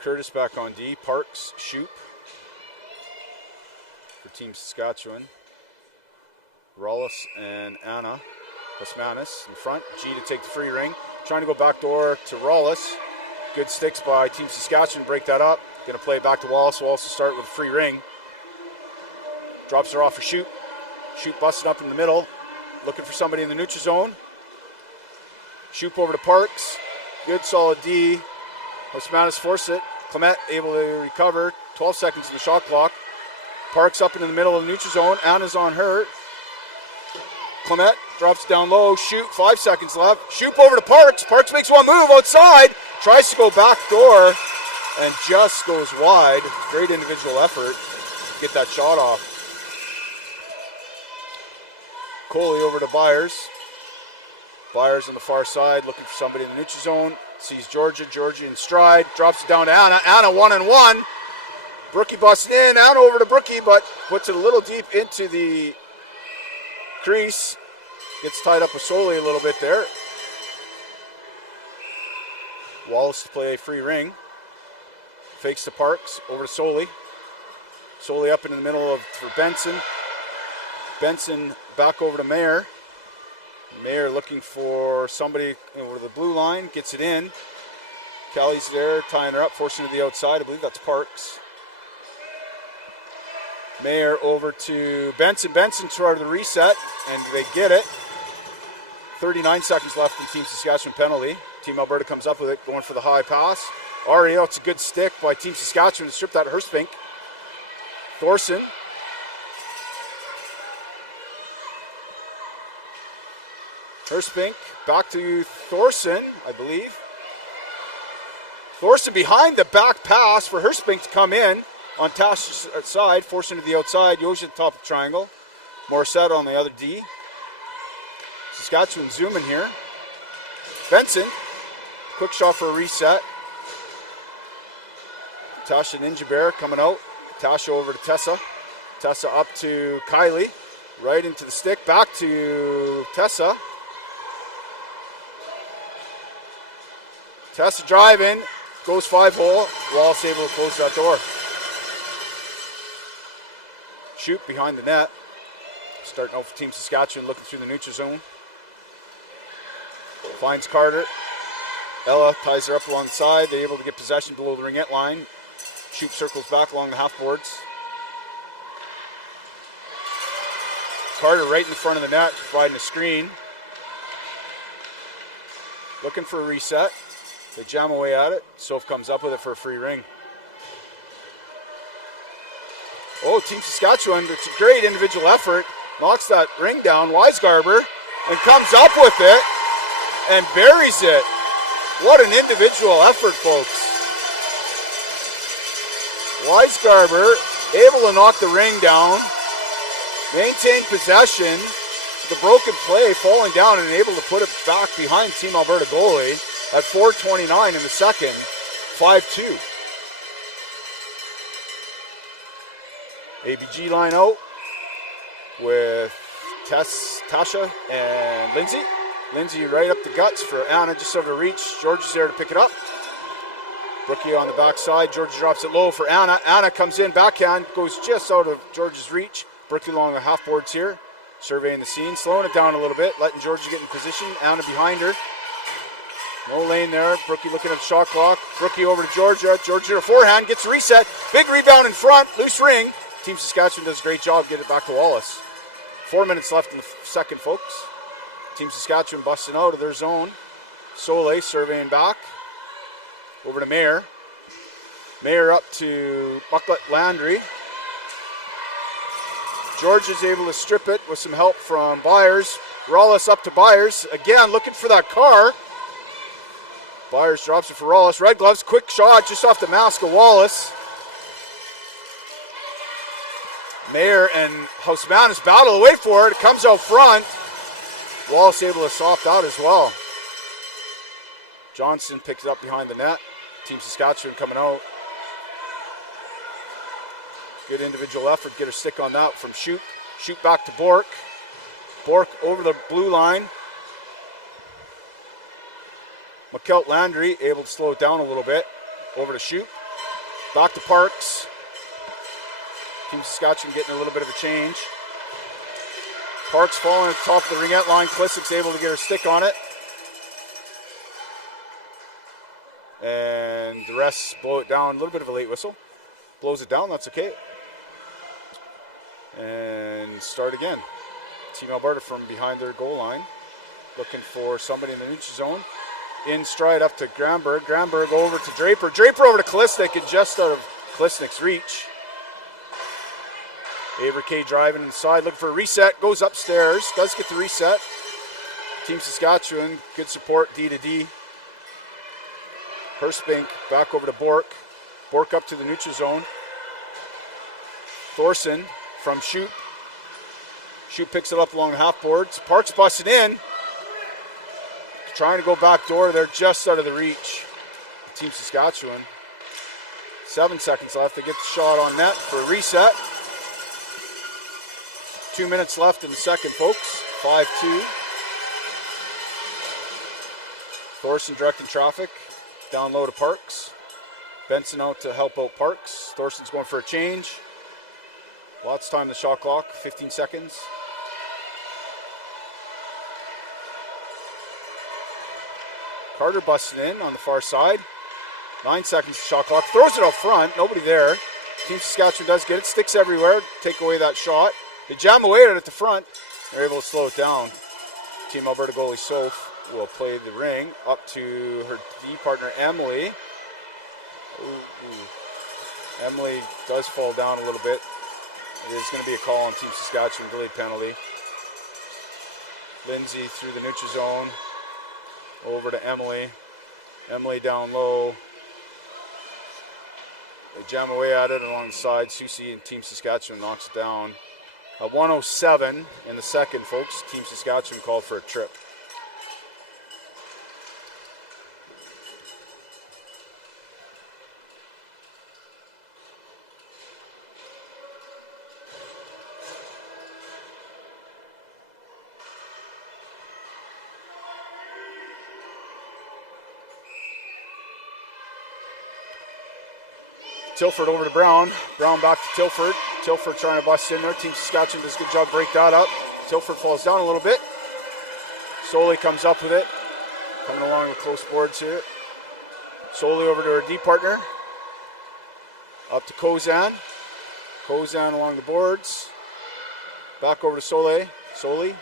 Curtis back on D. Parks, Shoop for Team Saskatchewan. Rollis and Anna Osmanis in front. G to take the free ring. Trying to go back door to Rollis. Good sticks by Team Saskatchewan. Break that up. Going to play back to Wallace. Wallace will start with a free ring. Drops her off for Shoop. Shoop busting up in the middle. Looking for somebody in the neutral zone. Shoop over to Parks. Good solid D. Osmanis forced it. Clement able to recover. 12 seconds in the shot clock. Parks up into the middle of the neutral zone. Anna's on her. Clement drops down low. Shoot. 5 seconds left. Shoop over to Parks. Parks makes one move outside. Tries to go back door and just goes wide. Great individual effort to get that shot off. Coley over to Byers. Byers on the far side looking for somebody in the neutral zone. Sees Georgia. Georgia in stride. Drops it down to Anna. Anna 1-on-1. Brookie busting in. Anna over to Brookie, but puts it a little deep into the crease. Gets tied up with Soley a little bit there. Wallace to play a free ring. Fakes to Parks. Over to Soley. Soley up in the middle for Benson. Benson back over to Mayer. Mayer looking for somebody over the blue line. Gets it in. Callie's there tying her up, forcing her to the outside. I believe that's Parks. Mayer over to Benson. Benson started the reset, and they get it. 39 seconds left in Team Saskatchewan penalty. Team Alberta comes up with it, going for the high pass. Ariel, it's a good stick by Team Saskatchewan to strip that Herspink. Thorson. Herspink back to Thorson, I believe. Thorson behind the back pass for Herspink to come in on Tash's side, forcing to the outside. Yoja at the top of the triangle. Morissette on the other D. Saskatchewan zooming here. Benson, quick shot for a reset. Tasha Ninja Bear coming out. Tasha over to Tessa. Tessa up to Kylie. Right into the stick. Back to Tessa. Tessa driving. Goes 5-hole. Wallace able to close that door. Shoot behind the net. Starting out for Team Saskatchewan, looking through the neutral zone. Finds Carter. Ella ties her up along the side. They're able to get possession below the ringette line. Shoot circles back along the half boards. Carter right in the front of the net, providing a screen. Looking for a reset. They jam away at it. Soph comes up with it for a free ring. Oh, Team Saskatchewan, it's a great individual effort. Knocks that ring down, Weisgarber, and comes up with it and buries it. What an individual effort, folks. Weisgarber able to knock the ring down, maintain possession, the broken play, falling down and able to put it back behind Team Alberta goalie at 4:29 in the second, 5-2. ABG line out with Tasha and Lindsay. Lindsay right up the guts for Anna, just over the reach. George is there to pick it up. Brookie on the backside. George drops it low for Anna. Anna comes in, backhand, goes just out of George's reach. Brookie along the half boards here, surveying the scene, slowing it down a little bit, letting George get in position. Anna behind her. No lane there. Brookie looking at the shot clock. Brookie over to Georgia. Georgia a forehand, gets a reset. Big rebound in front, loose ring. Team Saskatchewan does a great job getting it back to Wallace. 4 minutes left in the second, folks. Team Saskatchewan busting out of their zone. Soleil surveying back. Over to Mayer. Mayer up to Bucklet Landry. George is able to strip it with some help from Byers. Rawlis up to Byers. Again, looking for that car. Byers drops it for Rawlis. Red gloves, quick shot just off the mask of Wallace. Mayer and Housemanus battle away for it. It comes out front. Wallace able to soft out as well. Johnson picks it up behind the net. Team Saskatchewan coming out. Good individual effort. Get a stick on that from Shoot. Shoot back to Bork. Bork over the blue line. McKelt Landry able to slow it down a little bit. Over to Shoot. Back to Parks. Team Saskatchewan getting a little bit of a change. Parks falling at the top of the ringette line. Klissik's able to get her stick on it. And the rest blow it down. A little bit of a late whistle. Blows it down, that's okay. And start again. Team Alberta from behind their goal line. Looking for somebody in the neutral zone. In stride up to Granberg. Granberg over to Draper. Draper over to Klisnik and just out of Klisnik's reach. Avery K driving inside, looking for a reset. Goes upstairs. Does get the reset. Team Saskatchewan, good support, D to D. Hurstbank back over to Bork. Bork up to the neutral zone. Thorson from Shoot. Shoot picks it up along the half boards. Parks busted in. Trying to go back door. They're just out of the reach. Team Saskatchewan. 7 seconds left. They get the shot on net for a reset. 2 minutes left in the second, folks. 5-2. Thorson directing traffic. Down low to Parks. Benson out to help out Parks. Thorson's going for a change. Lots of time on the shot clock. 15 seconds. Carter busting in on the far side. 9 seconds to shot clock. Throws it out front. Nobody there. Team Saskatchewan does get it. Sticks everywhere. Take away that shot. They jam away at it at the front. They're able to slow it down. Team Alberta goalie Soph will play the ring up to her D partner Emily. Emily does fall down a little bit. It is going to be a call on Team Saskatchewan, delayed penalty. Lindsay through the neutral zone. Over to Emily. Emily down low. They jam away at it along the side. Susie and Team Saskatchewan knocks it down. 1:07 in the second, folks. Team Saskatchewan called for a trip. Tilford over to Brown. Brown back to Tilford. Tilford trying to bust in there. Team Saskatchewan does a good job break that up. Tilford falls down a little bit. Soleil comes up with it. Coming along with close boards here. Soleil over to her D partner. Up to Kozan. Kozan along the boards. Back over to Soleil. Soleil.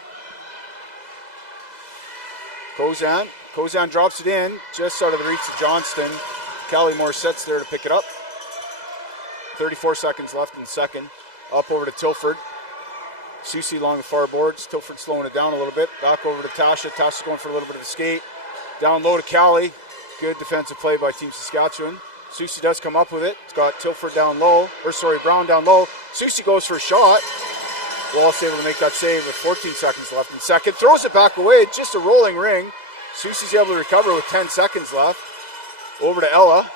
Kozan. Kozan drops it in. Just out of the reach of Johnston. Callie Morissette's there to pick it up. 34 seconds left in the second. Up over to Tilford. Susie along the far boards. Tilford slowing it down a little bit. Back over to Tasha. Tasha's going for a little bit of a skate. Down low to Callie. Good defensive play by Team Saskatchewan. Susie does come up with it. It's got Tilford down low. Brown down low. Susie goes for a shot. Wallace able to make that save with 14 seconds left in the second. Throws it back away. Just a rolling ring. Susie's able to recover with 10 seconds left. Over to Ella.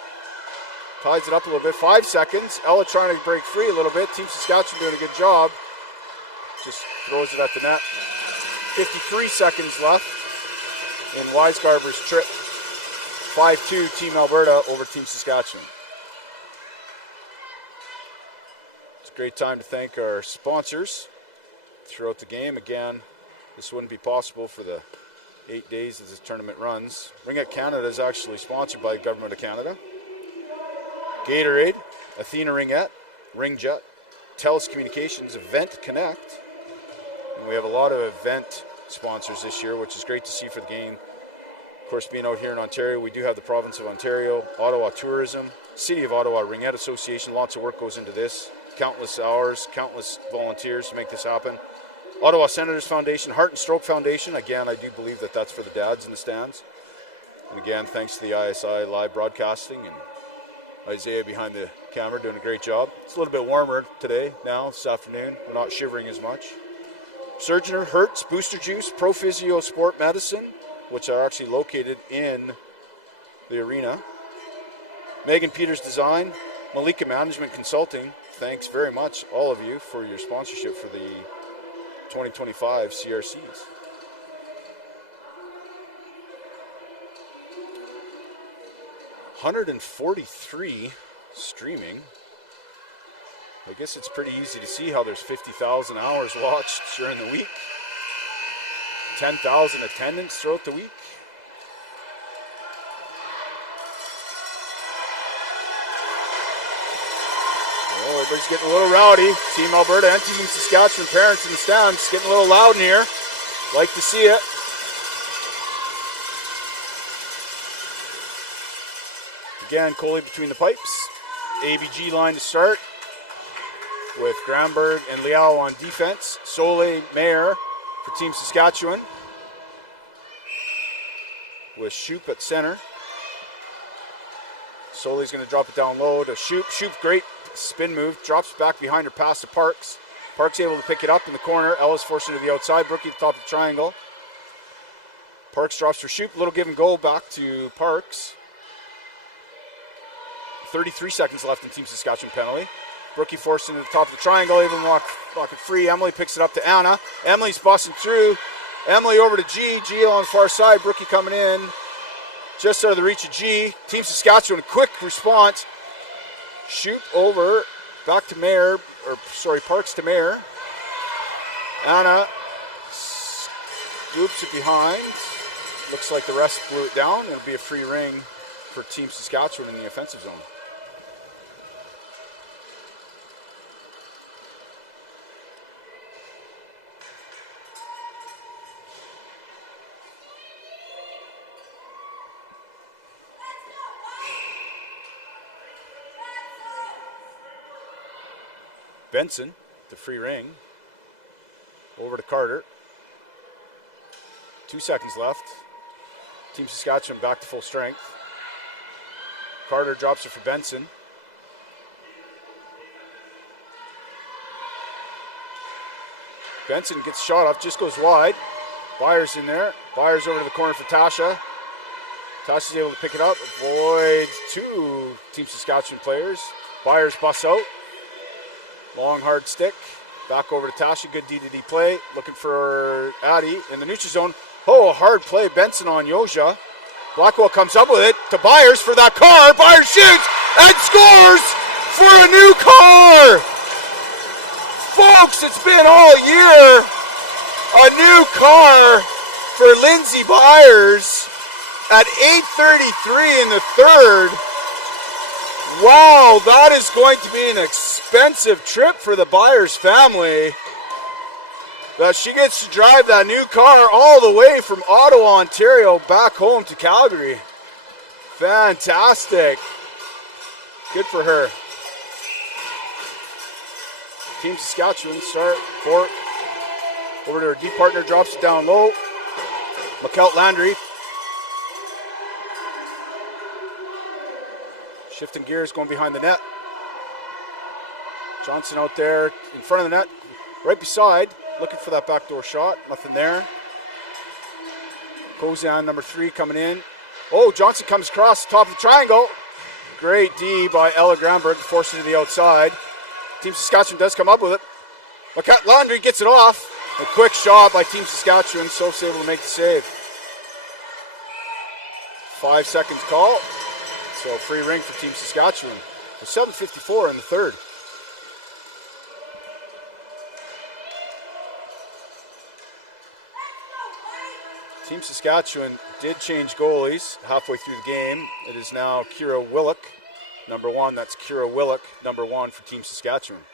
ties it up a little bit. 5 seconds. Ella trying to break free a little bit. Team Saskatchewan doing a good job. Just throws it at the net. 53 seconds left in Weisgarber's trip. 5-2 Team Alberta over Team Saskatchewan. It's a great time to thank our sponsors throughout the game. Again, this wouldn't be possible for the 8 days as this tournament runs. Ringette Canada is actually sponsored by the Government of Canada. Gatorade, Athena Ringette, Ringette, TELUS Communications, Event Connect. And we have a lot of event sponsors this year, which is great to see for the game. Of course, being out here in Ontario, we do have the Province of Ontario, Ottawa Tourism, City of Ottawa Ringette Association. Lots of work goes into this. Countless hours, countless volunteers to make this happen. Ottawa Senators Foundation, Heart and Stroke Foundation. Again, I do believe that that's for the dads in the stands. And again, thanks to the ISI live broadcasting and Isaiah behind the camera doing a great job. It's a little bit warmer today now, this afternoon. We're not shivering as much. Surgeoner, Hertz, Booster Juice, Pro Physio Sport Medicine, which are actually located in the arena. Megan Peters Design, Malika Management Consulting. Thanks very much, all of you, for your sponsorship for the 2025 CRCs. $143 streaming. I guess it's pretty easy to see how there's 50,000 hours watched during the week. 10,000 attendance throughout the week. Oh, everybody's getting a little rowdy. Team Alberta and Team Saskatchewan parents in the stands getting a little loud in here. Like to see it. Again, Coley between the pipes. ABG line to start with Granberg and Liao on defense. Soleil Mayer for Team Saskatchewan with Shoop at center. Solei's going to drop it down low to Shoop. Shoop, great spin move. Drops back behind her pass to Parks. Parks able to pick it up in the corner. Ella's forced it to the outside. Brookie at the top of the triangle. Parks drops for Shoop. Little give and go back to Parks. 33 seconds left in Team Saskatchewan penalty. Brookie forced into the top of the triangle, able to walk it free. Emily picks it up to Anna. Emily's busting through. Emily over to G. G on the far side. Brookie coming in. Just out of the reach of G. Team Saskatchewan, quick response. Shoot over. Back to Mayer. Parks to Mayer. Anna scoops it behind. Looks like the rest blew it down. It'll be a free ring for Team Saskatchewan in the offensive zone. Benson, the free ring. Over to Carter. 2 seconds left. Team Saskatchewan back to full strength. Carter drops it for Benson. Benson gets shot off, just goes wide. Byers in there. Byers over to the corner for Tasha. Tasha's able to pick it up. Avoids two Team Saskatchewan players. Byers busts out. Long hard stick. Back over to Tasha. Good D2D play. Looking for Addie in the neutral zone. Oh, a hard play. Benson on Yoja. Blackwell comes up with it to Byers for that car. Byers shoots and scores for a new car. Folks, it's been all year. A new car for Lindsay Byers at 8:33 in the third. Wow, that is going to be an expensive trip for the Byers family. That she gets to drive that new car all the way from Ottawa, Ontario, back home to Calgary. Fantastic. Good for her. Team Saskatchewan start. Bork over to her deep partner, drops it down low. McKelt Landry. Shifting gears, going behind the net. Johnson out there in front of the net, right beside, looking for that backdoor shot. Nothing there. Kozan, number 3, coming in. Oh, Johnson comes across the top of the triangle. Great D by Ella Granberg to force it to the outside. Team Saskatchewan does come up with it. But Landry gets it off. A quick shot by Team Saskatchewan. Soph's able to make the save. 5 seconds call. So free ring for Team Saskatchewan. With 7:54 in the third. Team Saskatchewan did change goalies halfway through the game. It is now Kira Willock, number 1. That's Kira Willock, number 1 for Team Saskatchewan.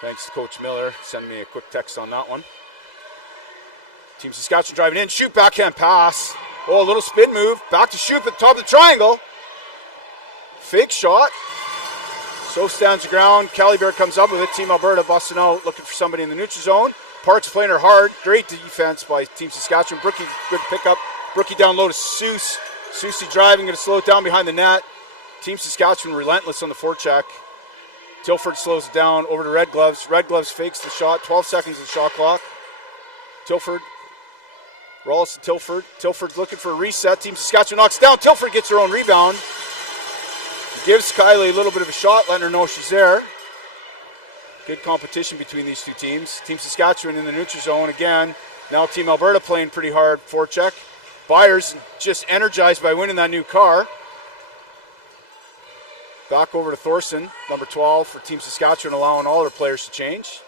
Thanks to Coach Miller. Send me a quick text on that one. Team Saskatchewan driving in. Shoot, backhand pass. Oh, a little spin move. Back to shoot at the top of the triangle. Fake shot. So stands the ground. Callie Bear comes up with it. Team Alberta busting out, looking for somebody in the neutral zone. Parks playing her hard. Great defense by Team Saskatchewan. Brookie, good pickup. Brookie down low to Seuss. Susie driving, going to slow it down behind the net. Team Saskatchewan relentless on the forecheck. Tilford slows it down over to Red Gloves. Red Gloves fakes the shot. 12 seconds of the shot clock. Tilford. Rawls to Tilford. Tilford's looking for a reset. Team Saskatchewan knocks it down. Tilford gets her own rebound. Gives Kylie a little bit of a shot, letting her know she's there. Good competition between these two teams. Team Saskatchewan in the neutral zone again. Now Team Alberta playing pretty hard forecheck. Byers just energized by winning that new car. Back over to Thorson, number 12 for Team Saskatchewan, allowing all their players to change.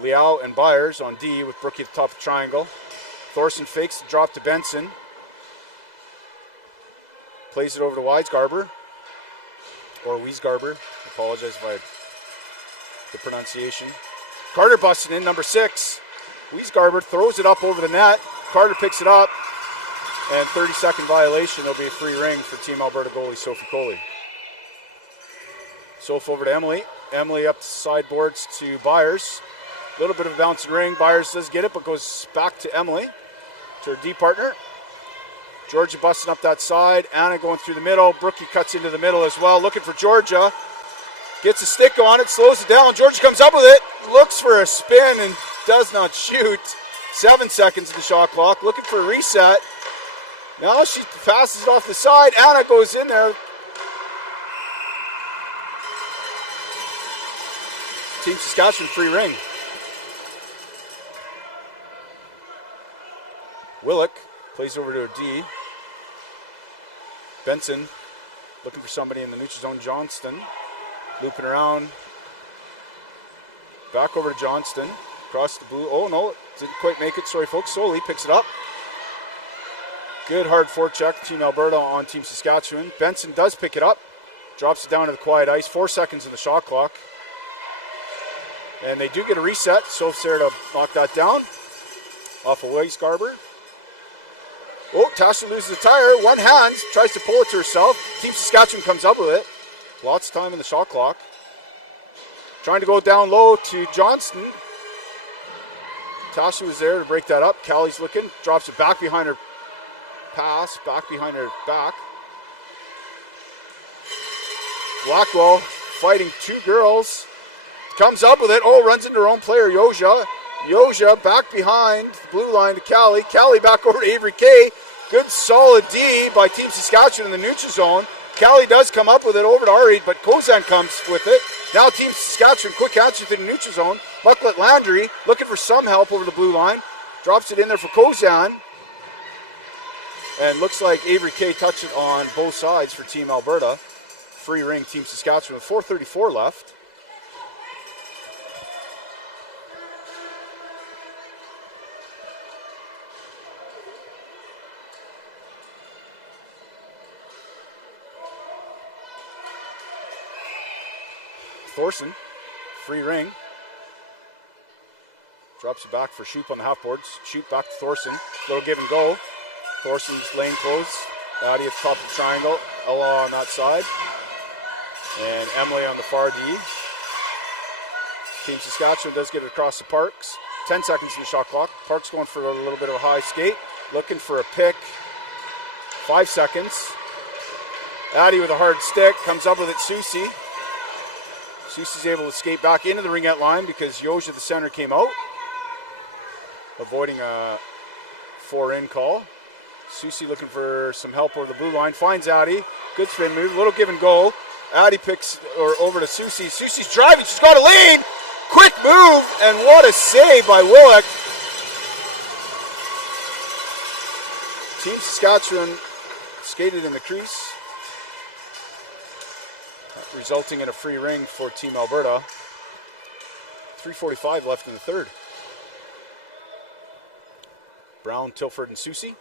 Liao and Byers on D with Brookie at the top of the triangle. Thorson fakes the drop to Benson. Plays it over to Weisgarber. Or Weisgarber. Apologize if I the pronunciation. Carter busting in, number 6. Weisgarber throws it up over the net. Carter picks it up. And 30-second violation. There'll be a free ring for Team Alberta goalie Sophie Coley. Soph over to Emily. Emily up the sideboards to Byers. A little bit of a bouncing ring. Byers does get it, but goes back to Emily, to her D partner. Georgia busting up that side. Anna going through the middle. Brookie cuts into the middle as well. Looking for Georgia. Gets a stick on it. Slows it down. Georgia comes up with it. Looks for a spin and does not shoot. 7 seconds of the shot clock. Looking for a reset. Now she passes it off the side. Anna goes in there. Team Saskatchewan free ring. Willock plays over to a D. Benson looking for somebody in the neutral zone. Johnston looping around. Back over to Johnston. Across the blue. Oh no, didn't quite make it. Sorry folks. Soley picks it up. Good hard forecheck. Team Alberta on Team Saskatchewan. Benson does pick it up. Drops it down to the quiet ice. 4 seconds of the shot clock. And they do get a reset. Soph's there to knock that down. Off of Weisgarber. Oh, Tasha loses a tire. One hand. Tries to pull it to herself. Team Saskatchewan comes up with it. Lots of time in the shot clock. Trying to go down low to Johnston. Tasha was there to break that up. Callie's looking. Drops it back behind her pass. Back behind her back. Blackwell fighting 2 girls. Comes up with it. Oh, runs into her own player, Yoja. Yoja back behind the blue line to Callie. Callie back over to Avery Kay. Good solid D by Team Saskatchewan in the neutral zone. Callie does come up with it over to Ari, but Kozan comes with it. Now Team Saskatchewan, quick answer to the neutral zone. Bucklet Landry looking for some help over the blue line. Drops it in there for Kozan. And looks like Avery Kay touched it on both sides for Team Alberta. Free ring Team Saskatchewan with 4:34 left. Thorson, free ring. Drops it back for Shoop on the half boards. Shoop back to Thorson. Little give and go. Thorson's lane closed. Addie at the top of the triangle. Ella on that side. And Emily on the far D. Team Saskatchewan does get it across the Parks. 10 seconds in the shot clock. Parks going for a little bit of a high skate. Looking for a pick. 5 seconds. Addie with a hard stick. Comes up with it, Susie. Susie's able to skate back into the ringette line because Yoja, the center, came out. Avoiding a 4-in call. Susie looking for some help over the blue line. Finds Addie. Good spin move. Little give and go. Addie picks over to Susie. Susie's driving. She's got a lane. Quick move. And what a save by Willock. Team Saskatchewan skated in the crease, resulting in a free ring for Team Alberta. 3:45 left in the third. Brown, Tilford, and Susie.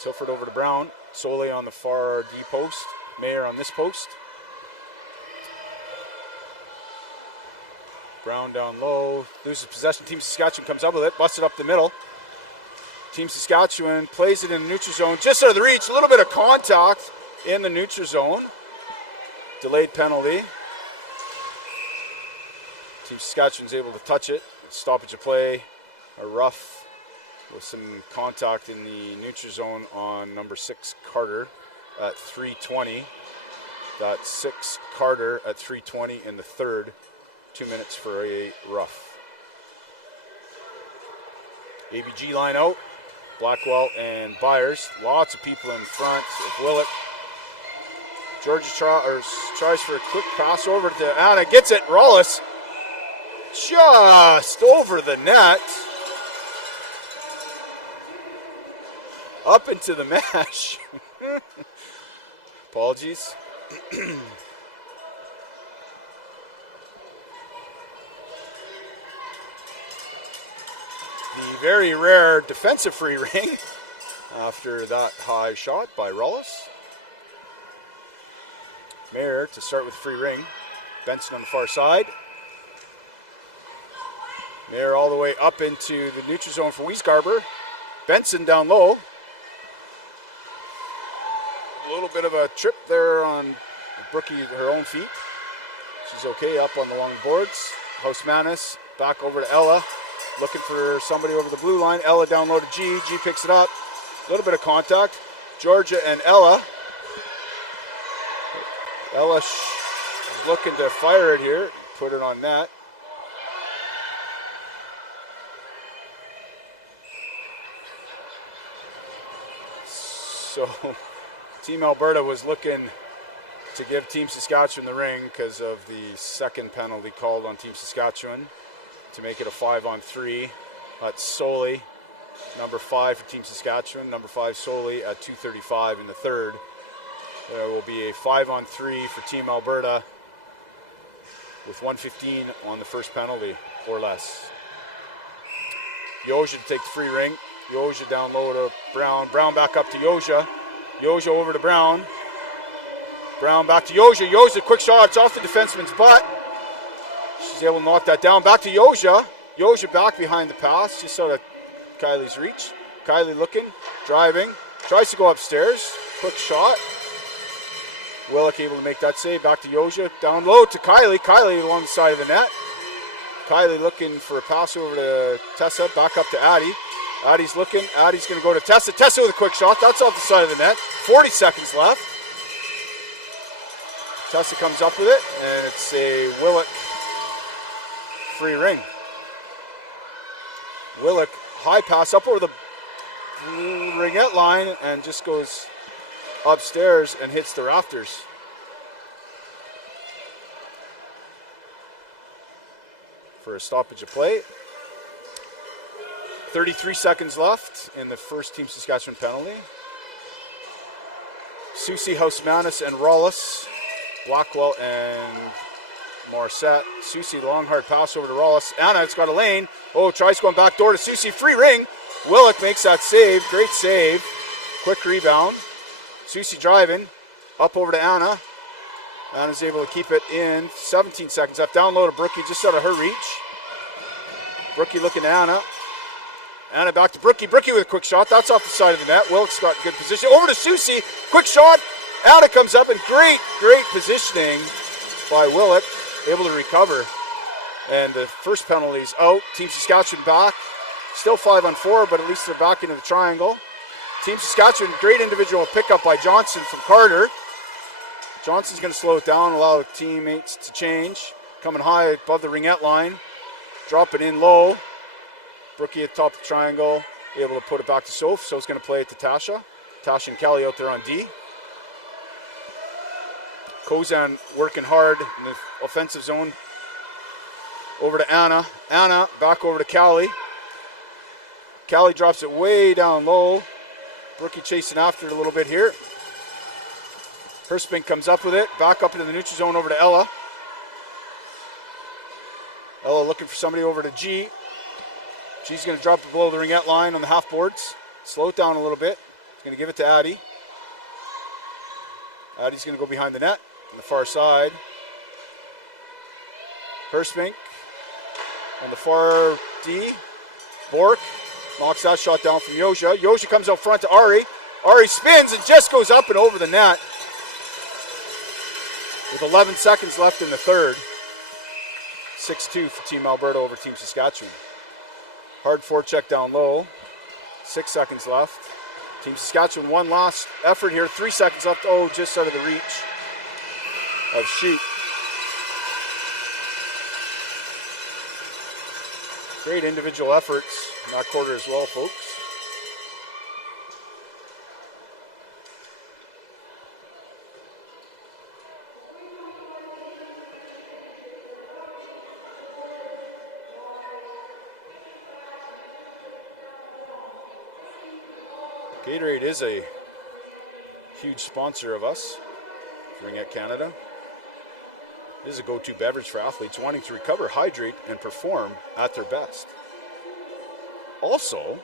Tilford over to Brown. Solely on the far D post. Mayer on this post. Brown down low. Loses possession. Team Saskatchewan comes up with it. Busted up the middle. Team Saskatchewan plays it in the neutral zone. Just out of the reach. A little bit of contact in the neutral zone. Delayed penalty. Team Saskatchewan's able to touch it. Stoppage of play. A rough with some contact in the neutral zone on number 6 Carter at 3:20. That's 6 Carter at 3:20 in the third. 2 minutes for a rough. ABG line out. Blackwell and Byers. Lots of people in front of Willett. Georgia tries for a quick pass over to Anna. Gets it. Rollis just over the net. Up into the mesh. Apologies. The very rare defensive free ring after that high shot by Rollis. Mayer to start with free ring. Benson on the far side. Mayer all the way up into the neutral zone for Wiesgarber. Benson down low. A little bit of a trip there on Brookie, her own feet. She's okay up on the long boards. Housemanus back over to Ella. Looking for somebody over the blue line. Ella down low to G. G picks it up. A little bit of contact. Georgia and Ella. Ella looking to fire it here. Put it on net. So Team Alberta was looking to give Team Saskatchewan the ring because of the second penalty called on Team Saskatchewan to make it a 5-on-3. That's Soley, number 5 for Team Saskatchewan, number 5 Soley at 2:35 in the third. There will be a 5-on-3 for Team Alberta with 1:15 on the first penalty or less. Yoja to take the free ring. Yoja down low to Brown. Brown back up to Yoja. Yoja over to Brown. Brown back to Yoja. Yoja, quick shot. It's off the defenseman's butt. She's able to knock that down. Back to Yoja. Yoja back behind the pass. Just out of Kylie's reach. Kylie looking. Driving. Tries to go upstairs. Quick shot. Willock able to make that save. Back to Yoja. Down low to Kylie. Kylie along the side of the net. Kylie looking for a pass over to Tessa. Back up to Addie. Addie's looking. Addie's going to go to Tessa. Tessa with a quick shot. That's off the side of the net. 40 seconds left. Tessa comes up with it, and it's a Willock free ring. Willock high pass up over the Ringette line and just goes upstairs and hits the rafters. For a stoppage of play. 33 seconds left in the first Team Saskatchewan penalty. Susie, Housemanus, and Rollis. Blackwell and Morissette. Susie, long hard pass over to Rollis. Anna, it's got a lane. Oh, tries going back door to Susie. Free ring. Willock makes that save. Great save. Quick rebound. Susie driving. Up over to Anna. Anna's able to keep it in. 17 seconds left. Down low to Brookie, just out of her reach. Brookie looking at Anna. Anna back to Brookie. Brookie with a quick shot. That's off the side of the net. Willock's got good position. Over to Susie. Quick shot. Anna comes up and great positioning by Willock. Able to recover. And the first penalty's out. Team Saskatchewan back. Still 5-on-4, but at least they're back into the triangle. Team Saskatchewan, great individual pickup by Johnson from Carter. Johnson's going to slow it down, allow the teammates to change. Coming high above the Ringette line. Drop it in low. Brookie at the top of the triangle, able to put it back to Soph. Soph's going to play it to Tasha. Tasha and Kelly out there on D. Kozan working hard in the offensive zone. Over to Anna. Anna back over to Callie. Callie drops it way down low. Brookie chasing after it a little bit here. Herspink comes up with it. Back up into the neutral zone over to Ella. Ella looking for somebody over to G. G's going to drop it below the ringette line on the half boards. Slow it down a little bit. He's going to give it to Addie. Addie's going to go behind the net on the far side. Herspink on the far D. Bork knocks that shot down from Yoja. Yoja comes out front to Ari. Ari spins and just goes up and over the net. With 11 seconds left in the third. 6-2 for Team Alberta over Team Saskatchewan. Hard forecheck down low. 6 seconds left. Team Saskatchewan, one last effort here. 3 seconds left. Oh, just out of the reach of shoot. Great individual efforts in that quarter as well, folks. Gatorade is a huge sponsor of us, Ringette Canada. This is a go-to beverage for athletes wanting to recover, hydrate, and perform at their best. Also,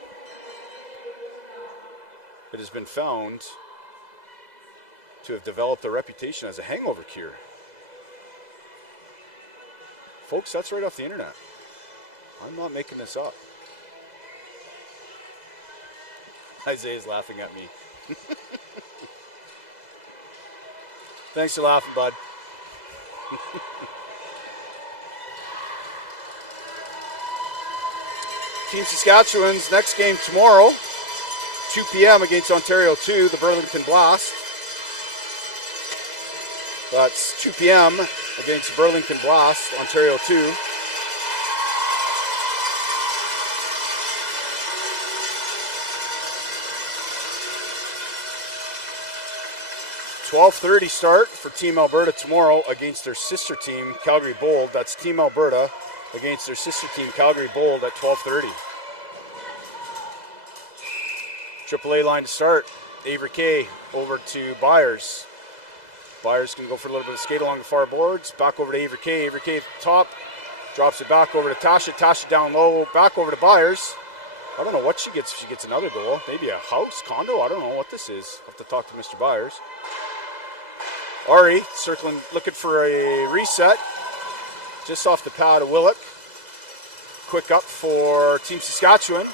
it has been found to have developed a reputation as a hangover cure. Folks, that's right off the internet. I'm not making this up. Isaiah's laughing at me. Thanks for laughing, bud. Team Saskatchewan's next game tomorrow, 2 p.m. against Ontario 2, the Burlington Blast. That's 2 p.m. against Burlington Blast, Ontario 2. .12:30 start for Team Alberta tomorrow against their sister team, Calgary Bold. That's Team Alberta against their sister team, Calgary Bold, at 12:30. AAA line to start. Avery Kay over to Byers. Byers can go for a little bit of skate along the far boards. Back over to Avery Kay. Avery Kay at the top. Drops it back over to Tasha. Tasha down low. Back over to Byers. I don't know what she gets if she gets another goal. Maybe a house, condo? I don't know what this is. I'll have to talk to Mr. Byers. Ari circling, looking for a reset. Just off the pad of Willock. Quick up for Team Saskatchewan.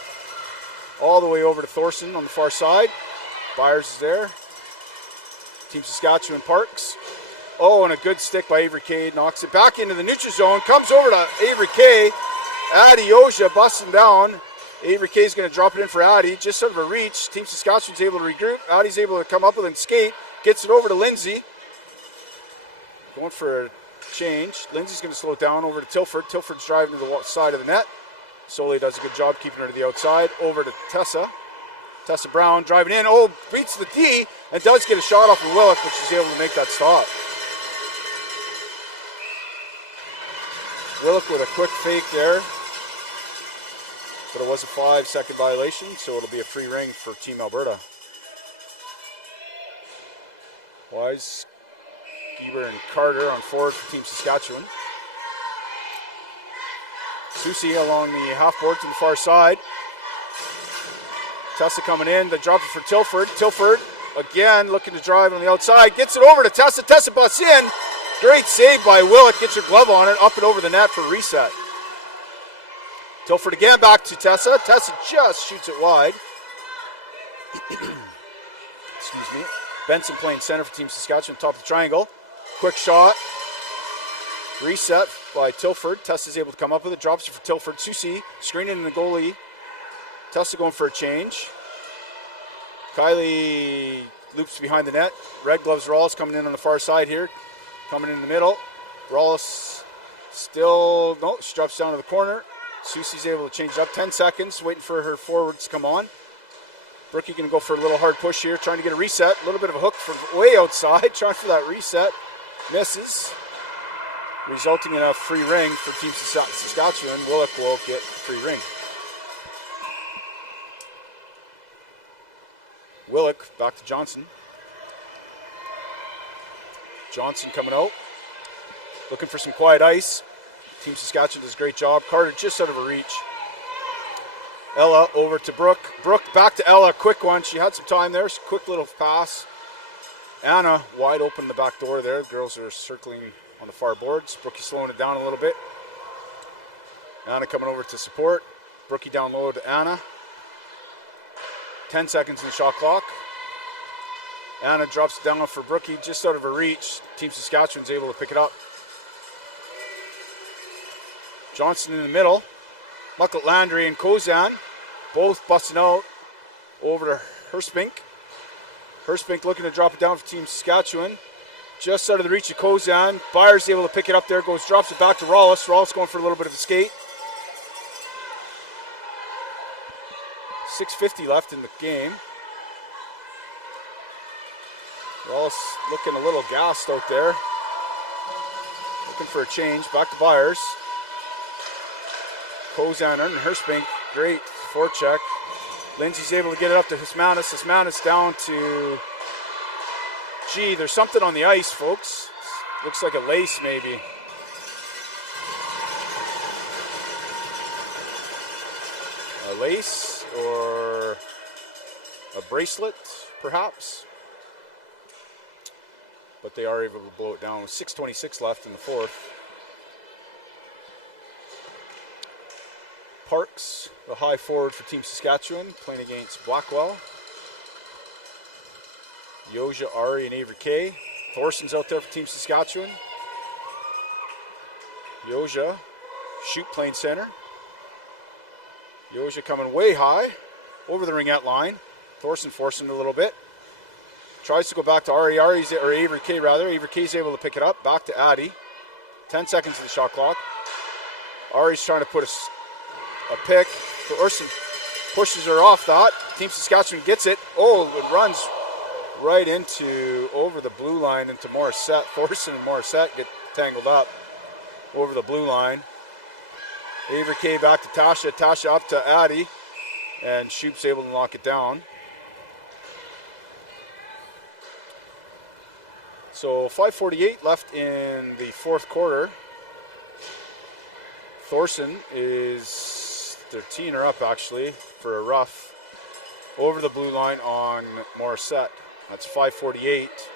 All the way over to Thorson on the far side. Byers is there. Team Saskatchewan Parks. Oh, and a good stick by Avery Kay. Knocks it back into the neutral zone. Comes over to Avery Kay. Addie Oja busting down. Avery Kay's going to drop it in for Addie. Just sort of a reach. Team Saskatchewan's able to regroup. Addie's able to come up with and skate. Gets it over to Lindsay. Going for a change. Lindsay's going to slow it down over to Tilford. Tilford's driving to the side of the net. Soleil does a good job keeping her to the outside. Over to Tessa. Tessa Brown driving in. Oh, beats the D and does get a shot off of Willock, but she's able to make that stop. Willock with a quick fake there. But it was a 5-second violation, so it'll be a free ring for Team Alberta. Wise, Geber, and Carter on forward for Team Saskatchewan. Susie along the half board to the far side. Tessa coming in, the drop for Tilford. Tilford again looking to drive on the outside. Gets it over to Tessa. Tessa busts in. Great save by Willock. Gets her glove on it. Up and over the net for reset. Tilford again back to Tessa. Tessa just shoots it wide. Excuse me. Benson playing center for Team Saskatchewan, top of the triangle. Quick shot. Reset by Tilford. Tessa's able to come up with it. Drops it for Tilford. Susie screening in the goalie. Tessa going for a change. Kylie loops behind the net. Red gloves Rawls coming in on the far side here. Coming in the middle. Rawls still, no, she drops down to the corner. Susie's able to change it up. 10 seconds, waiting for her forwards to come on. Brookie going to go for a little hard push here, trying to get a reset. A little bit of a hook from way outside, trying for that reset. Misses, resulting in a free ring for Team Saskatchewan. Willick will get free ring. Willick back to Johnson. Johnson coming out, looking for some quiet ice. Team Saskatchewan does a great job. Carter just out of her reach. Ella over to Brooke. Brooke back to Ella. Quick one. She had some time there. Quick little pass. Anna wide open in the back door there. The girls are circling on the far boards. Brookie slowing it down a little bit. Anna coming over to support. Brookie down low to Anna. 10 seconds in the shot clock. Anna drops it down for Brookie just out of her reach. Team Saskatchewan's able to pick it up. Johnson in the middle. Mucklet Landry and Kozan both busting out over to Herspink. Herspink looking to drop it down for Team Saskatchewan. Just out of the reach of Kozan. Byers able to pick it up there. Drops it back to Rollis. Rollis going for a little bit of a skate. 6:50 left in the game. Rollis looking a little gassed out there. Looking for a change. Back to Byers. Kozan and Herspink. Great forecheck. Lindsay's able to get it up to Hismanis. Hismanis down to... Gee, there's something on the ice, folks. Looks like a lace, maybe. A lace or a bracelet, perhaps. But they are able to blow it down with 6:26 left in the fourth. Parks, the high forward for Team Saskatchewan, playing against Blackwell. Yoja, Ari, and Avery Kay. Thorson's out there for Team Saskatchewan. Yoja, shoot playing center. Yoja coming way high, over the ringette line. Thorson forcing it a little bit. Tries to go back to Ari. Or Avery Kay rather. Avery Kay's able to pick it up. Back to Addy. 10 seconds of the shot clock. Ari's trying to put a pick. Thorson pushes her off that. Team Saskatchewan gets it. Oh, it runs right into, over the blue line into Morissette. Thorson and Morissette get tangled up over the blue line. Avery Kay back to Tasha. Tasha up to Addy. And Shoop's able to knock it down. So 5:48 left in the fourth quarter. Thorson is, they're teeing her up actually for a rough over the blue line on Morissette. That's 5:48.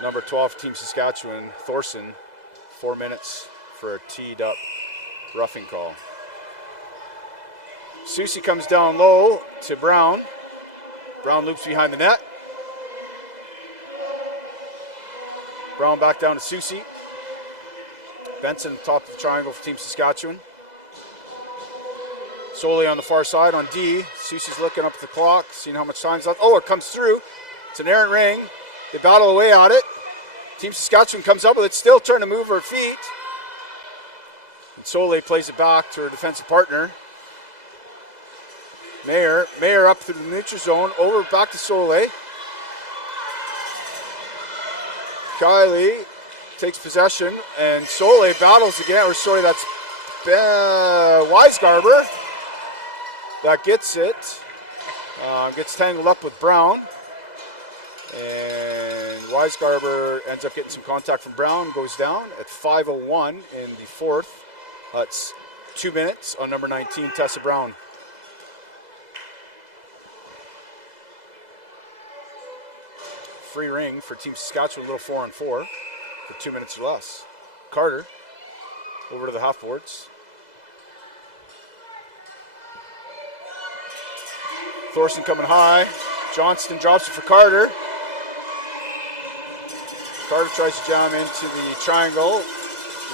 Number 12, Team Saskatchewan, Thorson, 4 minutes for a teed up roughing call. Susie comes down low to Brown. Brown loops behind the net. Brown back down to Susie. Benson top of the triangle for Team Saskatchewan. Solely on the far side on D. Susie's looking up at the clock, seeing how much time's left. Oh, it comes through. It's an errant ring. They battle away at it. Team Saskatchewan comes up with it, still trying to move her feet. And Soleil plays it back to her defensive partner. Mayer up through the neutral zone, over back to Soleil. Kylie takes possession, and Soleil battles again. Or sorry, that's Weisgarber that gets it. Gets tangled up with Brown. And Weisgarber ends up getting some contact from Brown, goes down at 5:01 in the fourth. That's 2 minutes on number 19, Tessa Brown. Free ring for Team Saskatchewan, a little 4-on-4 for 2 minutes or less. Carter over to the half boards. Thorson coming high. Johnston drops it for Carter. Carter tries to jam into the triangle.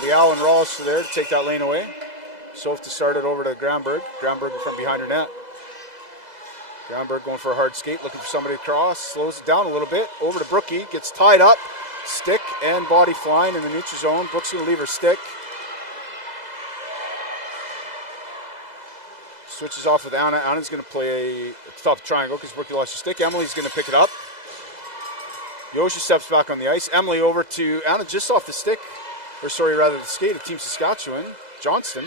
The Allen Rollis there to take that lane away. Soph to start it over to Granberg. Granberg from behind her net. Granberg going for a hard skate, looking for somebody to cross. Slows it down a little bit. Over to Brookie. Gets tied up. Stick and body flying in the neutral zone. Brooke's going to leave her stick. Switches off with Anna. Anna's going to play at the top of the triangle because Brookie lost her stick. Emily's going to pick it up. Yoshi steps back on the ice. Emily over to Anna just off the stick. Or sorry, rather the skate of Team Saskatchewan. Johnston.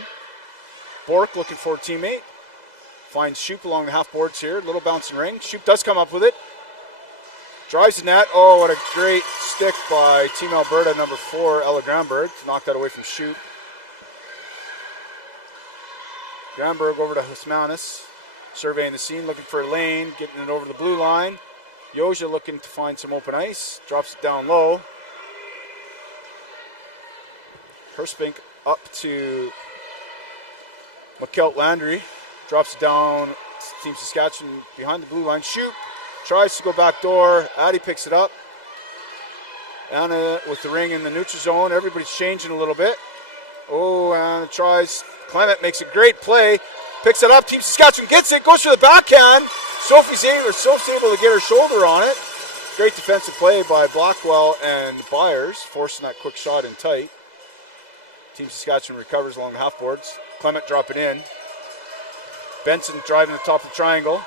Bork looking for a teammate. Finds Shoop along the half boards here. Little bouncing ring. Shoop does come up with it. Drives the net. Oh, what a great stick by Team Alberta, number 4, Ella Granberg. Knocked that away from Shoop. Granberg over to Husmanis. Surveying the scene, looking for a lane. Getting it over the blue line. Yoja looking to find some open ice. Drops it down low. Herspink up to McKelt Landry. Drops it down to Team Saskatchewan behind the blue line. Shoop tries to go back door. Addie picks it up. Anna with the ring in the neutral zone. Everybody's changing a little bit. Oh, Anna tries. Clement makes a great play. Picks it up. Team Saskatchewan gets it. Goes for the backhand. Sophie's able to get her shoulder on it. Great defensive play by Blackwell and Byers, forcing that quick shot in tight. Team Saskatchewan recovers along the half boards. Clement dropping in. Benson driving the top of the triangle.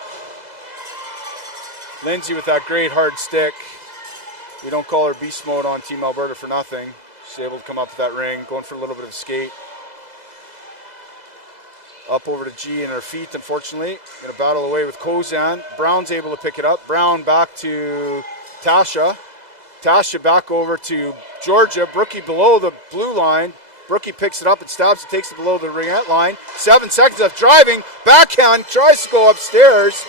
Lindsay with that great hard stick. We don't call her beast mode on Team Alberta for nothing. She's able to come up with that ring, going for a little bit of a skate. Up over to G in her feet, unfortunately. Going to battle away with Kozan. Brown's able to pick it up. Brown back to Tasha. Tasha back over to Georgia. Brookie below the blue line. Brookie picks it up and stabs it, takes it below the ringette line. 7 seconds left driving. Backhand, tries to go upstairs.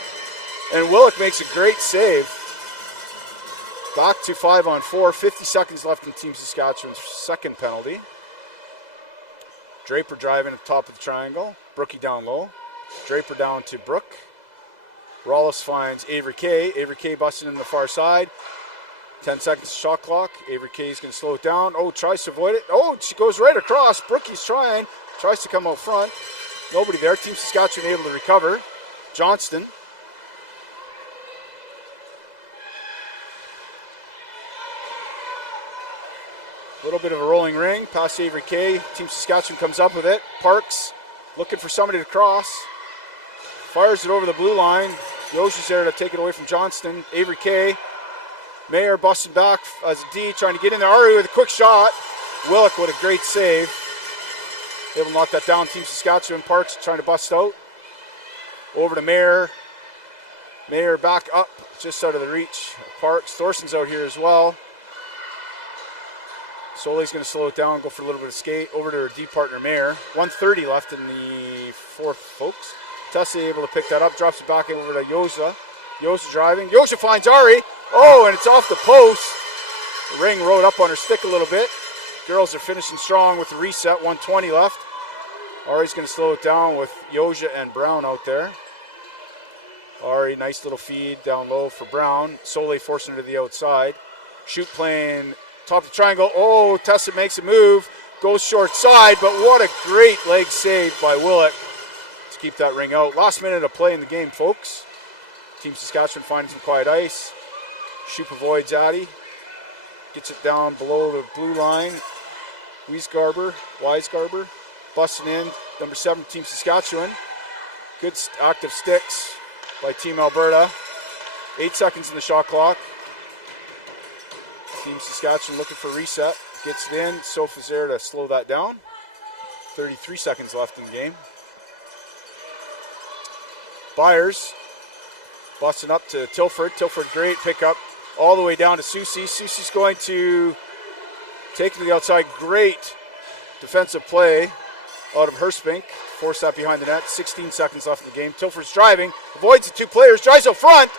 And Willick makes a great save. Back to 5-on-4. 50 seconds left in Team Saskatchewan's second penalty. Draper driving at the top of the triangle. Brookie down low. Draper down to Brooke. Rollis finds Avery Kay. Avery Kay busting in the far side. 10 seconds shot clock. Avery Kay is going to slow it down. Oh, tries to avoid it. Oh, she goes right across. Brookie's trying. Tries to come out front. Nobody there. Team Saskatchewan able to recover. Johnston. A little bit of a rolling ring. Past Avery Kay. Team Saskatchewan comes up with it. Parks looking for somebody to cross. Fires it over the blue line. Yoshi's there to take it away from Johnston. Avery Kay. Mayer busting back as a D, trying to get in there. Ari with a quick shot. Willick with a great save. Able to knock that down. Team Saskatchewan. Parks trying to bust out. Over to Mayer. Mayer back up, just out of the reach. Parks. Thorson's out here as well. Solei's going to slow it down, go for a little bit of skate. Over to her D partner, Mayer. 1:30 left in the fourth, folks. Tessa able to pick that up, drops it back over to Yosa. Yosa driving. Yosa finds Ari. Oh, and it's off the post. The ring rode up on her stick a little bit. Girls are finishing strong with the reset. 1:20 left. Ari's going to slow it down with Yosa and Brown out there. Ari, nice little feed down low for Brown. Soleil forcing her to the outside. Shoot playing top of the triangle. Oh, Tessa makes a move. Goes short side, but what a great leg save by Willick to keep that ring out. Last minute of play in the game, folks. Team Saskatchewan finding some quiet ice. Shoop avoids Addy. Gets it down below the blue line. Weisgarber busting in. Number 7, Team Saskatchewan. Good active sticks by Team Alberta. 8 seconds in the shot clock. Team Saskatchewan looking for reset. Gets it in. Sophie's there to slow that down. 33 seconds left in the game. Byers busting up to Tilford. Tilford, great pickup. All the way down to Susie. Susie's going to take it to the outside. Great defensive play out of Herspink. Force that behind the net. 16 seconds left in the game. Tilford's driving. Avoids the 2 players. Drives out front.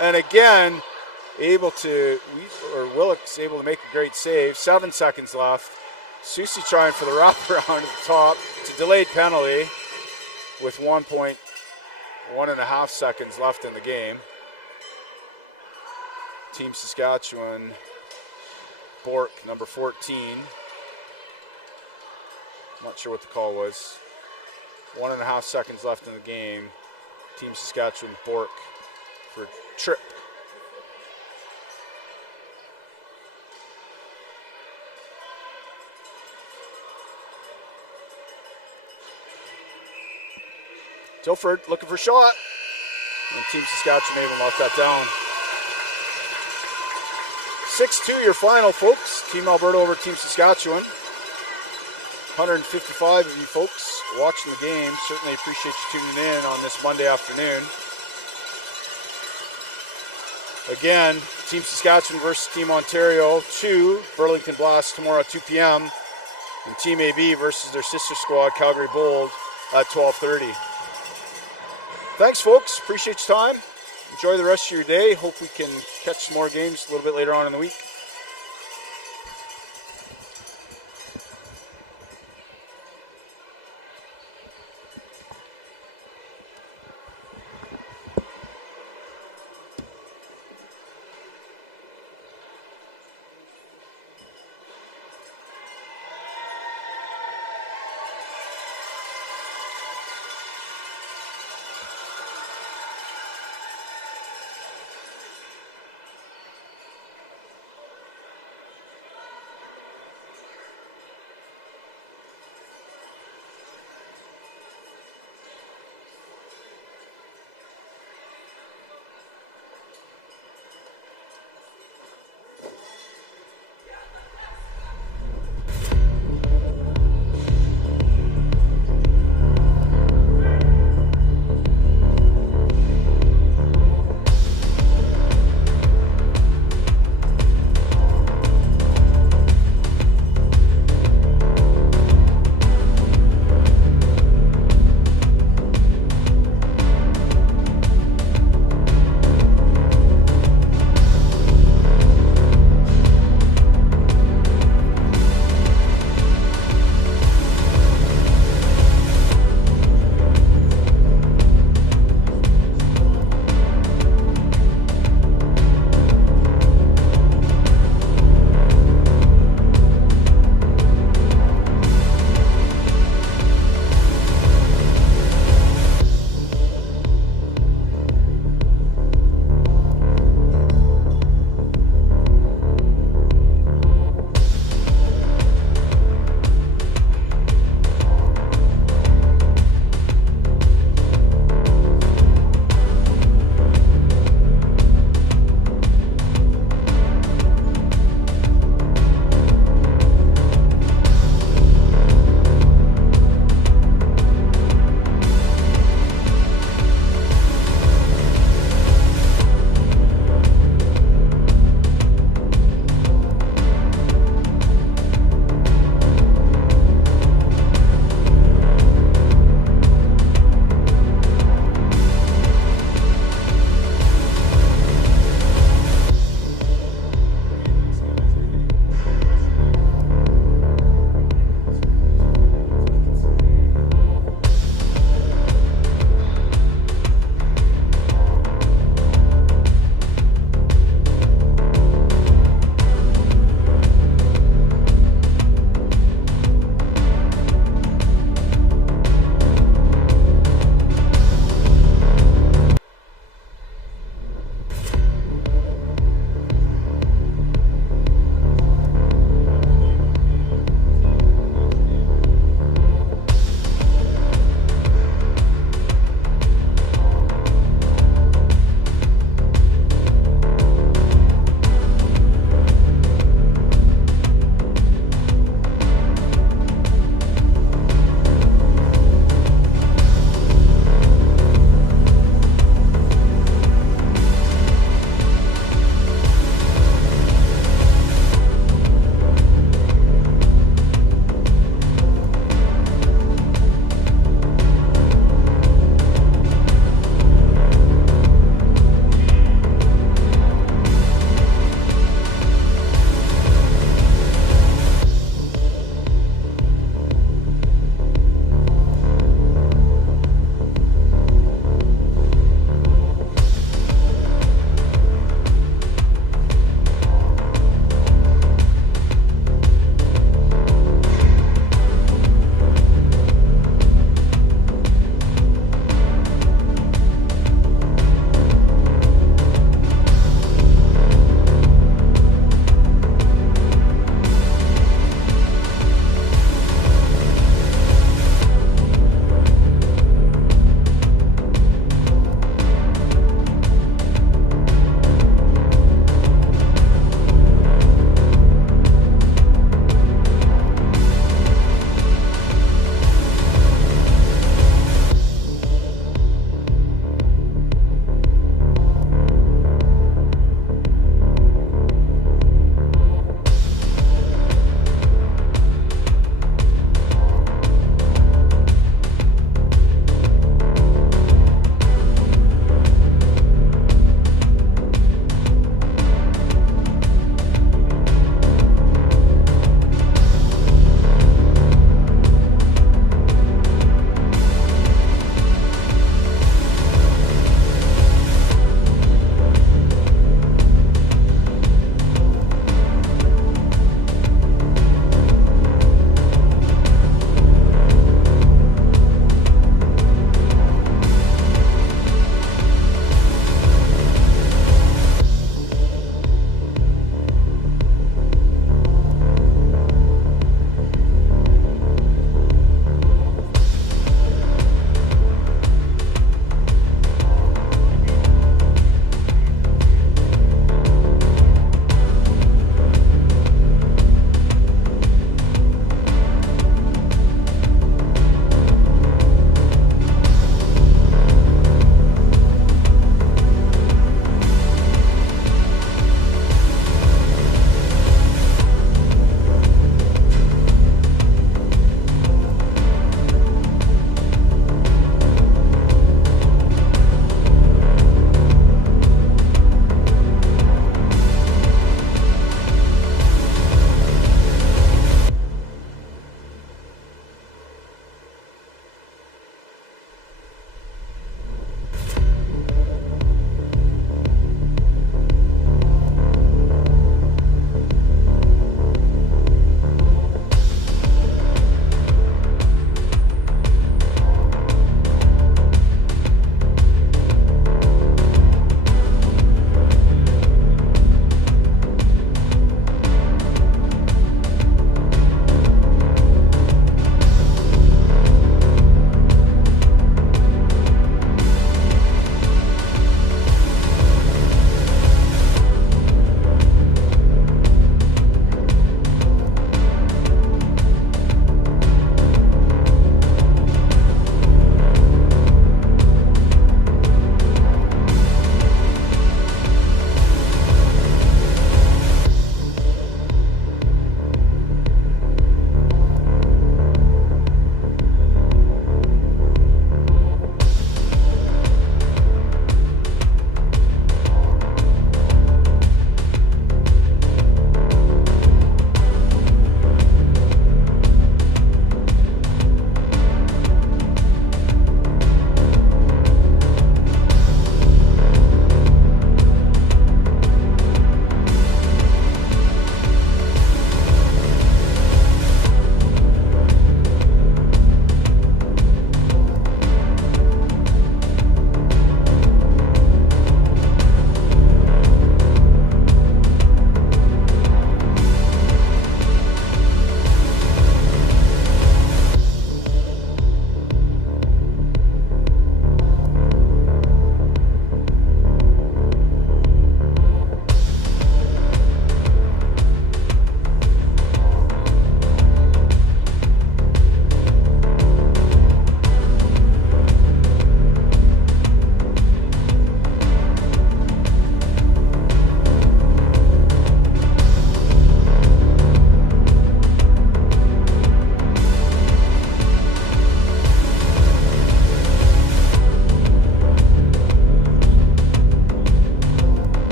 And again, Willick's able to make a great save. 7 seconds left. Susie trying for the wraparound at the top. It's a delayed penalty with 1.5 seconds left in the game. Team Saskatchewan, Bork, number 14. Not sure what the call was. 1.5 seconds left in the game. Team Saskatchewan, Bork for trip. Tilford looking for a shot. And Team Saskatchewan able to knock that down. 6-2 your final, folks. Team Alberta over Team Saskatchewan. 155 of you folks watching the game. Certainly appreciate you tuning in on this Monday afternoon. Again, Team Saskatchewan versus Team Ontario 2, Burlington Blast tomorrow at 2 p.m. And Team AB versus their sister squad, Calgary Bold, at 12:30. Thanks, folks. Appreciate your time. Enjoy the rest of your day. Hope we can catch some more games a little bit later on in the week.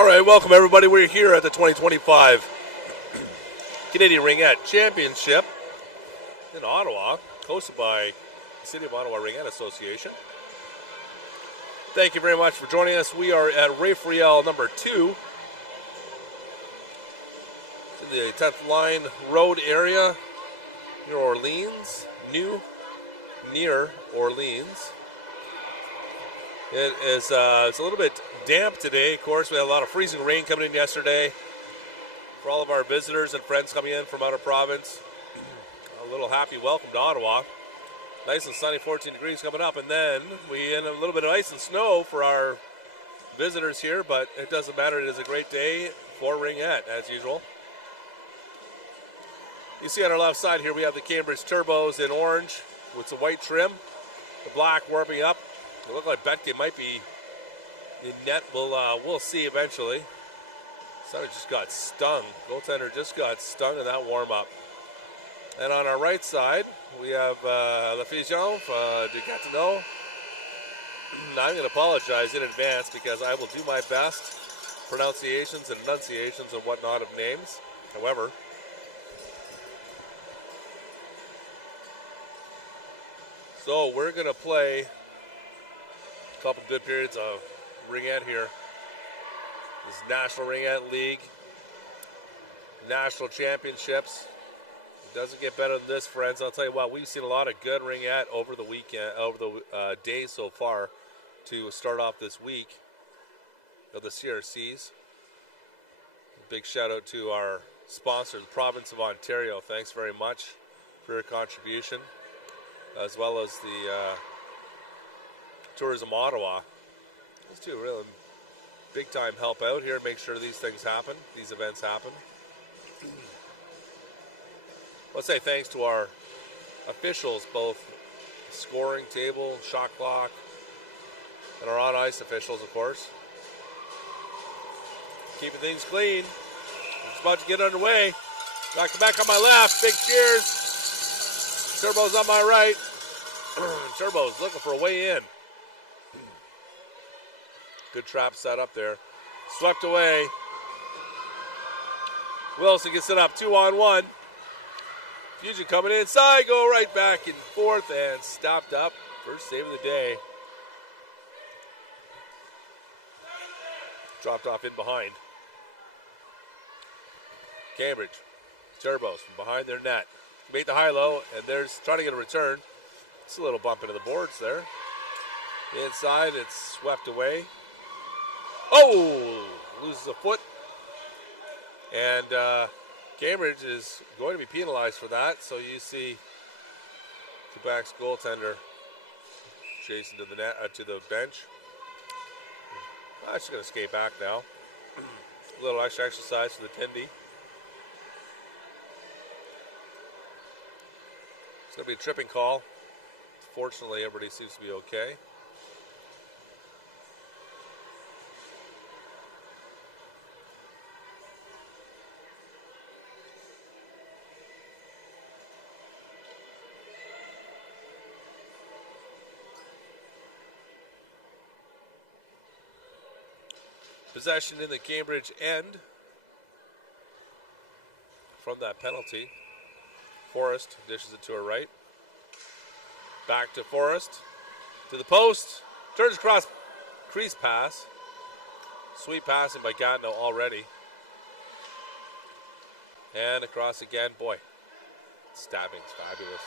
All right, welcome everybody. We're here at the 2025 Canadian Ringette Championship in Ottawa, hosted by the City of Ottawa Ringette Association. Thank you very much for joining us. We are at Raphael number 2 in the 10th Line Road area near Orleans, near Orleans. It is it's a little bit damp today. Of course, we had a lot of freezing rain coming in yesterday. For all of our visitors and friends coming in from out of province, a little happy welcome to Ottawa. Nice and sunny, 14 degrees coming up, and then we in a little bit of ice and snow for our visitors here, but it doesn't matter. It is a great day for Ringette, as usual. You see on our left side here, we have the Cambridge Turbos in orange with some white trim. The black warming up. It looked like Betke might be in net. We'll see eventually. Center just got stung. Goaltender just got stung in that warm-up. And on our right side, we have La Fusion de Gatineau. I'm going to apologize in advance because I will do my best pronunciations and enunciations and whatnot of names. However, so we're going to play a couple good periods of Ringette here. This National Ringette League, National Championships. It doesn't get better than this, friends. I'll tell you what, we've seen a lot of good Ringette over the weekend, over the days so far to start off this week of the CRCs. Big shout out to our sponsor, the Province of Ontario. Thanks very much for your contribution, as well as the Tourism Ottawa. Those two really big time help out here, make sure these things happen, these events happen. Let's say thanks to our officials, both scoring table, shot clock, and our on-ice officials, of course. Keeping things clean. It's about to get underway. Back to back on my left. Big cheers. Turbo's on my right. Turbo's looking for a way in. Good trap set up there. Swept away. Wilson gets it up 2-on-1. Fusion coming inside. Go right back and forth and stopped up. First save of the day. Dropped off in behind. Cambridge. Turbos from behind their net. Made the high-low, and there's trying to get a return. It's a little bump into the boards there. Inside, it's swept away. Oh! Loses a foot. And Cambridge is going to be penalized for that. So you see Quebec's goaltender chasing to the net, to the bench. She's going to skate back now. A little extra exercise for the Tindy. It's going to be a tripping call. Fortunately, everybody seems to be okay. Possession in the Cambridge end from that penalty. Forrest dishes it to her right. Back to Forrest. To the post. Turns across. Crease pass. Sweet passing by Gatineau already. And across again. Boy, stabbing's fabulous.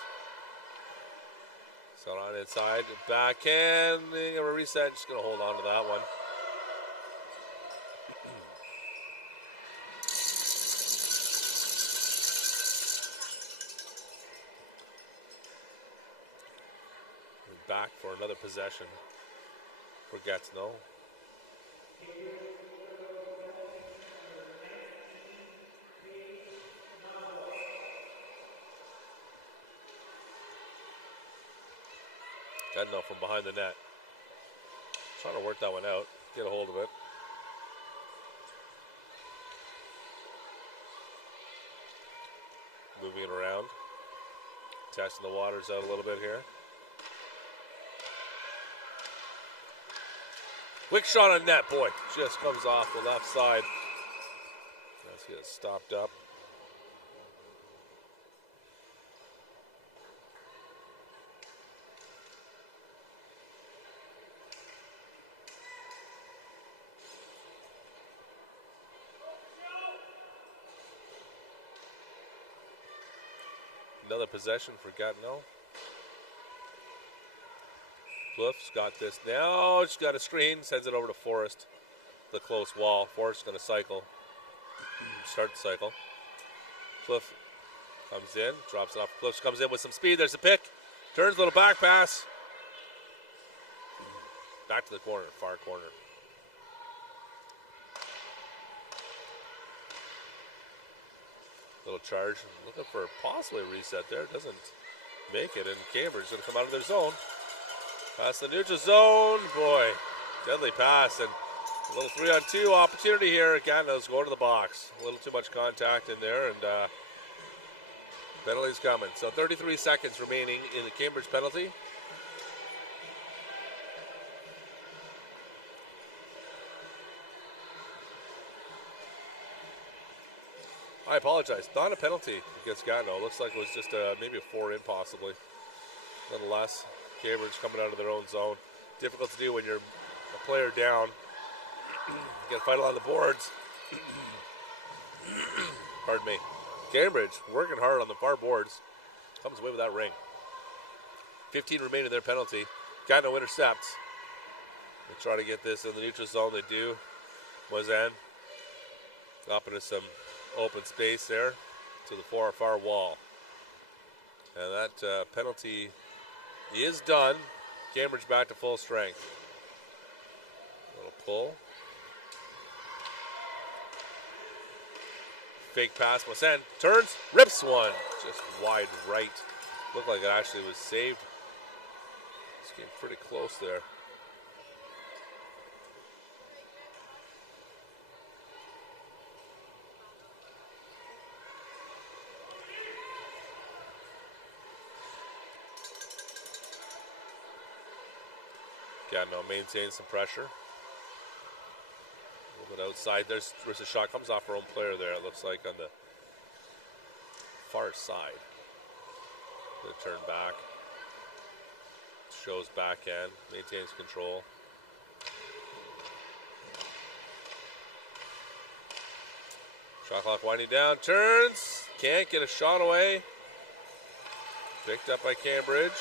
So on inside. Backhand. A reset. Just going to hold on to that one. Back for another possession for Gatineau. Gatineau from behind the net. Trying to work that one out, get a hold of it. Moving it around. Testing the waters out a little bit here. Quick shot on net, boy. Just comes off the left side. Let's get it stopped up. Another possession for Gatineau. Bluff's got this now. She's got a screen. Sends it over to Forrest. The close wall. Forrest's going to cycle. Start the cycle. Cliff comes in. Drops it off. Cliff comes in with some speed. There's a pick. Turns, little back pass. Back to the corner. Far corner. Little charge. Looking for possibly a reset there. Doesn't make it. And Cambridge's going to come out of their zone. Past the neutral zone. Boy, deadly pass. And a little 3-on-2 opportunity here. Gatineau's going to the box. A little too much contact in there. And penalty's coming. So 33 seconds remaining in the Cambridge penalty. I apologize. Not a penalty against Gatineau. Looks like it was just maybe a 4-in possibly. Nonetheless, Cambridge coming out of their own zone. Difficult to do when you're a player down. You got to fight along the boards. Pardon me. Cambridge working hard on the far boards. Comes away with that ring. 15 remaining in their penalty. Gatineau intercepts. They try to get this in the neutral zone. They do. Moisan up into some open space there to the far wall. And that penalty is done. Cambridge back to full strength. Little pull. Fake pass. Moisan turns, rips one. Just wide right. Looked like it actually was saved. It's getting pretty close there. Gatineau maintains some pressure. A little bit outside. There's a shot. Comes off her own player there. It looks like on the far side. Gonna turn back. Shows backhand. Maintains control. Shot clock winding down. Turns. Can't get a shot away. Picked up by Cambridge.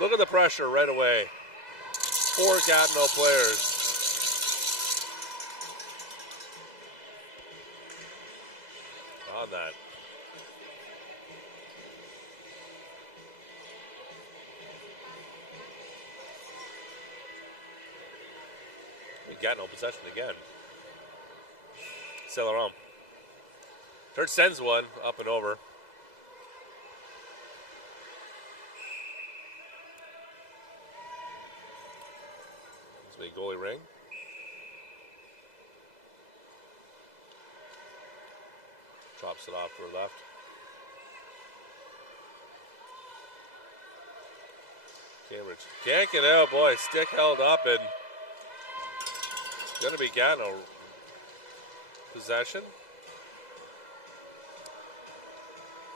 Look at the pressure right away. 4 Gatineau players. On that. Gatineau possession again. Celeron. Turn sends one up and over. This big goalie ring. Chops it off to her left. Cambridge can't get out. Boy, stick held up and it's going to be Gatineau possession.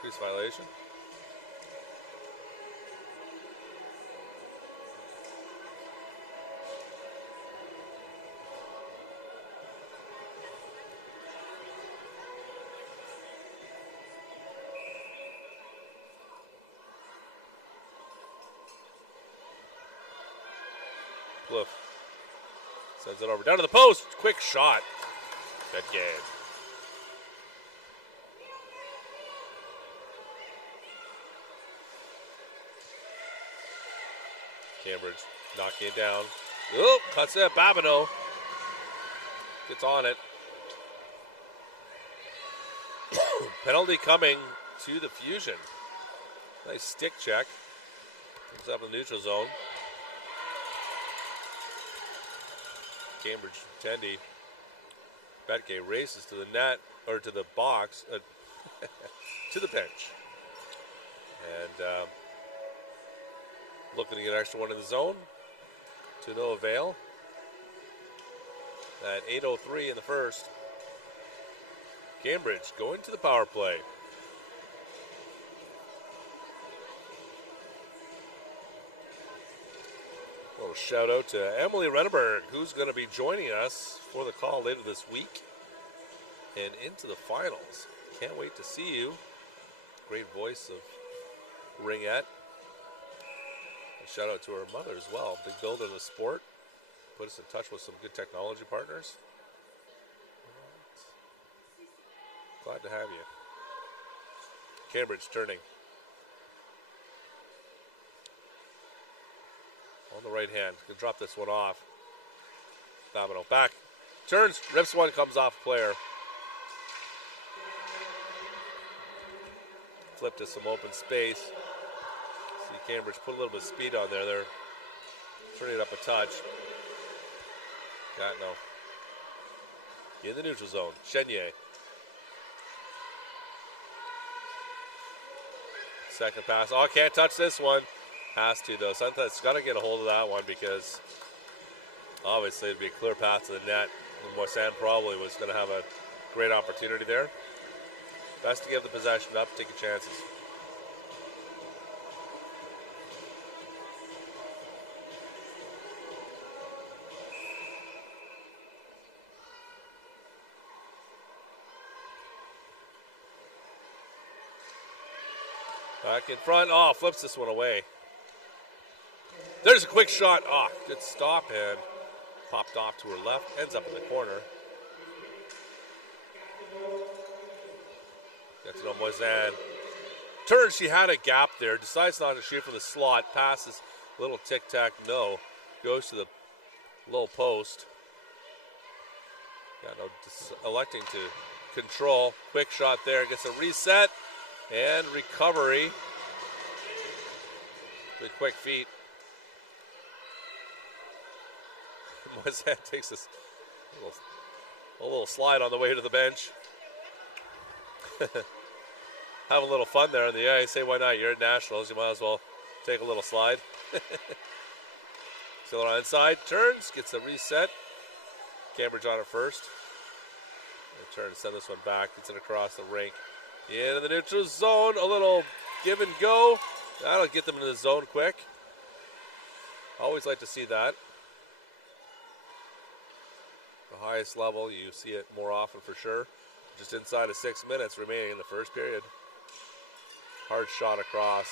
Crease violation. Bluff sends it over down to the post. Quick shot. Good game. Cambridge knocking it down. Oop, cuts it. Babineau gets on it. Penalty coming to the Fusion. Nice stick check. Comes up in the neutral zone. Cambridge Tendi. Betke races to the net, or to the box, to the bench. And looking to get an extra one in the zone. To no avail. at 8:03 in the first. Cambridge going to the power play. A little shout out to Emily Renneberg, who's going to be joining us for the call later this week and into the finals. Can't wait to see you. Great voice of Ringette. A shout out to her mother as well. Big builder in the sport. Put us in touch with some good technology partners. Glad to have you. Cambridge turning. On the right hand. Can drop this one off. Domino back. Turns. Rips one. Comes off player. Flip to some open space. See Cambridge put a little bit of speed on there. They're turning it up a touch. Got no. In the neutral zone. Chenier. Second pass. Oh, can't touch this one. Has to, though. Santa's got to get a hold of that one because obviously it'd be a clear path to the net. And Moisan probably was going to have a great opportunity there. Best to give the possession up, take your chances. Back in front. Oh, flips this one away. There's a quick shot. Oh, good stop and popped off to her left. Ends up in the corner. Gets to know Moisan. Turns, she had a gap there. Decides not to shoot from the slot. Passes. Little tic-tac, no. Goes to the low post. Yeah, no, electing to control. Quick shot there. Gets a reset. And recovery. With quick feet. Moisan takes this a little slide on the way to the bench. Have a little fun there on the ice. Hey, why not? You're at Nationals. You might as well take a little slide. Still on inside. Turns. Gets a reset. Cambridge on it first. And turn to send this one back. Gets it across the rink. Into the neutral zone. A little give and go. That'll get them into the zone quick. Always like to see that. The highest level, you see it more often for sure. Just inside of 6 minutes remaining in the first period. Hard shot across.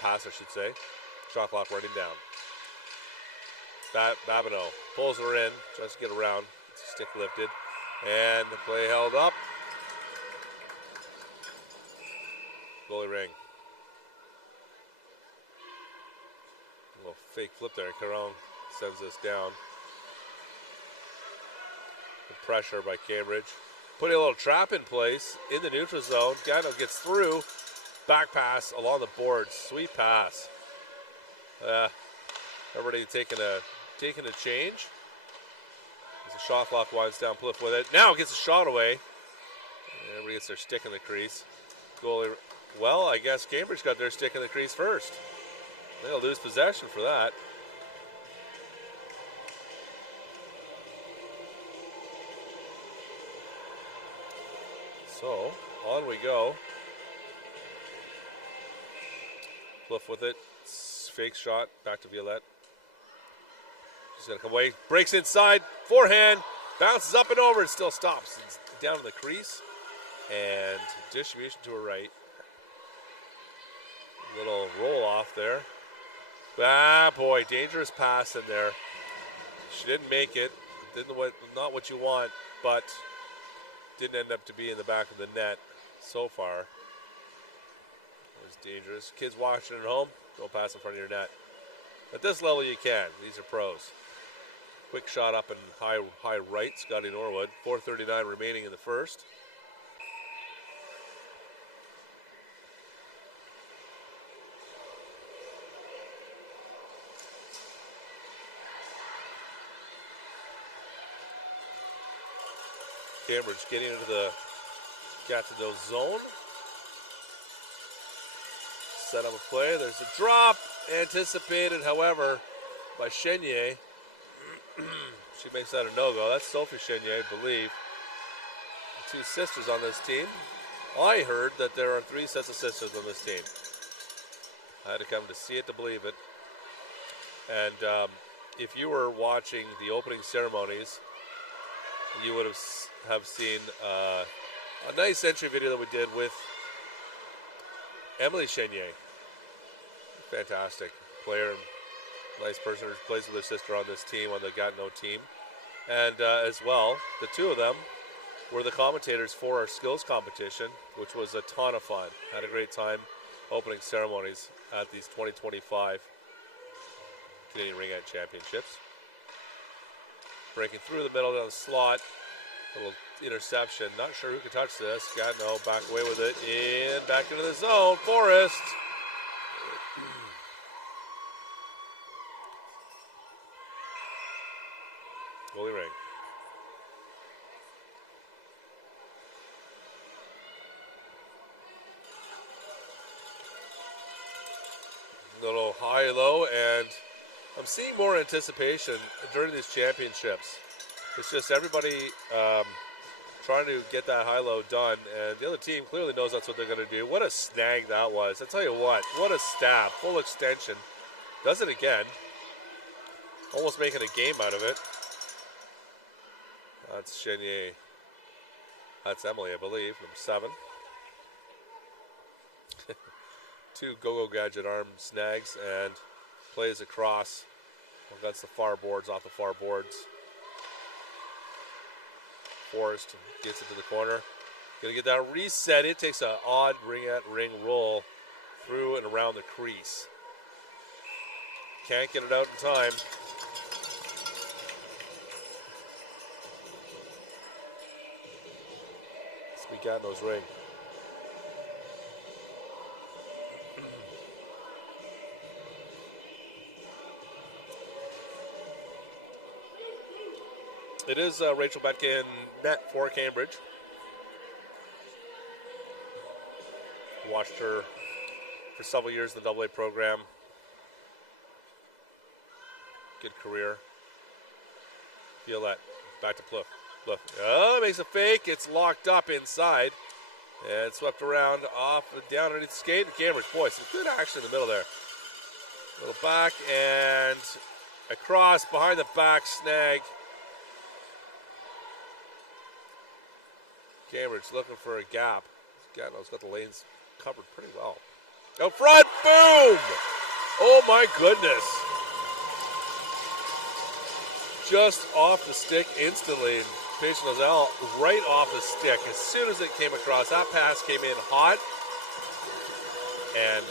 Pass, I should say. Shot clock running down. Babineau pulls her in, tries to get around. Stick lifted. And the play held up. Goalie ring. A little fake flip there. Caron sends this down. The pressure by Cambridge. Putting a little trap in place in the neutral zone. Gano gets through. Back pass along the board. Sweet pass. Everybody taking a change. As the shot clock winds down, Pliff with it. Now gets a shot away. Everybody gets their stick in the crease. Goalie. Well, I guess Cambridge got their stick in the crease first. They'll lose possession for that. So, on we go. Cliff with it. Fake shot. Back to Violette. She's going to come away. Breaks inside. Forehand. Bounces up and over. And still stops. It's down to the crease. And distribution to her right. Little roll off there. Ah, boy. Dangerous pass in there. She didn't make it. Not what you want. But didn't end up to be in the back of the net so far. It was dangerous. Kids watching at home, don't pass in front of your net. At this level you can. These are pros. Quick shot up in high right, Scotty Norwood. 4:39 remaining in the first. Cambridge getting into the Gatineau zone. Set up a play. There's a drop. Anticipated, however, by Chenier. She makes that a no-go. That's Sophie Chenier, I believe. The two sisters on this team. I heard that there are 3 sets of sisters on this team. I had to come to see it to believe it. And if you were watching the opening ceremonies, you would have seen a nice entry video that we did with Emily Chenier. Fantastic player, nice person who plays with her sister on this team, on the Gatineau team. And as well, the two of them were the commentators for our skills competition, which was a ton of fun. Had a great time opening ceremonies at these 2025 Canadian Ringette Championships. Breaking through the middle down the slot. Little interception. Not sure who can touch this. Gatineau back away with it. And back into the zone. Forrest. Goalie Ring. Little high-low, and I'm seeing more anticipation during these championships. It's just everybody trying to get that high-low done, and the other team clearly knows that's what they're going to do. What a snag that was. I tell you what a stab. Full extension. Does it again. Almost making a game out of it. That's Chenier. That's Emily, I believe, number 7. 2 go-go gadget arm snags and plays across against the far boards, off the far boards. Forrest gets it to the corner. Gonna get that reset. It takes an odd Ringette ring roll through and around the crease. Can't get it out in time. This be Gatineau's ring. It is Rachel Betkin net for Cambridge. Watched her for several years in the AA program. Good career. Feel that. Back to Plouffe. Plouffe. Oh, makes a fake. It's locked up inside. And swept around off and down underneath the skate. And Cambridge, boy, some good action in the middle there. Little back and across behind the back snag. Cambridge looking for a gap. Gatineau's got the lanes covered pretty well. Out front, boom! Oh my goodness. Just off the stick instantly. Paige Lozelle right off the stick. As soon as it came across, that pass came in hot. And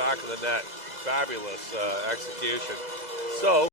back of the net. Fabulous execution. So